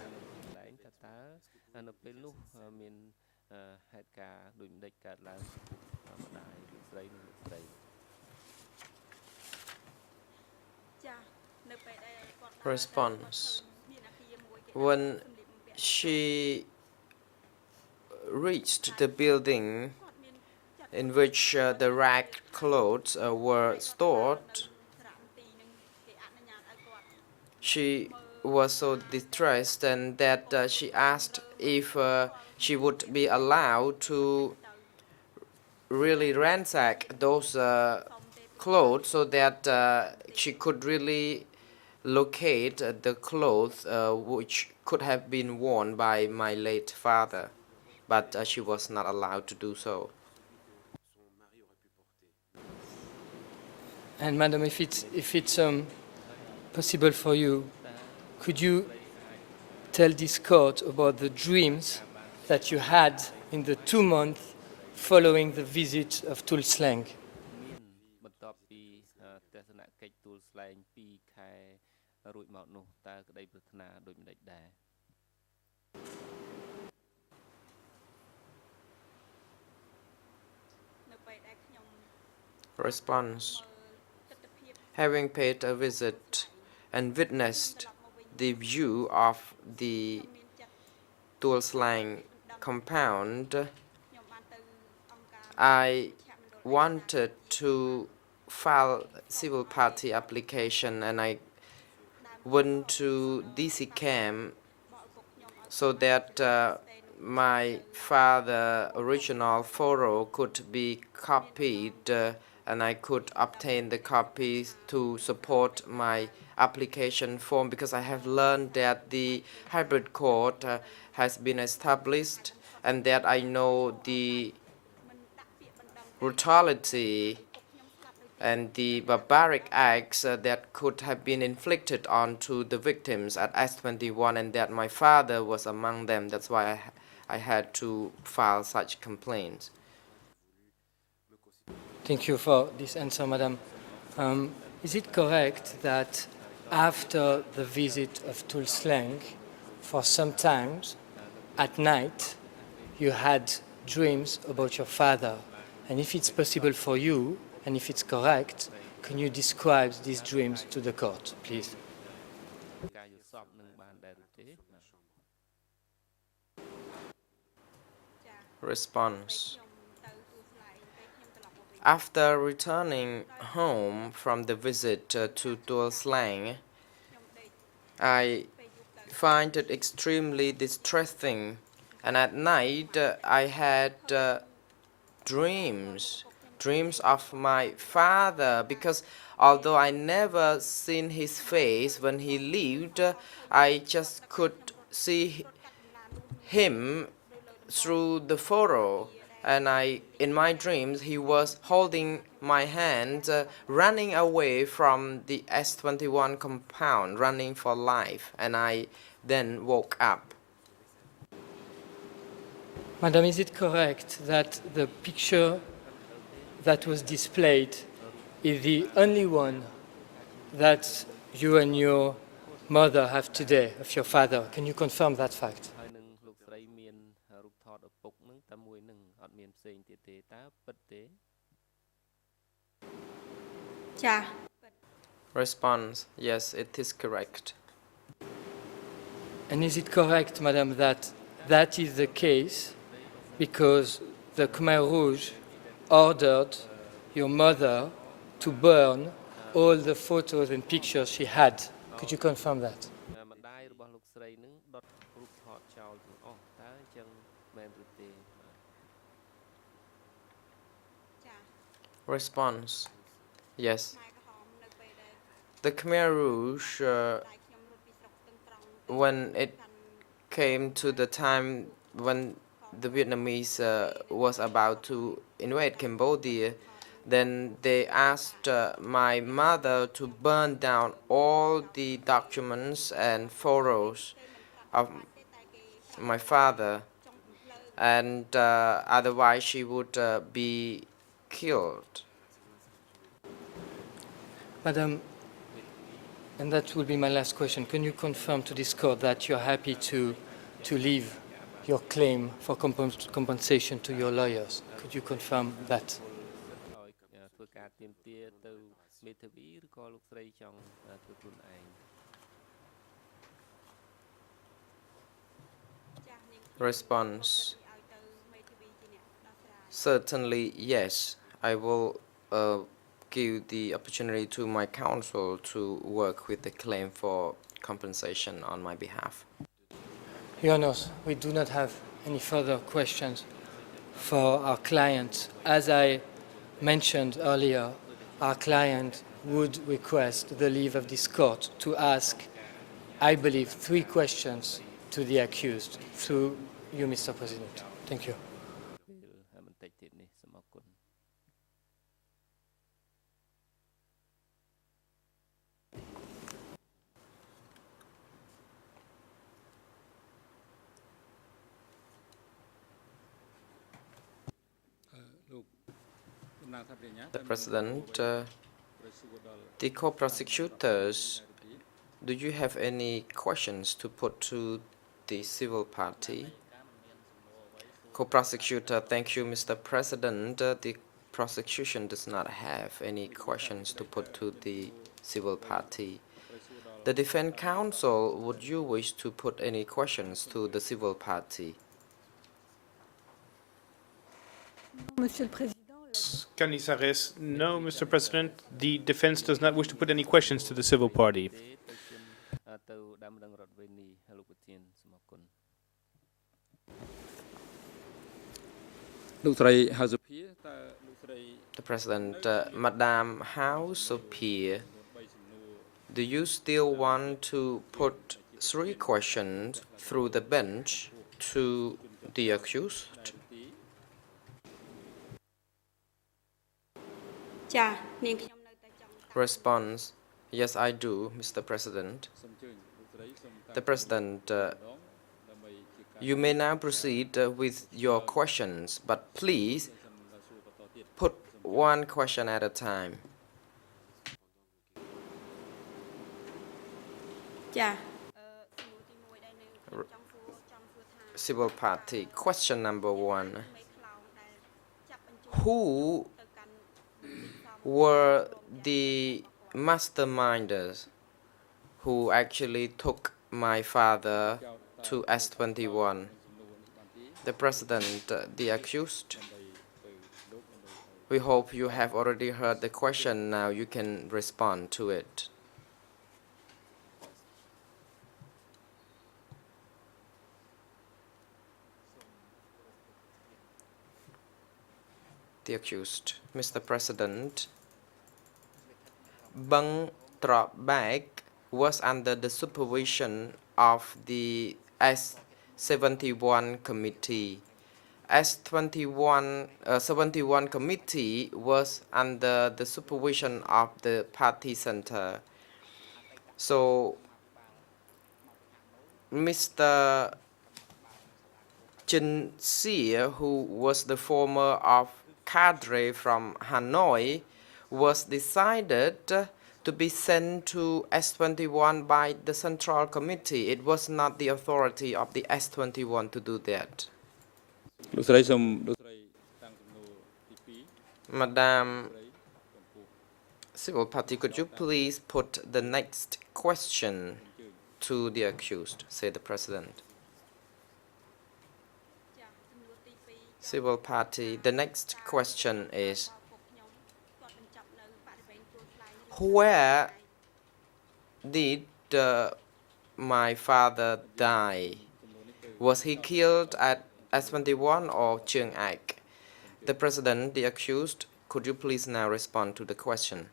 Response. When she reached the building in which the ragged clothes were stored, she was so distressed, and that she asked if she would be allowed to really ransack those clothes so that she could really locate the clothes which could have been worn by my late father, but she was not allowed to do so. And Madam, if it's possible for you, could you tell this court about the dreams that you had in the 2 months following the visit of Tulslang? Response. Having paid a visit and witnessed the view of the Tulslang compound, I wanted to file civil party application, and I went to DC camp so that my father's original photo could be copied, and I could obtain the copies to support my application form, because I have learned that the hybrid court has been established, and that I know the brutality and the barbaric acts that could have been inflicted onto the victims at S21, and that my father was among them. That's why I had to file such complaints. Thank you for this answer, Madam. Is it correct that after the visit of Tulslang, for some times at night, you had dreams about your father? And if it's possible for you, and if it's correct, can you describe these dreams to the court, please? Response. After returning home from the visit to Tulslang, I find it extremely distressing, and at night I had dreams of my father, because although I never seen his face when he lived, I just could see him through the photo, and in my dreams he was holding my hand, running away from the S21 compound, running for life, and I then woke up. Madam, is it correct that the picture that was displayed is the only one that you and your mother have today of your father? Can you confirm that fact? Response. Yes, it is correct. And is it correct, Madam, that that is the case because the Khmer Rouge ordered your mother to burn all the photos and pictures she had. Could you confirm that? ម្ដាយរបស់លោកស្រីនឹងដុតរូបថតចោលទាំងអស់តើអញ្ចឹងមែនឬទេ Response. Yes. The Khmer Rouge, when it came to the time when the Vietnamese was about to invade Cambodia, then they asked my mother to burn down all the documents and photos of my father, and otherwise she would be killed. Madam, and that will be my last question. Can you confirm to this court that you're happy to leave your claim for compensation to your lawyers? Could you confirm that? ធ្វើការទាមទារទៅមេធាវីឬក៏លោកស្រីចង់ធ្វើខ្លួនឯង Response. Certainly, yes. I will give the opportunity to my counsel to work with the claim for compensation on my behalf. Your Honors, we do not have any further questions for our client. As I mentioned earlier, our client would request the leave of this court to ask, I believe, 3 questions to the accused through you, Mr. President. Thank you. The President, the co-prosecutors, do you have any questions to put to the civil party? Co-prosecutor, thank you, Mr. President. The prosecution does not have any questions to put to the civil party. The defense counsel, would you wish to put any questions to the civil party? Monsieur le Président. Canizares, no, Mr. President. The defense does not wish to put any questions to the civil party. The President, Madam House Sophia, do you still want to put 3 questions through the bench to the accused? Response, yes, I do, Mr. President. The President, you may now proceed with your questions, but please put 1 question at a time. Civil party, question number 1. Who were the masterminders who actually took my father to S21? The President, the accused. We hope you have already heard the question. Now you can respond to it. The accused. Mr. President, Bang Tra Bag was under the supervision of the S71 committee. S71 committee was under the supervision of the party center. So Mr. Chen Xie, who was the former of cadre from Hanoi, was decided to be sent to S21 by the Central Committee. It was not the authority of the S21 to do that. Madam Civil Party, could you please put the next question to the accused, say the President. Civil Party, the next question is, where did my father die? Was he killed at S21 or Chiang Ek? The President, the accused, could you please now respond to the question?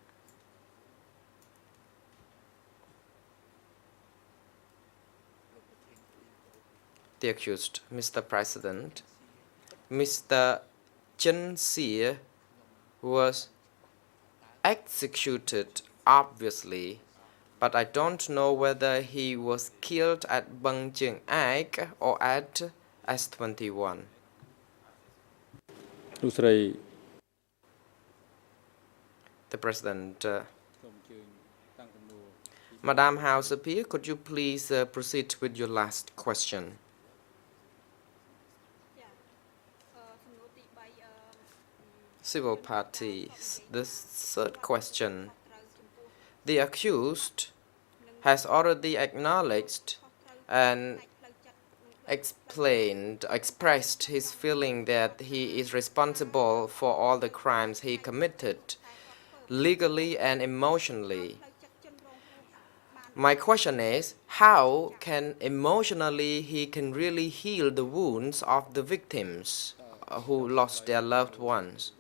The accused, Mr. President, Mr. Chen Xie was executed, obviously, but I don't know whether he was killed at Bang Chiang Ek or at S21. The President, Madam House Appeal, could you please proceed with your last question? Civil parties. The third question. The accused has already acknowledged and expressed his feeling that he is responsible for all the crimes he committed, legally and emotionally. My question is, how can emotionally he can really heal the wounds of the victims who lost their loved ones?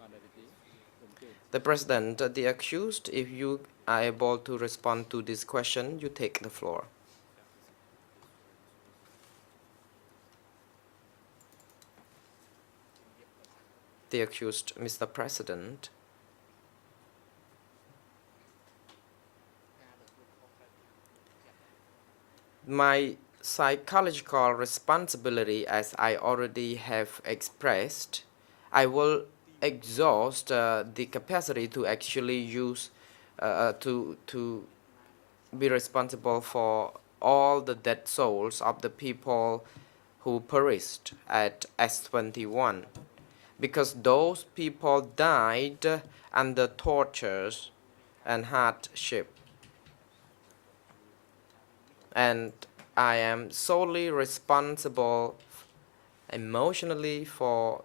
The President, the accused, if you are able to respond to this question, you take the floor. The accused, Mr. President. My psychological responsibility, as I already have expressed, I will exhaust the capacity to actually use to be responsible for all the dead souls of the people who perished at S21, because those people died under tortures and hardship, and I am solely responsible emotionally for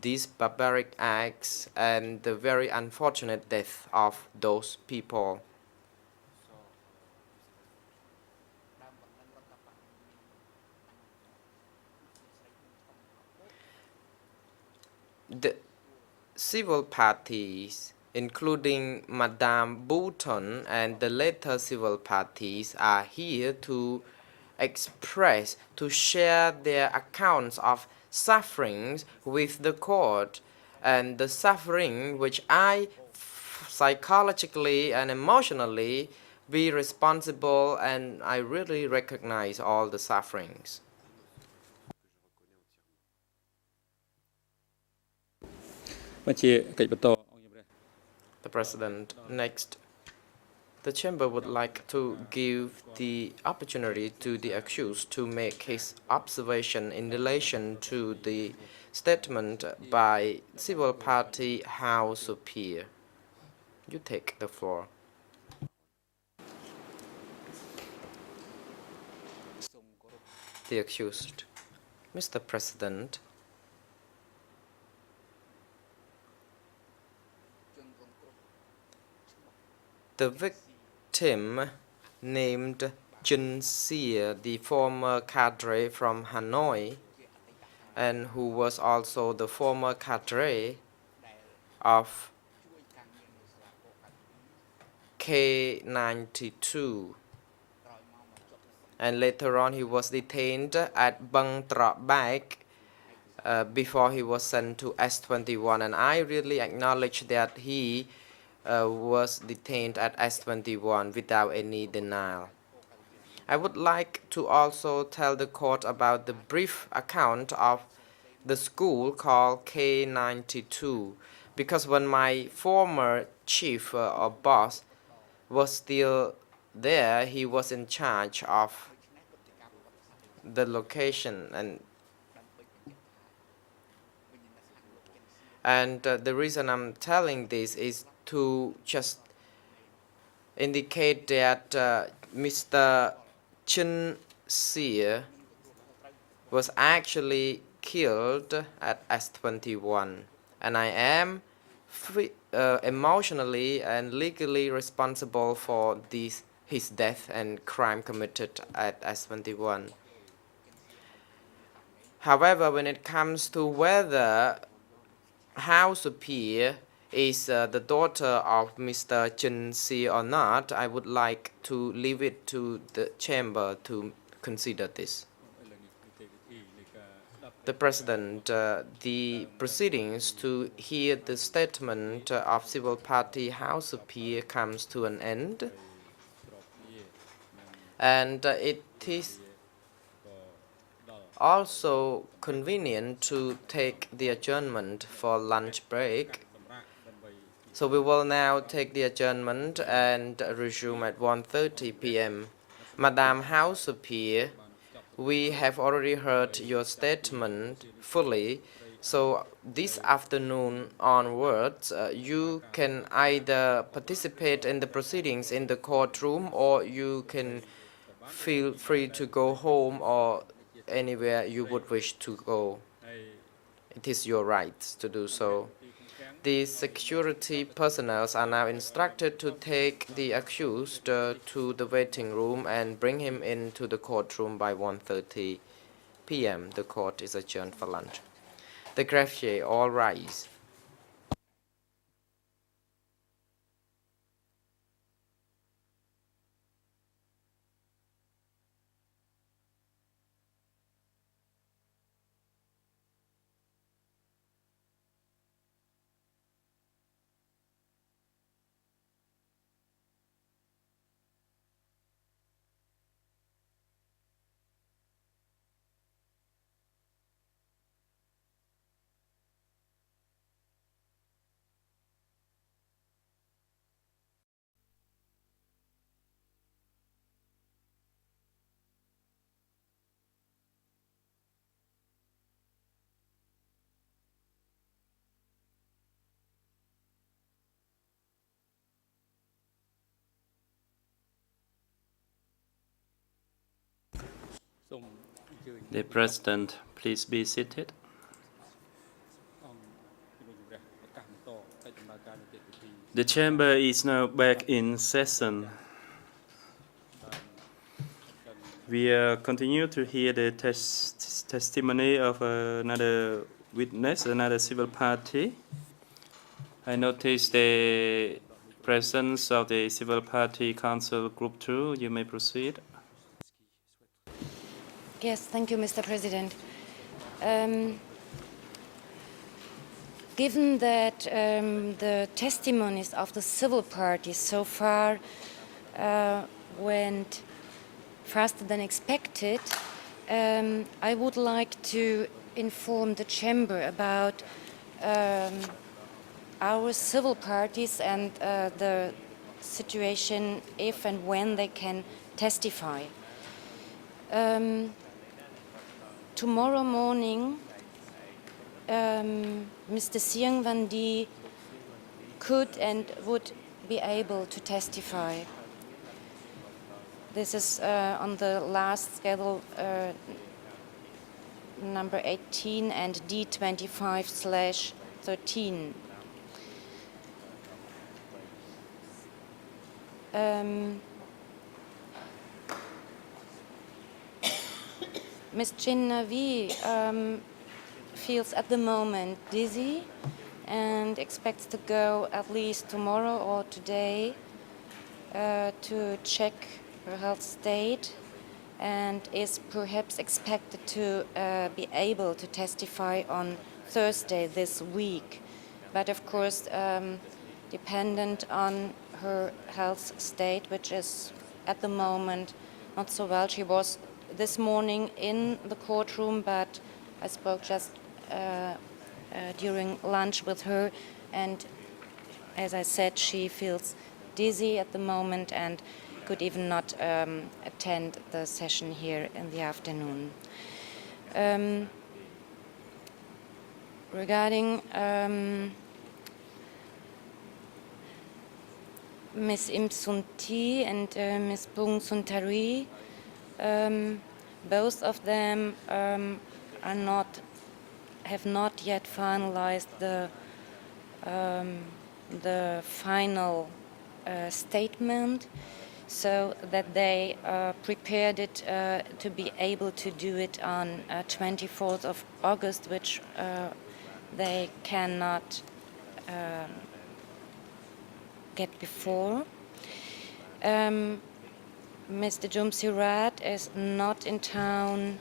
these barbaric acts and the very unfortunate death of those people. The civil parties, including Madame Bouton and the later civil parties, are here to express, to share their accounts of sufferings with the court, and the suffering which I psychologically and emotionally be responsible, and I really recognize all the sufferings. The President, next, the Chamber would like to give the opportunity to the accused to make his observation in relation to the statement by civil party House of Peer. You take the floor. The accused, Mr. President, the victim named Chen Xie, the former cadre from Hanoi, and who was also the former cadre of K92. And later on he was detained at Bang Tra Bak before he was sent to S21, and I really acknowledge that he was detained at S21 without any denial. I would like to also tell the court about the brief account of the school called K92, because when my former chief or boss was still there, he was in charge of the location, and the reason I'm telling this is to just indicate that Mr. Chen Xie was actually killed at S21, and I am emotionally and legally responsible for his death and crime committed at S21. However, when it comes to whether House Peer is the daughter of Mr. Chen Si or not, I would like to leave it to the chamber to consider this. The President, the proceedings to hear the statement of civil party House Peer comes to an end, and it is also convenient to take the adjournment for lunch break. So we will now take the adjournment and resume at 1:30 p.m. Madam House Peer, we have already heard your statement fully, so this afternoon onwards, you can either participate in the proceedings in the courtroom or you can feel free to go home or anywhere you would wish to go. It is your right to do so. The security personnel are now instructed to take the accused to the waiting room and bring him into the courtroom by 1:30 p.m. The court is adjourned for lunch. The greffier, all rise. The President, please be seated. The chamber is now back in session. We continue to hear the testimony of another witness, another civil party. I notice the presence of the civil party council group 2. You may proceed. Yes, thank you, Mr. President. Given that the testimonies of the civil parties so far went faster than expected, I would like to inform the Chamber about our civil parties and the situation if and when they can testify. Tomorrow morning, Mr. Siang Van Dee could and would be able to testify. This is on the last schedule, number 18 and D25/13. Ms. Chin Navi feels at the moment dizzy and expects to go at least tomorrow or today to check her health state and is perhaps expected to be able to testify on Thursday this week. But of course, dependent on her health state, which is at the moment not so well. She was this morning in the courtroom, but I spoke just during lunch with her, and as I said, she feels dizzy at the moment and could even not attend the session here in the afternoon. Regarding Ms. Im Sun Thi and Ms. Bung Sun Tari, both of them have not yet finalized the the final statement, so that they prepared it to be able to do it on 24th of August, which they cannot get before. Mr. Jumsirat is not in town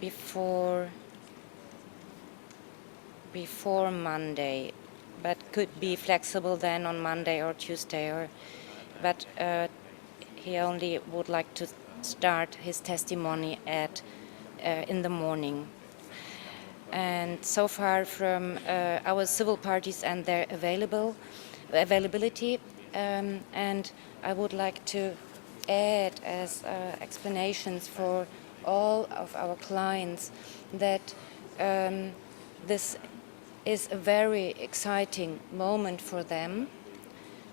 before Monday, but could be flexible then on Monday or Tuesday, but he only would like to start his testimony in the morning. And so far from our civil parties and their availability, and I would like to add as explanations for all of our clients that this is a very exciting moment for them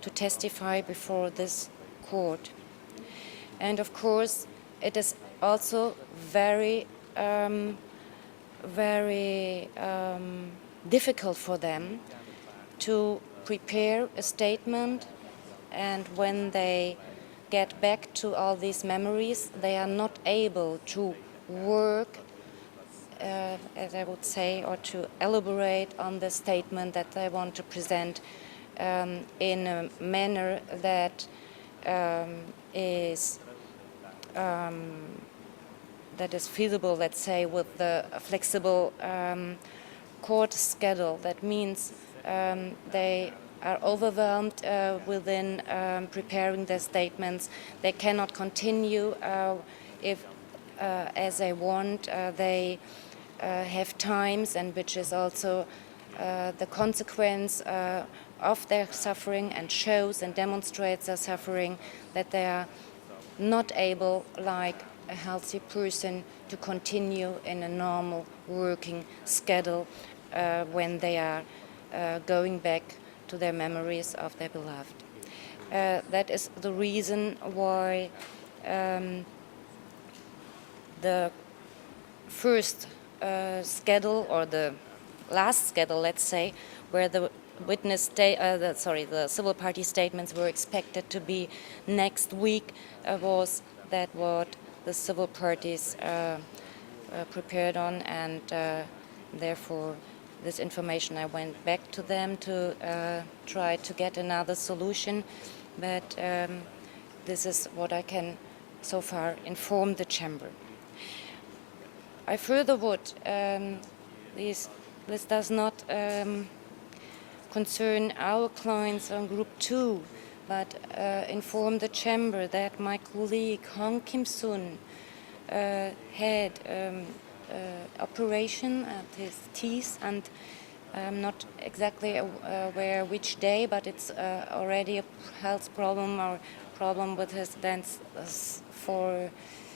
to testify before this court. And of course, it is also very difficult for them to prepare a statement, and when they get back to all these memories, they are not able to work, as I would say, or to elaborate on the statement that they want to present in a manner that is feasible, let's say, with the flexible court schedule. That means they are overwhelmed within preparing their statements. They cannot continue if, as they want. They have times, and which is also the consequence of their suffering, and shows and demonstrates their suffering, that they are not able, like a healthy person, to continue in a normal working schedule when they are going back to their memories of their beloved. That is the reason why the first schedule, or the last schedule, let's say, where the the civil party statements were expected to be next week, was that what the civil parties prepared on, and therefore this information, I went back to them to try to get another solution, but this is what I can so far inform the chamber. I further would, this does not concern our clients on Group 2, but inform the chamber that my colleague Hong Kim Sun had operation at his teeth, and I'm not exactly aware which day, but it's already a health problem, or problem with his dents for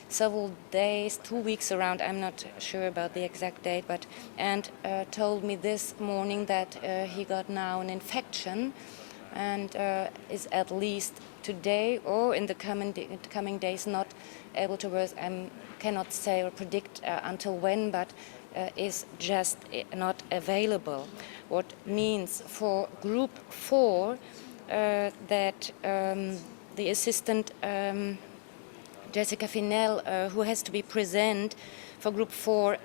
several days, 2 weeks around. I'm not sure about the exact date, but and told me this morning that he got now an infection, and is at least today or in the coming days not able to work. I cannot say or predict until when, but is just not available. What means for Group 4 that the assistant Jessica Finel, who has to be present for Group 4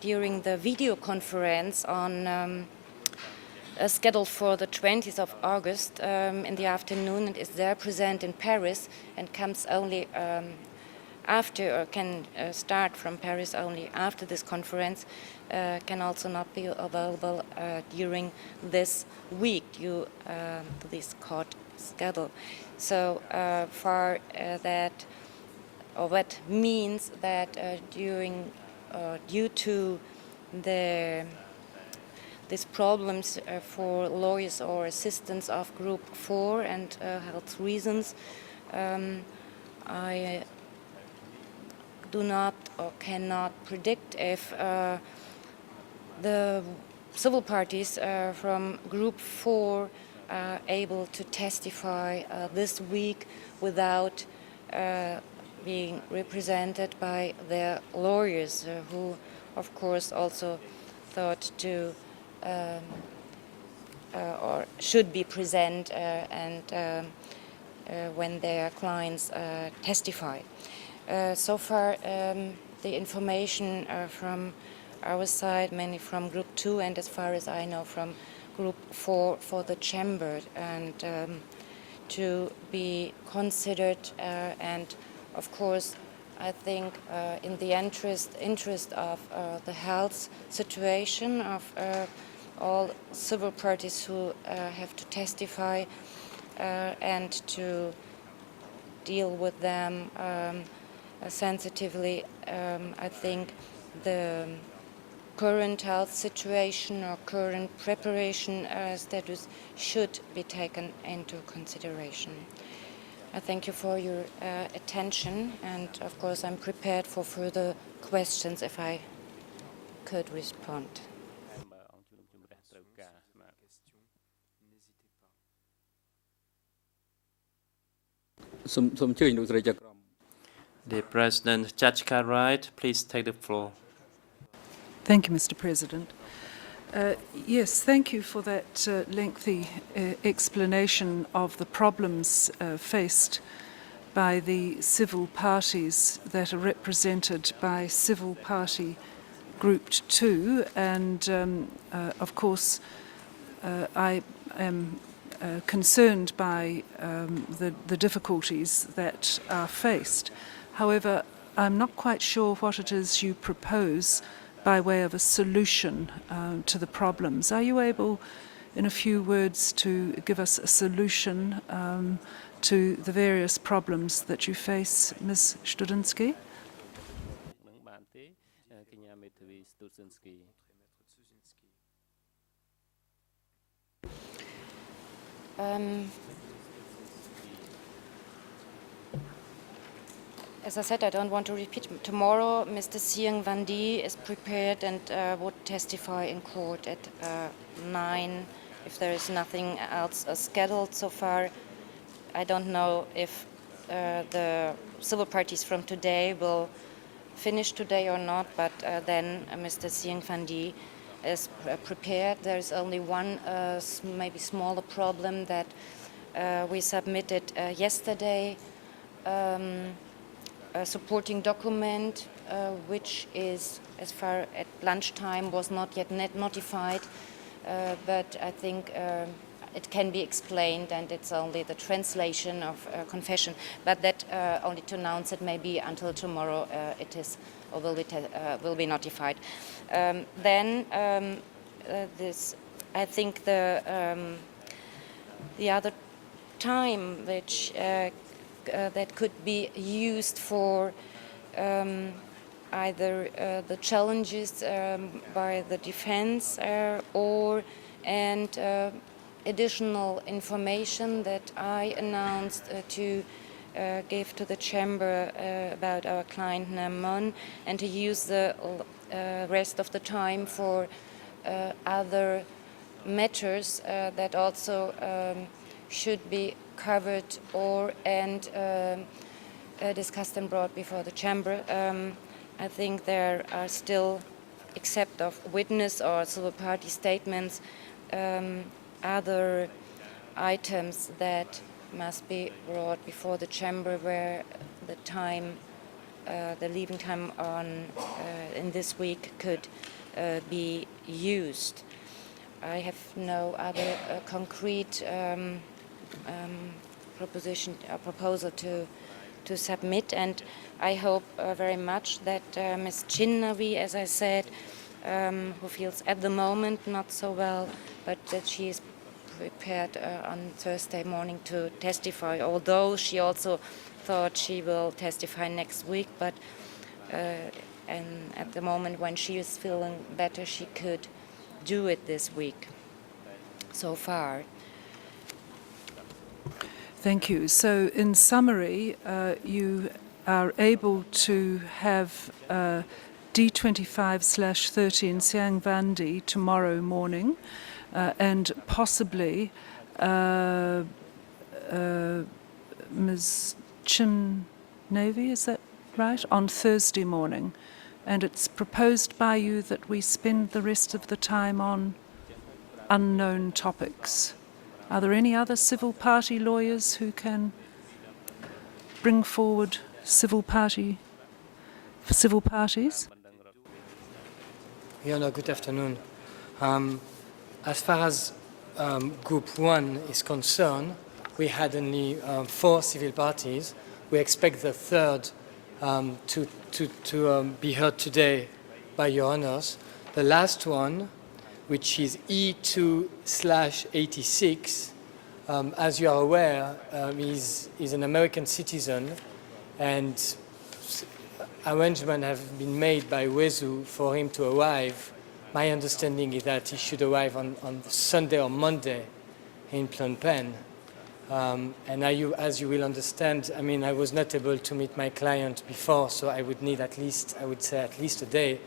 during the video conference on scheduled for the 20th of August in the afternoon, and is there present in Paris, and comes only after, or can start from Paris only after this conference, can also not be available during this week due to this court schedule. So for that, or what means that due to these problems for lawyers or assistants of Group 4 and health reasons, I do not or cannot predict if the civil parties from Group 4 are able to testify this week without being represented by their lawyers, who of course also thought to or should be present and when their clients testify. So far, the information from our side, mainly from Group 2, and as far as I know, from Group 4 for the chamber, and to be considered. And of course, I think in the interest of the health situation of all civil parties who have to testify and to deal with them sensitively, I think the current health situation or current preparation status should be taken into consideration. I thank you for your attention, and of course I'm prepared for further questions if I could respond. The President, Judge Cartwright, please take the floor. Thank you, Mr. President. Yes, thank you for that lengthy explanation of the problems faced by the civil parties that are represented by Civil Party Group 2. And of course, I am concerned by the difficulties that are faced. However, I'm not quite sure what it is you propose by way of a solution to the problems. Are you able, in a few words, to give us a solution to the various problems that you face, Ms. Studinsky? As I said, I don't want to repeat. Tomorrow, Mr. Siang Van Dee is prepared and would testify in court at 9. If there is nothing else scheduled so far, I don't know if the civil parties from today will finish today or not, but then Mr. Siang Van Dee is prepared. There is only one maybe smaller problem that we submitted yesterday. A supporting document, which is, as far at lunchtime, was not yet notified, but I think it can be explained, and it's only the translation of confession. But that only to announce it, maybe until tomorrow it is or will be notified. Then this, I think the other time which that could be used for either the challenges by the defense or additional information that I announced to give to the chamber about our client Namon, and to use the rest of the time for other matters that also should be covered or discussed and brought before the chamber. I think there are still, except of witness or civil party statements, other items that must be brought before the chamber where the time, the leaving time on in this week could be used. I have no other concrete proposal to submit, and I hope very much that Ms. Chinnavi, as I said, who feels at the moment not so well, but that she is prepared on Thursday morning to testify, although she also thought she will testify next week, but and at the moment when she is feeling better, she could do it this week so far. Thank you. So in summary, you are able to have D25/13 Siang Van Dee tomorrow morning, and possibly Ms. Chin Navy, is that right, on Thursday morning. And it's proposed by you that we spend the rest of the time on unknown topics. Are there any other civil party lawyers who can bring forward civil parties? Good afternoon. As far as Group 1 is concerned, we had only 4 civil parties. We expect the third to be heard today by Your Honours. The last one, which is E2/86, as you are aware, is an American citizen, and arrangements have been made by WESU for him to arrive. My understanding is that he should arrive on Sunday or Monday in Phnom Penh. And as you will understand, I mean, I was not able to meet my client before, so I would need at least a day.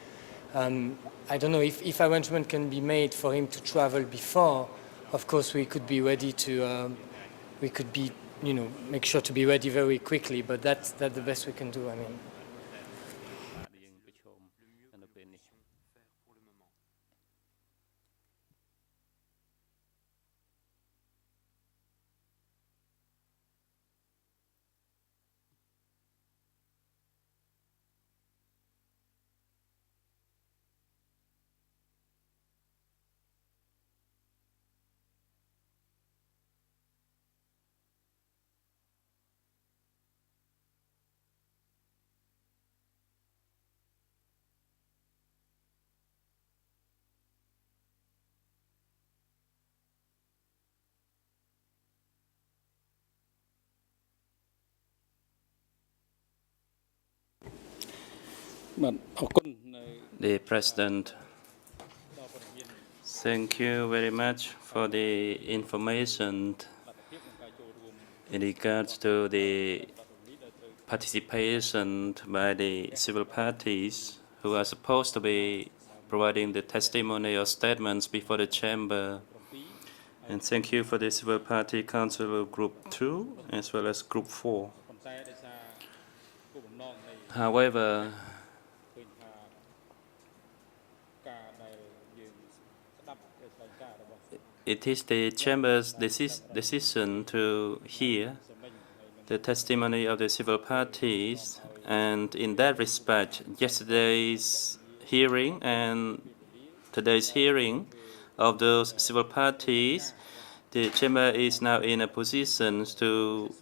I don't know if arrangement can be made for him to travel before. Of course, we could be ready to, make sure to be ready very quickly, but that's the best we can do, I mean. The President, thank you very much for the information in regards to the participation by the civil parties who are supposed to be providing the testimony or statements before the chamber. And thank you for the civil party council Group 2 as well as Group 4. However, it is the chamber's decision to hear the testimony of the civil parties, and in that respect, yesterday's hearing and today's hearing of those civil parties, the chamber is now in a position to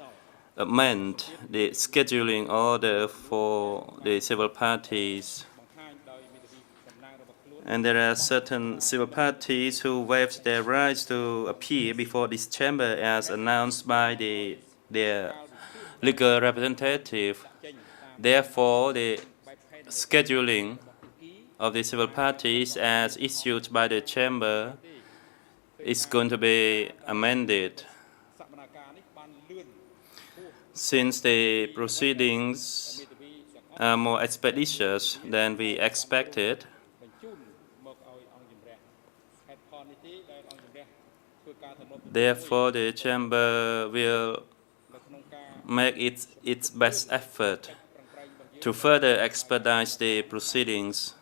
amend the scheduling order for the civil parties. And there are certain civil parties who waived their rights to appear before this chamber as announced by their legal representative. Therefore, the scheduling of the civil parties as issued by the chamber is going to be amended. Since the proceedings are more expeditious than we expected, therefore, the chamber will make its best effort to further expedite the proceedings.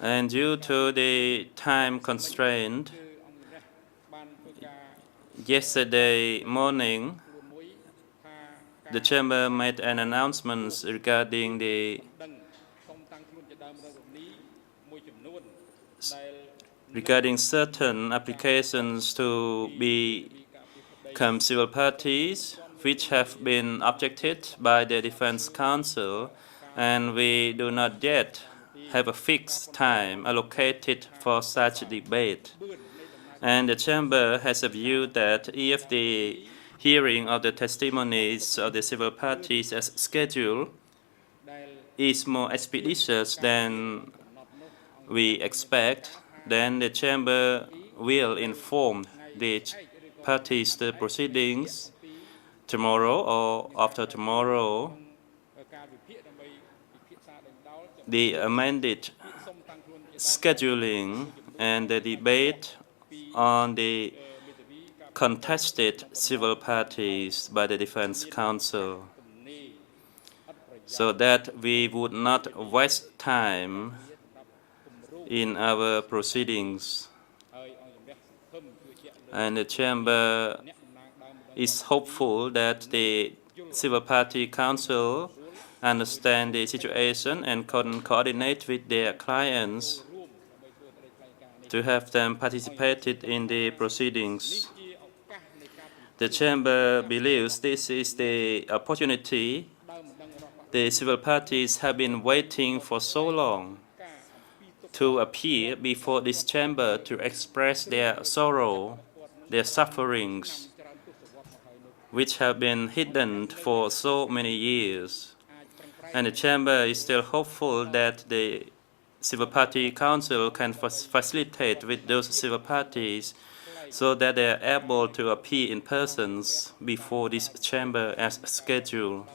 And due to the time constraint, yesterday morning, the chamber made an announcement regarding certain applications to become civil parties which have been objected by the Defense Council, and we do not yet have a fixed time allocated for such debate. And the chamber has a view that if the hearing of the testimonies of the civil parties as scheduled is more expeditious than we expect, then the chamber will inform the parties the proceedings tomorrow or after tomorrow. The amended scheduling and the debate on the contested civil parties by the Defense Council. so that we would not waste time in our proceedings. And the Chamber is hopeful that the Civil Party Council understand the situation and can coordinate with their clients to have them participated in the proceedings. The Chamber believes this is the opportunity the civil parties have been waiting for so long to appear before this Chamber to express their sorrow, their sufferings, which have been hidden for so many years. And the Chamber is still hopeful that the Civil Party Council can facilitate with those civil parties so that they are able to appear in persons before this Chamber as scheduled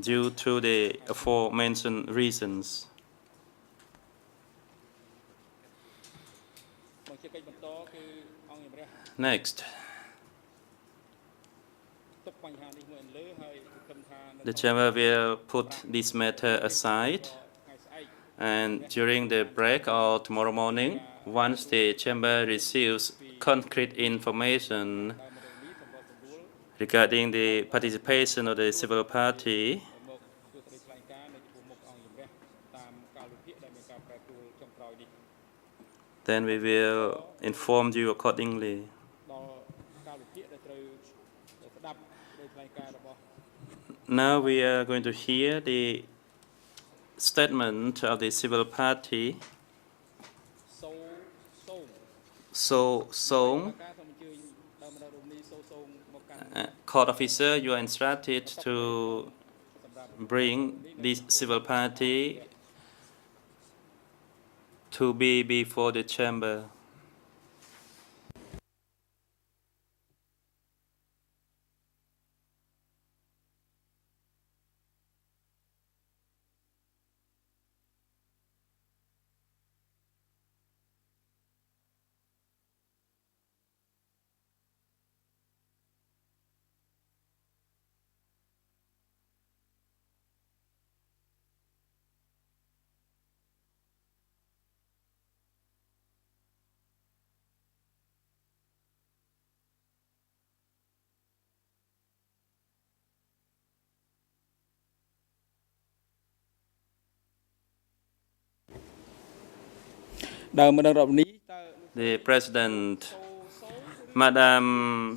due to the aforementioned reasons. Next, the Chamber will put this matter aside, and during the break or tomorrow morning, once the Chamber receives concrete information regarding the participation of the civil party, then we will inform you accordingly. Now we are going to hear the statement of the civil party. So Song, court officer, you are instructed to bring this civil party to be before the Chamber. The President, Madam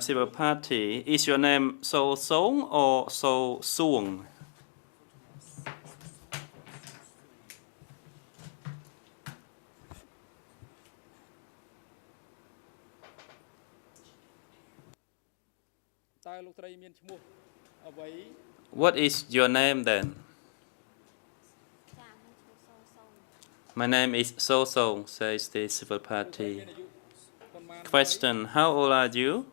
Civil Party, is your name So Song or So Suong? What is your name then? My name is So Song, says the civil party. Question, how old are you?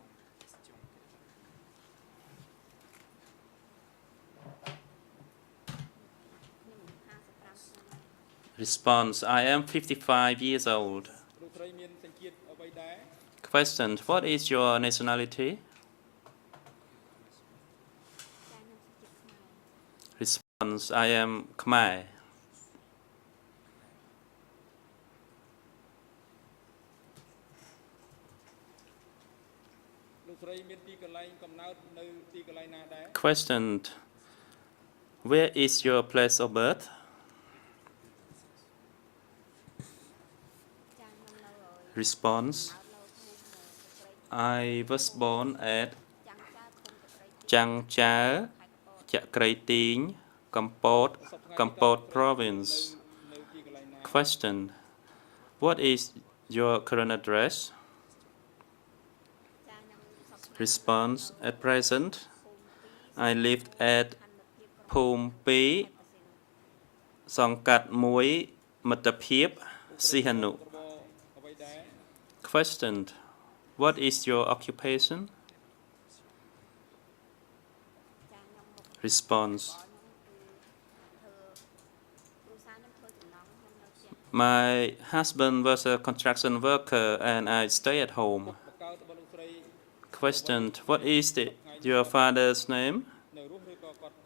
Response, I am 55 years old. Question, what is your nationality? Response, I am Khmer. Question, where is your place of birth? Response, I was born at Chang Cha, Chak Krai Ting, Kampot province. Question, what is your current address? Response, at present, I lived at Phom Pi, Songkat Mui, Mataphiep, Sihanu. Question, what is your occupation? Response, my husband was a construction worker and I stay at home. Question, what is your father's name?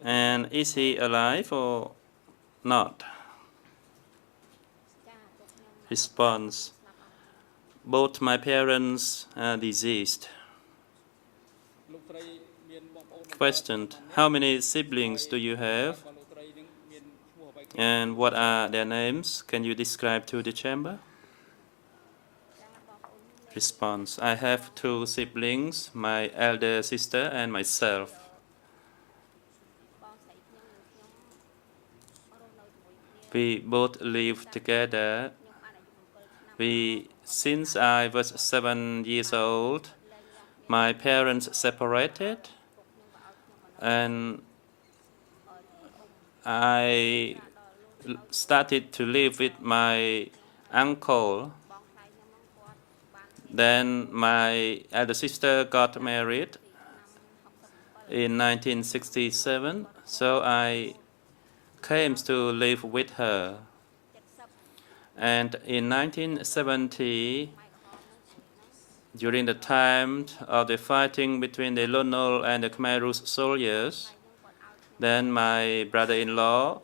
And is he alive or not? Response. Both my parents are deceased. Question. How many siblings do you have? And what are their names? Can you describe to the chamber? Response. I have 2 siblings, my elder sister and myself. We both live together. Since I was 7 years old, my parents separated, and I started to live with my uncle. Then my elder sister got married in 1967, so I came to live with her. And in 1970, during the time of the fighting between the Lone Nol and the Khmer Rouge soldiers, then my brother-in-law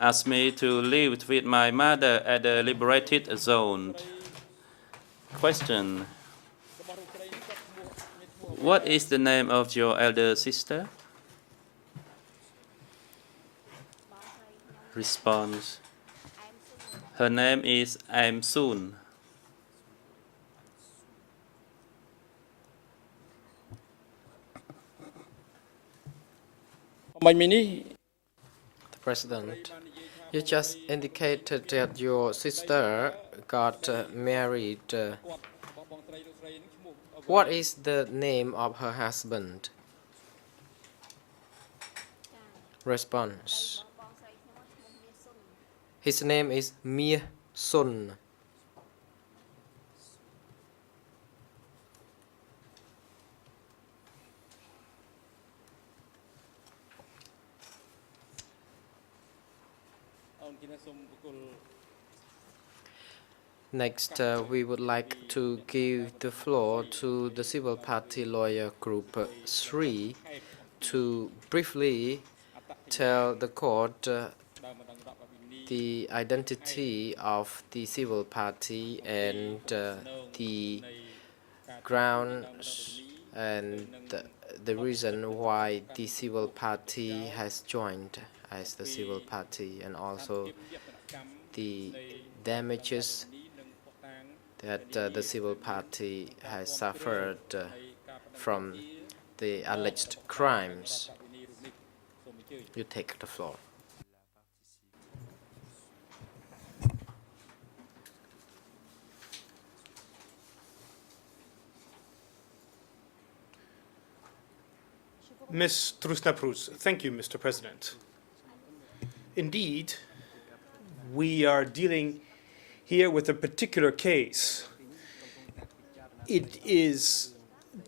asked me to live with my mother at the liberated zone. Question. What is the name of your elder sister? Response. Her name is Aim Soon. The President, you just indicated that your sister got married. What is the name of her husband? Response. His name is Mia Sun. Next, we would like to give the floor to the Civil Party Lawyer Group 3 to briefly tell the court the identity of the civil party and the grounds and the reason why the civil party has joined as the civil party, and also the damages that the civil party has suffered from the alleged crimes. You take the floor. Ms. Trusnaprus, thank you, Mr. President. Indeed, we are dealing here with a particular case. It is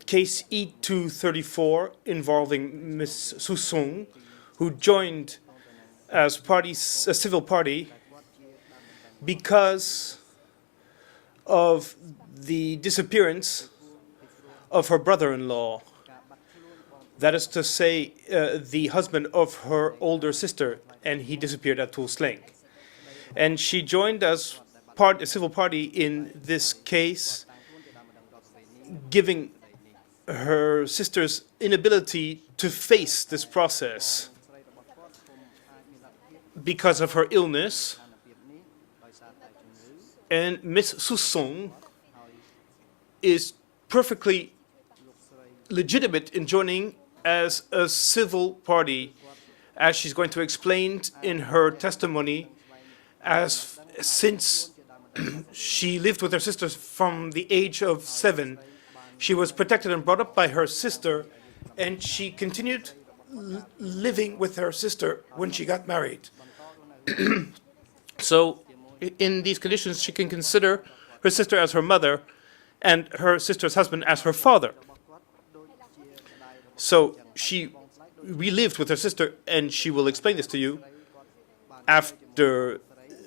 case E234 involving Ms. Susung, who joined as a civil party because of the disappearance of her brother-in-law. That is to say, the husband of her older sister, and he disappeared at Tuol Sleng. And she joined as a civil party in this case, giving her sister's inability to face this process because of her illness. And Ms. Susung is perfectly legitimate in joining as a civil party, as she's going to explain in her testimony, since she lived with her sister from the age of 7. She was protected and brought up by her sister, and she continued living with her sister when she got married. So in these conditions, she can consider her sister as her mother and her sister's husband as her father. So she relived with her sister, and she will explain this to you after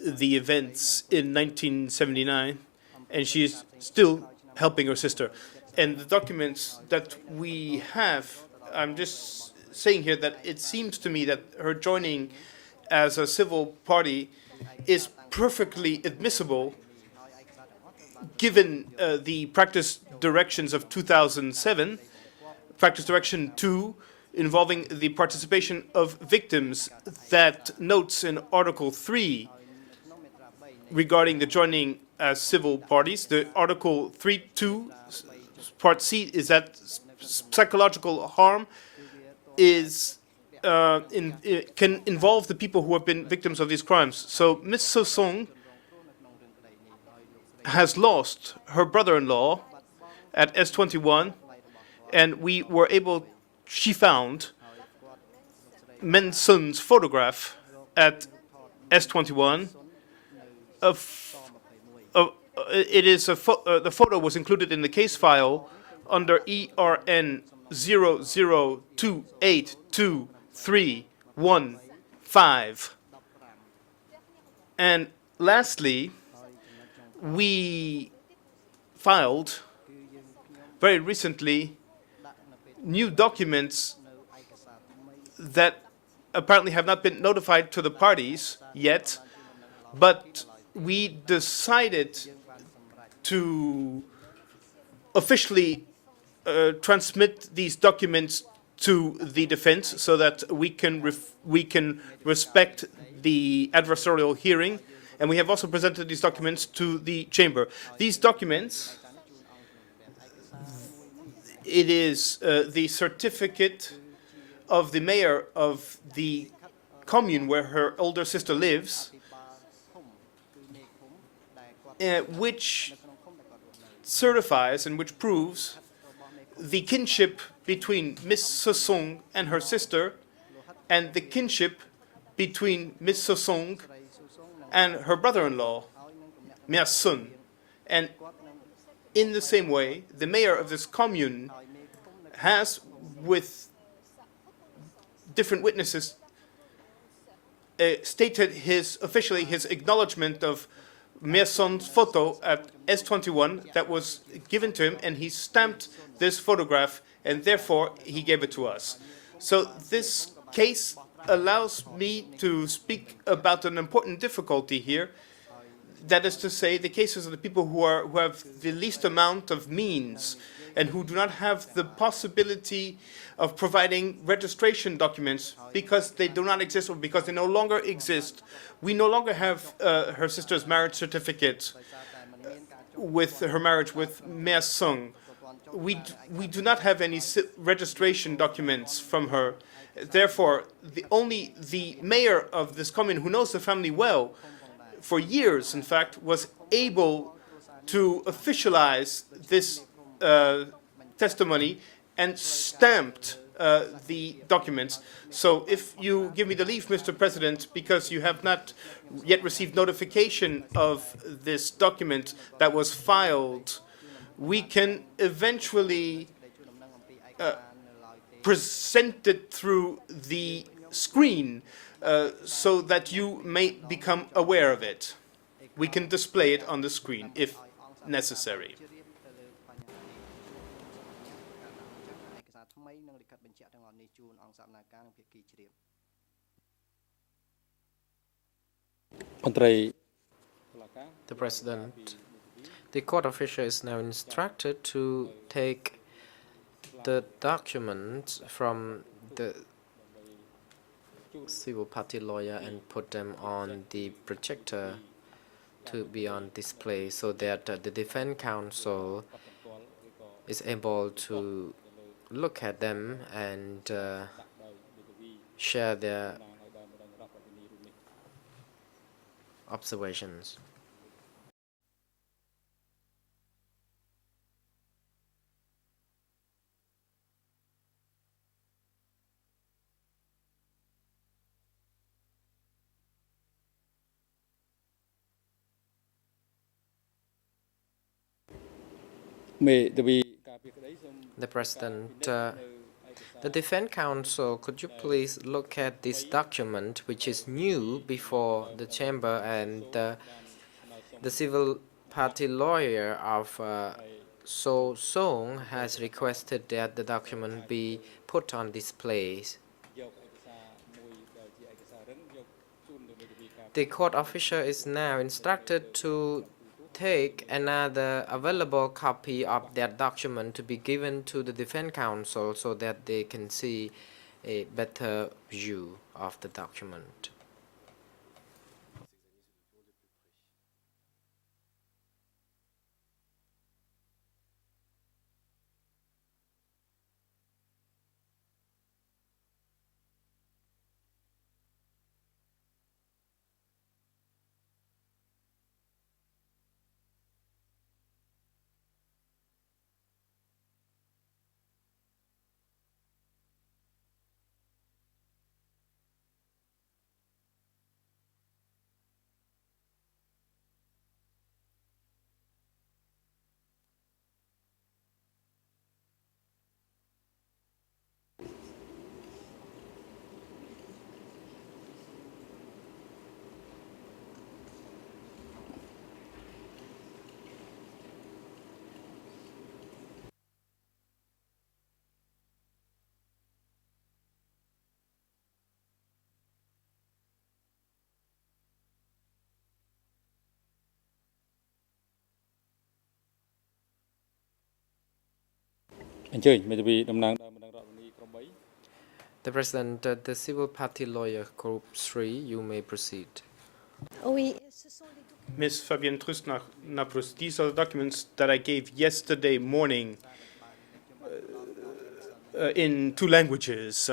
the events in 1979, and she is still helping her sister. And the documents that we have, I'm just saying here that it seems to me that her joining as a civil party is perfectly admissible given the practice directions of 2007, practice direction 2, involving the participation of victims, that notes in Article 3 regarding the joining as civil parties. The Article 3.2, Part C, is that psychological harm is can involve the people who have been victims of these crimes. So Ms. Sosong has lost her brother-in-law at S21, and we were able, she found Men Sun's photograph at S21. It is the photo was included in the case file under ERN 00282315. And lastly, we filed very recently new documents that apparently have not been notified to the parties yet, but we decided to officially transmit these documents to the defense so that we can respect the adversarial hearing, and we have also presented these documents to the chamber. These documents, it is the certificate of the mayor of the commune where her older sister lives, which certifies and which proves the kinship between Miss Sosong and her sister, and the kinship between Miss Sosong and her brother-in-law, Mia Sun. And in the same way, the mayor of this commune has, with different witnesses, stated officially his acknowledgement of Mia Sun's photo at S21 that was given to him, and he stamped this photograph, and therefore he gave it to us. So this case allows me to speak about an important difficulty here. That is to say, the cases of the people who have the least amount of means and who do not have the possibility of providing registration documents because they do not exist or because they no longer exist. We no longer have her sister's marriage certificate with her marriage with Mia Sung. We do not have any registration documents from her. Therefore, only the mayor of this commune, who knows the family well, for years, in fact, was able to officialize this testimony and stamped the documents. So if you give me the leave, Mr. President, because you have not yet received notification of this document that was filed, we can eventually present it through the screen so that you may become aware of it. We can display it on the screen if necessary. The President, the court official is now instructed to take the documents from the civil party lawyer and put them on the projector to be on display so that the defense counsel is able to look at them and share their observations. The President, the defense counsel, could you please look at this document, which is new before the chamber, and the civil party lawyer of So Song has requested that the document be put on display the court official is now instructed to take another available copy of that document to be given to the defense counsel so that they can see a better view of the document. The President, the Civil Party Lawyer Group 3, you may proceed. Ms. Fabienne Trust-Naprus, these are the documents that I gave yesterday morning in 2 languages.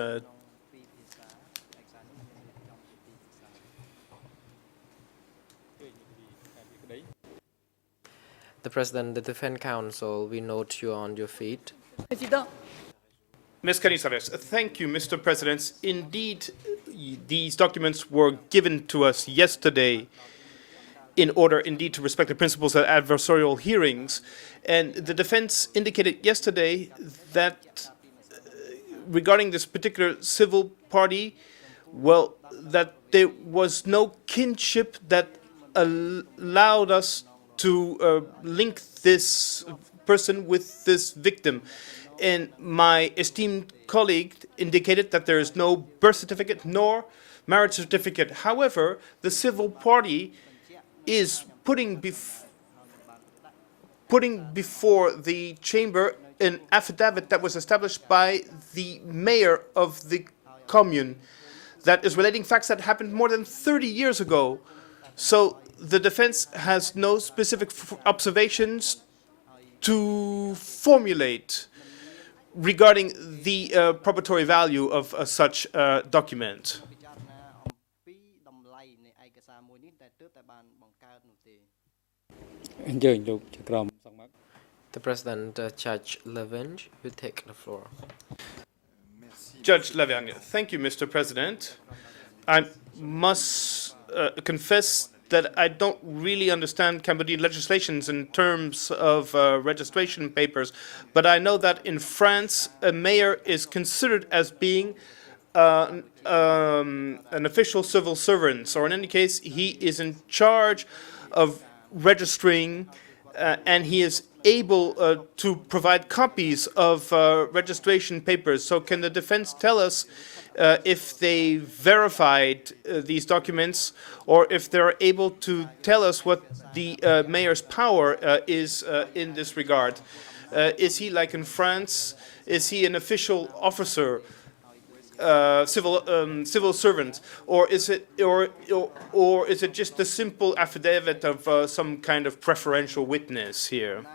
The President, the Defense Counsel, we note you on your feet. Ms. Canizares, thank you, Mr. President. Indeed, these documents were given to us yesterday in order, indeed, to respect the principles of adversarial hearings. And the defense indicated yesterday that regarding this particular civil party, well, that there was no kinship that allowed us to link this person with this victim. And my esteemed colleague indicated that there is no birth certificate nor marriage certificate. However, the civil party is putting before the chamber an affidavit that was established by the mayor of the commune that is relating facts that happened more than 30 years ago. So the defense has no specific observations to formulate regarding the probatory value of such a document. The President, Judge Levin, will take the floor. Judge Levin, thank you, Mr. President. I must confess that I don't really understand Cambodian legislations in terms of registration papers, but I know that in France, a mayor is considered as being an official civil servant, or in any case, he is in charge of registering and he is able to provide copies of registration papers. So can the defense tell us if they verified these documents, or if they're able to tell us what the mayor's power is in this regard? Is he, like in France, is he an official officer, civil servant, or is it just a simple affidavit of some kind of preferential witness here?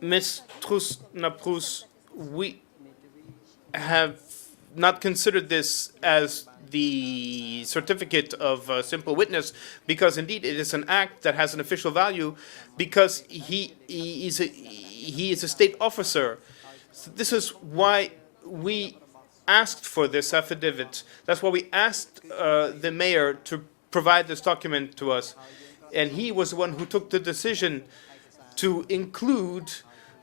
Ms. Trust-Naprus, we have not considered this as the certificate of simple witness, because indeed it is an act that has an official value, because he is a state officer. So this is why we asked for this affidavit. That's why we asked the mayor to provide this document to us, and he was the one who took the decision to include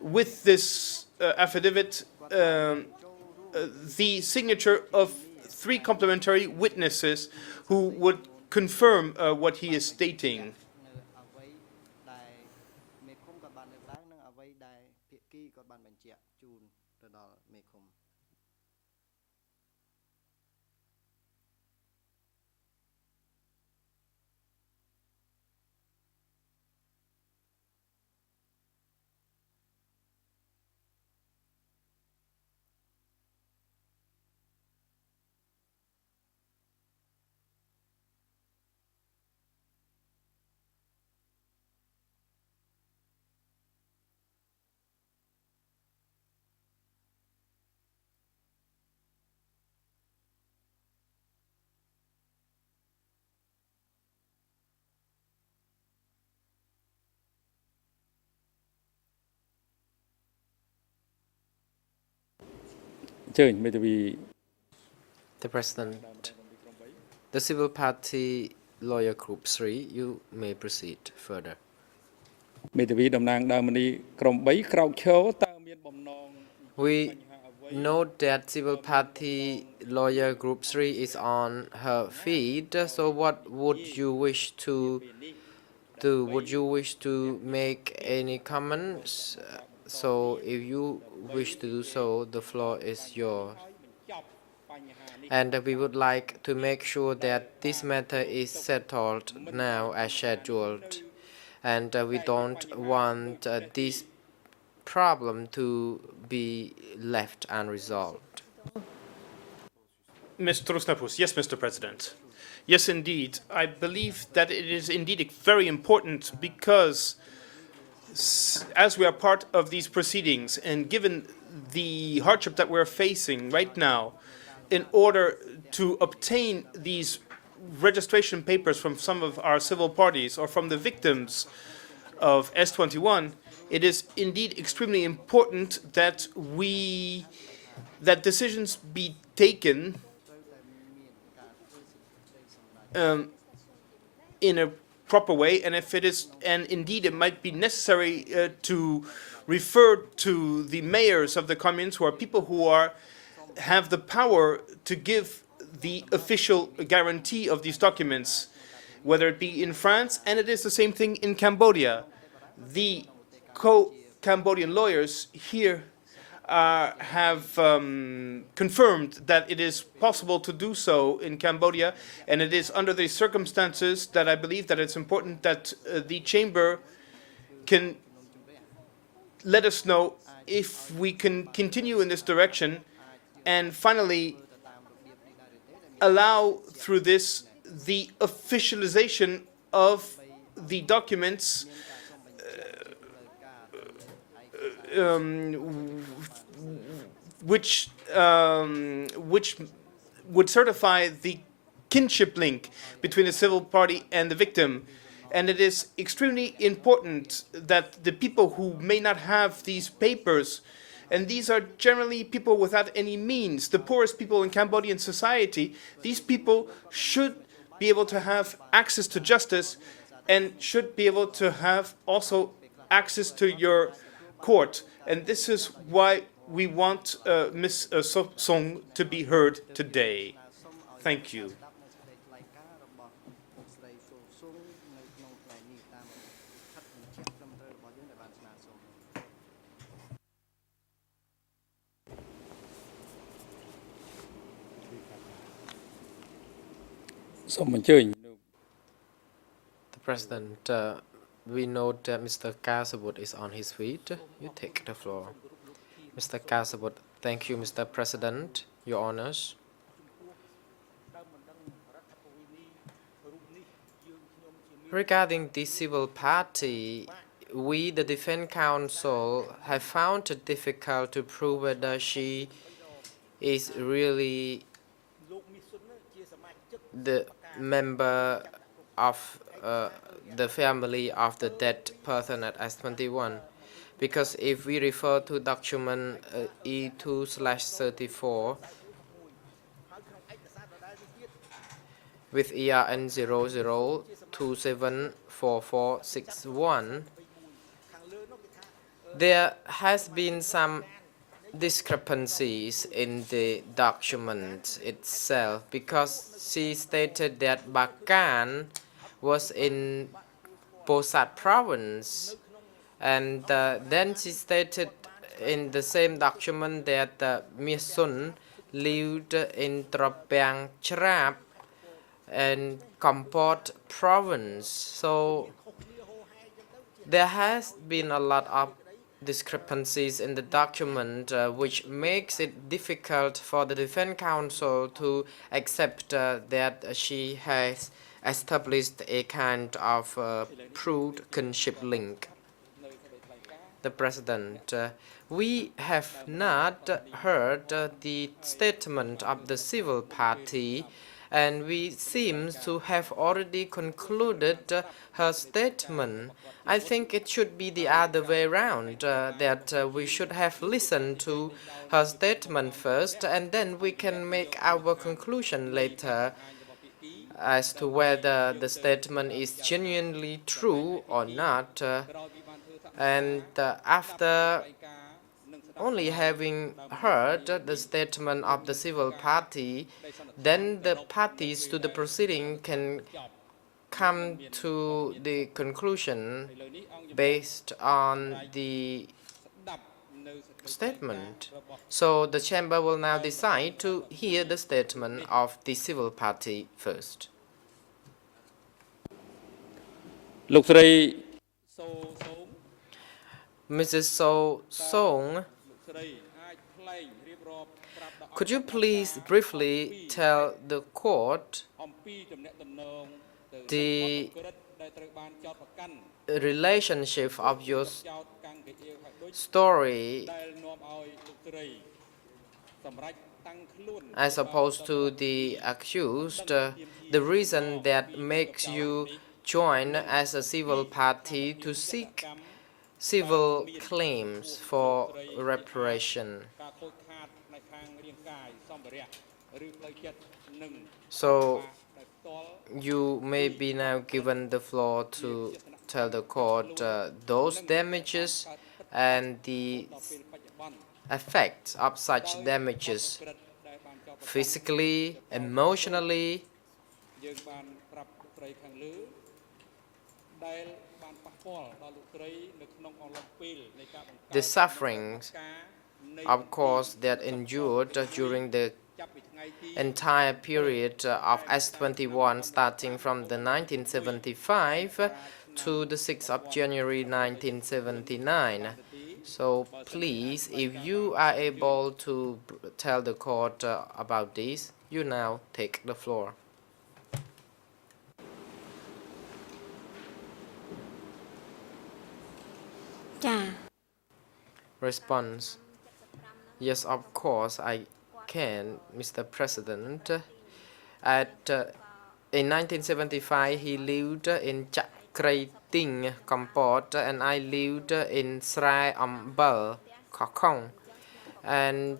with this affidavit the signature of 3 complementary witnesses who would confirm what he is stating. The President, the Civil Party Lawyer Group 3, you may proceed further. មេធាវីតំណាងដើមនីក្រុម3ក្រោកឈរតើមានបំណង We note that Civil Party Lawyer Group 3 is on her feet. So what would you wish to do? Would you wish to make any comments? So if you wish to do so, the floor is yours. And we would like to make sure that this matter is settled now as scheduled. And we don't want this problem to be left unresolved. Mr. Rusnapus, yes, Mr. President. Yes, indeed. I believe that it is indeed very important because as we are part of these proceedings and given the hardship that we're facing right now, in order to obtain these registration papers from some of our civil parties or from the victims of S21, it is indeed extremely important that that decisions be taken in a proper way, and if it is, and indeed it might be necessary to refer to the mayors of the communes, who are people who have the power to give the official guarantee of these documents, whether it be in France, and it is the same thing in Cambodia. The co-Cambodian lawyers here have confirmed that it is possible to do so in Cambodia, and it is under these circumstances that I believe that it's important that the chamber can let us know if we can continue in this direction, and finally allow through this the officialization of the documents which would certify the kinship link between the civil party and the victim. And it is extremely important that the people who may not have these papers, and these are generally people without any means, the poorest people in Cambodian society, these people should be able to have access to justice and should be able to have also access to your court. And this is why we want Ms. Song to be heard today. Thank you. The President, we note that Mr. Kasabut is on his feet. You take the floor. Mr. Kasabut, thank you, Mr. President. Your Honors. Regarding the civil party, we, the Defense Council, have found it difficult to prove whether she is really the member of the family of the dead person at S21. Because if we refer to document E2/34 with ERN 00274461, there has been some discrepancies in the document itself, because she stated that Bagan was in Posat province, and then she stated in the same document that Misun lived in Tropang Chrap and Kampot province. So there has been a lot of discrepancies in the document, which makes it difficult for the Defense Council to accept that she has established a kind of proved kinship link. The President, we have not heard the statement of the civil party, and we seem to have already concluded her statement. I think it should be the other way around, that we should have listened to her statement first, and then we can make our conclusion later as to whether the statement is genuinely true or not. And after only having heard the statement of the civil party, then the parties to the proceeding can come to the conclusion based on the statement. So the chamber will now decide to hear the statement of the civil party first. Mrs. So Song, could you please briefly tell the court the relationship of your story as opposed to the accused, the reason that makes you join as a civil party to seek civil claims for reparation? So you may be now given the floor to tell the court those damages and the effects of such damages, physically, emotionally, the sufferings, of course, that endured during the entire period of S21, starting from the 1975 to the 6th of January 1979. So please, if you are able to tell the court about this, you now take the floor. Response. Yes, of course, I can, Mr. President. In 1975, he lived in Chak Krai Ting, Cambodia, and I lived in Srai Ambal, Kokong. And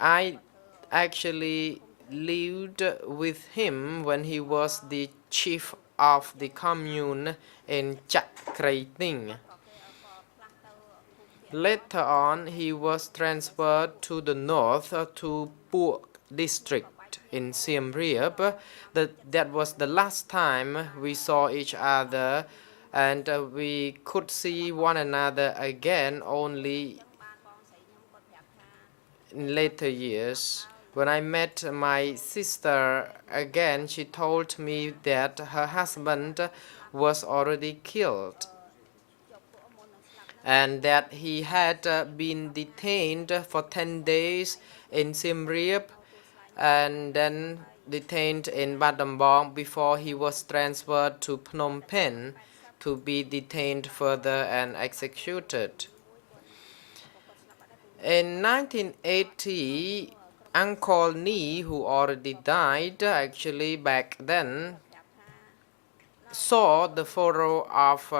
I actually lived with him when he was the chief of the commune in Chak Krai Ting. Later on, he was transferred to the north to Puok district in Siem Reap. That was the last time we saw each other, and we could see one another again only in later years. When I met my sister again, she told me that her husband was already killed, and that he had been detained for 10 days in Siem Reap and then detained in Battambang before he was transferred to Phnom Penh to be detained further and executed. In 1980, Uncle Ni, who already died actually back then, saw the photo of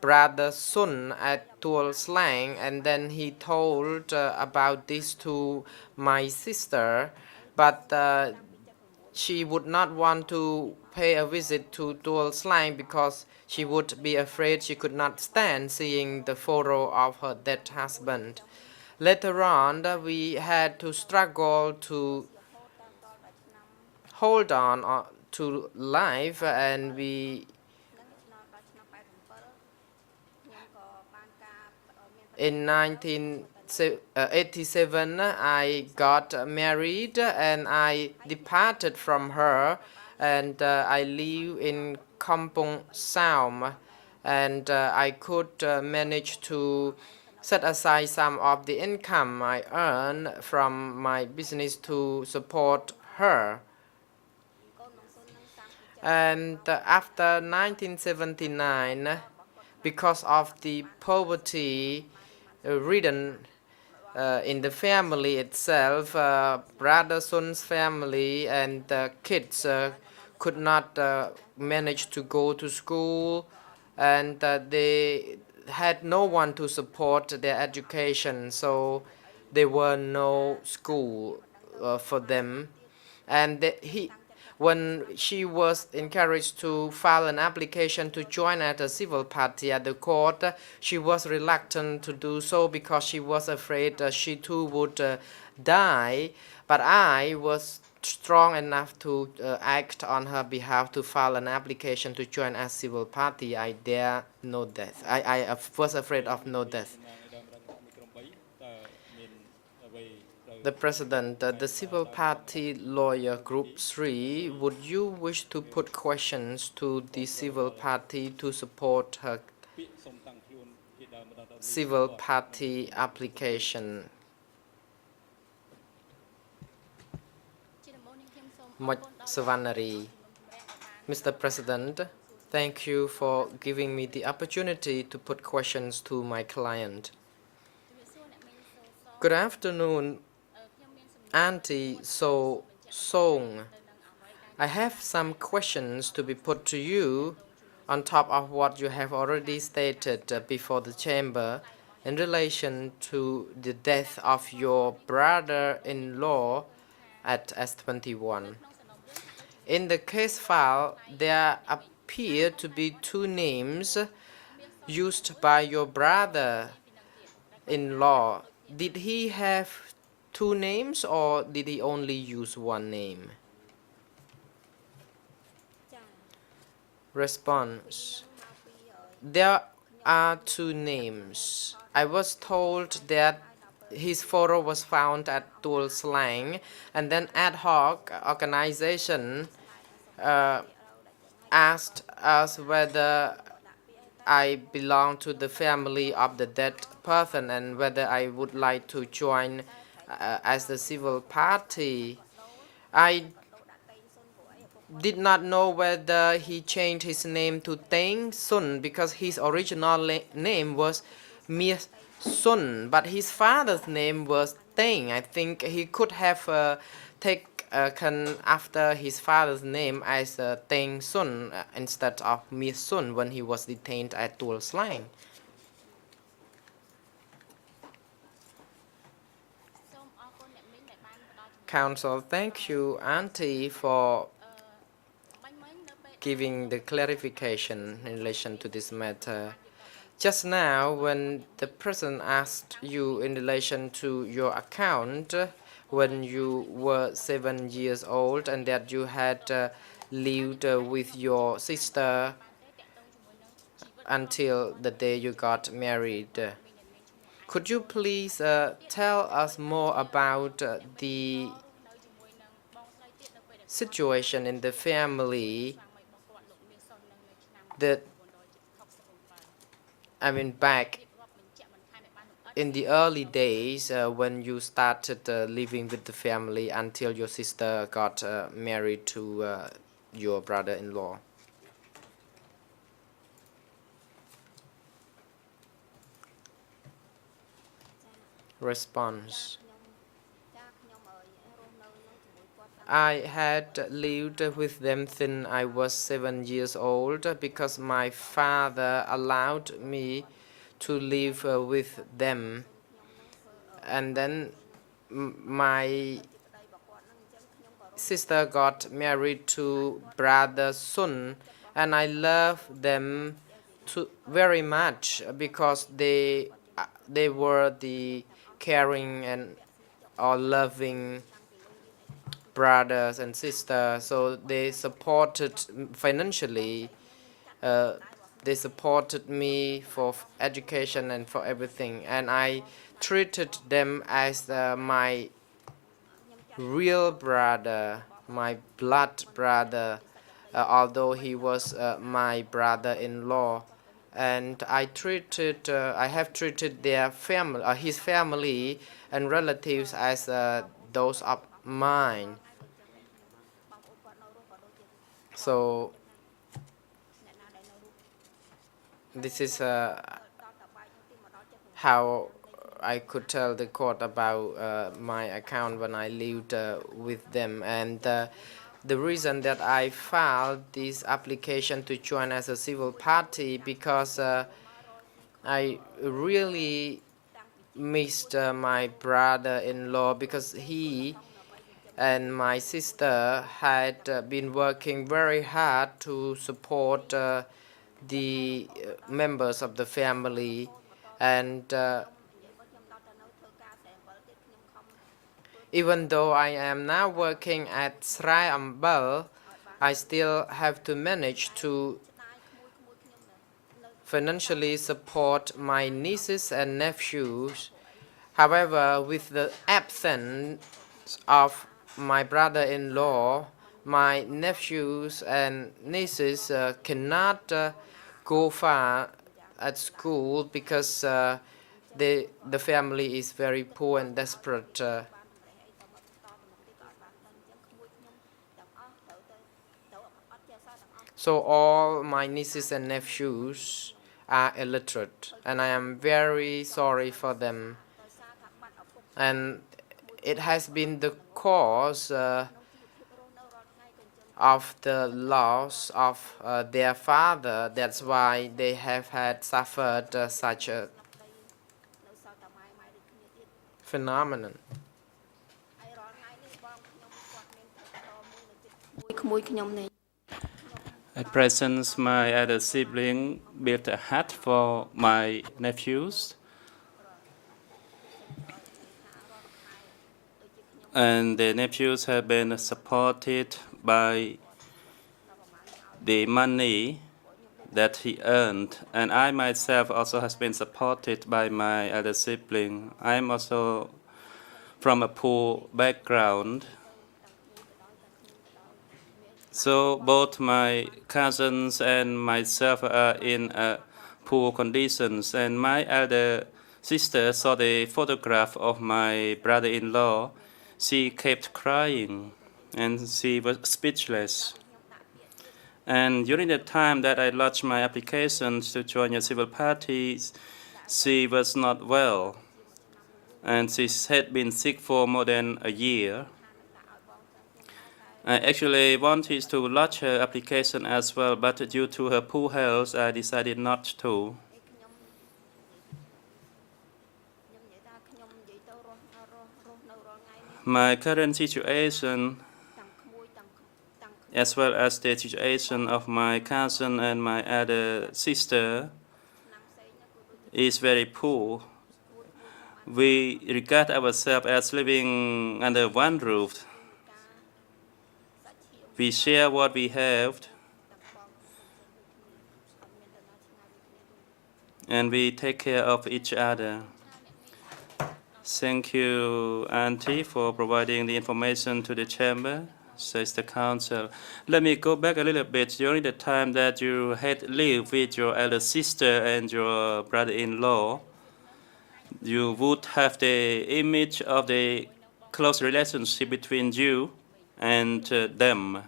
Brother Sun at Tuol Slang, and then he told about this to my sister, but she would not want to pay a visit to Tuol Slang because she would be afraid she could not stand seeing the photo of her dead husband. Later on, we had to struggle to hold on to life, and in 1987, I got married and I departed from her, and I live in Kampong Saum, and I could manage to set aside some of the income I earn from my business to support her. And after 1979, because of the poverty ridden in the family itself, brother Sun's family and the kids could not manage to go to school, and they had no one to support their education, so there were no school for them. And when she was encouraged to file an application to join at a civil party at the court, she was reluctant to do so because she was afraid she too would die. But I was strong enough to act on her behalf to file an application to join a civil party. I dare no death. I was afraid of no death. The President, the Civil Party Lawyer Group 3, would you wish to put questions to the Civil Party to support her Civil Party application? Savanari. Mr. President, thank you for giving me the opportunity to put questions to my client. Good afternoon, Auntie So Song. I have some questions to be put to you on top of what you have already stated before the chamber in relation to the death of your brother-in-law at S21. In the case file, there appear to be two names used by your brother-in-law. Did he have two names or did he only use one name? Response. There are two names. I was told that his photo was found at Tuol Slang, and then ad hoc organization asked us whether I belong to the family of the dead person and whether I would like to join as the civil party. I did not know whether he changed his name to Teng Sun because his original name was Mir Sun, but his father's name was Teng. I think he could have taken after his father's name as Teng Sun instead of Mir Sun when he was detained at Tuol Slang. Counsel, thank you, Auntie, for giving the clarification in relation to this matter. Just now, when the President asked you in relation to your account when you were 7 years old and that you had lived with your sister until the day you got married, could you please tell us more about the situation in the family that, back in the early days when you started living with the family until your sister got married to your brother-in-law? Response. I had lived with them since I was 7 years old because my father allowed me to live with them. And then my sister got married to brother Sun, and I love them very much because they were the caring and loving brothers and sisters, so they supported financially. They supported me for education and for everything, and I treated them as my real brother, my blood brother, although he was my brother-in-law. And I have treated their family, his family and relatives as those of mine. So this is how I could tell the court about my account when I lived with them. And the reason that I filed this application to join as a civil party because I really missed my brother-in-law because he and my sister had been working very hard to support the members of the family, and even though I am now working at Srai Ambal, I still have to manage to financially support my nieces and nephews. However, with the absence of my brother-in-law, my nephews and nieces cannot go far at school because the family is very poor and desperate. So all my nieces and nephews are illiterate, and I am very sorry for them. And it has been the cause of the loss of their father. That's why they have had suffered such a phenomenon. At present, my other sibling built a hut for my nephews. And the nephews have been supported by the money that he earned. And I myself also has been supported by my other sibling. I'm also from a poor background. So both my cousins and myself are in poor conditions. And my elder sister saw the photograph of my brother-in-law. She kept crying and she was speechless. And during the time that I lodged my applications to join a civil party, she was not well. And she had been sick for more than a year. I actually wanted to lodge her application as well, but due to her poor health, I decided not to. My current situation, as well as the situation of my cousin and my other sister, is very poor. We regard ourselves as living under one roof. We share what we have, and we take care of each other. Thank you, Auntie, for providing the information to the chamber, says the council. Let me go back a little bit. During the time that you had lived with your elder sister and your brother-in-law, you would have the image of the close relationship between you and them.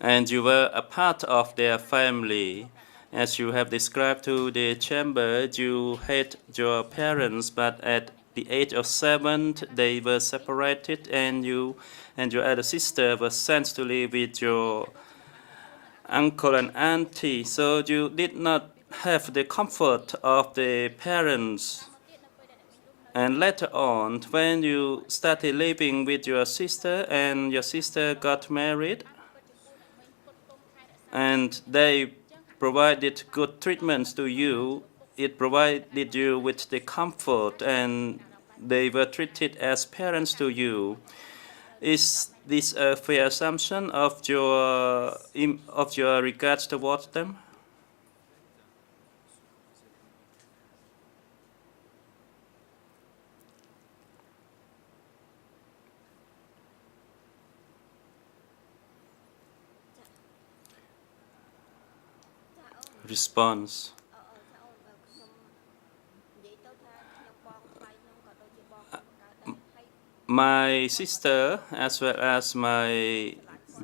And you were a part of their family. As you have described to the chamber, you had your parents, but at the age of 7, they were separated, and you and your elder sister were sent to live with your uncle and auntie. So you did not have the comfort of the parents. And later on, when you started living with your sister and your sister got married, and they provided good treatments to you, it provided you with the comfort, and they were treated as parents to you. Is this a fair assumption of your regards towards them? Response. My sister, as well as my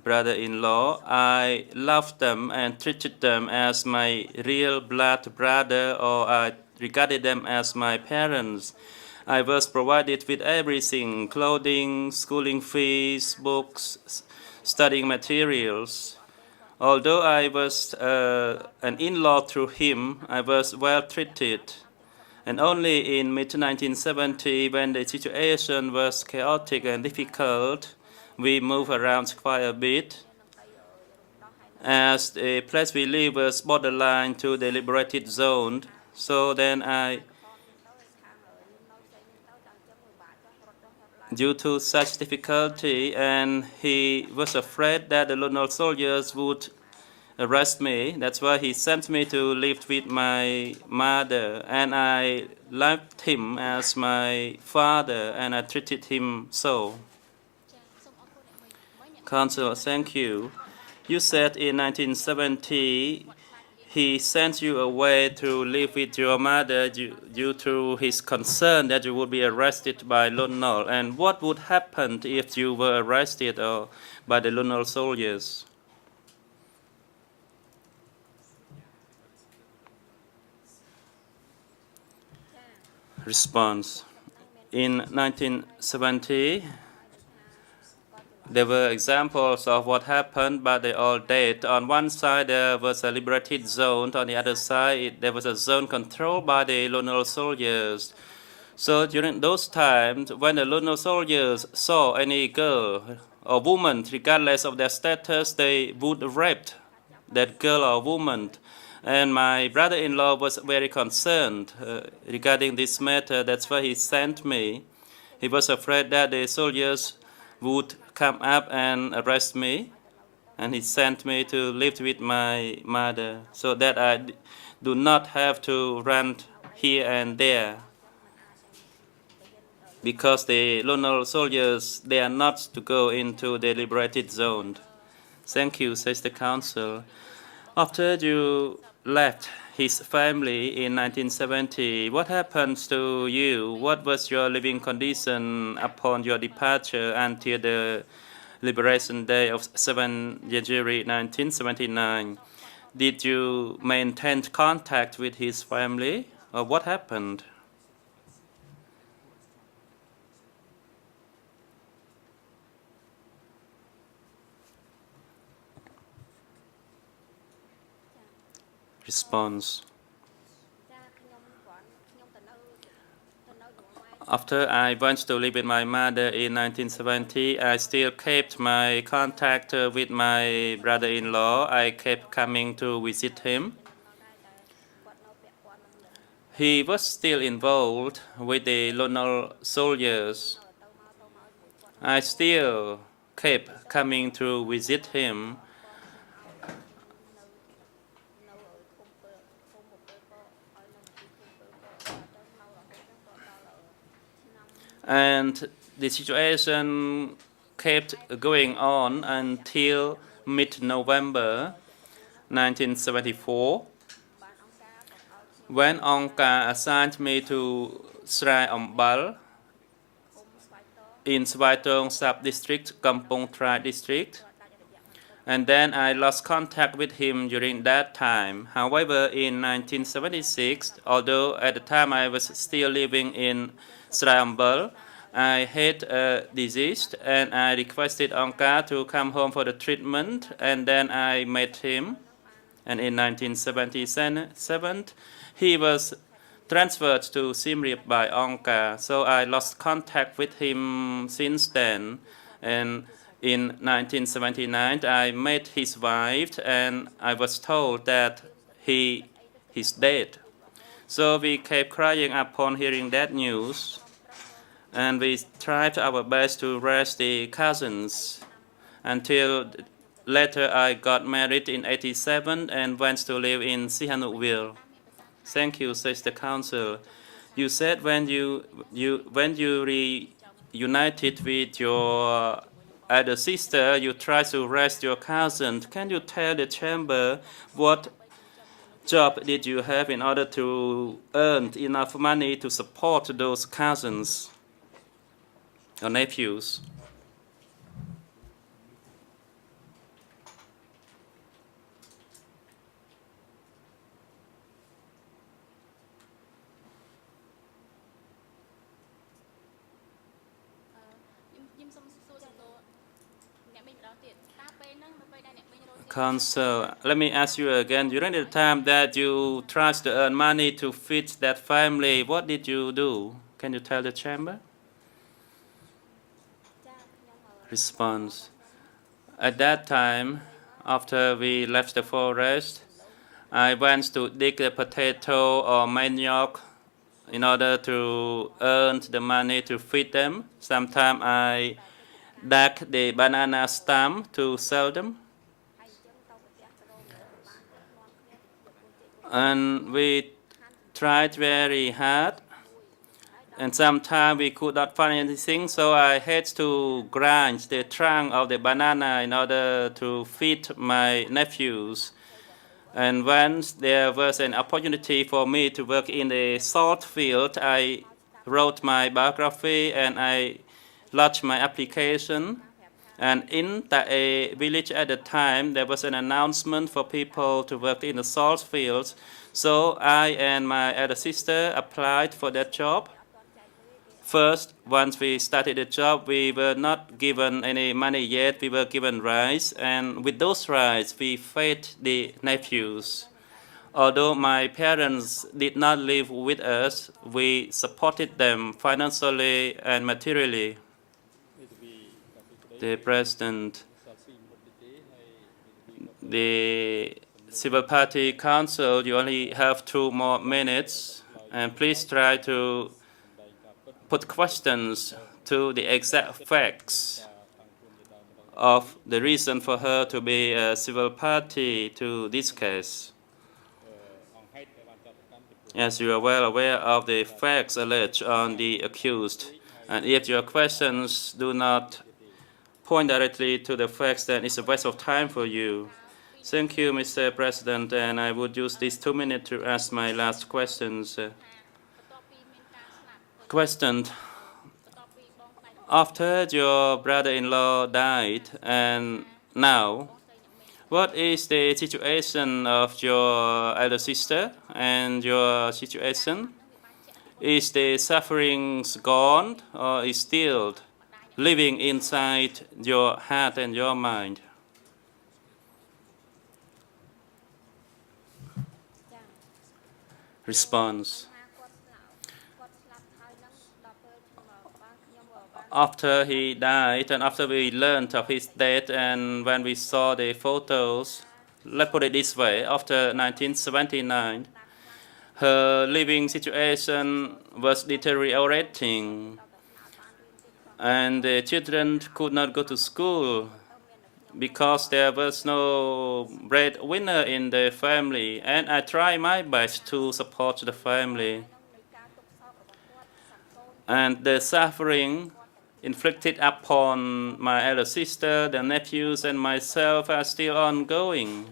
brother-in-law. I loved them and treated them as my real blood brother, or I regarded them as my parents. I was provided with everything: clothing, schooling fees, books, studying materials. Although I was an in-law through him, I was well treated. And only in mid-1970, when the situation was chaotic and difficult, we moved around quite a bit, as the place we live was borderline to the liberated zone. So then due to such difficulty, and he was afraid that the Lone soldiers would arrest me. That's why he sent me to live with my mother, and I loved him as my father, and I treated him so. Council, thank you. You said in 1970 he sent you away to live with your mother due to his concern that you would be arrested by Lone. And what would happen if you were arrested by the Lone soldiers? Response. In 1970, there were examples of what happened, but they all dead. On one side, there was a liberated zone. On the other side, there was a zone controlled by the Lone soldiers. So during those times, when the Lone soldiers saw any girl or woman, regardless of their status, they would rape that girl or woman. And my brother-in-law was very concerned regarding this matter. That's why he sent me. He was afraid that the soldiers would come up and arrest me, and he sent me to live with my mother so that I do not have to run here and there, because the Lone soldiers, they are not to go into the liberated zone. Thank you, says the council. After you left his family in 1970, what happened to you? What was your living condition upon your departure until the Liberation Day of 7 January 1979? Did you maintain contact with his family, or what happened? Response. After I went to live with my mother in 1970, I still kept my contact with my brother-in-law. I kept coming to visit him. He was still involved with the Lone soldiers. I still kept coming to visit him. And the situation kept going on until mid-November 1974, when Angka assigned me to Srai Ambal in Swaitong Sub-District, Kampong Trai District. And then I lost contact with him during that time. However, in 1976, although at the time I was still living in Srai Ambal, I had a disease, and I requested Angka to come home for the treatment, and then I met him. And in 1977, he was transferred to Siem Reap by Angka, so I lost contact with him since then. And in 1979, I met his wife, and I was told that he's dead. So we kept crying upon hearing that news, and we tried our best to raise the cousins until later I got married in 1987 and went to live in Sihanoukville. Thank you, says the council. You said when you reunited with your elder sister, you tried to raise your cousin. Can you tell the chamber what job did you have in order to earn enough money to support those cousins or nephews? Council, let me ask you again, during the time that you tried to earn money to feed that family, what did you do? Can you tell the chamber? Response. At that time, after we left the forest, I went to dig the potato or manioc in order to earn the money to feed them. Sometimes I dug the banana stem to sell them. And we tried very hard. And sometimes we could not find anything, so I had to grind the trunk of the banana in order to feed my nephews. And once there was an opportunity for me to work in the salt field, I wrote my biography and I lodged my application. And in the village at the time, there was an announcement for people to work in the salt fields. So I and my elder sister applied for that job. First, once we started the job, we were not given any money yet. We were given rice, and with those rice, we fed the nephews. Although my parents did not live with us, we supported them financially and materially. The President, the Civil Party Council, you only have 2 more minutes, and please try to put questions to the exact facts of the reason for her to be a civil party to this case. As you are well aware of the facts alleged on the accused, and if your questions do not point directly to the facts, then it's a waste of time for you. Thank you, Mr. President, and I would use these 2 minutes to ask my last questions. Question. After your brother-in-law died, and now, what is the situation of your elder sister and your situation? Is the suffering gone or is still living inside your heart and your mind? Response. After he died and after we learned of his death and when we saw the photos, let's put it this way, after 1979, her living situation was deteriorating and the children could not go to school because there was no breadwinner in the family, and I tried my best to support the family. And the suffering inflicted upon my elder sister, the nephews, and myself are still ongoing.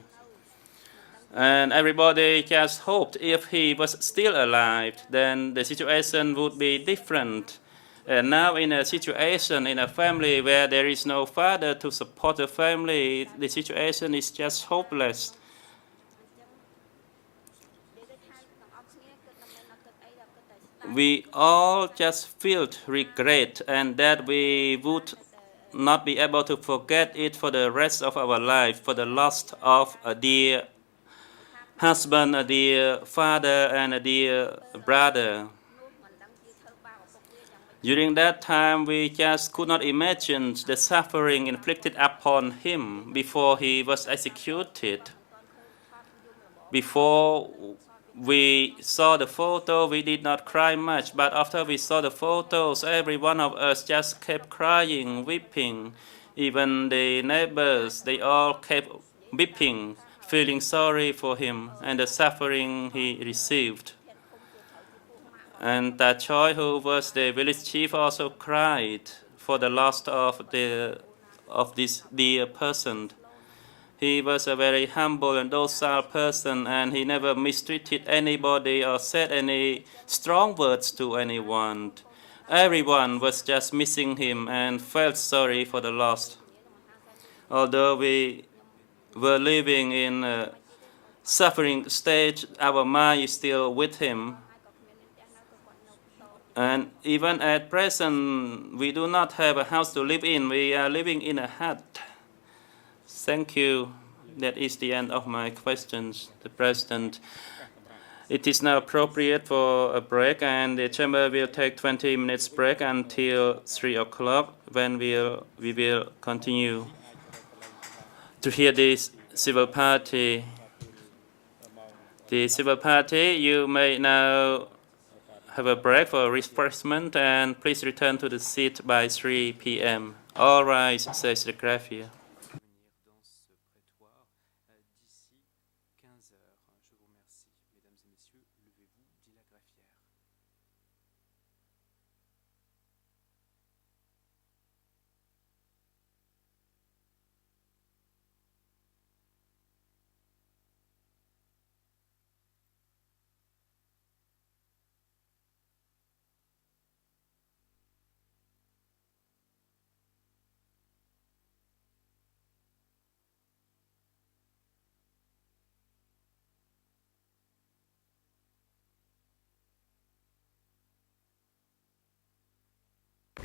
And everybody just hoped if he was still alive, then the situation would be different. And now in a situation, in a family where there is no father to support the family, the situation is just hopeless. We all just feel regret and that we would not be able to forget it for the rest of our life, for the loss of a dear husband, a dear father, and a dear brother. During that time, we just could not imagine the suffering inflicted upon him before he was executed. Before we saw the photo, we did not cry much, but after we saw the photos, every one of us just kept crying, weeping. Even the neighbors, they all kept weeping, feeling sorry for him and the suffering he received. And that Choi, who was the village chief, also cried for the loss of this dear person. He was a very humble and docile person, and he never mistreated anybody or said any strong words to anyone. Everyone was just missing him and felt sorry for the loss. Although we were living in a suffering stage, our mind is still with him. And even at present, we do not have a house to live in. We are living in a hut. Thank you, That is the end of my questions, the President. It is now appropriate for a break, and the chamber will take 20 minutes break until 3 o'clock, when we will continue to hear this civil party. The civil party, you may now have a break for refreshment, and please return to the seat by 3 p.m. All rise, says the graphier.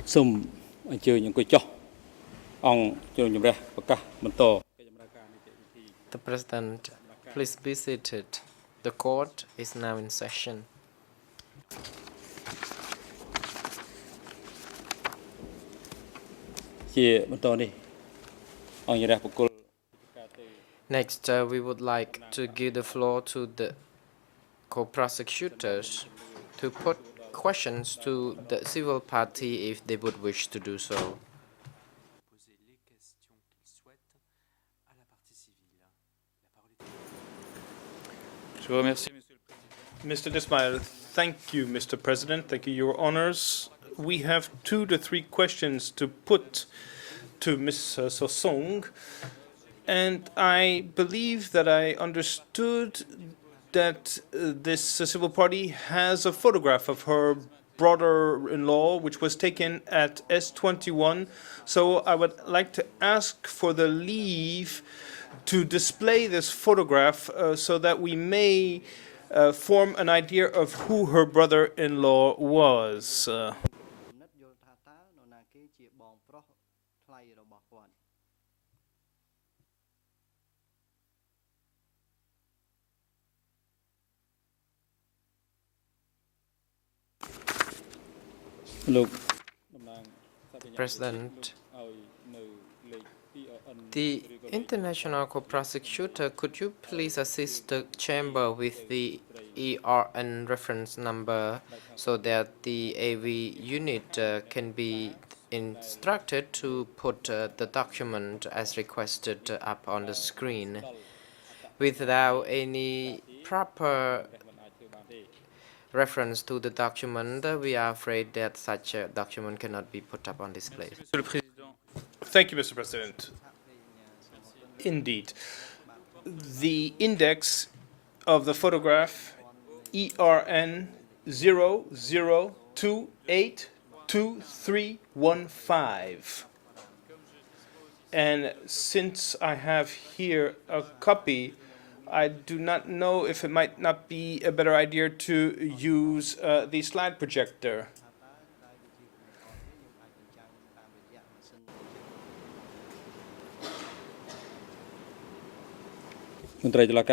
Sum chơi những cái cho ông chơi những ra bậc cả mình to. The President, please be seated. The court is now in session. Chia mình to đi. Ông ra bậc. Next, we would like to give the floor to the co-prosecutors to put questions to the civil party if they would wish to do so. Mr. Dismail, thank you, Mr. President. Thank you, Your Honors. We have 2 to 3 questions to put to Ms. Sosong, and I believe that I understood that this civil party has a photograph of her brother-in-law, which was taken at S21. So I would like to ask for the leave to display this photograph so that we may form an idea of who her brother-in-law was. President, the international co-prosecutor, could you please assist the chamber with the ERN reference number so that the AV unit can be instructed to put the document as requested up on the screen without any proper reference to the document? We are afraid that such a document cannot be put up on display. Thank you, Mr. President. Indeed. The index of the photograph ERN 00282315. And since I have here a copy, I do not know if it might not be a better idea to use the slide projector. The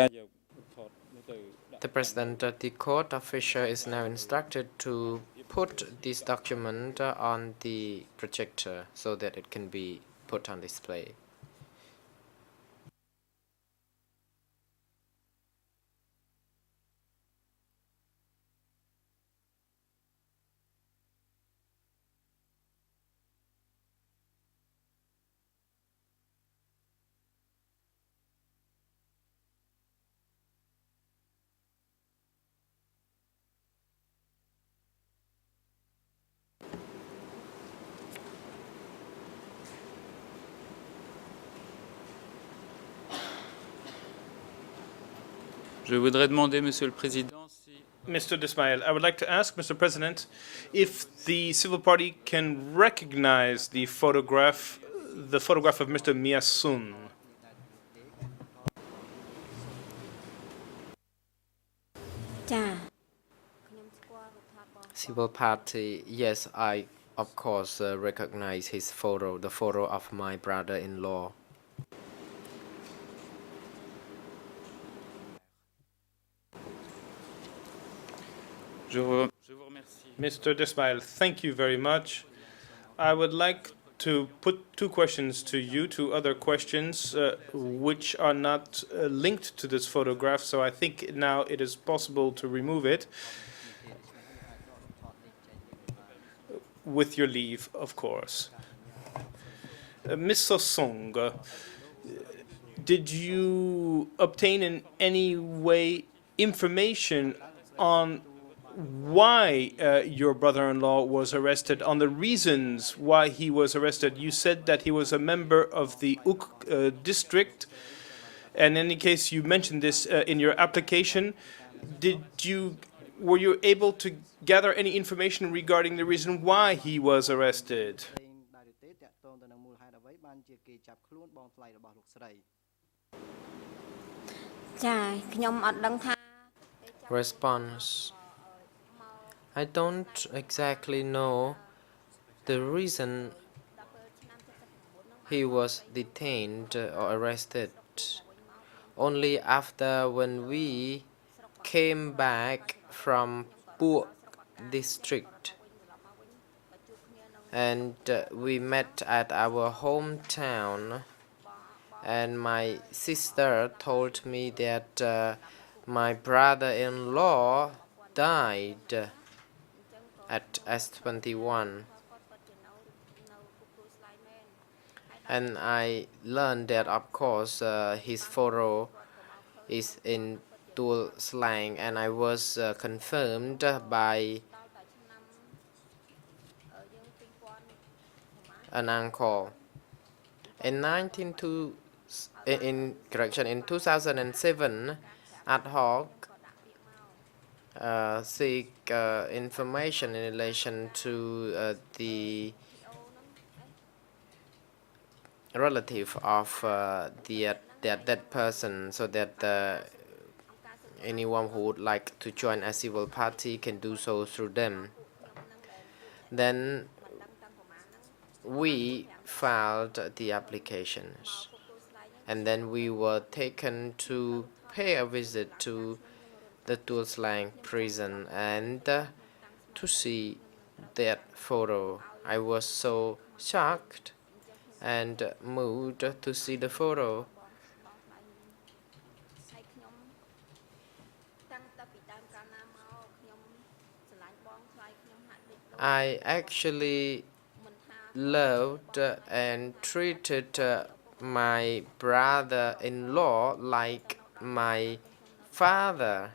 President, the court official is now instructed to put this document on the projector so that it can be put on display. Je voudrais demander, Monsieur le Président, Mr. Dismail, I would like to ask, Mr. President, if the civil party can recognize the photograph of Mr. Miasun. Civil party, yes, I of course recognize his photo, the photo of my brother-in-law. Mr. Desmail, thank you very much. I would like to put two questions to you, two other questions, which are not linked to this photograph, so I think now it is possible to remove it. With your leave, of course. Ms. Sosong, did you obtain in any way information on why your brother-in-law was arrested, on the reasons why he was arrested? You said that he was a member of the Duch district, and in any case, you mentioned this in your application. Were you able to gather any information regarding the reason why he was arrested? Response. I don't exactly know the reason he was detained or arrested. Only after when we came back from Duch district and we met at our hometown, and my sister told me that my brother-in-law died at S21, and I learned that of course his photo is in Dual slang, and I was confirmed by an uncle. In 2007, ad hoc seek information in relation to the relative of that dead person, so that anyone who would like to join a civil party can do so through them. Then we filed the applications, and then we were taken to pay a visit to the Dual Slang prison and to see that photo. I was so shocked and moved to see the photo. I actually loved and treated my brother-in-law like my father,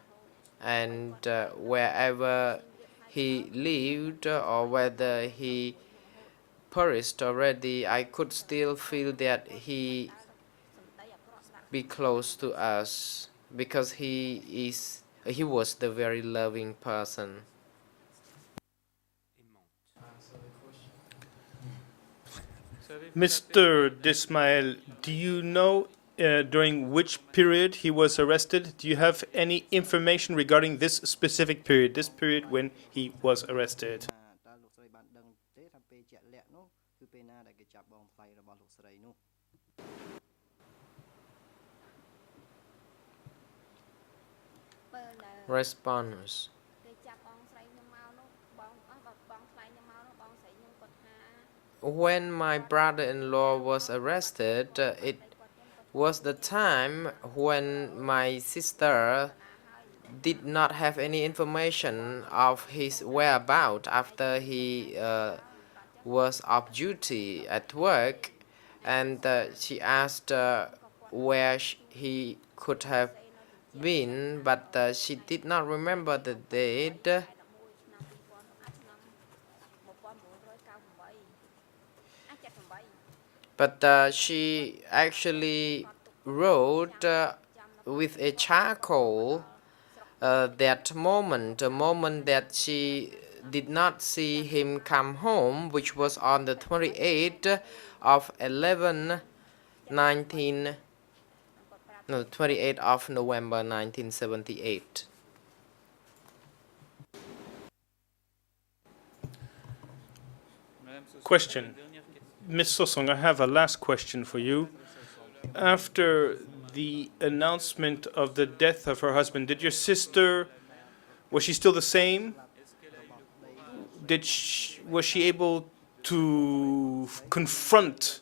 and wherever he lived or whether he perished already, I could still feel that he be close to us because he was the very loving person. Mr. Desmail, do you know during which period he was arrested? Do you have any information regarding this specific period, this period when he was arrested? Response. When my brother-in-law was arrested, it was the time when my sister did not have any information of his whereabouts after he was off duty at work, and she asked where he could have been, but she did not remember the date. But she actually wrote with a charcoal that moment, the moment that she did not see him come home, which was on the 28th of 28th of November 1978. Question. Ms. Sosong, I have a last question for you. After the announcement of the death of her husband, did your sister, was she still the same? was she able to confront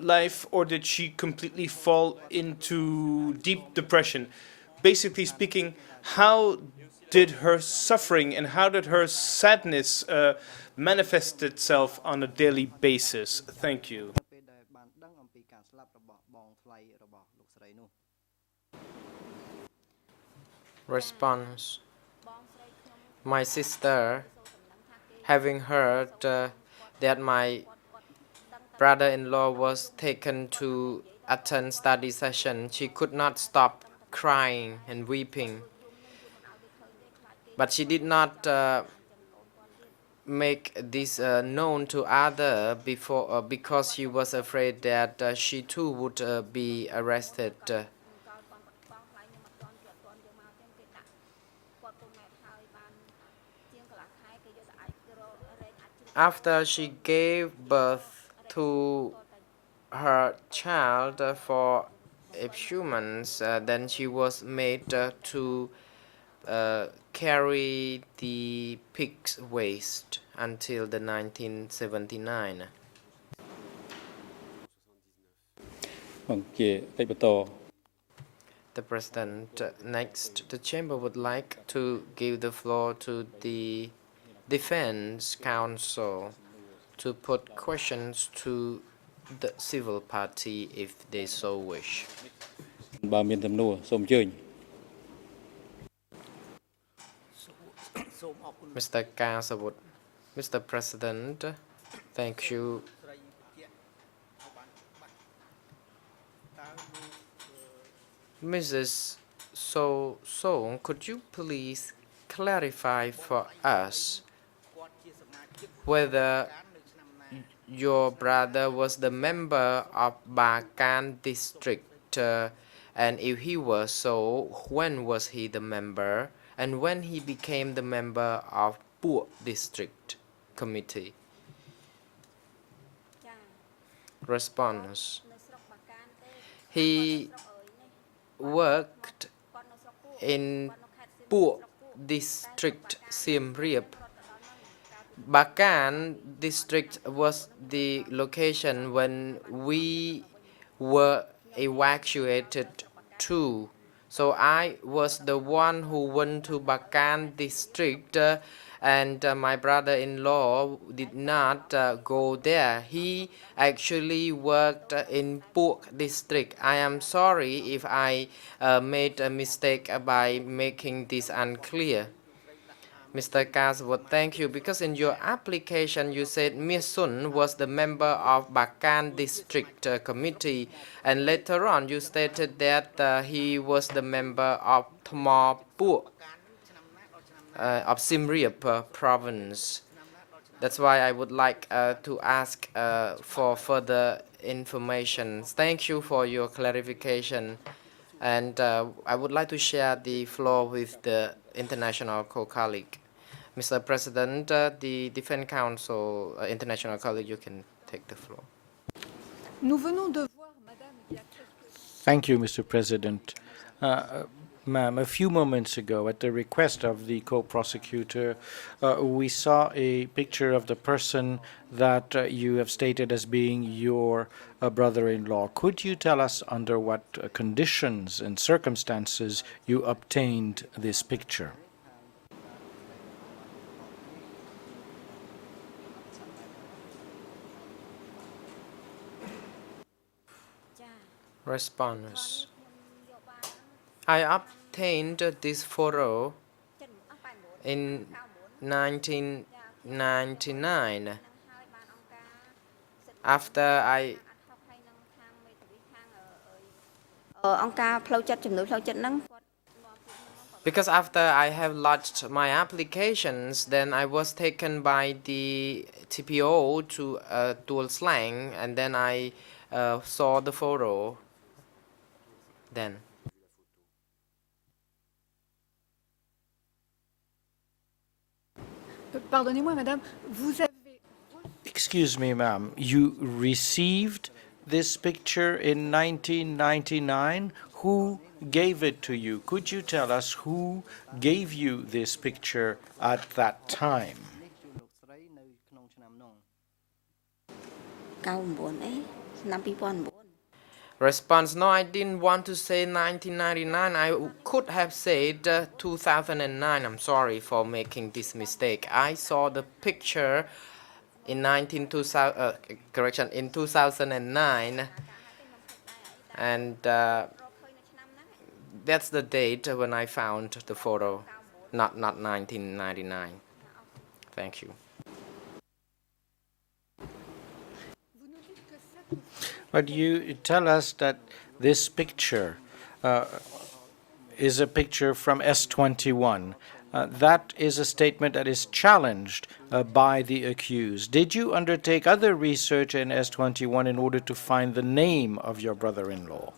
life, or did she completely fall into deep depression? Basically speaking, how did her suffering and how did her sadness manifest itself on a daily basis? Thank you. Response. My sister, having heard that my brother-in-law was taken to attend study session, she could not stop crying and weeping. But she did not make this known to others before because she was afraid that she too would be arrested. After she gave birth to her child for a few months, then she was made to carry the pig's waste until the 1979. The President, next, the Chamber would like to give the floor to the Defense Counsel to put questions to the civil party if they so wish. Mr. Kasawut, Mr. President, thank you. Mrs. So, could you please clarify for us whether your brother was the member of Bakan district, and if he was so, when was he the member, and when he became the member of Pua district committee? Response. He worked in Pua district, Siem Reap. Bakan district was the location when we were evacuated to. So I was the one who went to Bakan district, and my brother-in-law did not go there. He actually worked in Phuoc district. I am sorry if I made a mistake by making this unclear. Mr. Kaswood, thank you. Because in your application, you said Ms. Sun was the member of Bakan District Committee, and later on you stated that he was the member of Thma Phuoc of Siem Reap province. That's why I would like to ask for further information. Thank you for your clarification. And I would like to share the floor with the international co-colleague. Mr. President, the Defense Council, international colleague, you can take the floor. Thank you, Mr. President. Ma'am, a few moments ago, at the request of the co-prosecutor, we saw a picture of the person that you have stated as being your brother-in-law. Could you tell us under what conditions and circumstances you obtained this picture? Response. I obtained this photo in 1999 after I because after I have lodged my applications, then I was taken by the TPO to Tuol Slang, and then I saw the photo then. Pardonnez-moi, madame, vous avez... Excuse me, ma'am. You received this picture in 1999? Who gave it to you? Could you tell us who gave you this picture at that time? Response: No, I didn't want to say 1999. I could have said 2009. I'm sorry for making this mistake. I saw the picture in 2009, and that's the date when I found the photo, not 1999. Thank you. But you tell us that this picture is a picture from S21. That is a statement that is challenged by the accused. Did you undertake other research in S21 in order to find the name of your brother-in-law?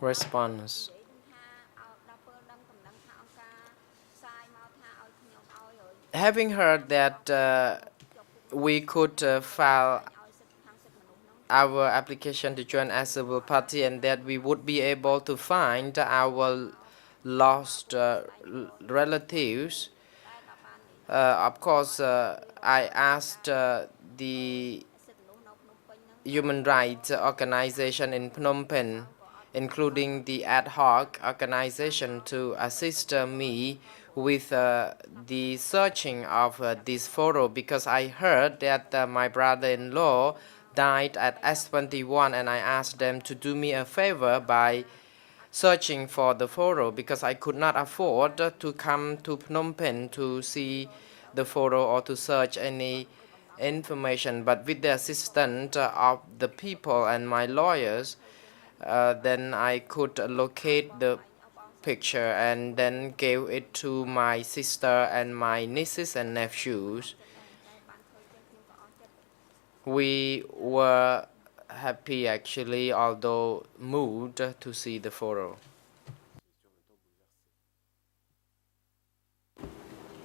Response: Having heard that we could file our application to join as civil party and that we would be able to find our lost relatives, of course, I asked the human rights organization in Phnom Penh, including the ad hoc organization, to assist me with the searching of this photo, because I heard that my brother-in-law died at S21, and I asked them to do me a favor by searching for the photo, because I could not afford to come to Phnom Penh to see the photo or to search any information. But with the assistance of the people and my lawyers, then I could locate the picture and then gave it to my sister and my nieces and nephews. We were happy, actually, although moved, to see the photo.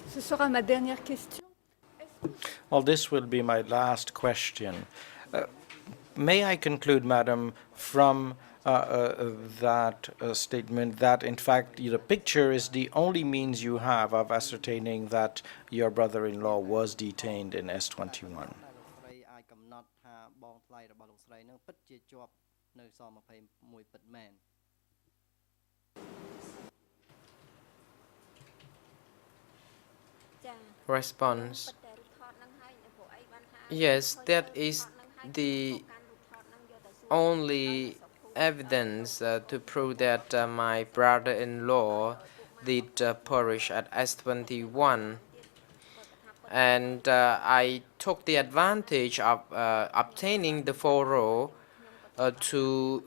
Ce sera ma dernière question. Well, this will be my last question. May I conclude, Madam, from that statement that, in fact, the picture is the only means you have of ascertaining that your brother-in-law was detained in S21? Response: Yes, that is the only evidence to prove that my brother-in-law did perish at S21. And I took the advantage of obtaining the photo to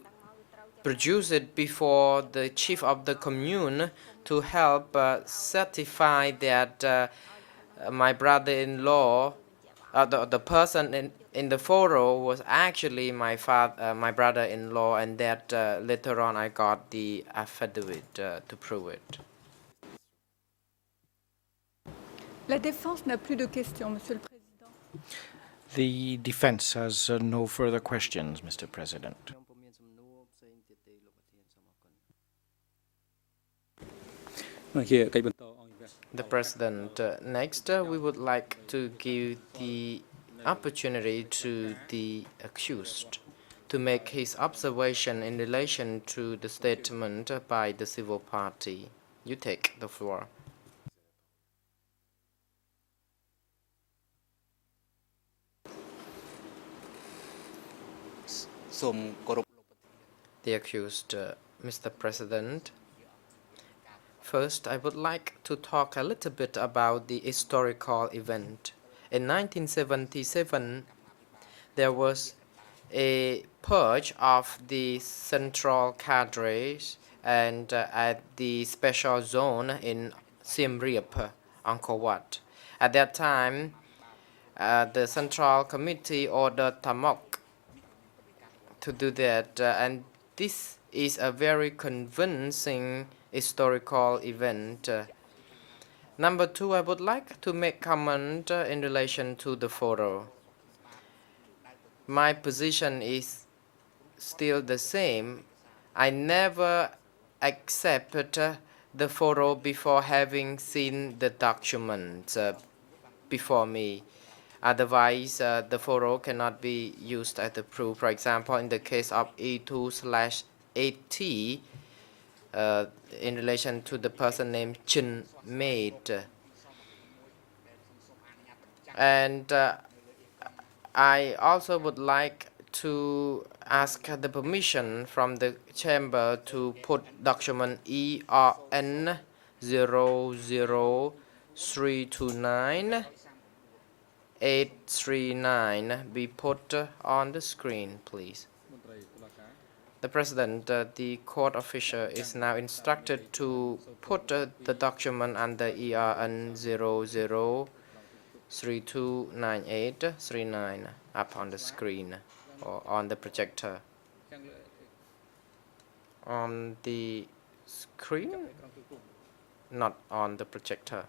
produce it before the chief of the commune to help certify that my brother-in-law, the person in the photo was actually my brother-in-law, and that later on I got the affidavit to prove it. La défense n'a plus de questions, Monsieur le Président. The defense has no further questions, Mr. President. The President, next we would like to give the opportunity to the accused to make his observation in relation to the statement by the civil party. You take the floor. The accused, Mr. President. First, I would like to talk a little bit about the historical event. In 1977, there was a purge of the central cadres and at the special zone in Siem Reap, Angkor Wat. At that time, the Central Committee ordered Tamok to do that, and this is a very convincing historical event. Number two, I would like to make comment in relation to the photo. my position is still the same. I never accepted the photo before having seen the document before me. Otherwise, the photo cannot be used as a proof. For example, in the case of E2/8T, in relation to the person named Chin Maid. And I also would like to ask the permission from the chamber to put document ERN 00329 839 be put on the screen, please. The President, the court official is now instructed to put the document under ERN 00329839 up on the screen or on the projector. On the screen? Not on the projector.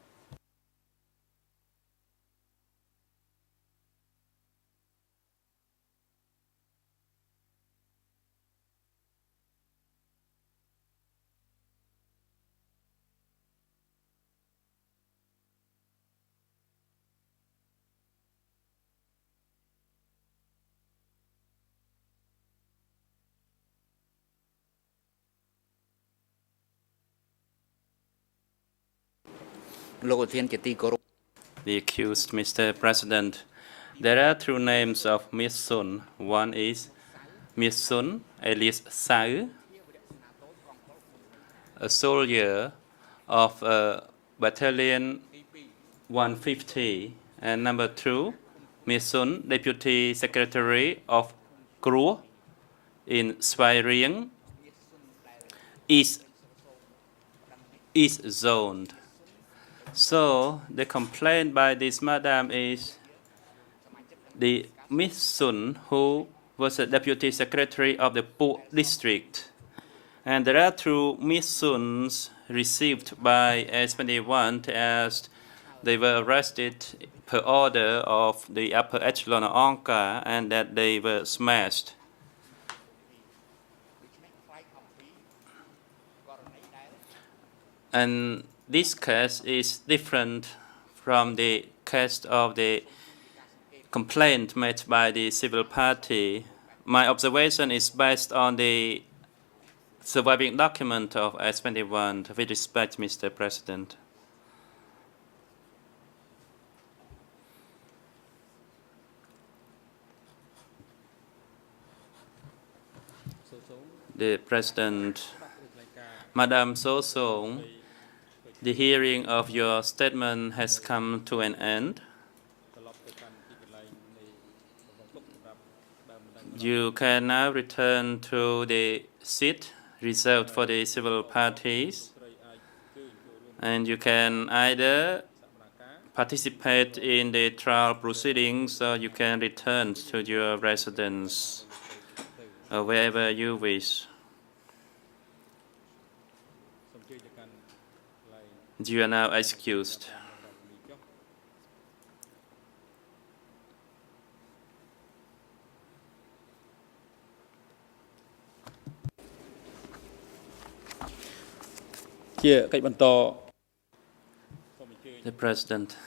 The accused, Mr. President, there are two names of Miss Sun. One is Miss Sun, alias Sao, a soldier of Battalion 150, and number two, Miss Sun, Deputy Secretary of Kruo in Svai Rieng, East Zone. So the complaint by this madam is the Miss Sun, who was a deputy secretary of the Phu district. And there are two Miss Suns received by S21 as they were arrested per order of the upper echelon of Angkar and that they were smashed. And this case is different from the case of the complaint made by the civil party. My observation is based on the surviving document of S21. With respect, Mr. President. The President, Madam So Song, the hearing of your statement has come to an end. You can now return to the seat reserved for the civil parties, and you can either participate in the trial proceedings or you can return to your residence wherever you wish. You are now excused. The President.